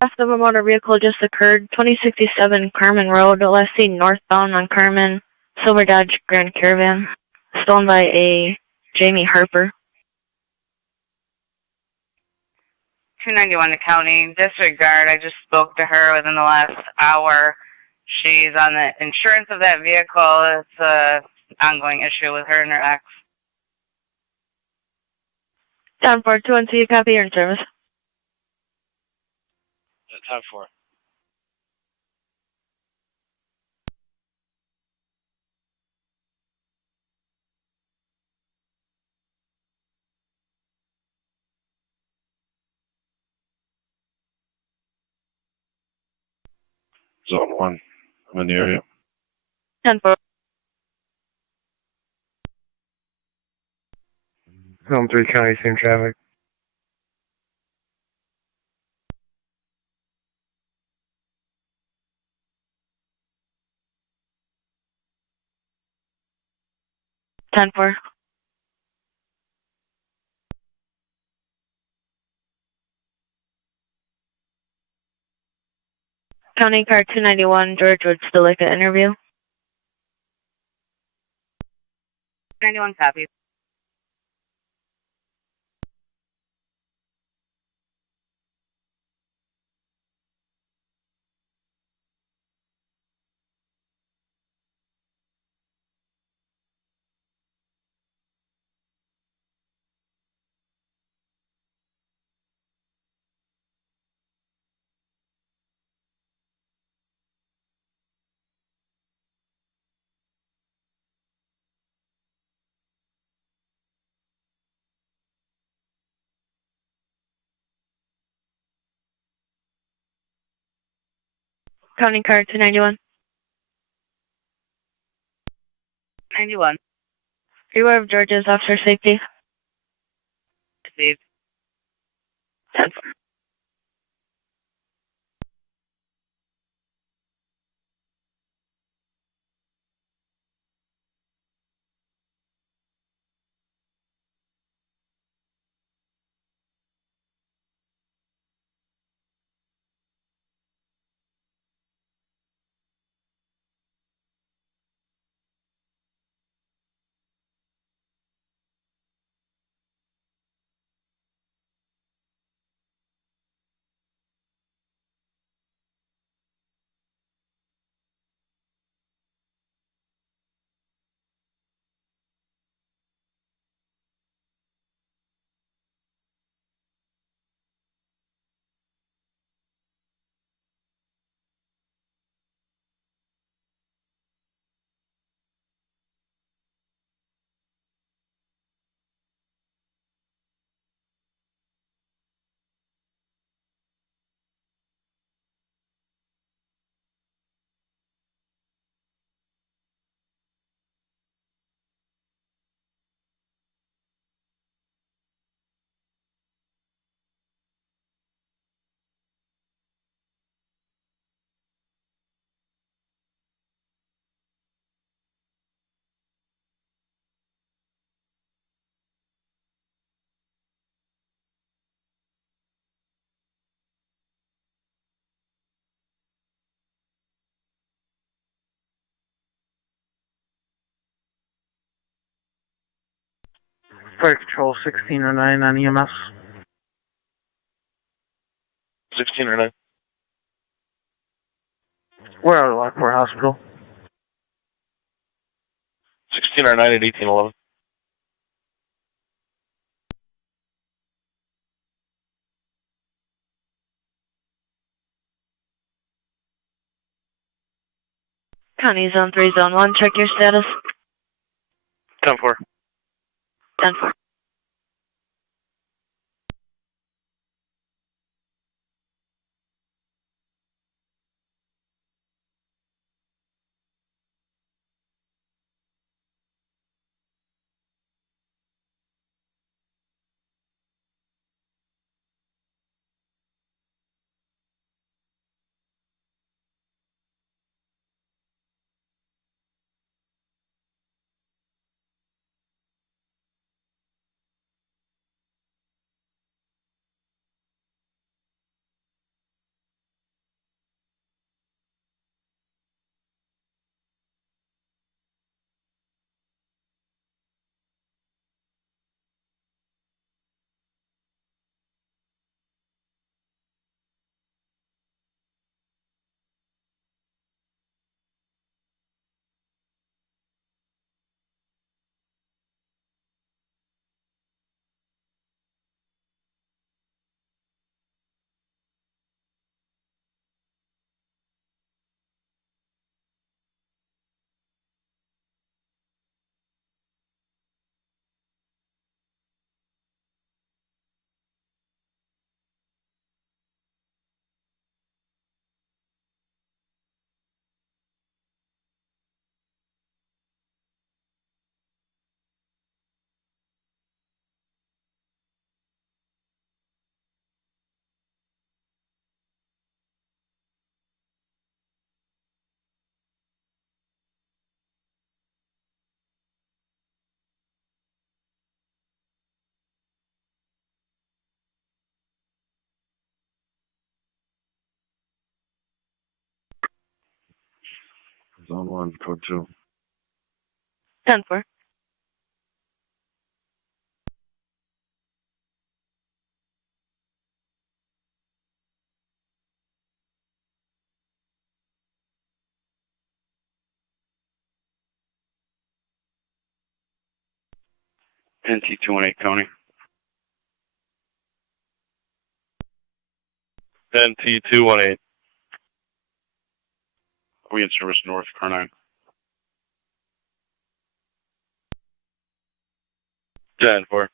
Theft of a motor vehicle just occurred. 2067 Carmen Road. Last seen northbound on Carmen. Silver Dodge Grand Caravan. Stolen by a Jamie Harper. 291 to county. Disregard. I just spoke to her within the last hour. She's on the insurance of that vehicle. It's an ongoing issue with her and her ex. Down for 212, copy your service. 10-4. Zone 1. I'm in the area. 10-4. Zone 3 county, same traffic. Ten four. County car 291, George would still like an interview. 91 copies. County car 291. 91. Beware of George's officer safety. Received. 10-4. Fire Control 1609 on EMS. 1609. We're out of Lockport Hospital. 1609 at 1811. County Zone 3, Zone 1, check your status. 10-4. 10-4. Zone 1, code 2. 10-4. NT218 County. NT218. We in service north, car 9. 10-4.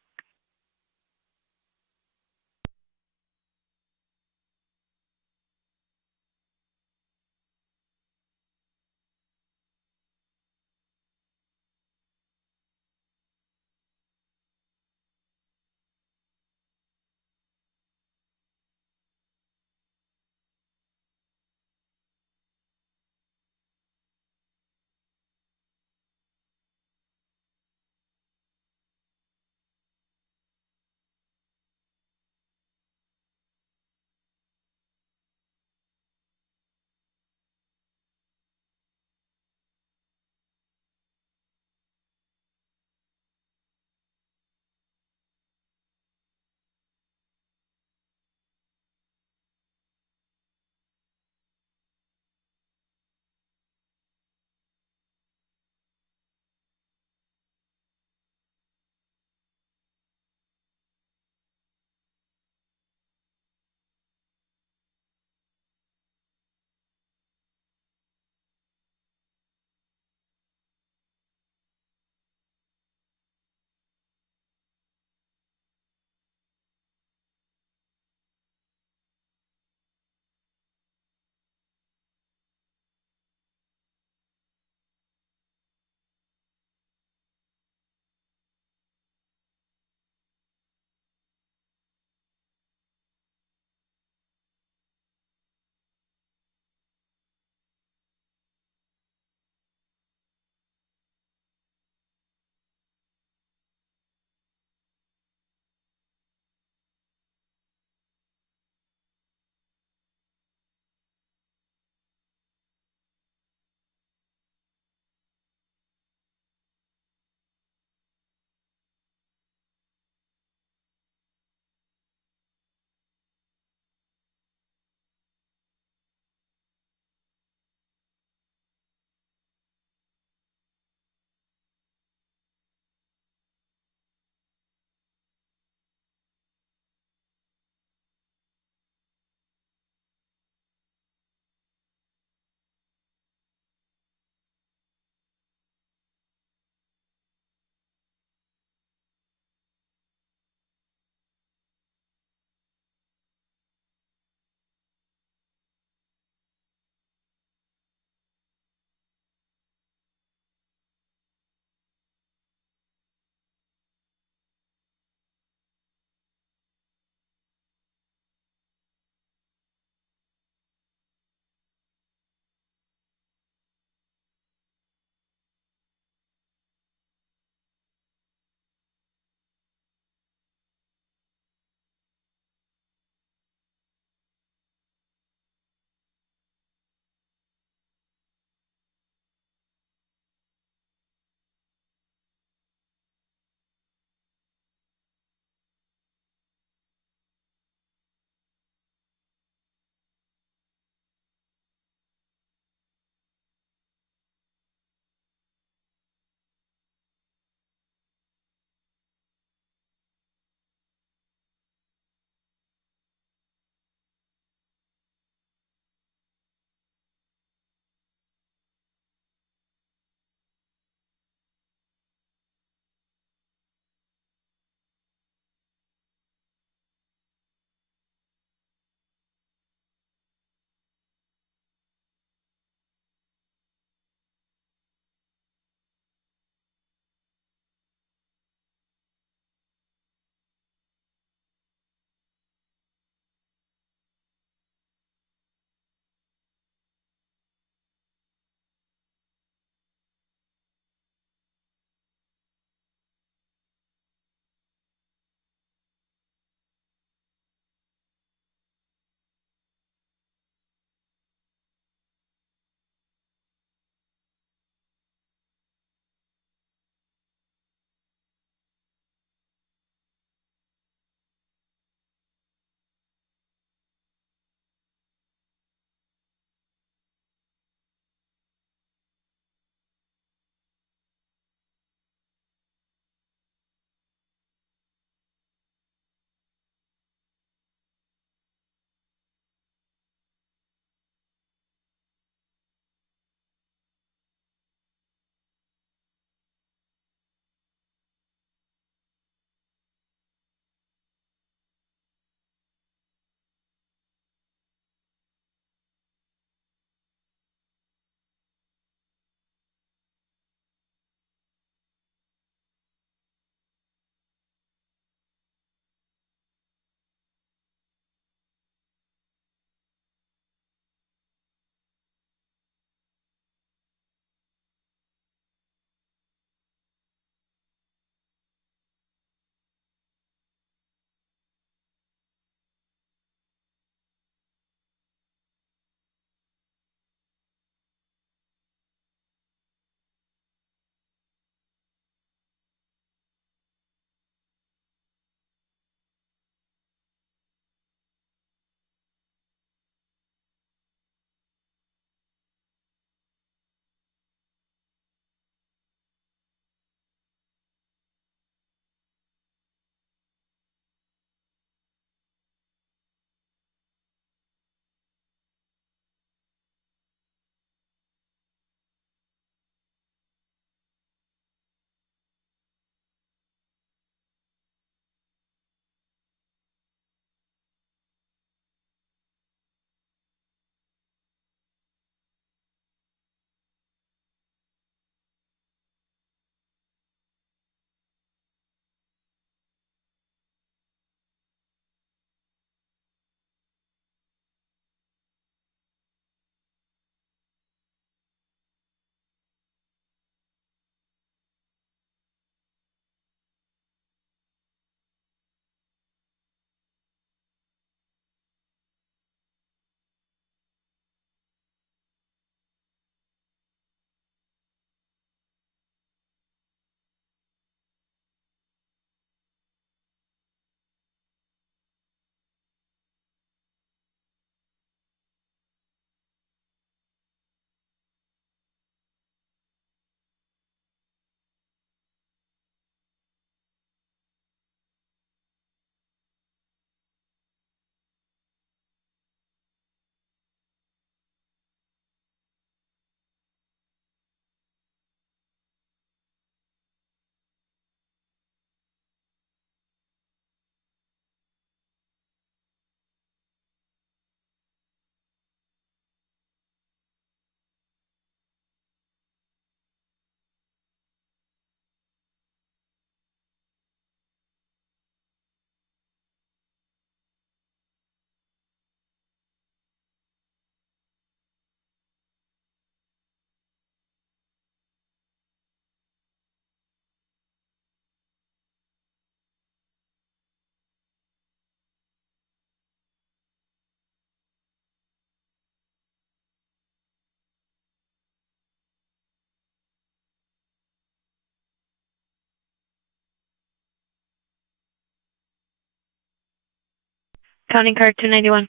County car 291.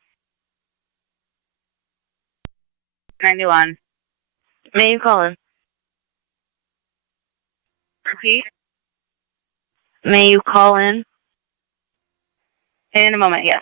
91. May you call in? Repeat. May you call in? In a moment, yes.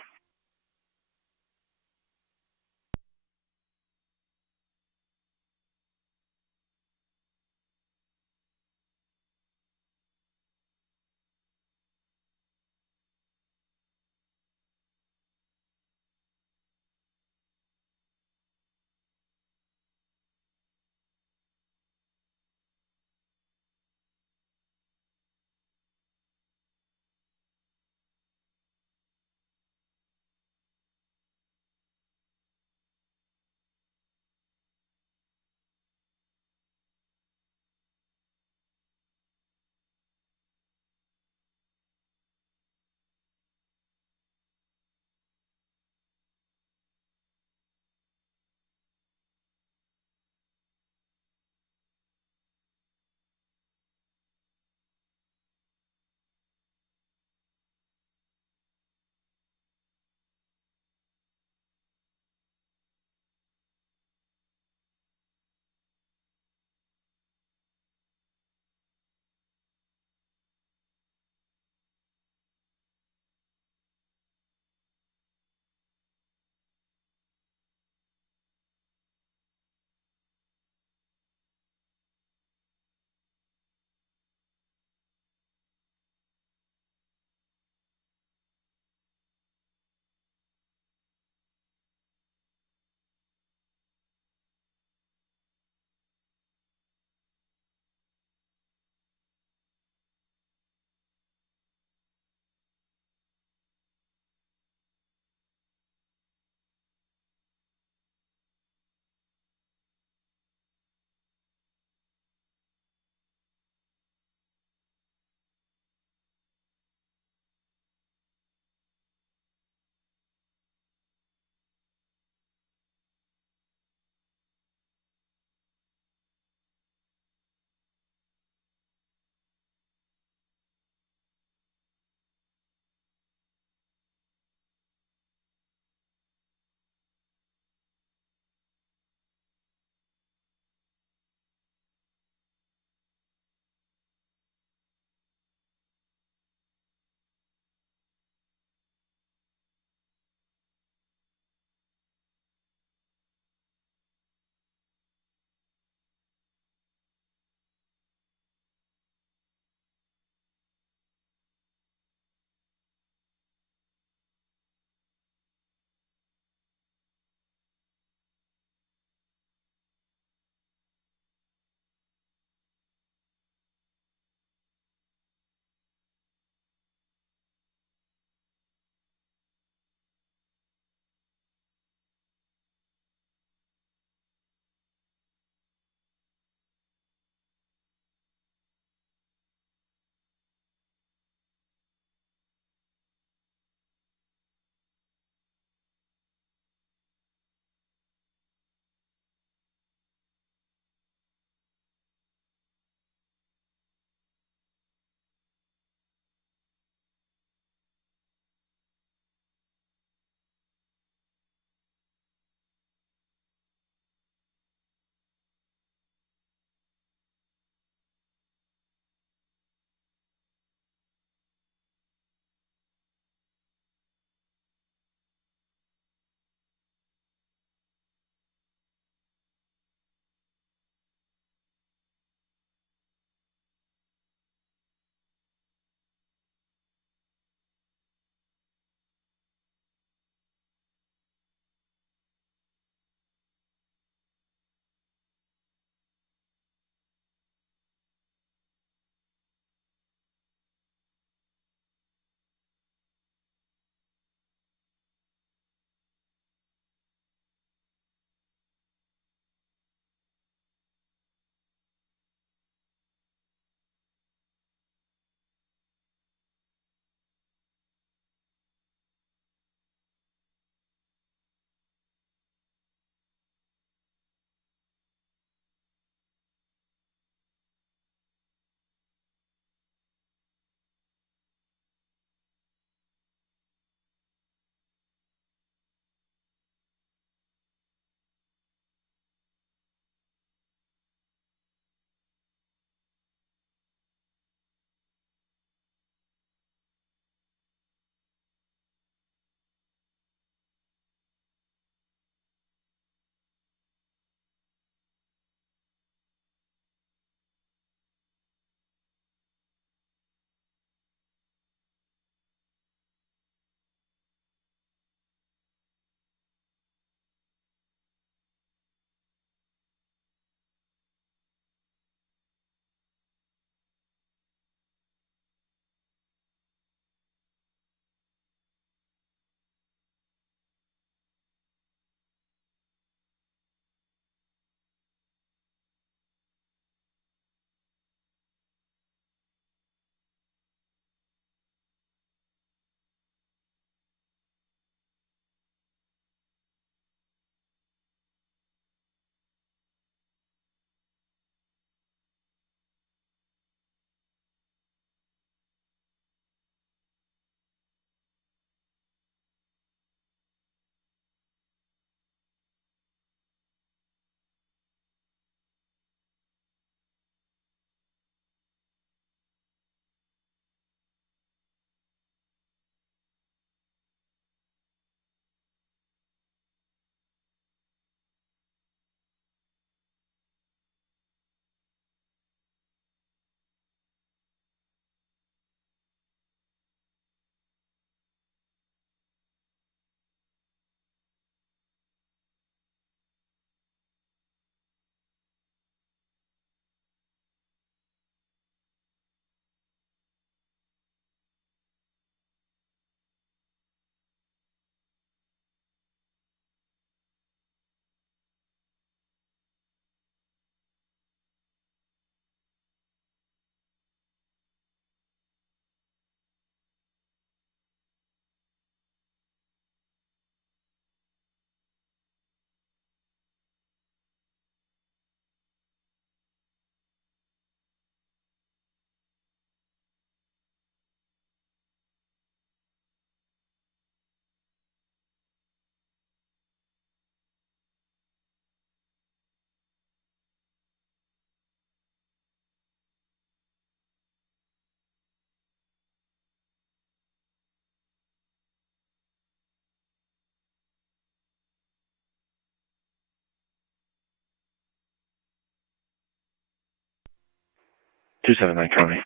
279 County.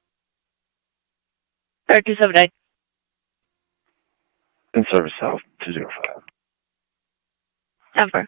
Fire 279. In service south 205. 10-4.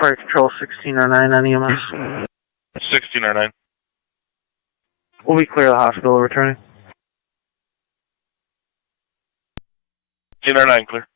Fire Control 1609 on EMS. 1609. We'll be clear of the hospital returning. 1609 clear.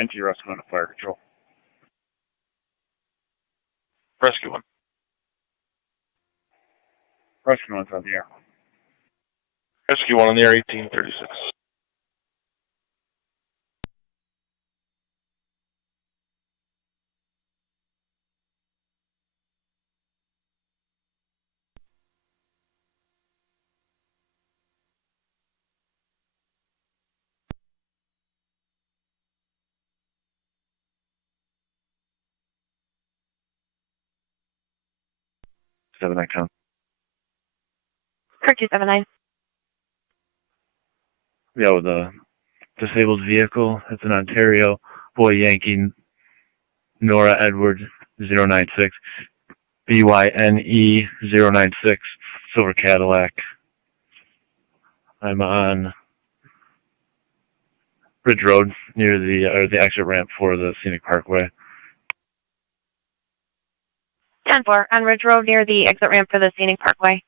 NT rescue on fire control. Rescue 1. Rescue 1's on the air. Rescue 1 on the air, 1836. Seven, I count. Car 279. Yeah, with a disabled vehicle. It's an Ontario Boy Yankee Nora Edward 096 BYNE 096 silver Cadillac. I'm on Ridge Road near the exit ramp for the Scenic Parkway. 10-4 on Ridge Road near the exit ramp for the Scenic Parkway.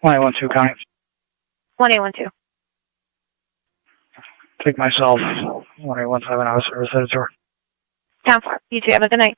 One 12 county. 1812. Take myself. 1817 out of service editor. 10-4. You two have a good night.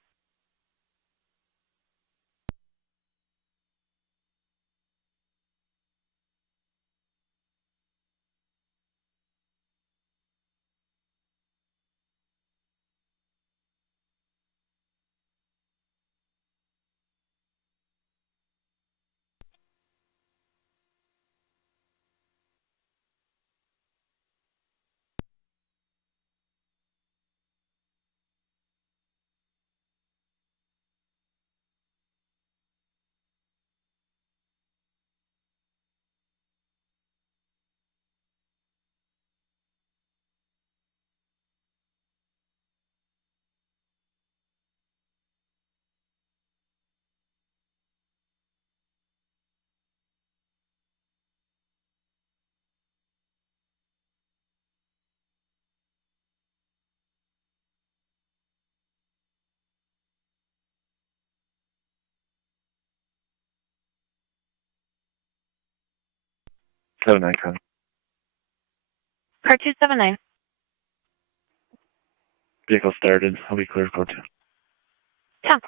Seven, I count. Car 279. Vehicle started. I'll be clear code 2. 10-4.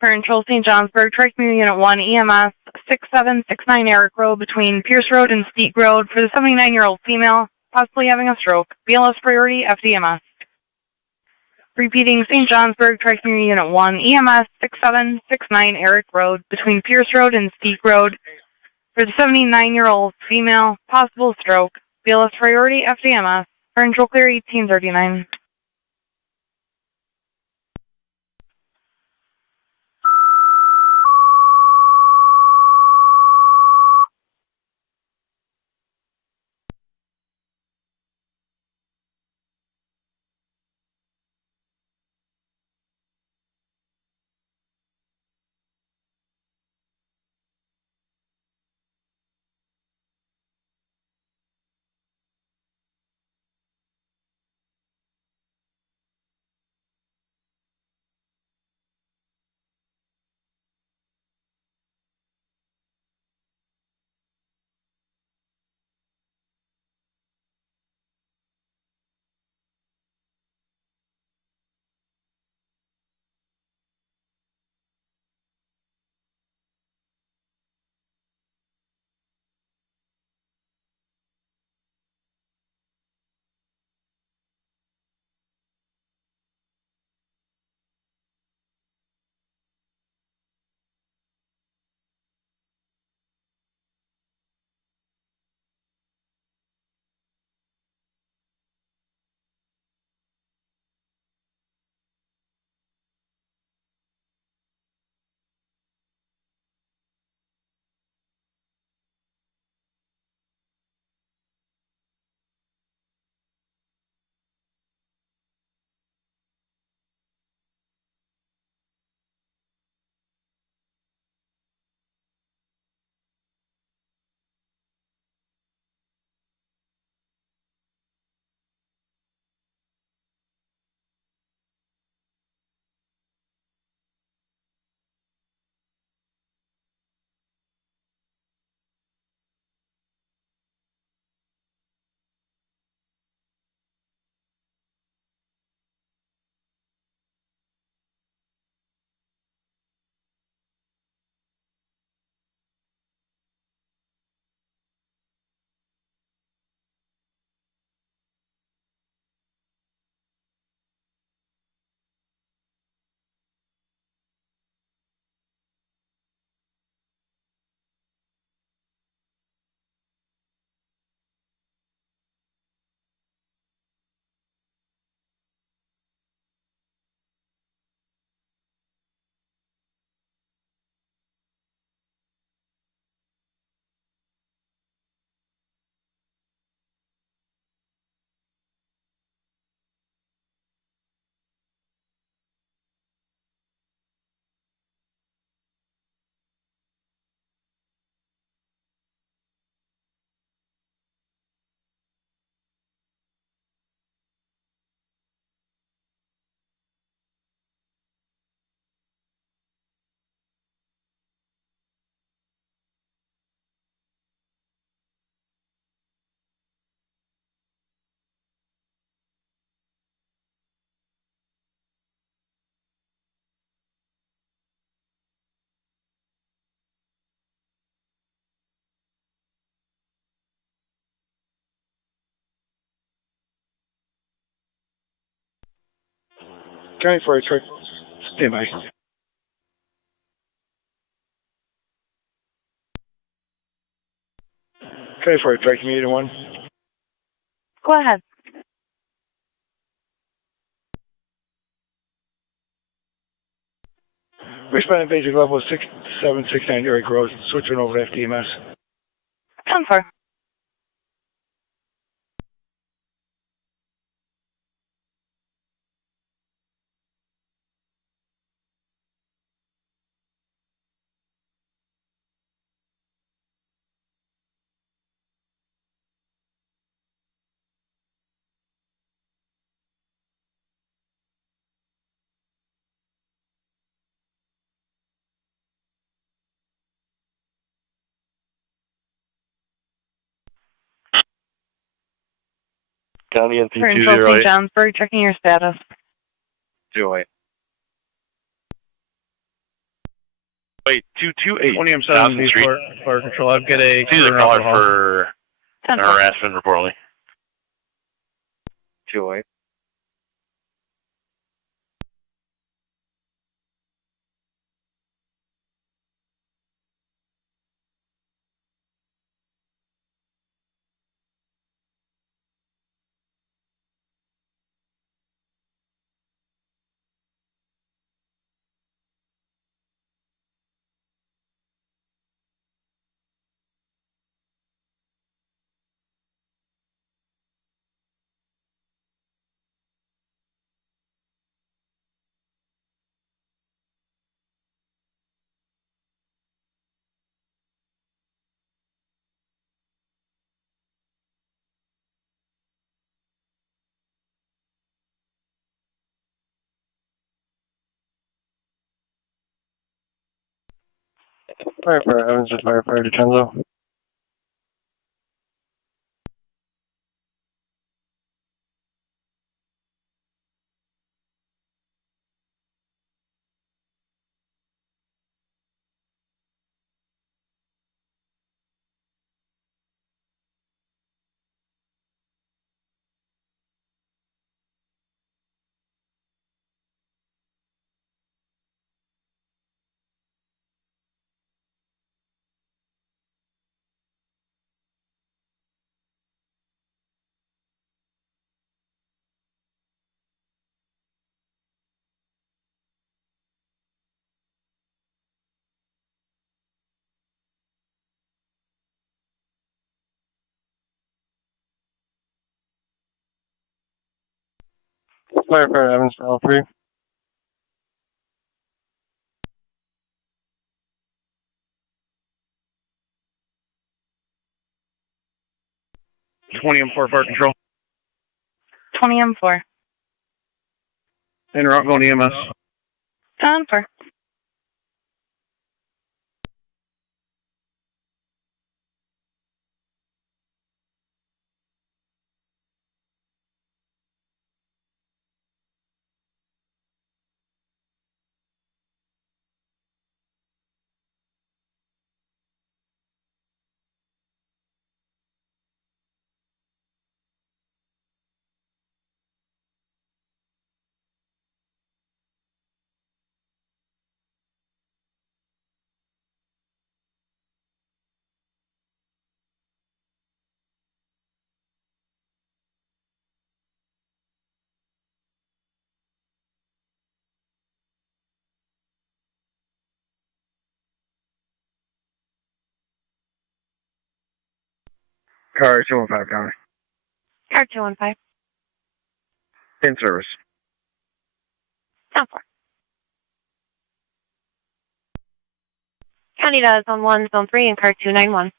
Fire Control St. Johnsburg, Tri-Community Unit 1, EMS 6769 Eric Road between Pierce Road and Steep Road for the 79-year-old female, possibly having a stroke. BLS priority, FDMS. Repeating, St. Johnsburg, Tri-Community Unit 1, EMS 6769 Eric Road between Pierce Road and Steep Road for the 79-year-old female, possible stroke. BLS priority, FDMS. Fire Control clear 1839. County 4, Detroit. Stand by. County 4, Detroit, Community 1. Go ahead. Responding basic level 6769 Eric Rose, switching over to FDMS. 10-4. County NC St. 208. Johnsburg, checking your status. 208. Wait, 228. 20M7 Street. Fire Control. I've got a See the crew caller alcohol. for an harassment reportedly. 208. Firefighter Evans to Firefighter Chenzo. Firefighter Evans for L3. M4 Fire Control. 20M4. In route going EMS. 10-4. Car 215 County. Car 215. In service. 10-4. County to Zone 1, Zone 3, and Car 291.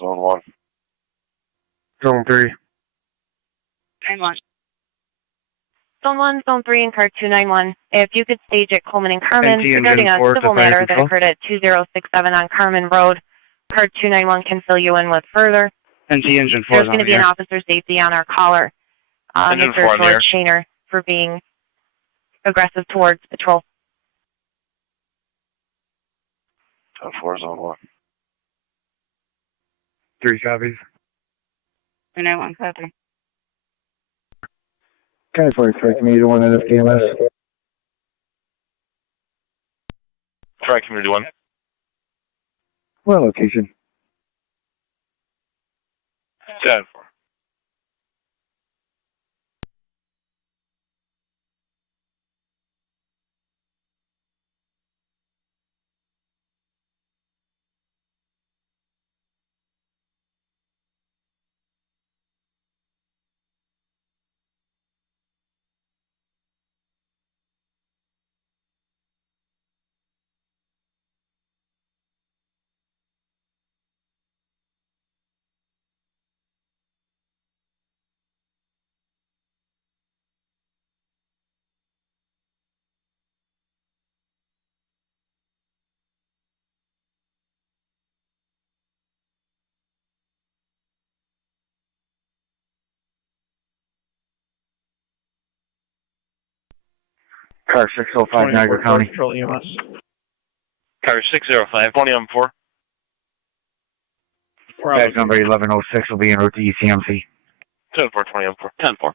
Zone 1. Zone 3. 9-1. Zone 1, Zone 3, and Car 291. If you could stage at Coleman and Carmen regarding a civil matter that occurred at 2067 on Carmen Road, Car 291 can fill you in with further. NC Engine 4. There's going to be an officer safety on our caller, Mr. George Shaner, for being aggressive towards patrol. 4, Zone 1. 3 copies. 391 copy. County 43, Community 1 at EMS. Try Community 1. What location? 10-4. Car 605, Niagara County. Control EMS. Car 605. 20 on 4. Badge number 1106 will be en route to ECMC. 10-4, 20 on 4. 10-4.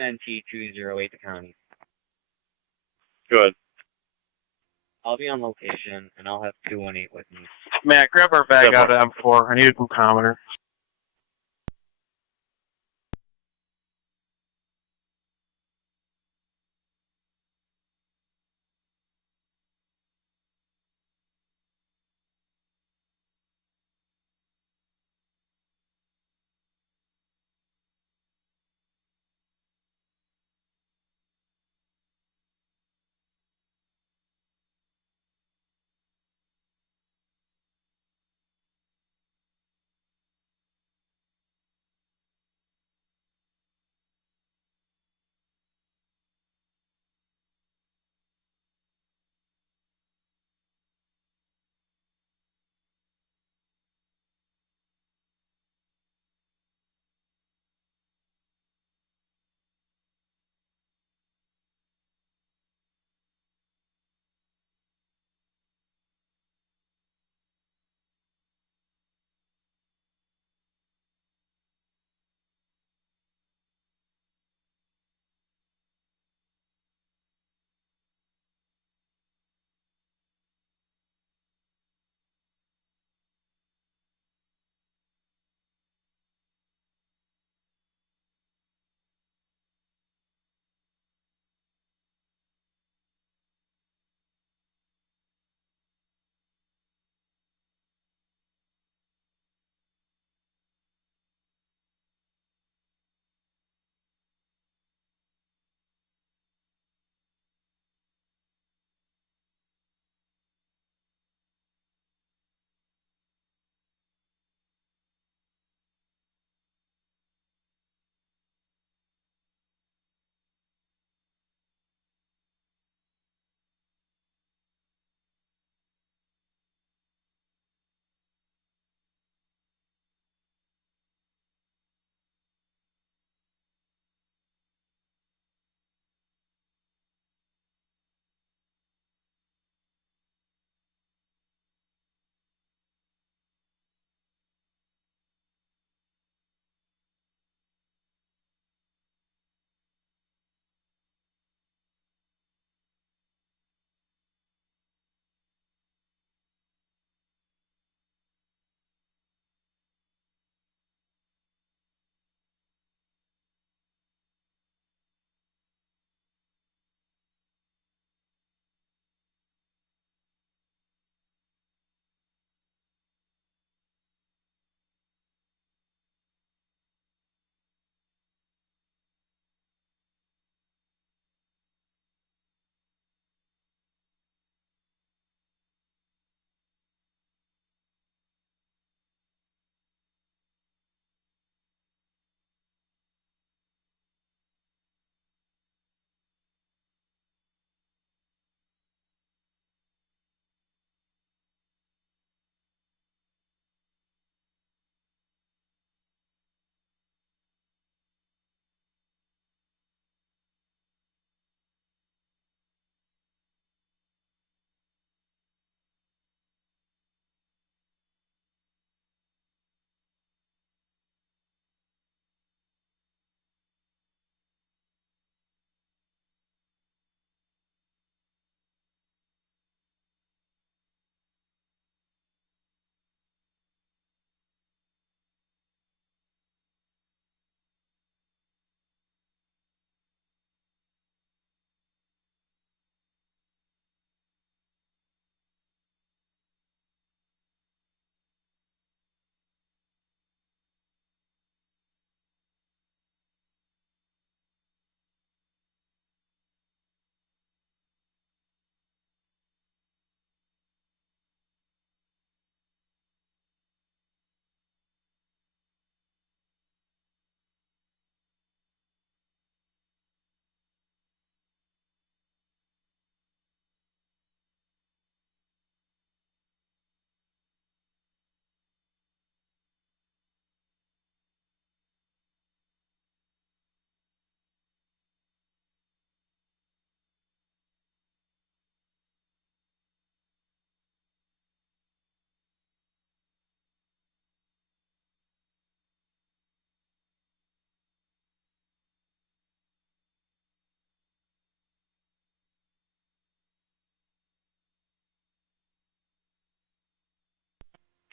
NT208 to county. Good. I'll be on location, and I'll have 218 with me. Matt, grab our bag out of M4. I need a glucometer.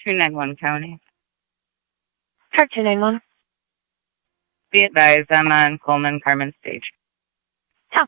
291 County. Car 291. Be advised, I'm on Coleman Carmen Stage. Top.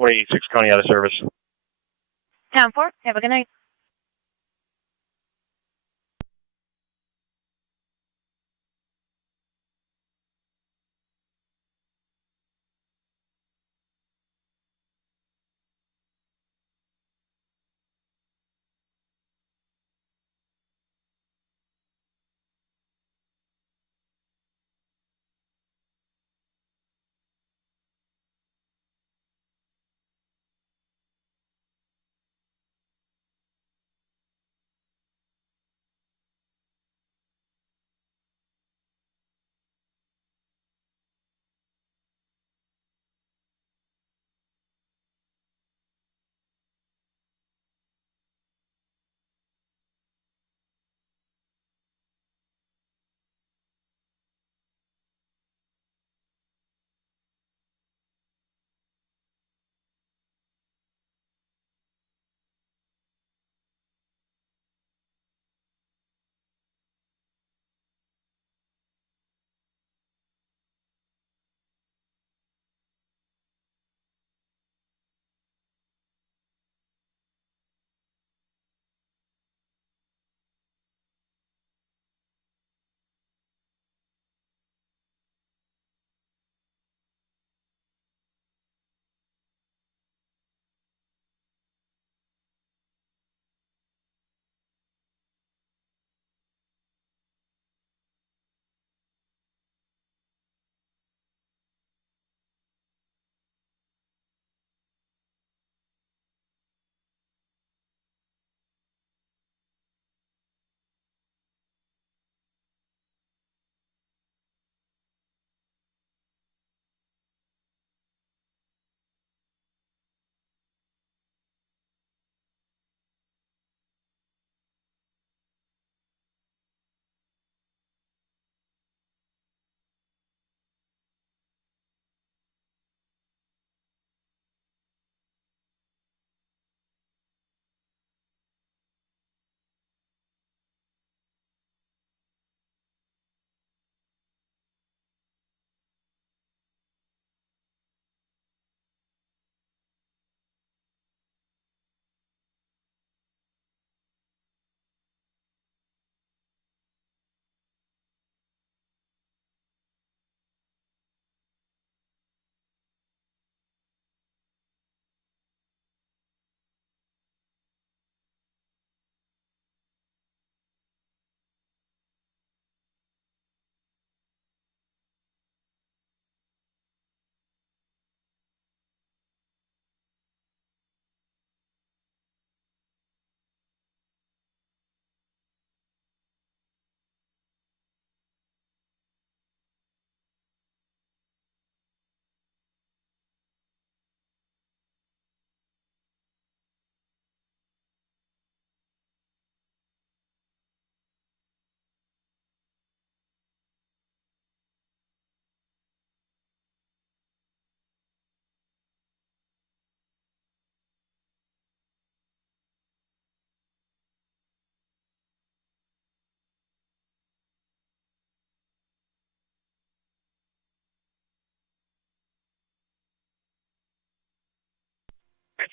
What 86 County out of service. Town 4. Have a good night.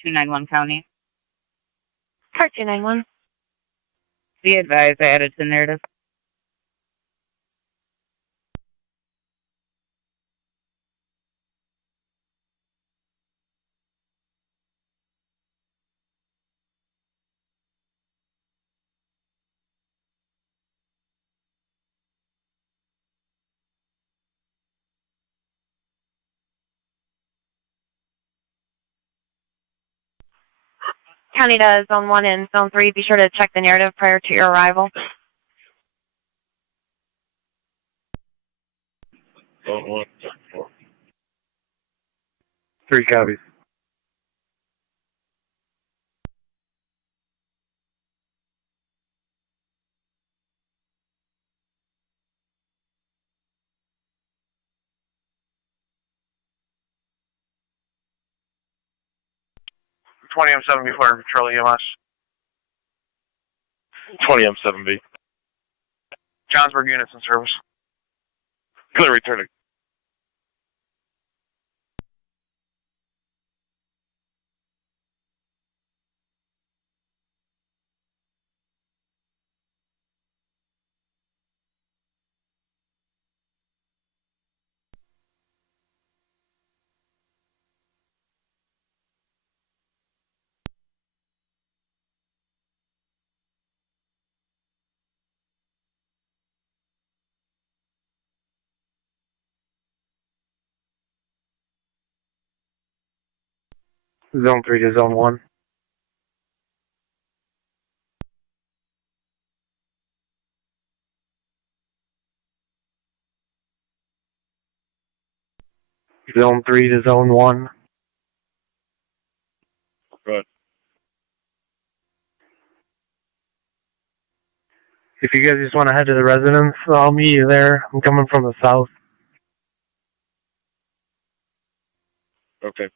291 County. Car 291. Be advised, I added to the narrative. County to Zone 1 and Zone 3. Be sure to check the narrative prior to your arrival. Zone 1, Zone 4. 3 copies. M7 before Patrol EMS. 20 M7B. Johnsburg units in service. Clear returning. Zone 3 to Zone 1. Zone 3 to Zone 1. Good. If you guys just want to head to the residence, I'll meet you there. I'm coming from the south. Okay.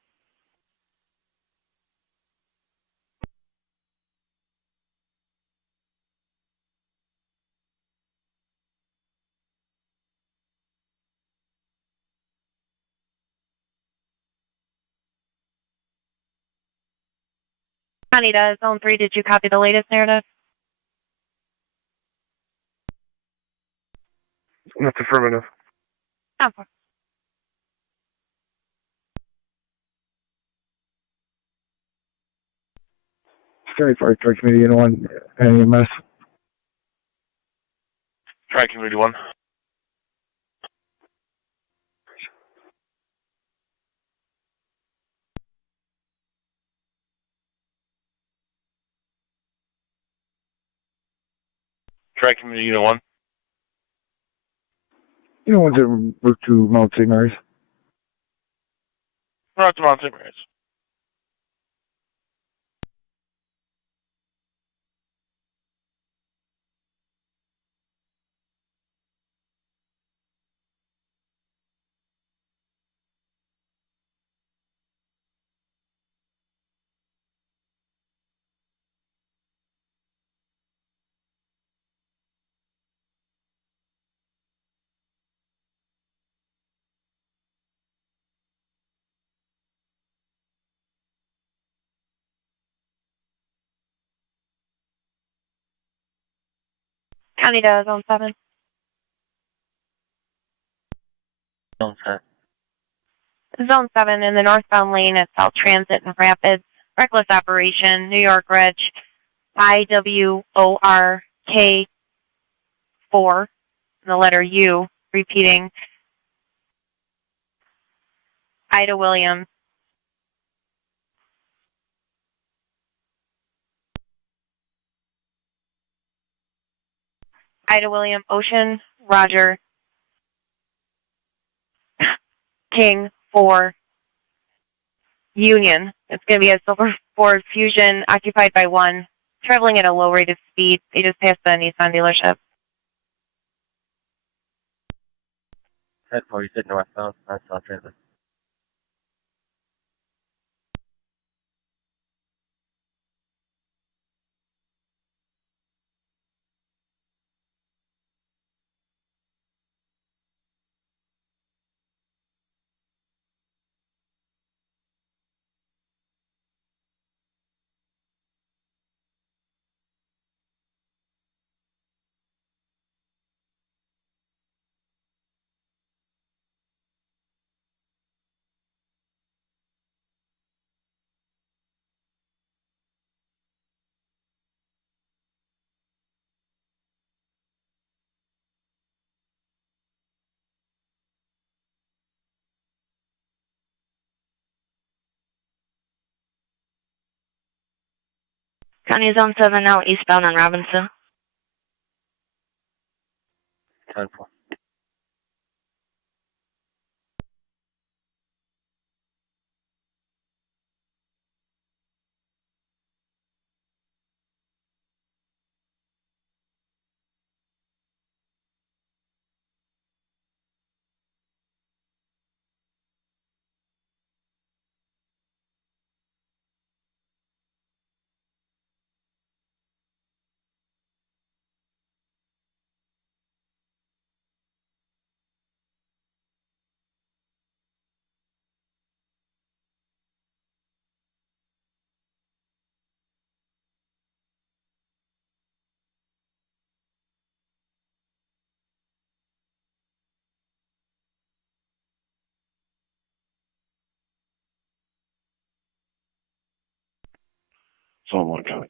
County to Zone 3. Did you copy the latest narrative? That's affirmative. Okay. Sorry for Tri Committee in 1 EMS. Tri Community 1. Tri Community Unit 1. You know, ones that route to Mount St. Mary's. Route to Mount St. Mary's. County to Zone 7. Zone 7. Zone 7 in the northbound lane at South Transit and Rapids. Reckless operation, New York Reg IWORK4, the letter U, repeating. Ida Williams. Ida William Ocean, Roger. King 4, Union. It's going to be a Silver Ford Fusion occupied by 1, traveling at a low rate of speed. They just passed the Nissan dealership. Head 46 northbound, that's South Transit. County Zone 7 now eastbound on Robinson. 10-4. Zone 1, County.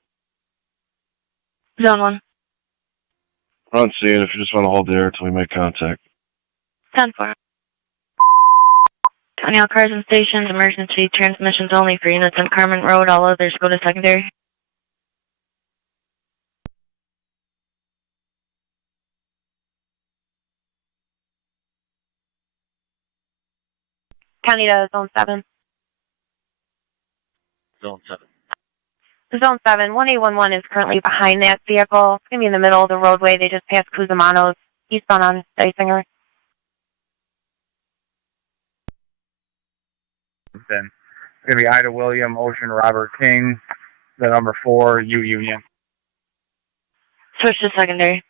Zone 1. We're on scene if you just want to hold there until we make contact. 10-4. County, all cars and stations, emergency transmissions only for units on Carmen Road. All others go to secondary. County to Zone 7. Zone 7. Zone 7, 1811 is currently behind that vehicle. It's going to be in the middle of the roadway. They just passed Cusamanos, eastbound on Dysinger. Then it's going to be Ida William, Ocean Robert King, the number 4, U Union. Switch to secondary.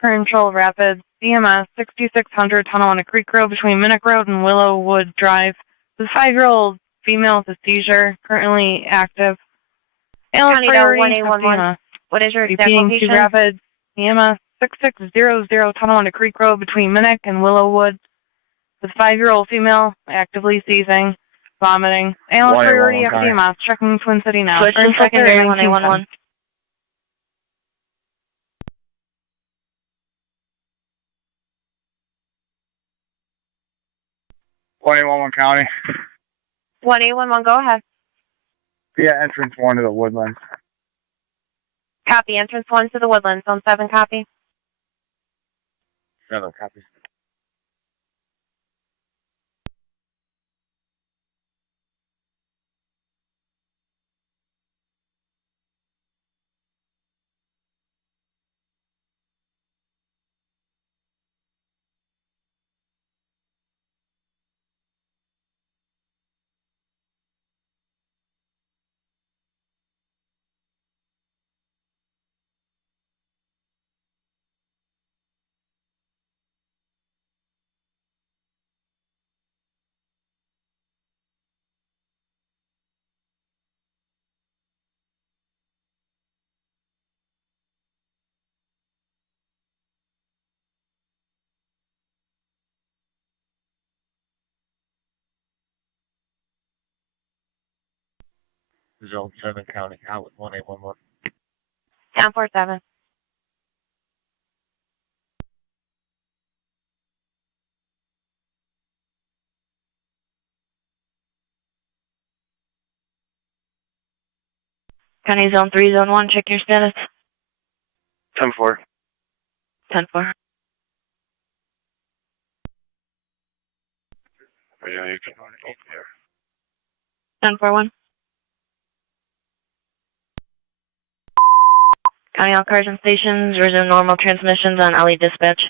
Control Rapids, EMS 6600 Tonawanda Creek Road between Minnock Road and Willowwood Drive. The 5-year-old female with a seizure, currently active. County to 1811. What is your exact Repeating location? to Rapids, EMS 6600 Tonawanda Creek Road between Minnock and Willowwood. The 5-year-old female actively seizing, vomiting. ALS priority FDMS, checking Twin City now. Switch to secondary 1811. County. 1811, go ahead. Yeah, entrance 1 to the Woodlands. Copy, entrance 1 to the Woodlands. Zone 7, copy. 7 copies. Zone 7 County out with 1811. 1047. County Zone 3, Zone 1, check your status. 10-4. 10-4. Yeah, you can open there. 10-4-1. County, all cars and stations, resume normal transmissions on LE dispatch.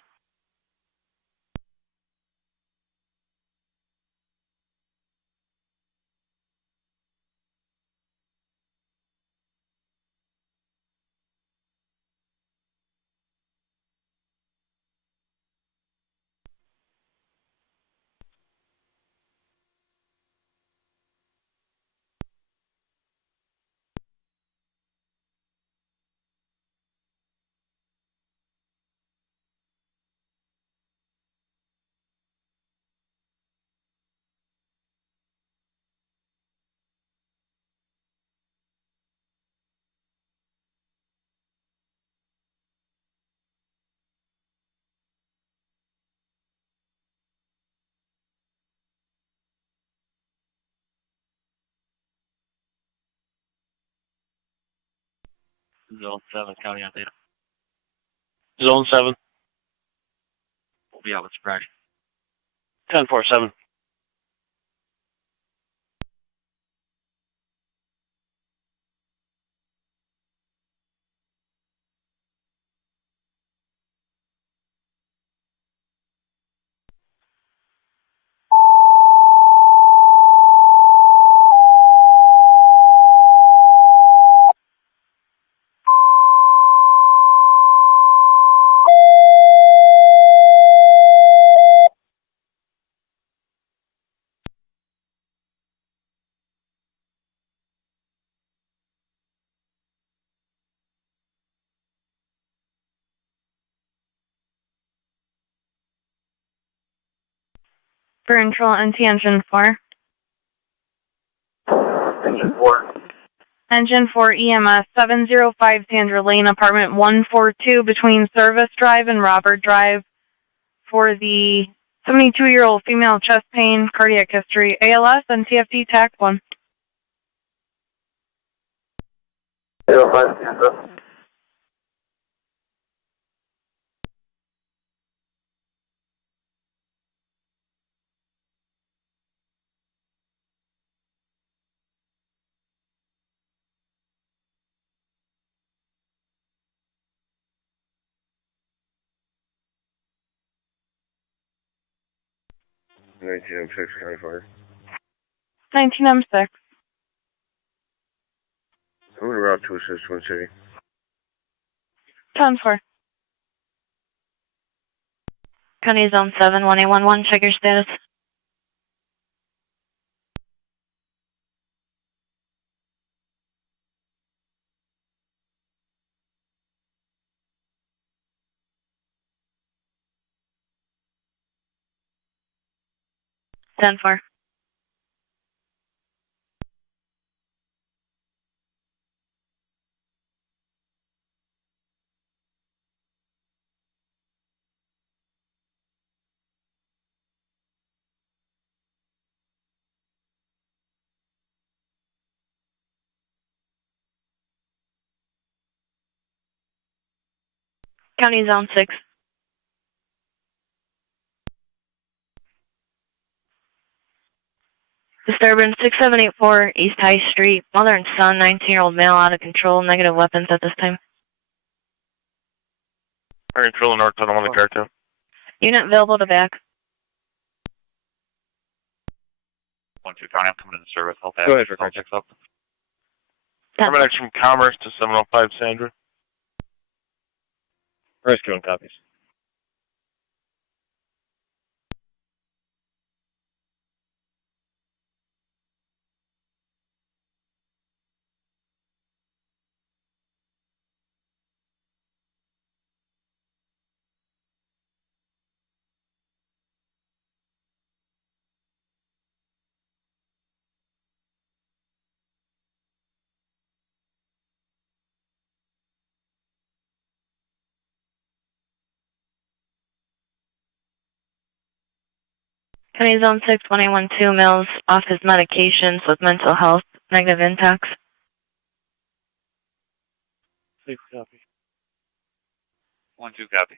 Zone 7, county on data. Zone 7. We'll be out with surprise. 10-4-7. For control, NT engine 4. Engine 4. Engine 4 EMS 705 Sandra Lane, apartment 142 between Service Drive and Robert Drive for the 72-year-old female, chest pain, cardiac history, ALS, and TFT TAC 1. 05 Sandra. M6, County Fire. 19M6. I'm going to route to assist Twin City. 10-4. County Zone 7, 1811, check your status. Ten four. County Zone 6. Disturbance 6784 East High Street. Mother and son, 19-year-old male, out of control. Negative weapons at this time. Fire control north Tonawanda car 2. Unit available to back. 1-2 County, I'm coming into service. I'll pass. Go ahead, I'll checks up. 10. Coming next from Commerce to 705 Sandra. Rescuing copies. County Zone 6, 1812, males off his medications with mental health, negative intox. 6 copy. 1-2 copy.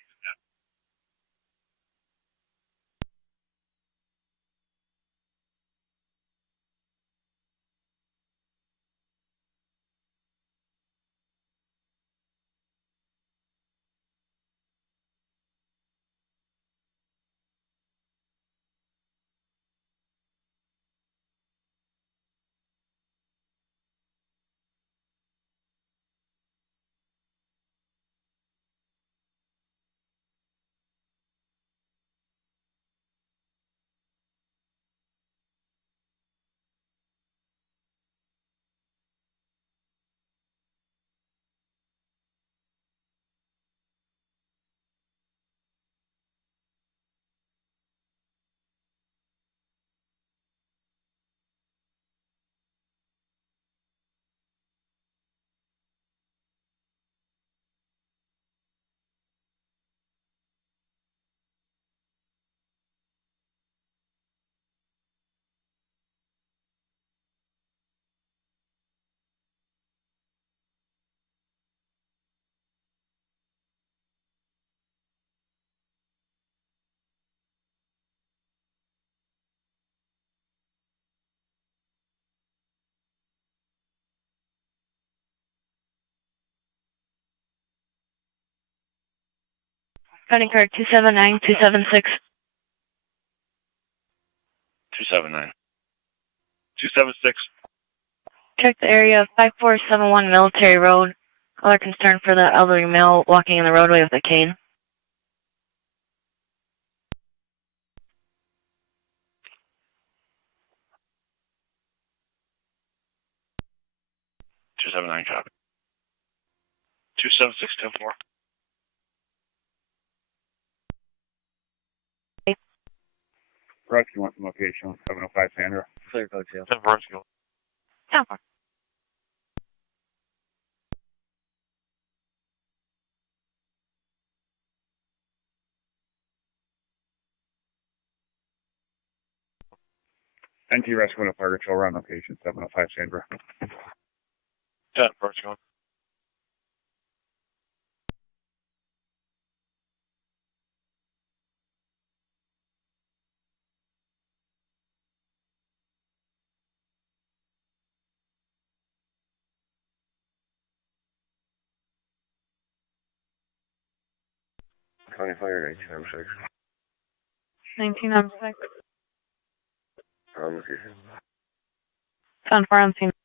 County card 279276. 279. 276. Check the area of 5471 Military Road. Caller concerned for the elderly male walking in the roadway with a cane. $279 copy. 27610-4. Rescue went from location 705 Sandra. Clear code 2. Rescue. Tower. NT Rescue went to Fire Control around location 705 Sandra. 10 Rescue. County Fire 1996. 1996. Location. 10-4 on scene.